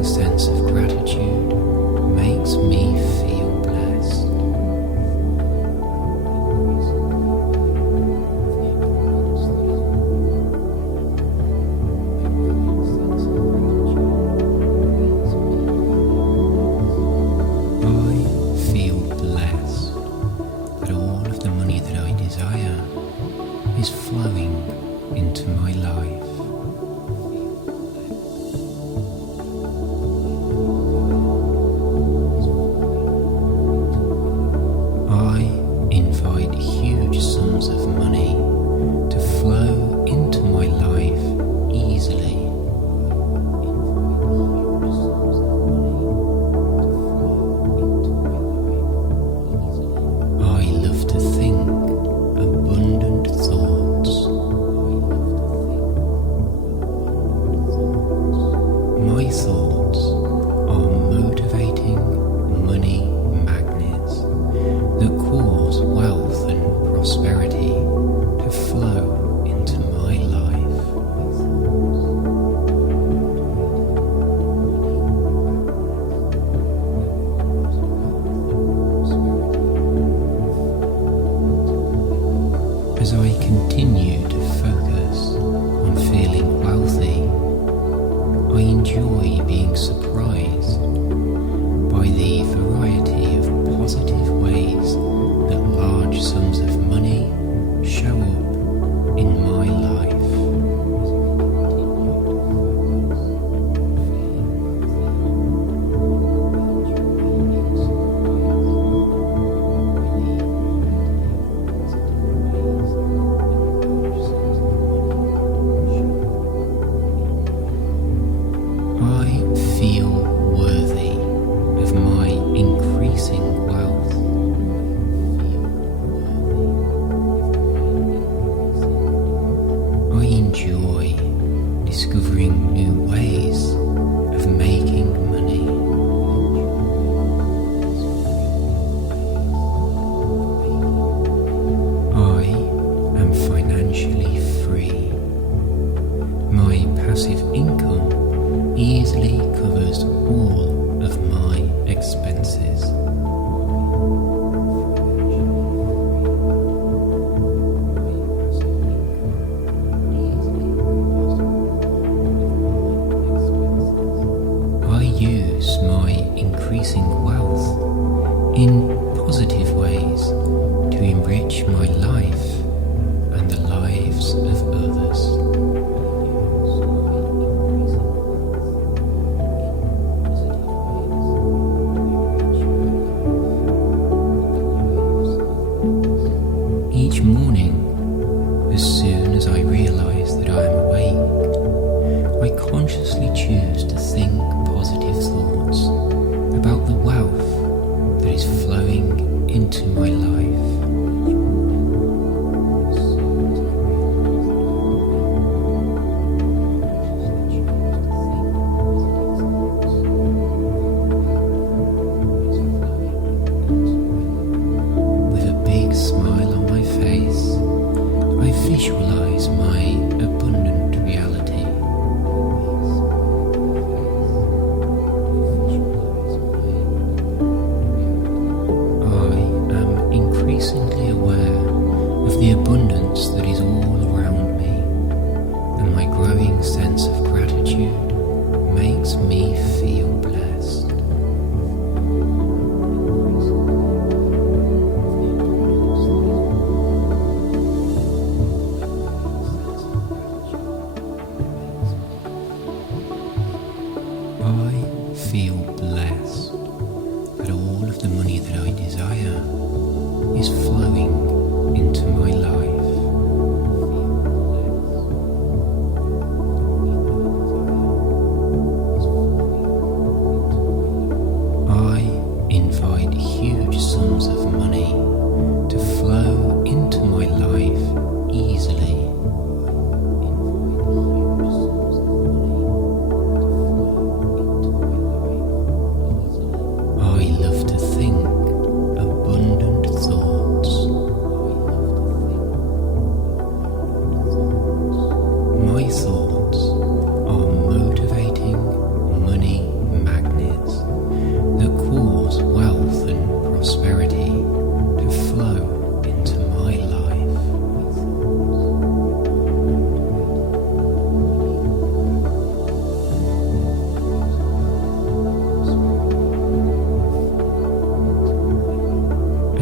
sense of gratitude makes me feel blessed. I feel blessed that all of the money that I desire is flowing into my life. I invite huge sums of money to flow into my life easily. I love to think abundant thoughts. My thoughts are motivating money magnets that cause wealth and prosperity to flow into my life. As I continue to focus on feeling wealthy, I enjoy being surprised by the variety of positive ways that large sums of money show up in my life. I feel worthy of my increasing wealth. I enjoy discovering new ways of making money. I am financially free. My passive income easily covers all of my expenses. I use my increasing wealth in positive ways to enrich my life and the lives of others. Each morning, as soon as I realize that I am awake, I consciously choose to think positive thoughts about the wealth that is flowing into my life. With a big smile on my face, I visualize my abundant reality. I am increasingly aware of the abundance that is all around me, and my growing sense of gratitude makes me feel blessed. I feel blessed that all of the money that I desire is flowing into my life. I invite huge sums of money to flow into my life easily. I love to think abundant thoughts.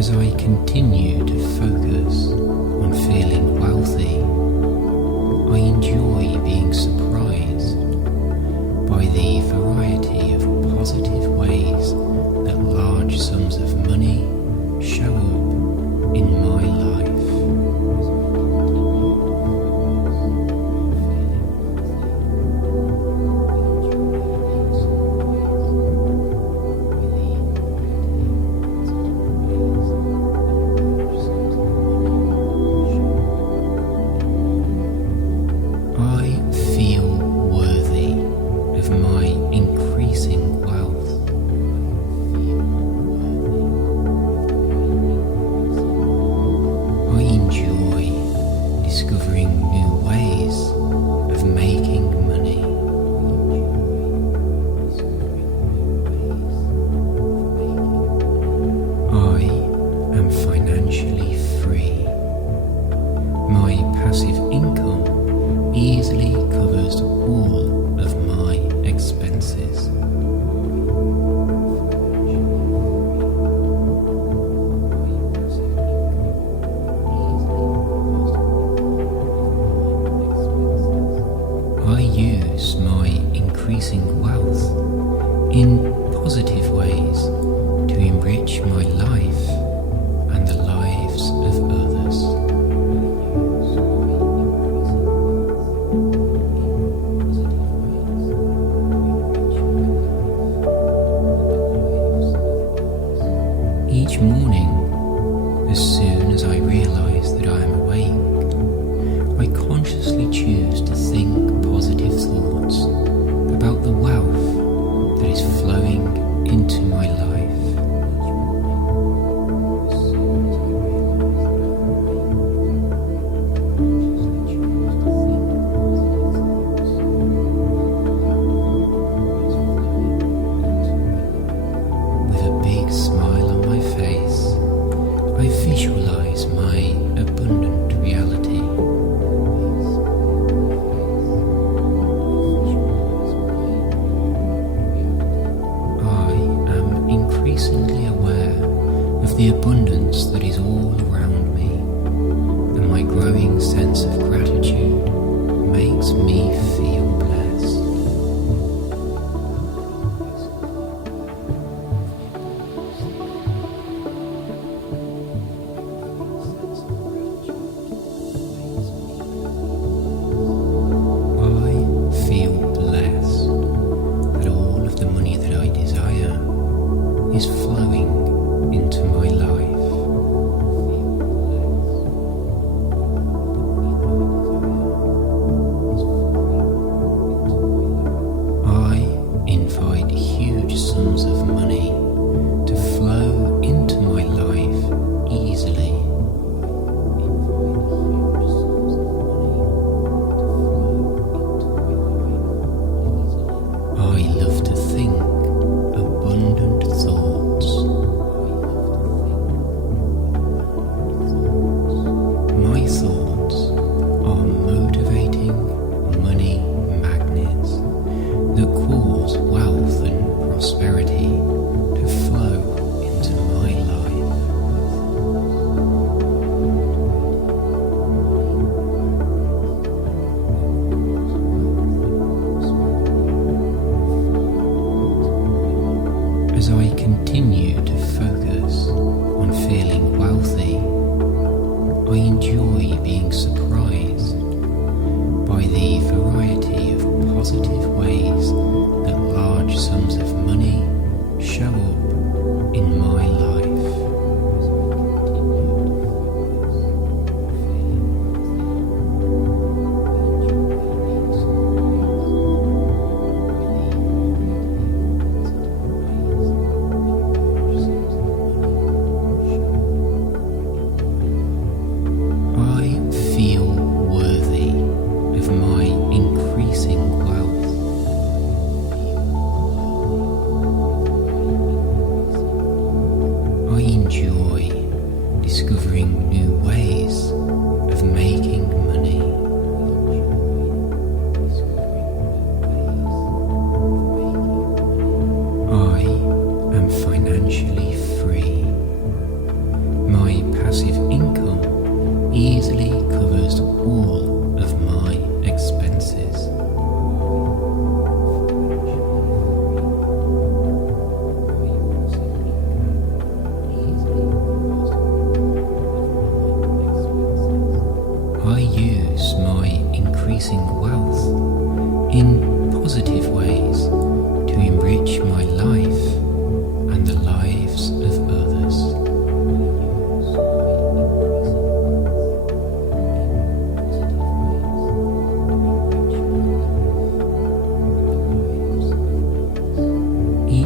As I continue to focus on feeling wealthy, I enjoy being surprised by the variety of positive ways that large sums of money show up in my life. Easily covers all of my expenses. I use my increasing wealth in positive ways to enrich my life and the lives of others. Each morning, as soon as I realize that I am awake, I consciously choose to think positive thoughts about the wealth that is flowing into my life. With a big smile on my face, I visualize my abundant reality. I am increasingly aware of the abundance that is all around me, and my growing sense of gratitude makes me feel blessed. Is flowing into my life. I invite huge sums of money to flow into my life easily. I love to think abundant thoughts. My thoughts are motivating money magnets that cause wealth and prosperity to flow into my life. As I continue to focus on feeling wealthy, I enjoy being surprised by the variety of positive ways that large sums of money show up in my life.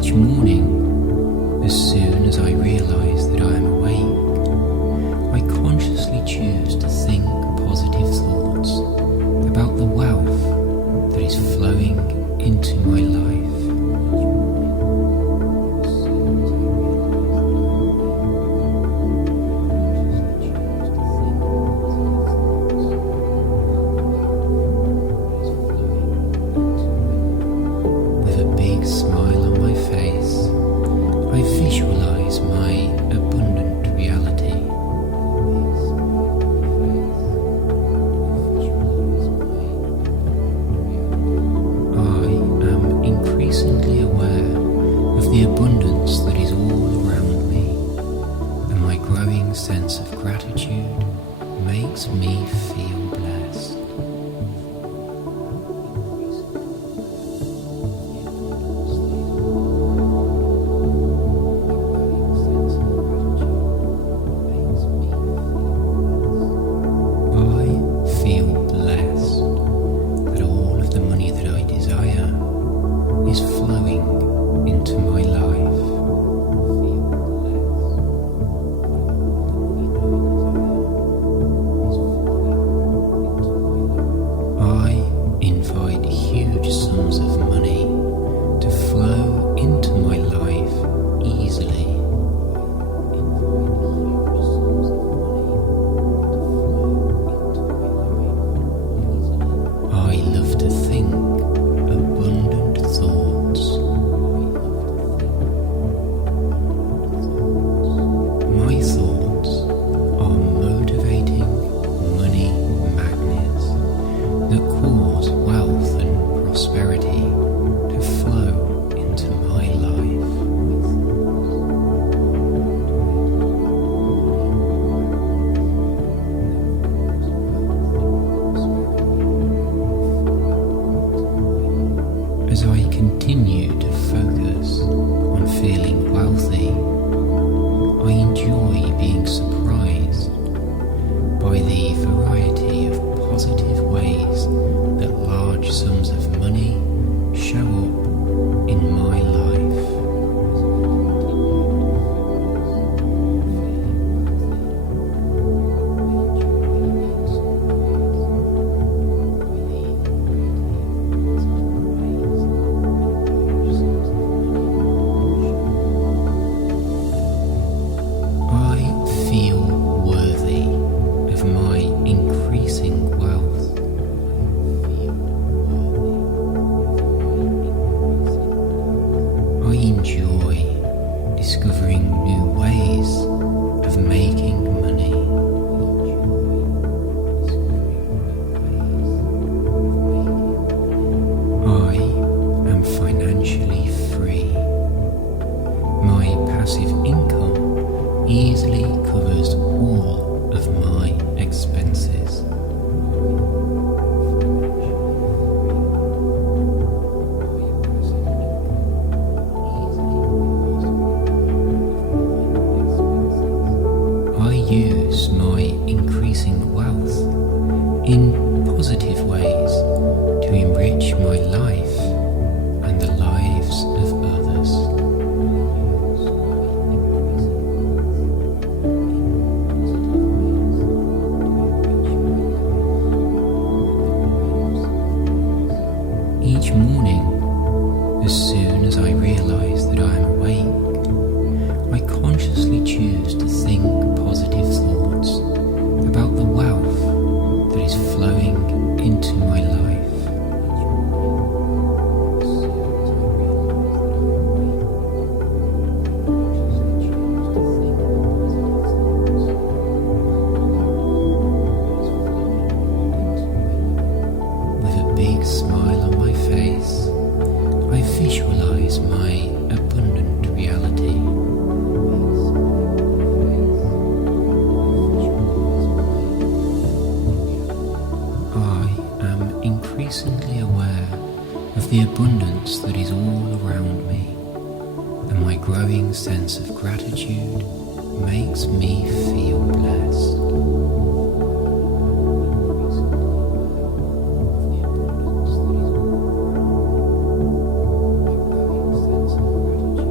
Each morning, as soon as I realize that I am awake, I consciously choose to think positive thoughts about the wealth that is flowing into my life. With a big smile on my face, I visualize my abundant reality. I am increasingly aware of the abundance that is all around me, and my growing sense of gratitude makes me feel blessed. Is flowing into my life. I invite huge sums of money to flow into my life easily. I love to think abundant thoughts. My thoughts are motivating money magnets that cause wealth and prosperity to flow into my life. As I continue to focus on feeling wealthy, I enjoy being surprised by the variety of positive ways that large sums of money show up in my life. I feel worthy of my increasing wealth. I enjoy discovering new ways of making money. I am financially free. My passive income easily covers all of my expenses. I use my increasing wealth in positive ways to enrich my life and the lives of others. Each morning, as soon as I realize that I am awake, I consciously choose to think positive thoughts about the wealth that is flowing into my life. With a big smile on my face, I visualize my abundant reality. I am increasingly aware of the abundance that is all around me, and my growing sense of gratitude makes me feel blessed.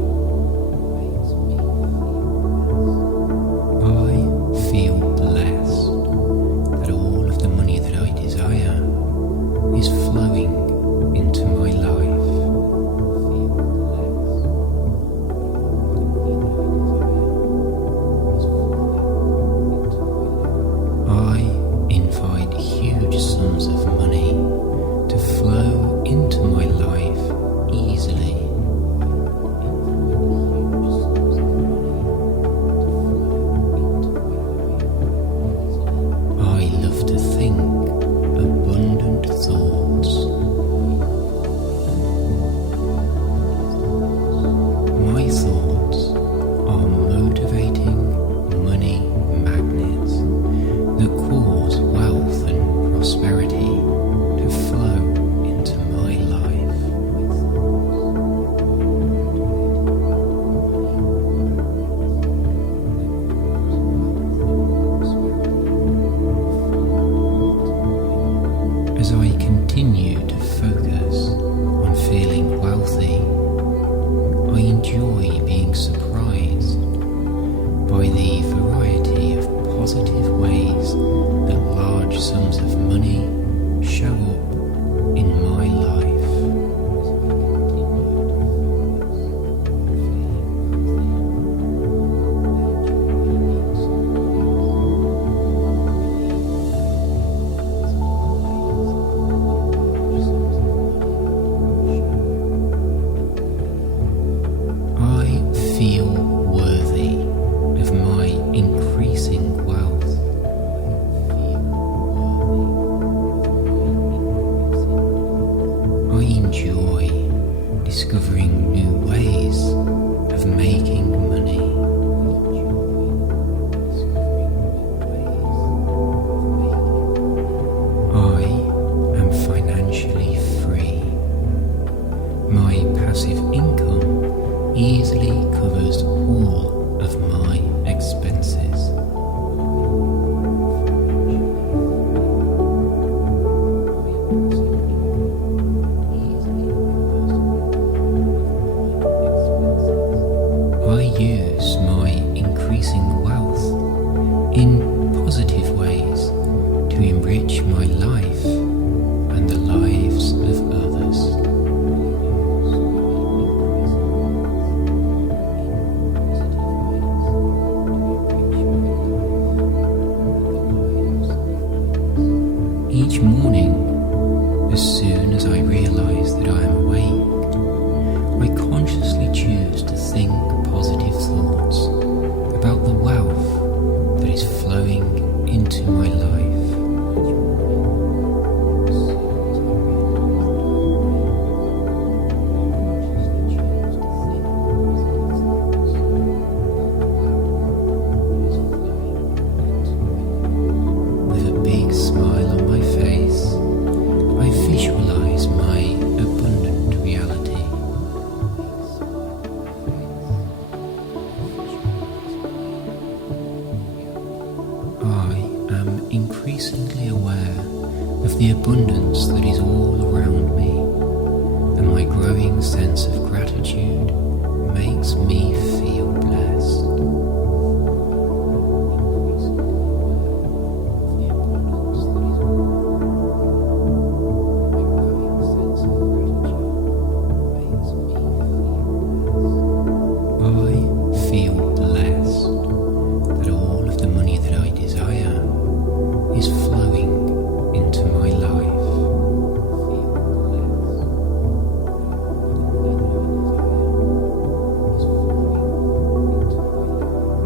easily. I love to think abundant thoughts. My thoughts are motivating money magnets that cause wealth and prosperity to flow into my life. As I continue to focus on feeling wealthy, I enjoy being surprised by the variety of positive ways that large sums of money show up in my life. I feel worthy of my increasing wealth. I enjoy discovering new ways of making money. I am financially free. My passive income easily covers all of my expenses. I use my increasing wealth in positive ways to enrich my life and the lives of others. Each morning, as soon as I realize that I am awake, I consciously choose to think positive thoughts about the wealth that is flowing into my life. With a big smile on my face, I visualize my abundant reality. I am increasingly aware of the abundance that is all around me, and my growing sense of gratitude makes me feel blessed. I feel blessed that all of the money that I desire is flowing into my life.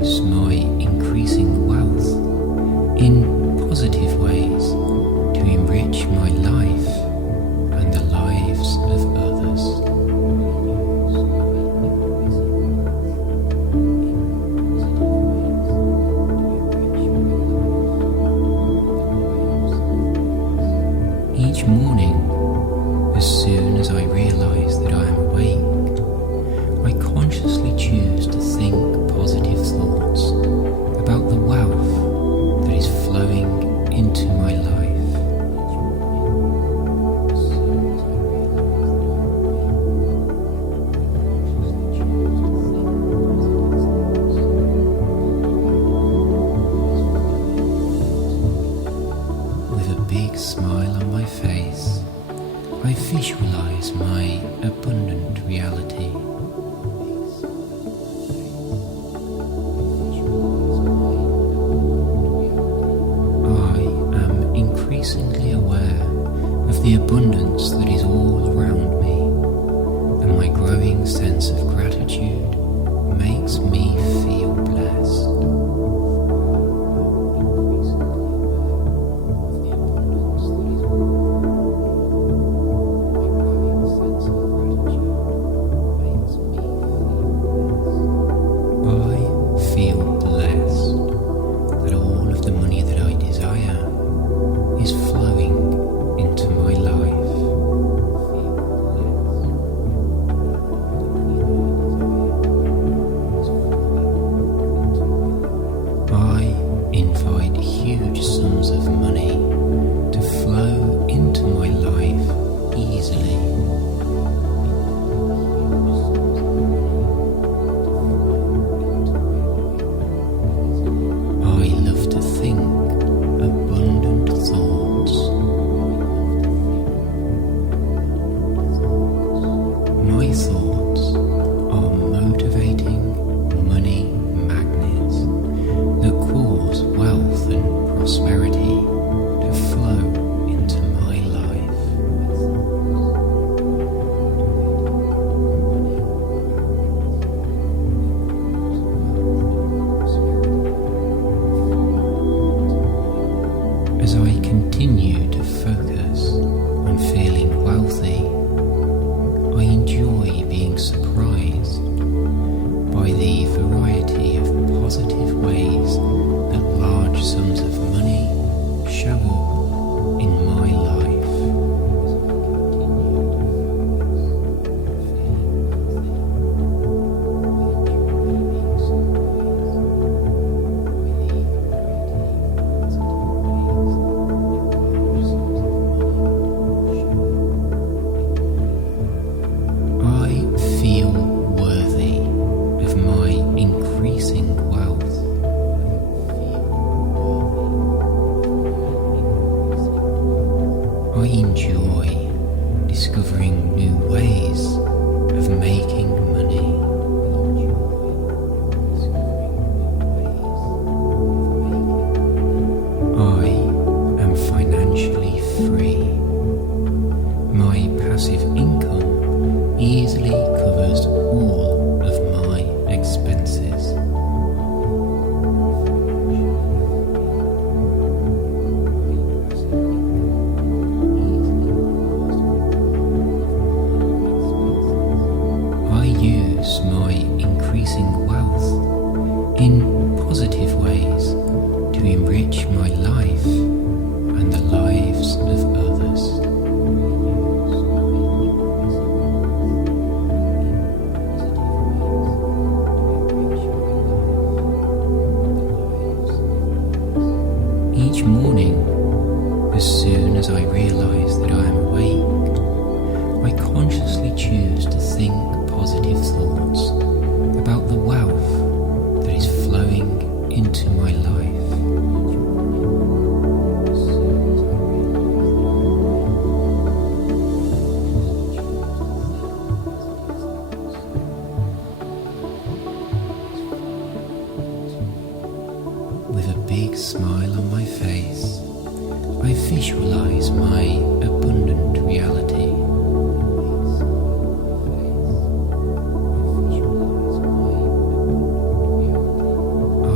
use my increasing wealth in positive ways to enrich my life and the lives of others. Each morning, as soon as I realize that I am awake, I consciously choose to think positive thoughts about the wealth that is flowing into my life. With a big smile on my face, I visualize my abundant reality. I am increasingly aware of the abundance that is all around me, and my growing sense of gratitude makes me feel blessed. Invite huge sums of money to flow into my life easily. I love to think abundant thoughts. My thoughts are motivating money magnets that cause wealth and prosperity to flow into my life. As I continue to focus on feeling wealthy, I enjoy being surprised by the variety of positive ways that large sums of money show up in my life. I feel worthy of my increasing wealth. I enjoy discovering new ways of making money. I am financially free. My passive income easily covers all of my expenses. I use my increasing wealth in positive ways to enrich my life and the lives of others. Each morning, as soon as I realize that I am awake, I consciously choose to think positive thoughts about the wealth that is flowing into my life. With a big smile on my face, I visualize my abundant reality.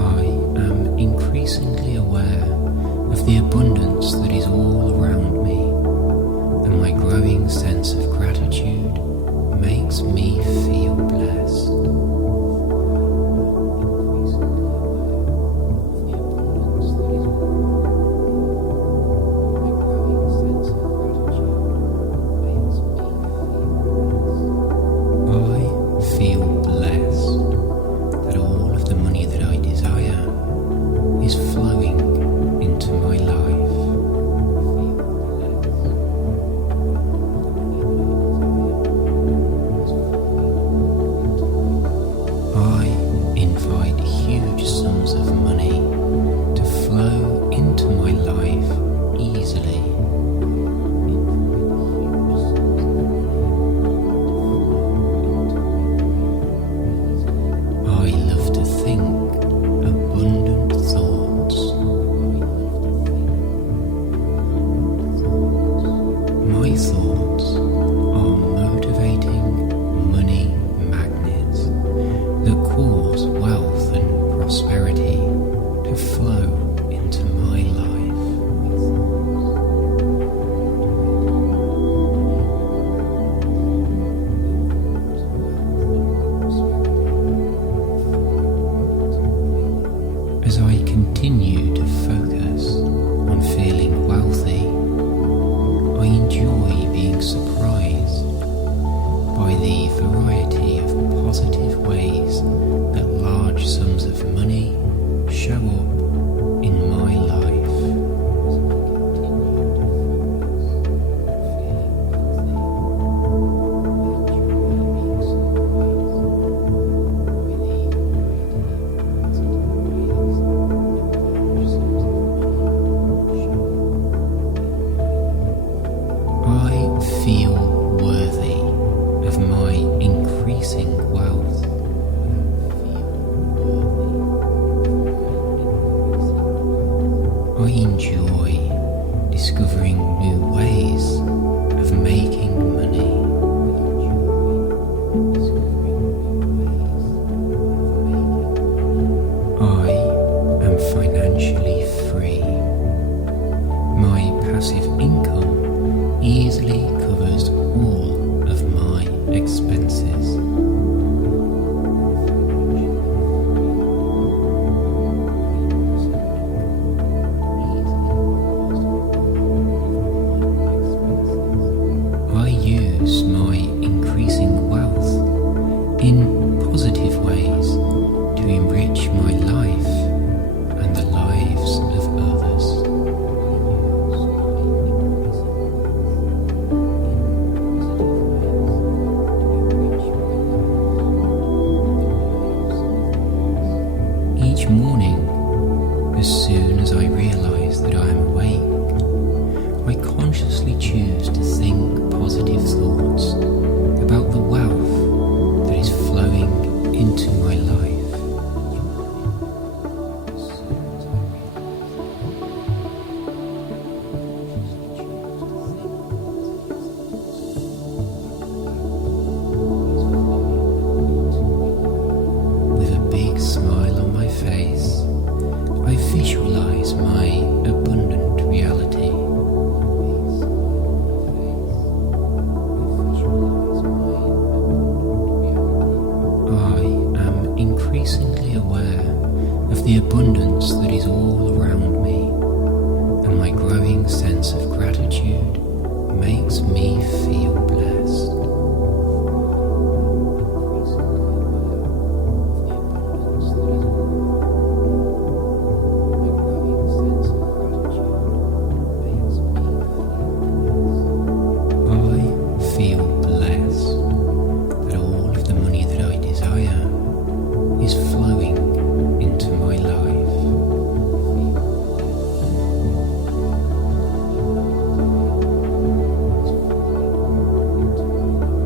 increasingly aware of the abundance that is all around me, and my growing sense of gratitude makes me feel blessed. As I continue to focus on feeling wealthy, I enjoy being surprised by the variety of positive ways that large sums of money show up in my life. Feel worthy of my increasing wealth. I enjoy discovering new ways of making money. I am financially free. My passive income easily covers all of my expenses. I use my increasing wealth in positive ways to enrich my life and the lives of others. Each morning, as soon as I realize that I am awake, I consciously choose to think positive thoughts about the wealth that is flowing into my life. With a big smile on my face, I visualize my abundant reality. I am increasingly aware of the abundance that is all around me, and my growing sense of gratitude makes me feel blessed. Feel blessed that all of the money that I desire is flowing into my life.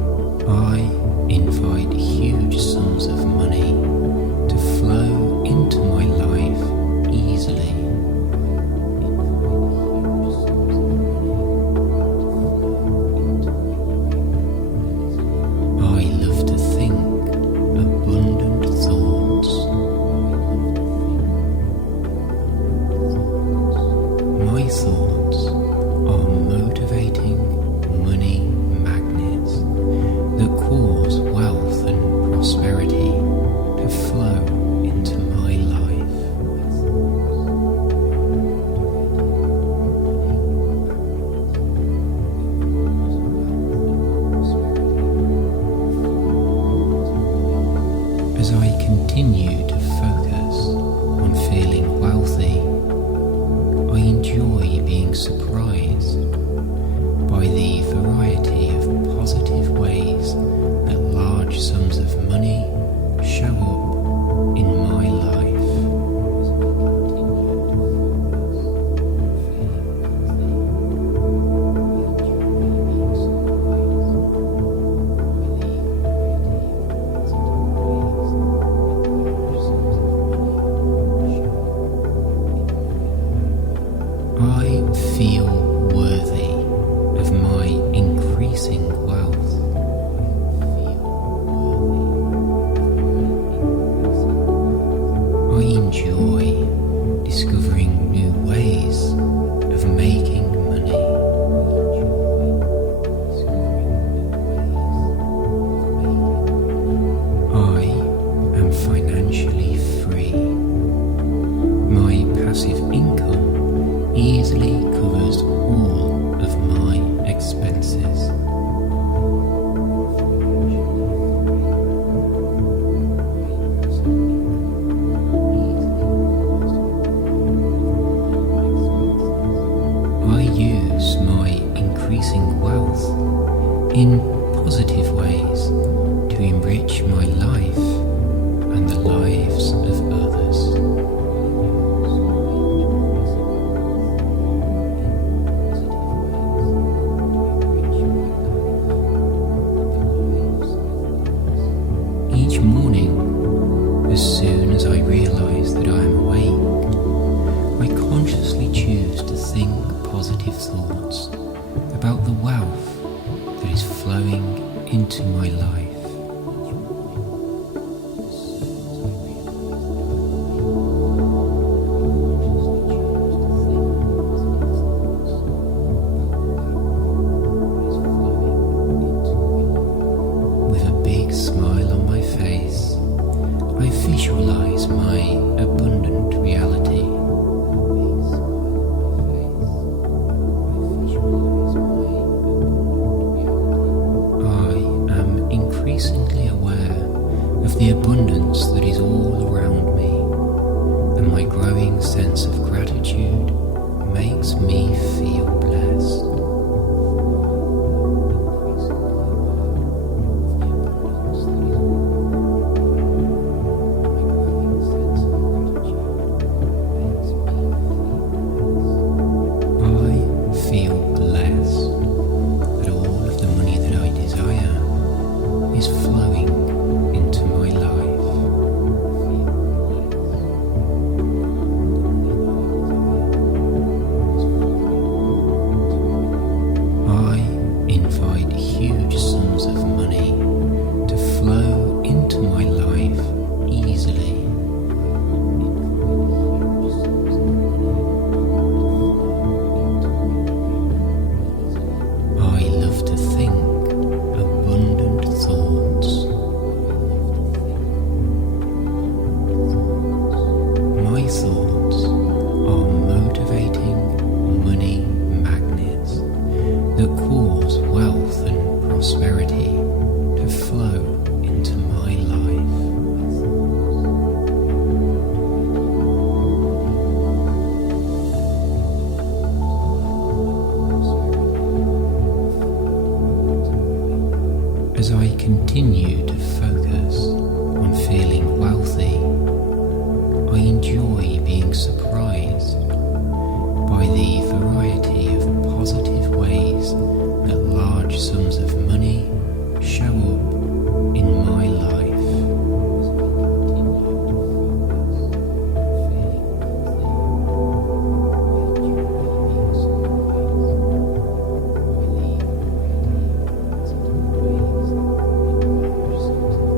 thoughts are motivating money magnets that cause wealth and prosperity to flow into my life. As I continue to focus on feeling wealthy, I enjoy being surprised by the variety of positive ways that large sums of money show up in my life. I feel worthy of my increasing wealth. I enjoy discovering new ways of making money. I am financially free. My passive income easily covers all of my expenses. I use my increasing wealth in positive ways to enrich my life and the lives of others. Each morning, as soon as I realise that I am awake, I consciously choose to think positive thoughts about the wealth that is flowing into my life. With a big smile on my face, I visualize my abundant reality. I am increasingly aware of the abundance that is all around me, and my growing sense of gratitude makes me feel blessed. I feel blessed that all of the money that I desire is flowing into my life. I invite huge sums of money to flow into my life easily. I love to think abundant thoughts. My thoughts are motivating money magnets that cause wealth and prosperity to flow into my life. As I continue to focus on feeling wealthy, I enjoy being surprised by the variety of positive ways that large sums of money show up in my life.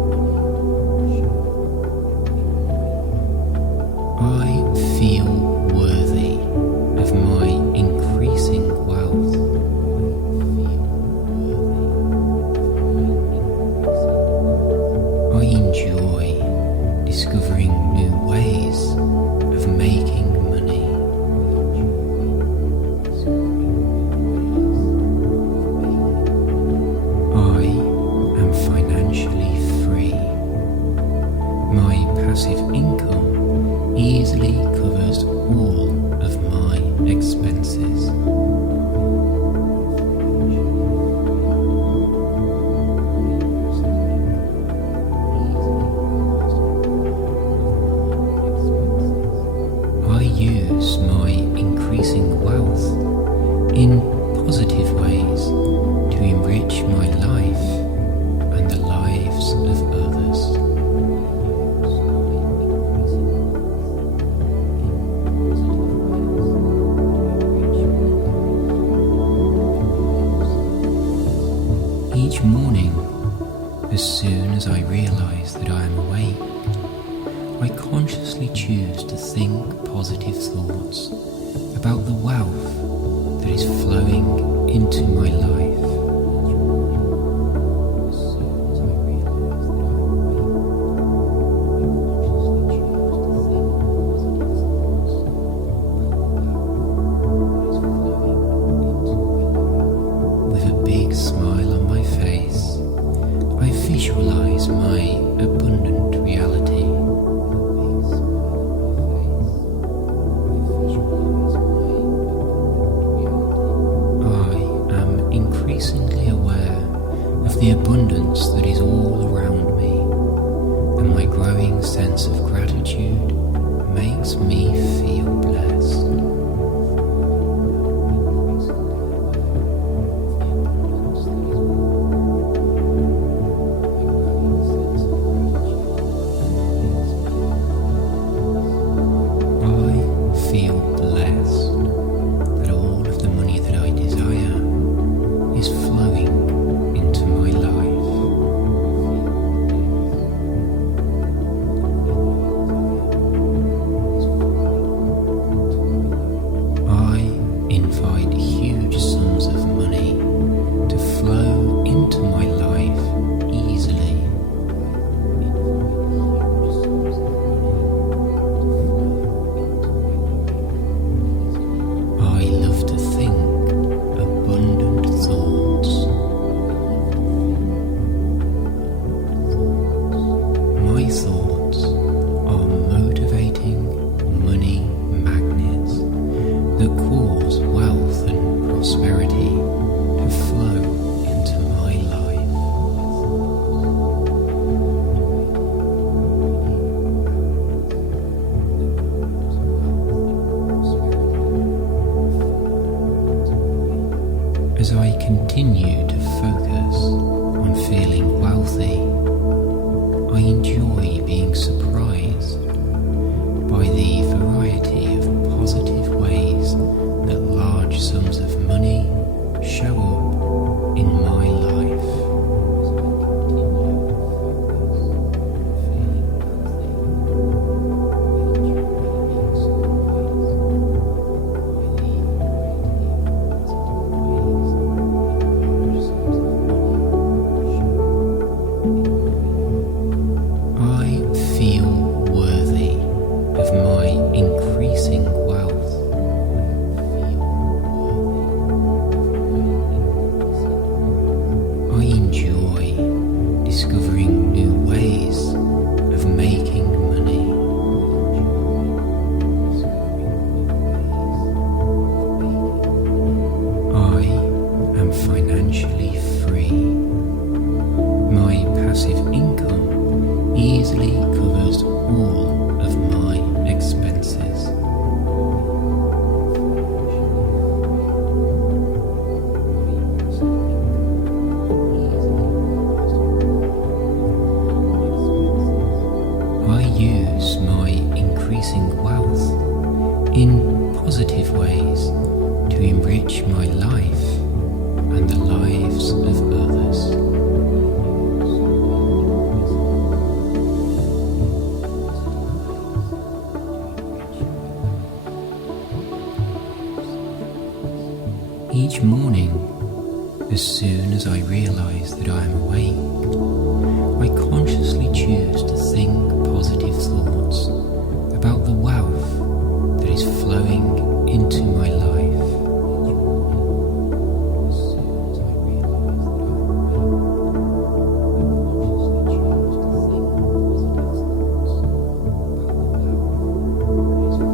easily covers all of my expenses. I use my increasing wealth in positive ways to enrich my life and the lives of others. Each morning, as soon as I realize that I am awake, I consciously choose to think positive thoughts about the wealth that is flowing into my life. With a big smile on my face, I visualize my abundant reality. I am increasingly aware of the abundance that is all around me, and my growing sense of gratitude makes me feel blessed. I feel blessed that all of the money that I desire is flowing into my life. I invite huge sums of money to flow into my life easily. I love to think abundant thoughts. My thoughts are motivating money magnets that cause wealth and prosperity to flow into my life. As I continue to focus on feeling wealthy, I enjoy being surprised by the variety of positive ways that large sums of money show up in my life. I feel worthy of my increasing wealth. I enjoy discovering new ways of making money. I am financially free. My passive income easily covers all of my expenses. I use my increasing wealth in positive ways to enrich my life and the lives of others. Each morning, as soon as I realize that I am awake, I consciously choose to think positive thoughts about the wealth that is flowing into my life.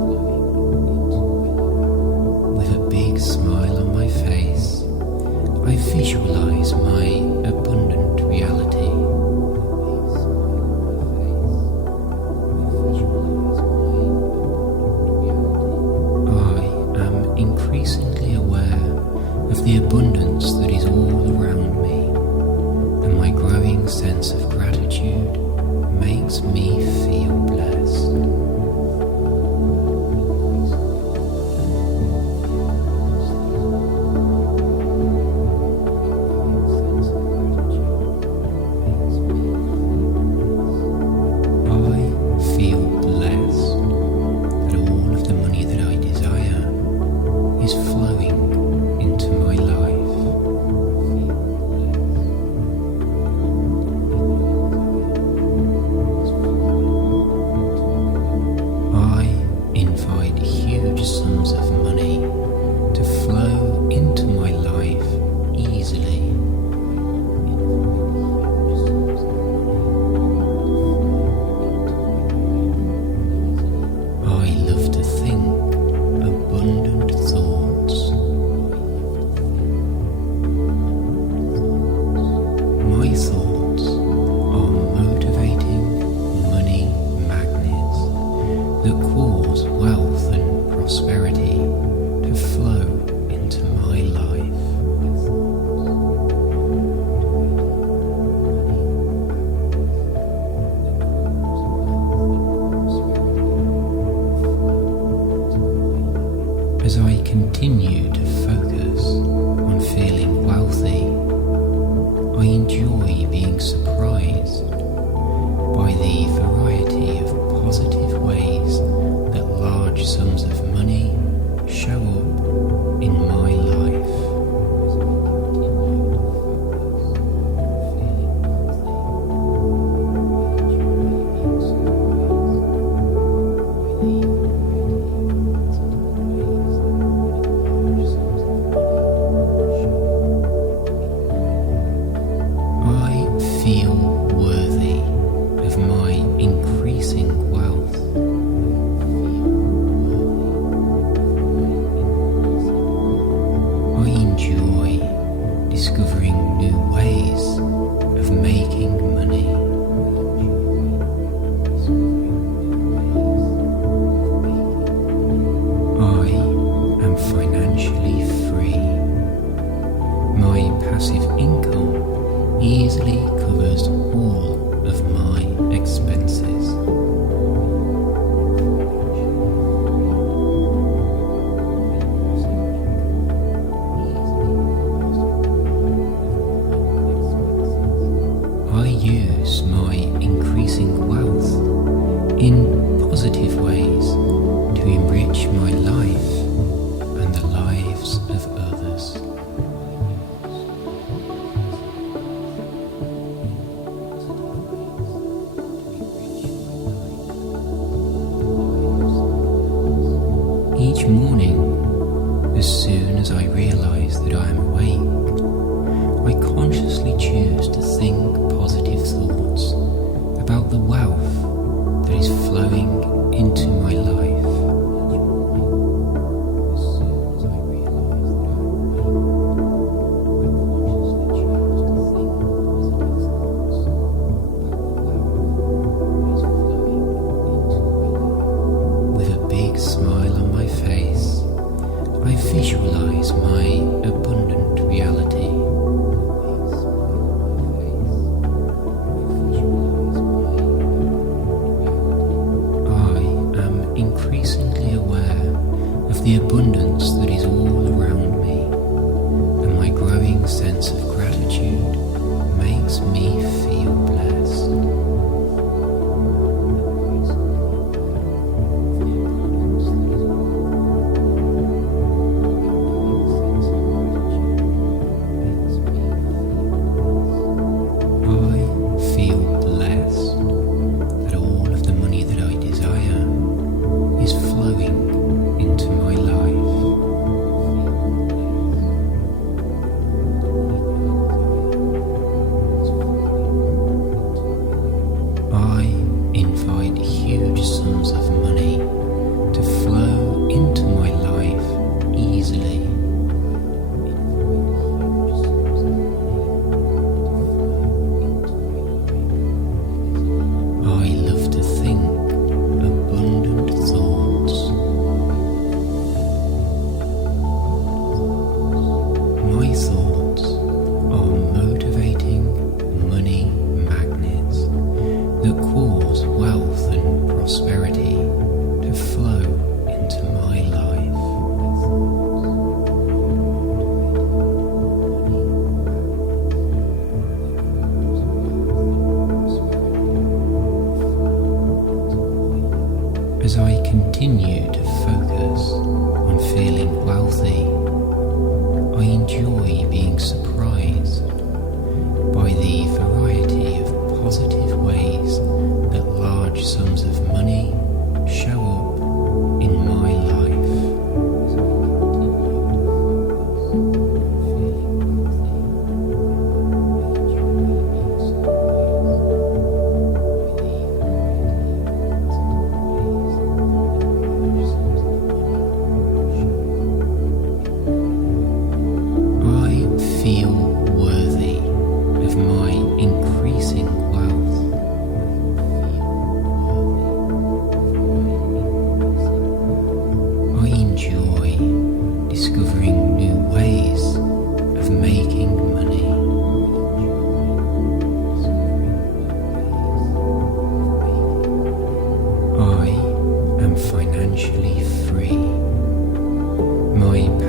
prosperity to flow into my life. As I continue to focus on feeling wealthy, I enjoy being surprised by the variety of positive ways that large sums of money show up in my life. I feel worthy of my increasing wealth. I enjoy discovering new ways of making money. I am financially free. My passive income easily covers all of my expenses. I use my increasing wealth in positive ways to enrich my life and the lives of others. Each morning, as soon as I realize that I am awake, I consciously choose to think positive thoughts about the wealth that is flowing into my life. With a big smile on my face, I visualize my abundant reality. I am increasingly aware of the abundance that is all around me, and my growing sense of gratitude makes me feel blessed. I feel blessed that all of the money that I desire is flowing into my life.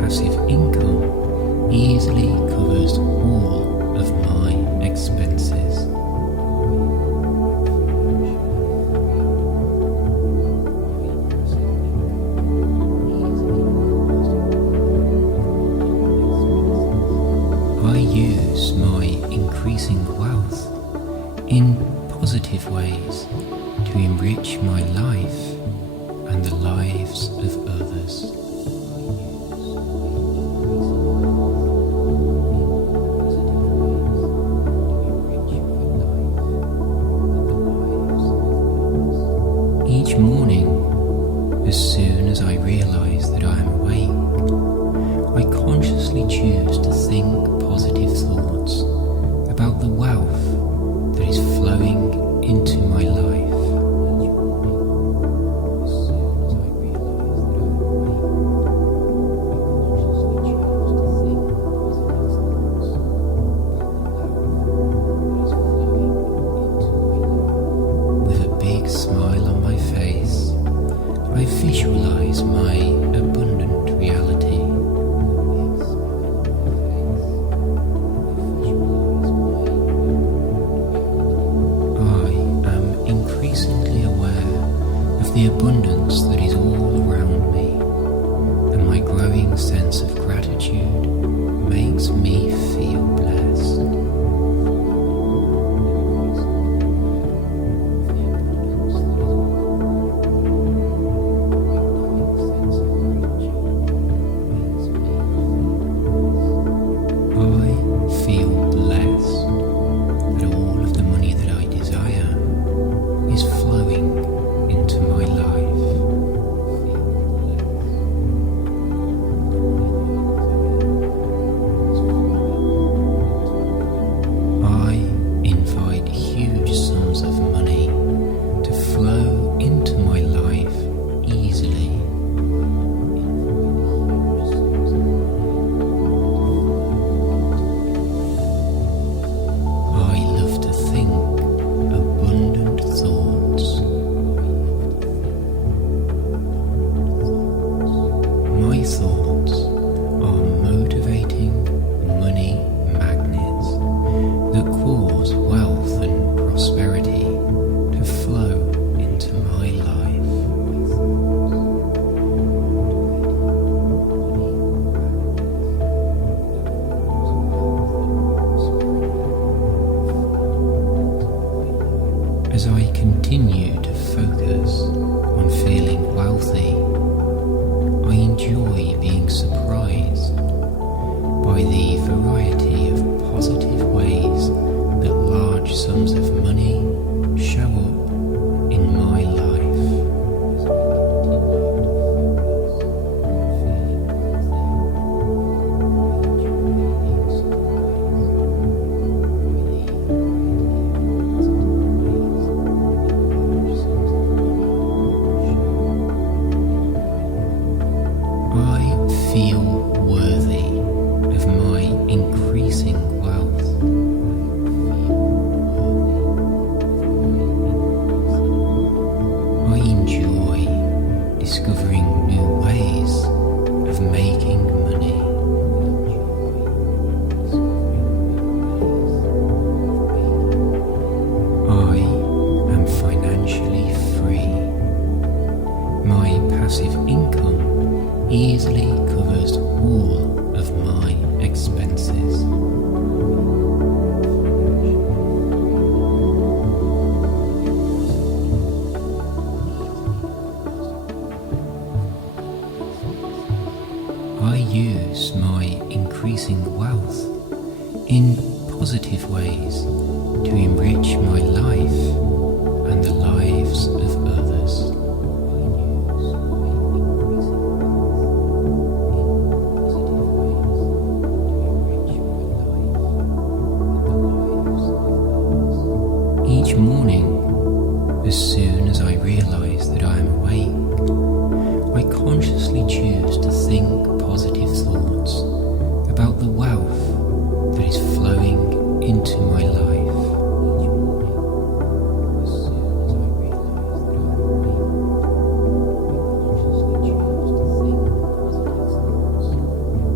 passive income easily covers all of my expenses. I use my increasing wealth in positive ways to enrich my life and the lives of others. Each morning, as soon as I realize that I am awake, I consciously choose to think positive thoughts about the wealth that is flowing into my life. With a big smile on my face, I visualize my abundant reality. The abundance that is all around me, and my growing sense of gratitude makes me feel blessed. I feel blessed that all of the money that I desire is flowing into my life. I invite huge sums of money to flow into my life easily. I love to think abundant thoughts. My thoughts are motivating money magnets that cause wealth and prosperity to flow into my life. As I continue to focus on feeling wealthy, I enjoy being surprised by the variety of positive ways that large sums of money show up in my life. I feel worthy of my increasing wealth. I enjoy discovering new ways of making money. I am financially free. My passive income easily covers all of my expenses. I use my increasing wealth in positive ways to enrich my life and the lives of others. Each morning, as soon as I realize that I am awake, I consciously choose to think positive thoughts about the wealth that is flowing into my life.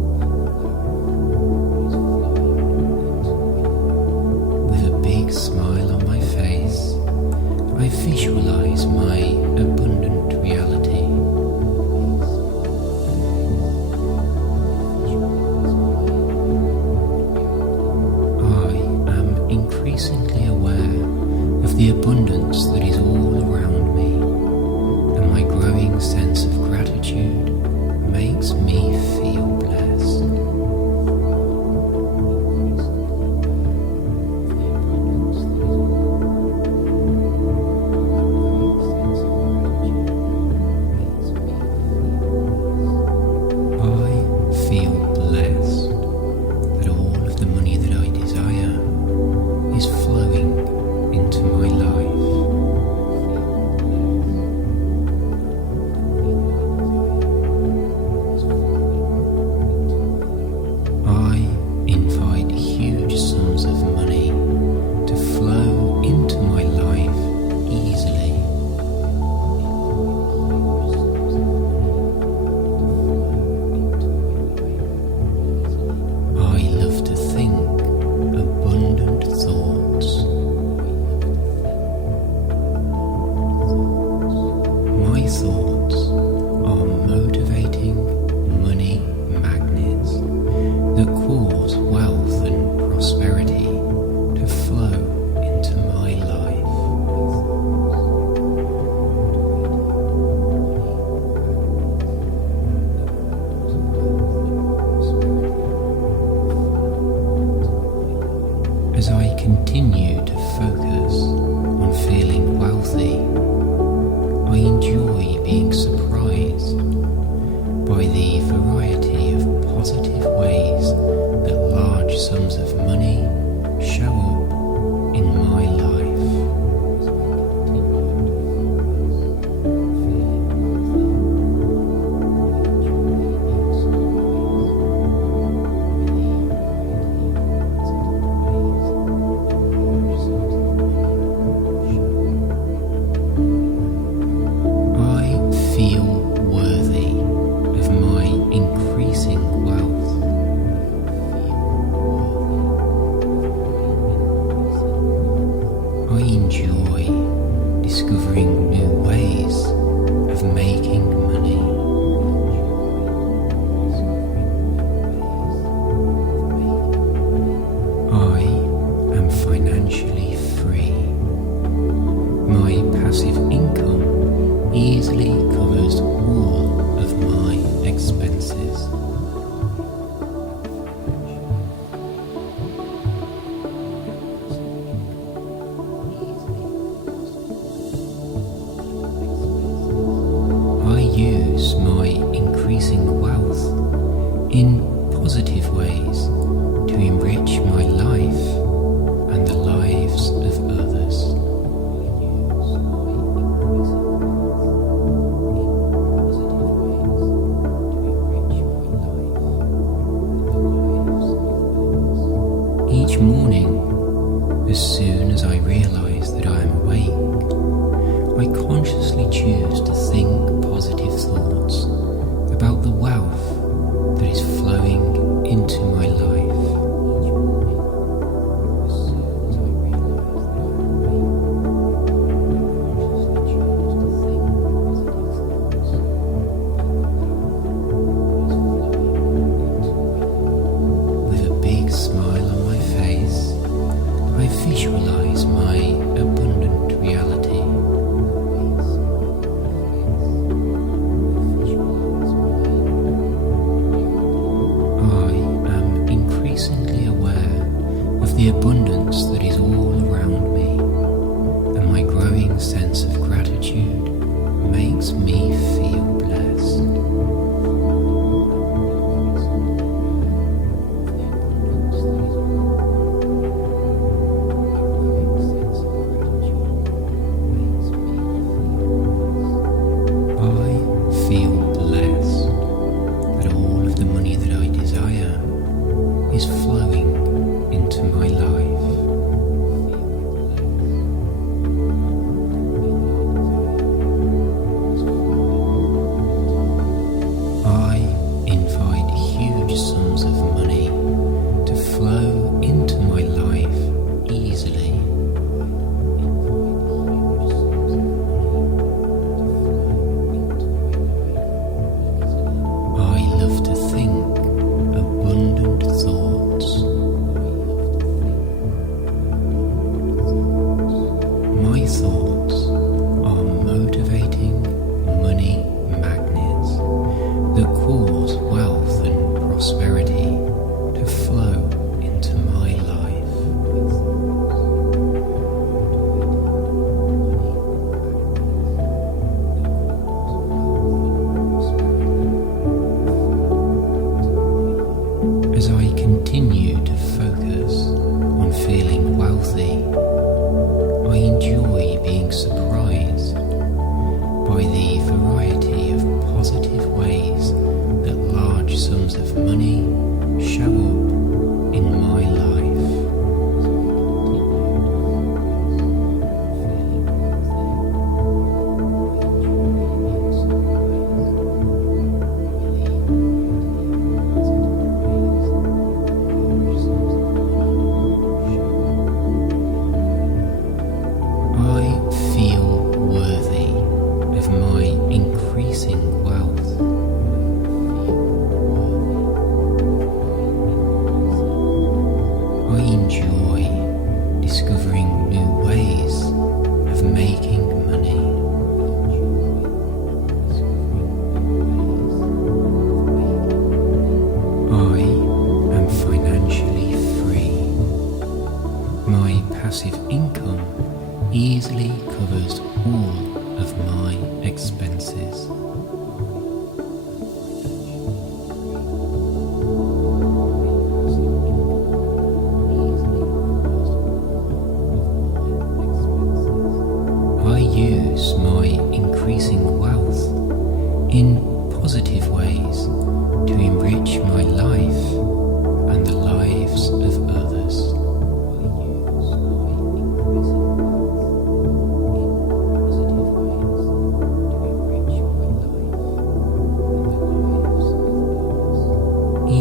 the variety of positive ways that large sums of money show up in my life. I enjoy discovering new ways of making money. I am financially free. My passive income easily covers all of my expenses. I use my increasing wealth in positive ways to enrich my life and the lives of others. Each morning, as soon as I realize that I am awake, I consciously choose to think positive thoughts about the wealth that is flowing into my life. With a big smile on my face, I visualize my abundant reality. The abundance that is all around me, and my growing sense of gratitude makes me feel blessed. I feel blessed that all of the money that I desire is flowing into my life. I invite huge sums of money to flow into my life easily. I love to think abundant thoughts. My thoughts are motivating money magnets that cause wealth and prosperity to flow into my life. As I continue to focus on feeling wealthy, I enjoy being surprised by the variety of positive ways that large sums of money show up in my life. I enjoy discovering new ways of making money. I am financially free. My passive income easily covers all of my expenses.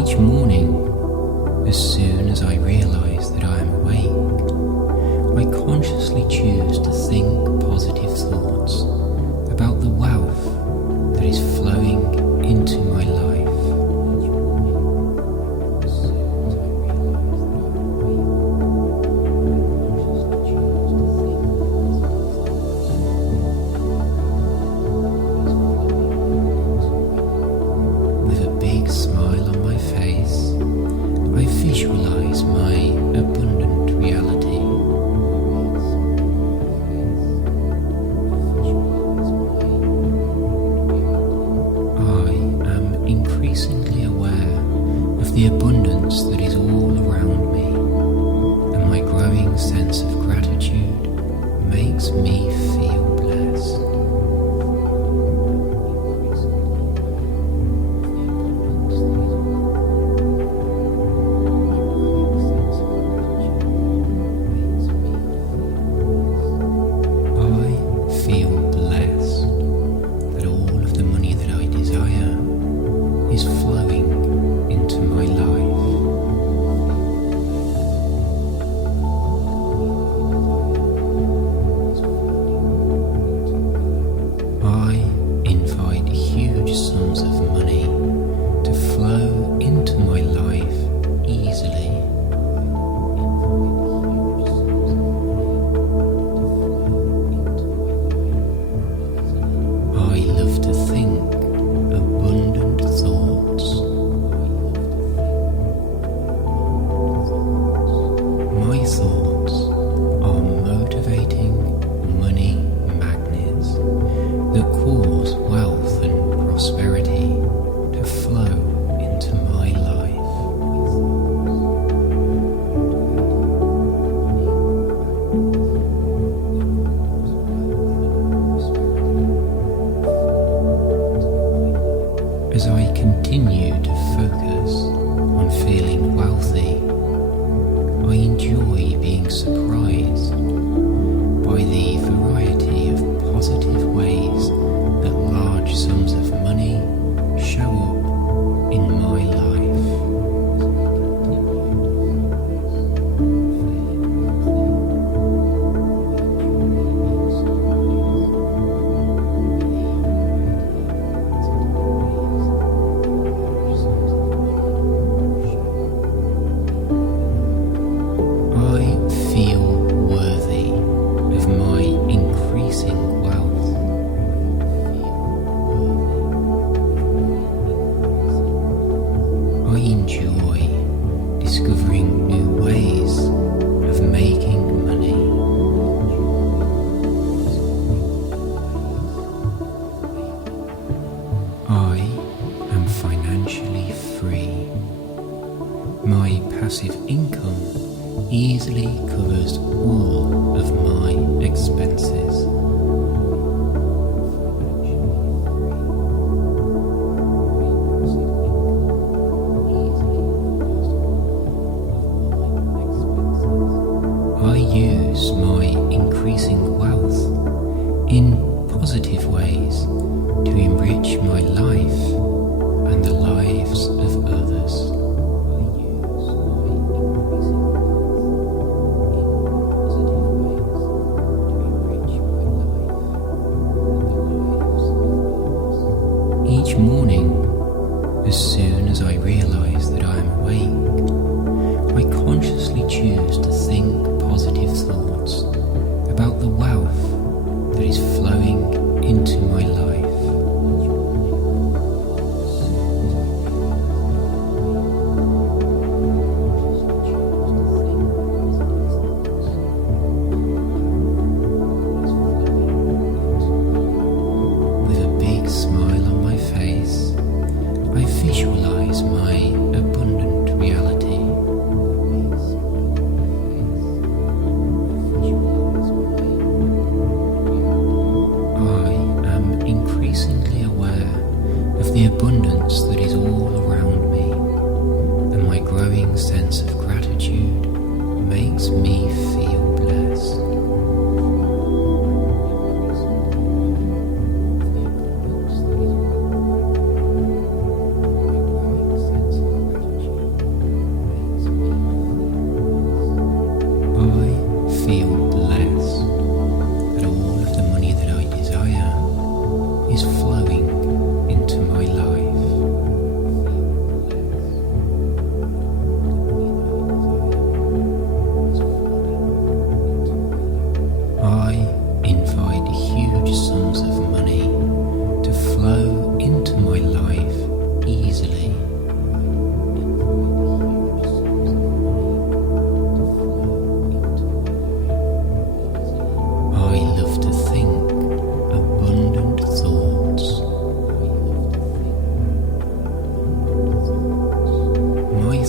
Each morning, as soon as I realise that I am awake, I consciously choose to think positive thoughts about the wealth that is flowing into my life. With a big smile on my face, I visualize my abundant reality. I am increasingly aware of the abundance that is all around me, and my growing sense of gratitude makes me feel blessed. Is flowing into my life. I invite huge sums of money to flow into my life easily. I love to think abundant thoughts. My thoughts are motivating money magnets that cause wealth and prosperity to flow into my life. As I continue to focus on feeling wealthy, I enjoy being surprised by the variety of positive ways that large sums of money show up in my life. I enjoy discovering new ways of making money. I am financially free. My passive income easily covers all of my expenses. I use my increasing wealth in positive ways to enrich my life and the lives of others. Each morning, as soon as I realise that I am awake, I consciously choose to think positive thoughts about the wealth that is flowing into my life. With a big smile on my face, I visualize my abundant reality. Increasingly aware of the abundance that is all around me, and my growing sense of gratitude makes me feel blessed.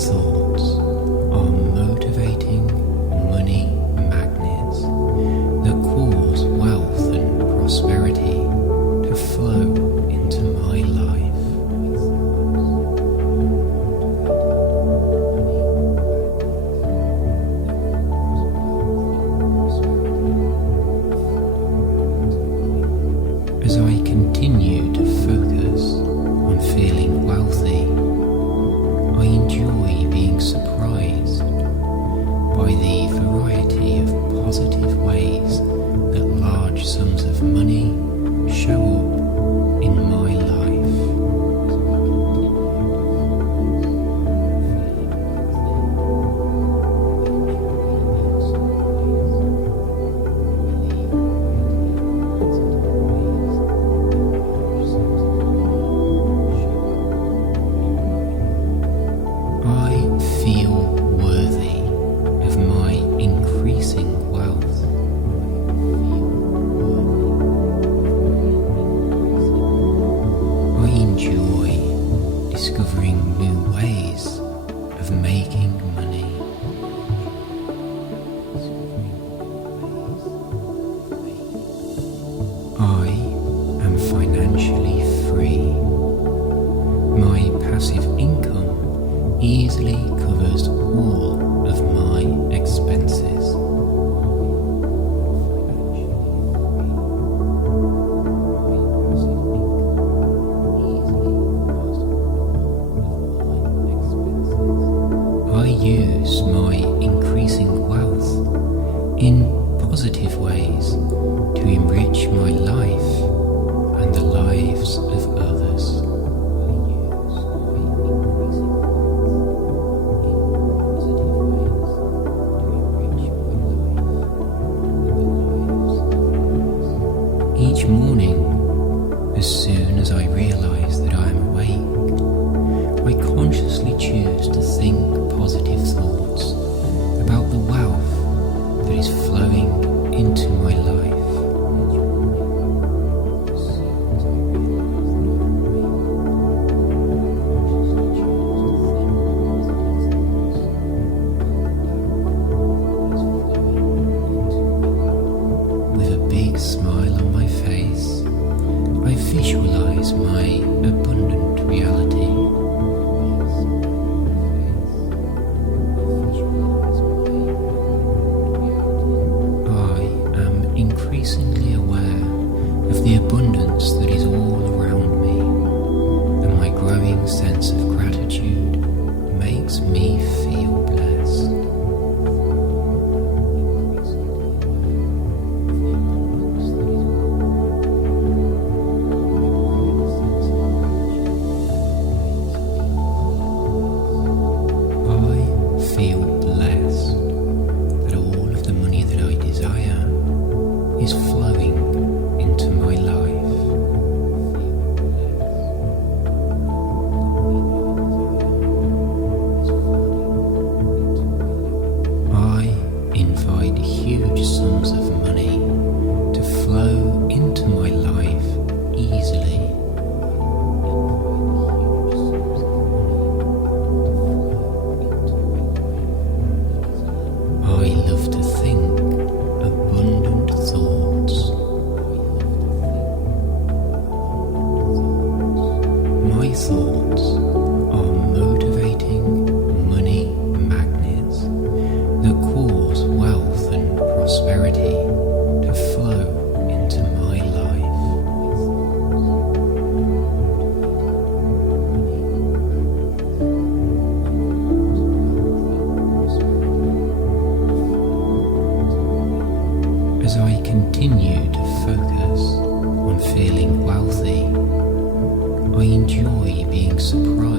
thoughts are motivating money magnets that cause wealth and prosperity to flow into my life. As I continue to focus on feeling wealthy, I enjoy being surprised by the variety of positive ways that large sums of money show up in my life. I feel worthy of my increasing wealth. I enjoy discovering new ways of making money. I am financially free. My passive income easily covers all of my expenses. I use my increasing wealth in positive ways to enrich my life and the lives of others. Each morning, as soon as I realize that I am awake, I consciously choose to think positive thoughts about the wealth that is flowing into my life. With a big smile on my face, I visualize my abundant reality. I am increasingly aware of the abundance that is all around me, and my growing sense of gratitude makes me feel blessed. I feel blessed that all of the money that I desire is flowing into my life. I invite huge sums of money to flow into my life easily. I love to think abundant thoughts. My thoughts are motivating money magnets that cause wealth and prosperity to flow into my life. As I continue to focus on feeling wealthy, I enjoy being surprised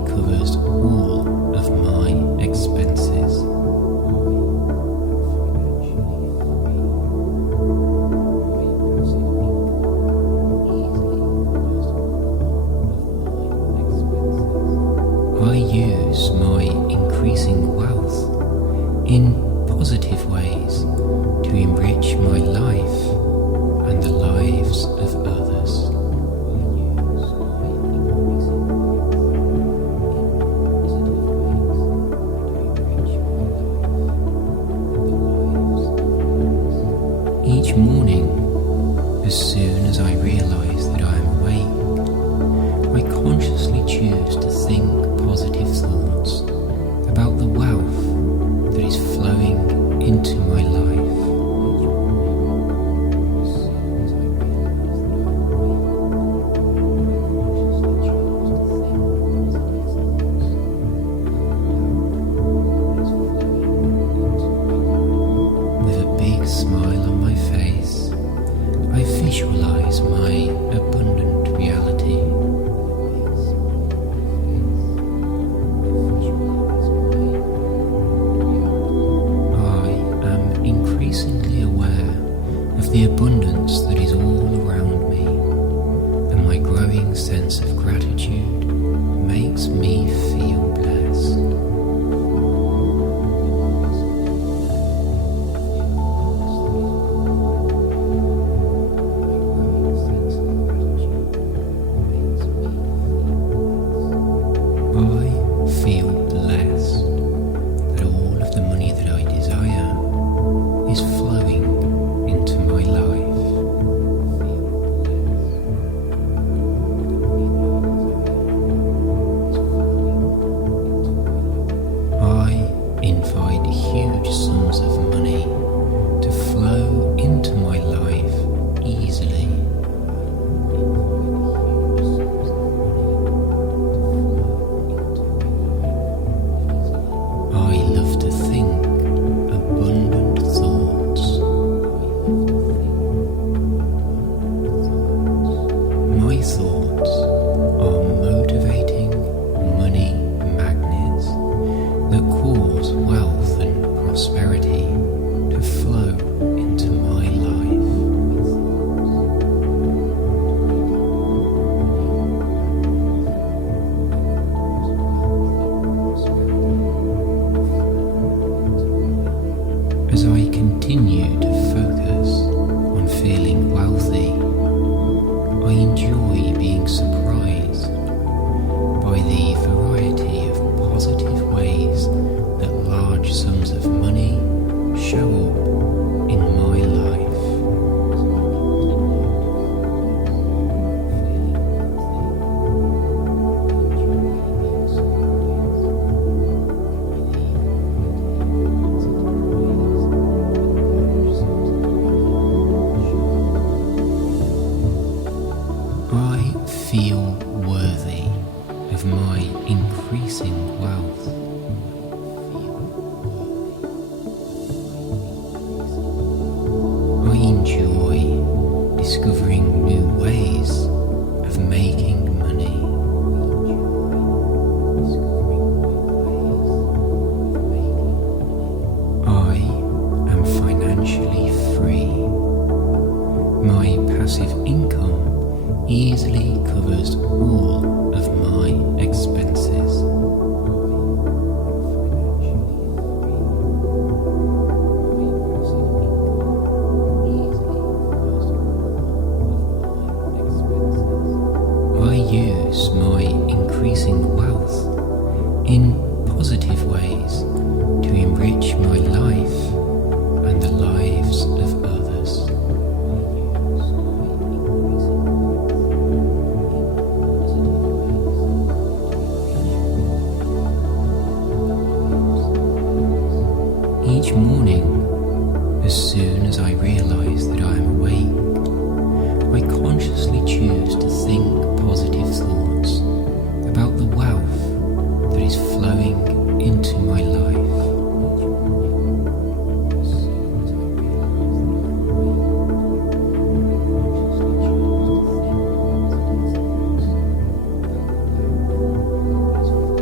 covers all of my expenses. I use my increasing wealth in positive ways to enrich my life and the lives of others. Each morning, as soon as I realise that I am awake, I consciously choose to think positive thoughts about the wealth that is flowing into my life. With a big smile on my face, I visualize my abundant reality. Increasingly aware of the abundance that is all around me, and my growing sense of gratitude makes me feel blessed. I feel blessed that all of the money that I desire is flowing into my life. I invite huge sums of money to flow into my life easily. I love to think abundant thoughts. My thoughts are motivating money magnets that cause wealth and prosperity to flow into my life. As I continue to focus on feeling wealthy, I enjoy being surprised by the variety of positive ways that large sums of money show up in my life. I feel worthy of my increasing wealth. I enjoy discovering new ways of making money. I am financially free. My passive income easily covers all of my expenses. I use my increasing wealth in positive ways to enrich my life and the lives of others. Each morning, as soon as I realise that I am awake, I consciously choose to think positive thoughts about the wealth that is flowing into my life.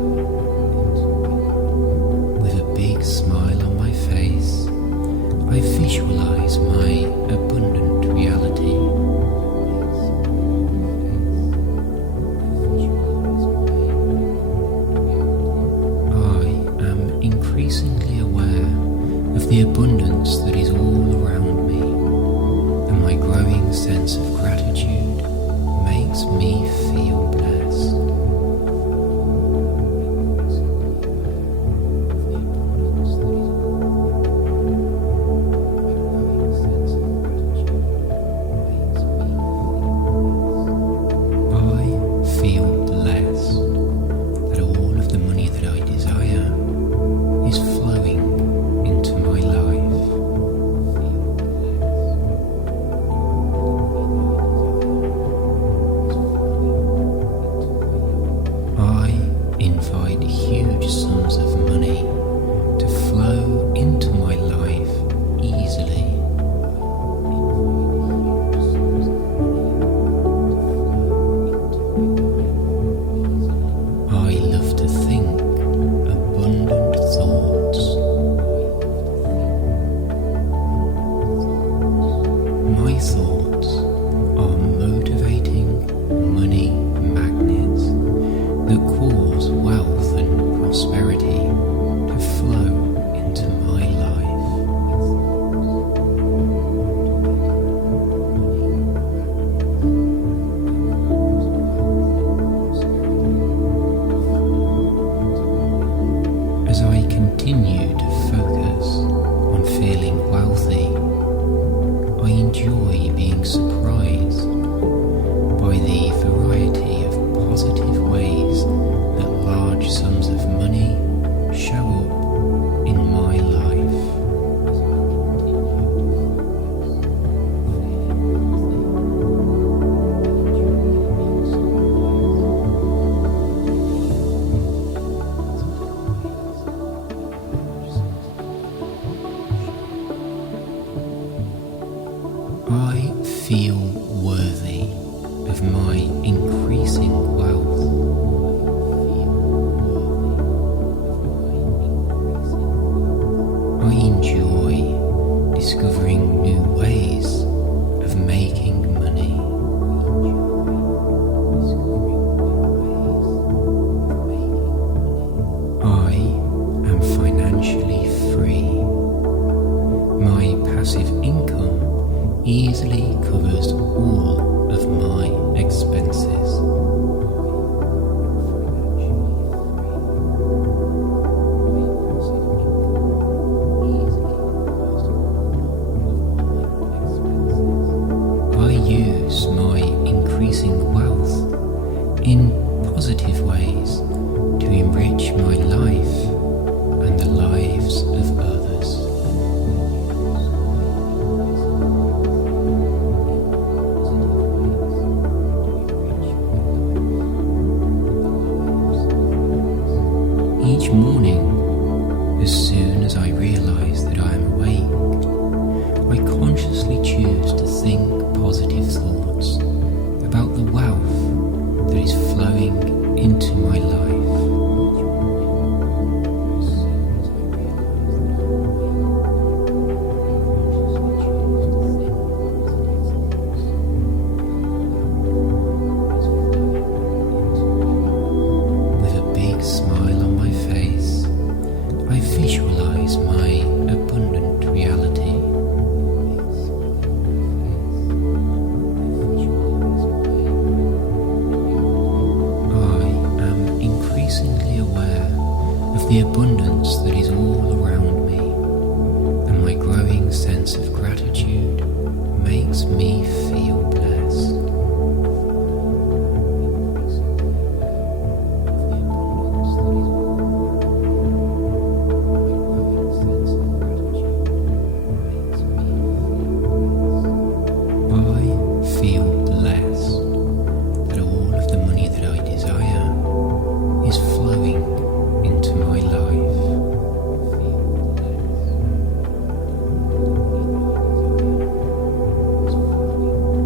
increasingly aware of the abundance that is all around me, and my growing sense of gratitude makes me feel blessed. Invite huge sums of money to flow into my life easily. I love to think abundant thoughts. My thoughts are motivating money magnets that cause wealth and prosperity to flow into my life. As I continue to focus on feeling wealthy, I enjoy being surprised by the variety of positive ways that large sums of money show up in my life. I feel worthy of my increasing wealth. I enjoy discovering new ways of making money. I am financially free. My passive income easily covers all of my expenses. I use my increasing wealth in positive ways to enrich my life and the lives of others. Each morning, as soon as I realize that I am awake, I consciously choose to think positive thoughts about the wealth that is flowing into my life. With a big smile on my face, I visualize my abundant reality. I am increasingly aware of the abundance that is all around me, and my growing sense of gratitude makes me feel blessed. I feel blessed that all of the money that I desire is flowing into my life.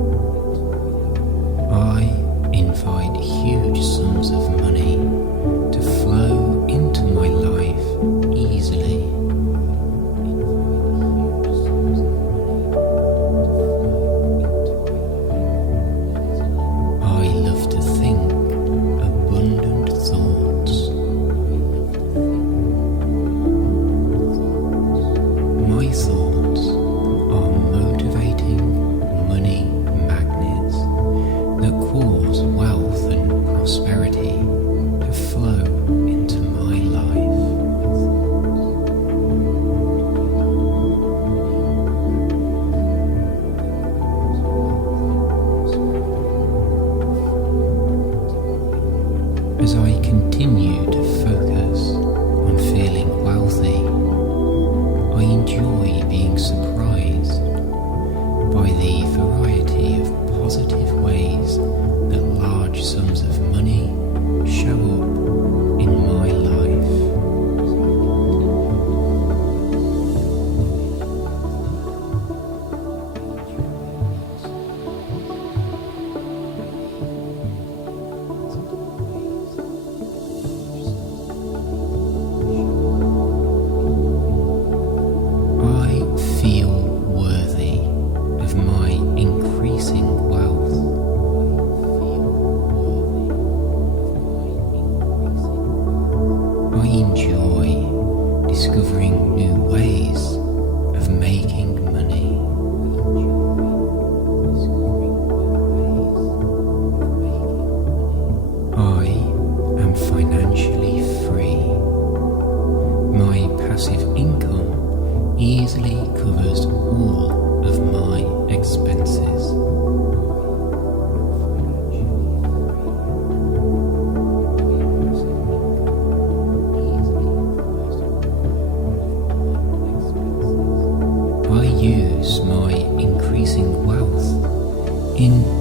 I enjoy discovering new ways of making money. I am financially free. My passive income easily covers all of my expenses. I use my increasing wealth in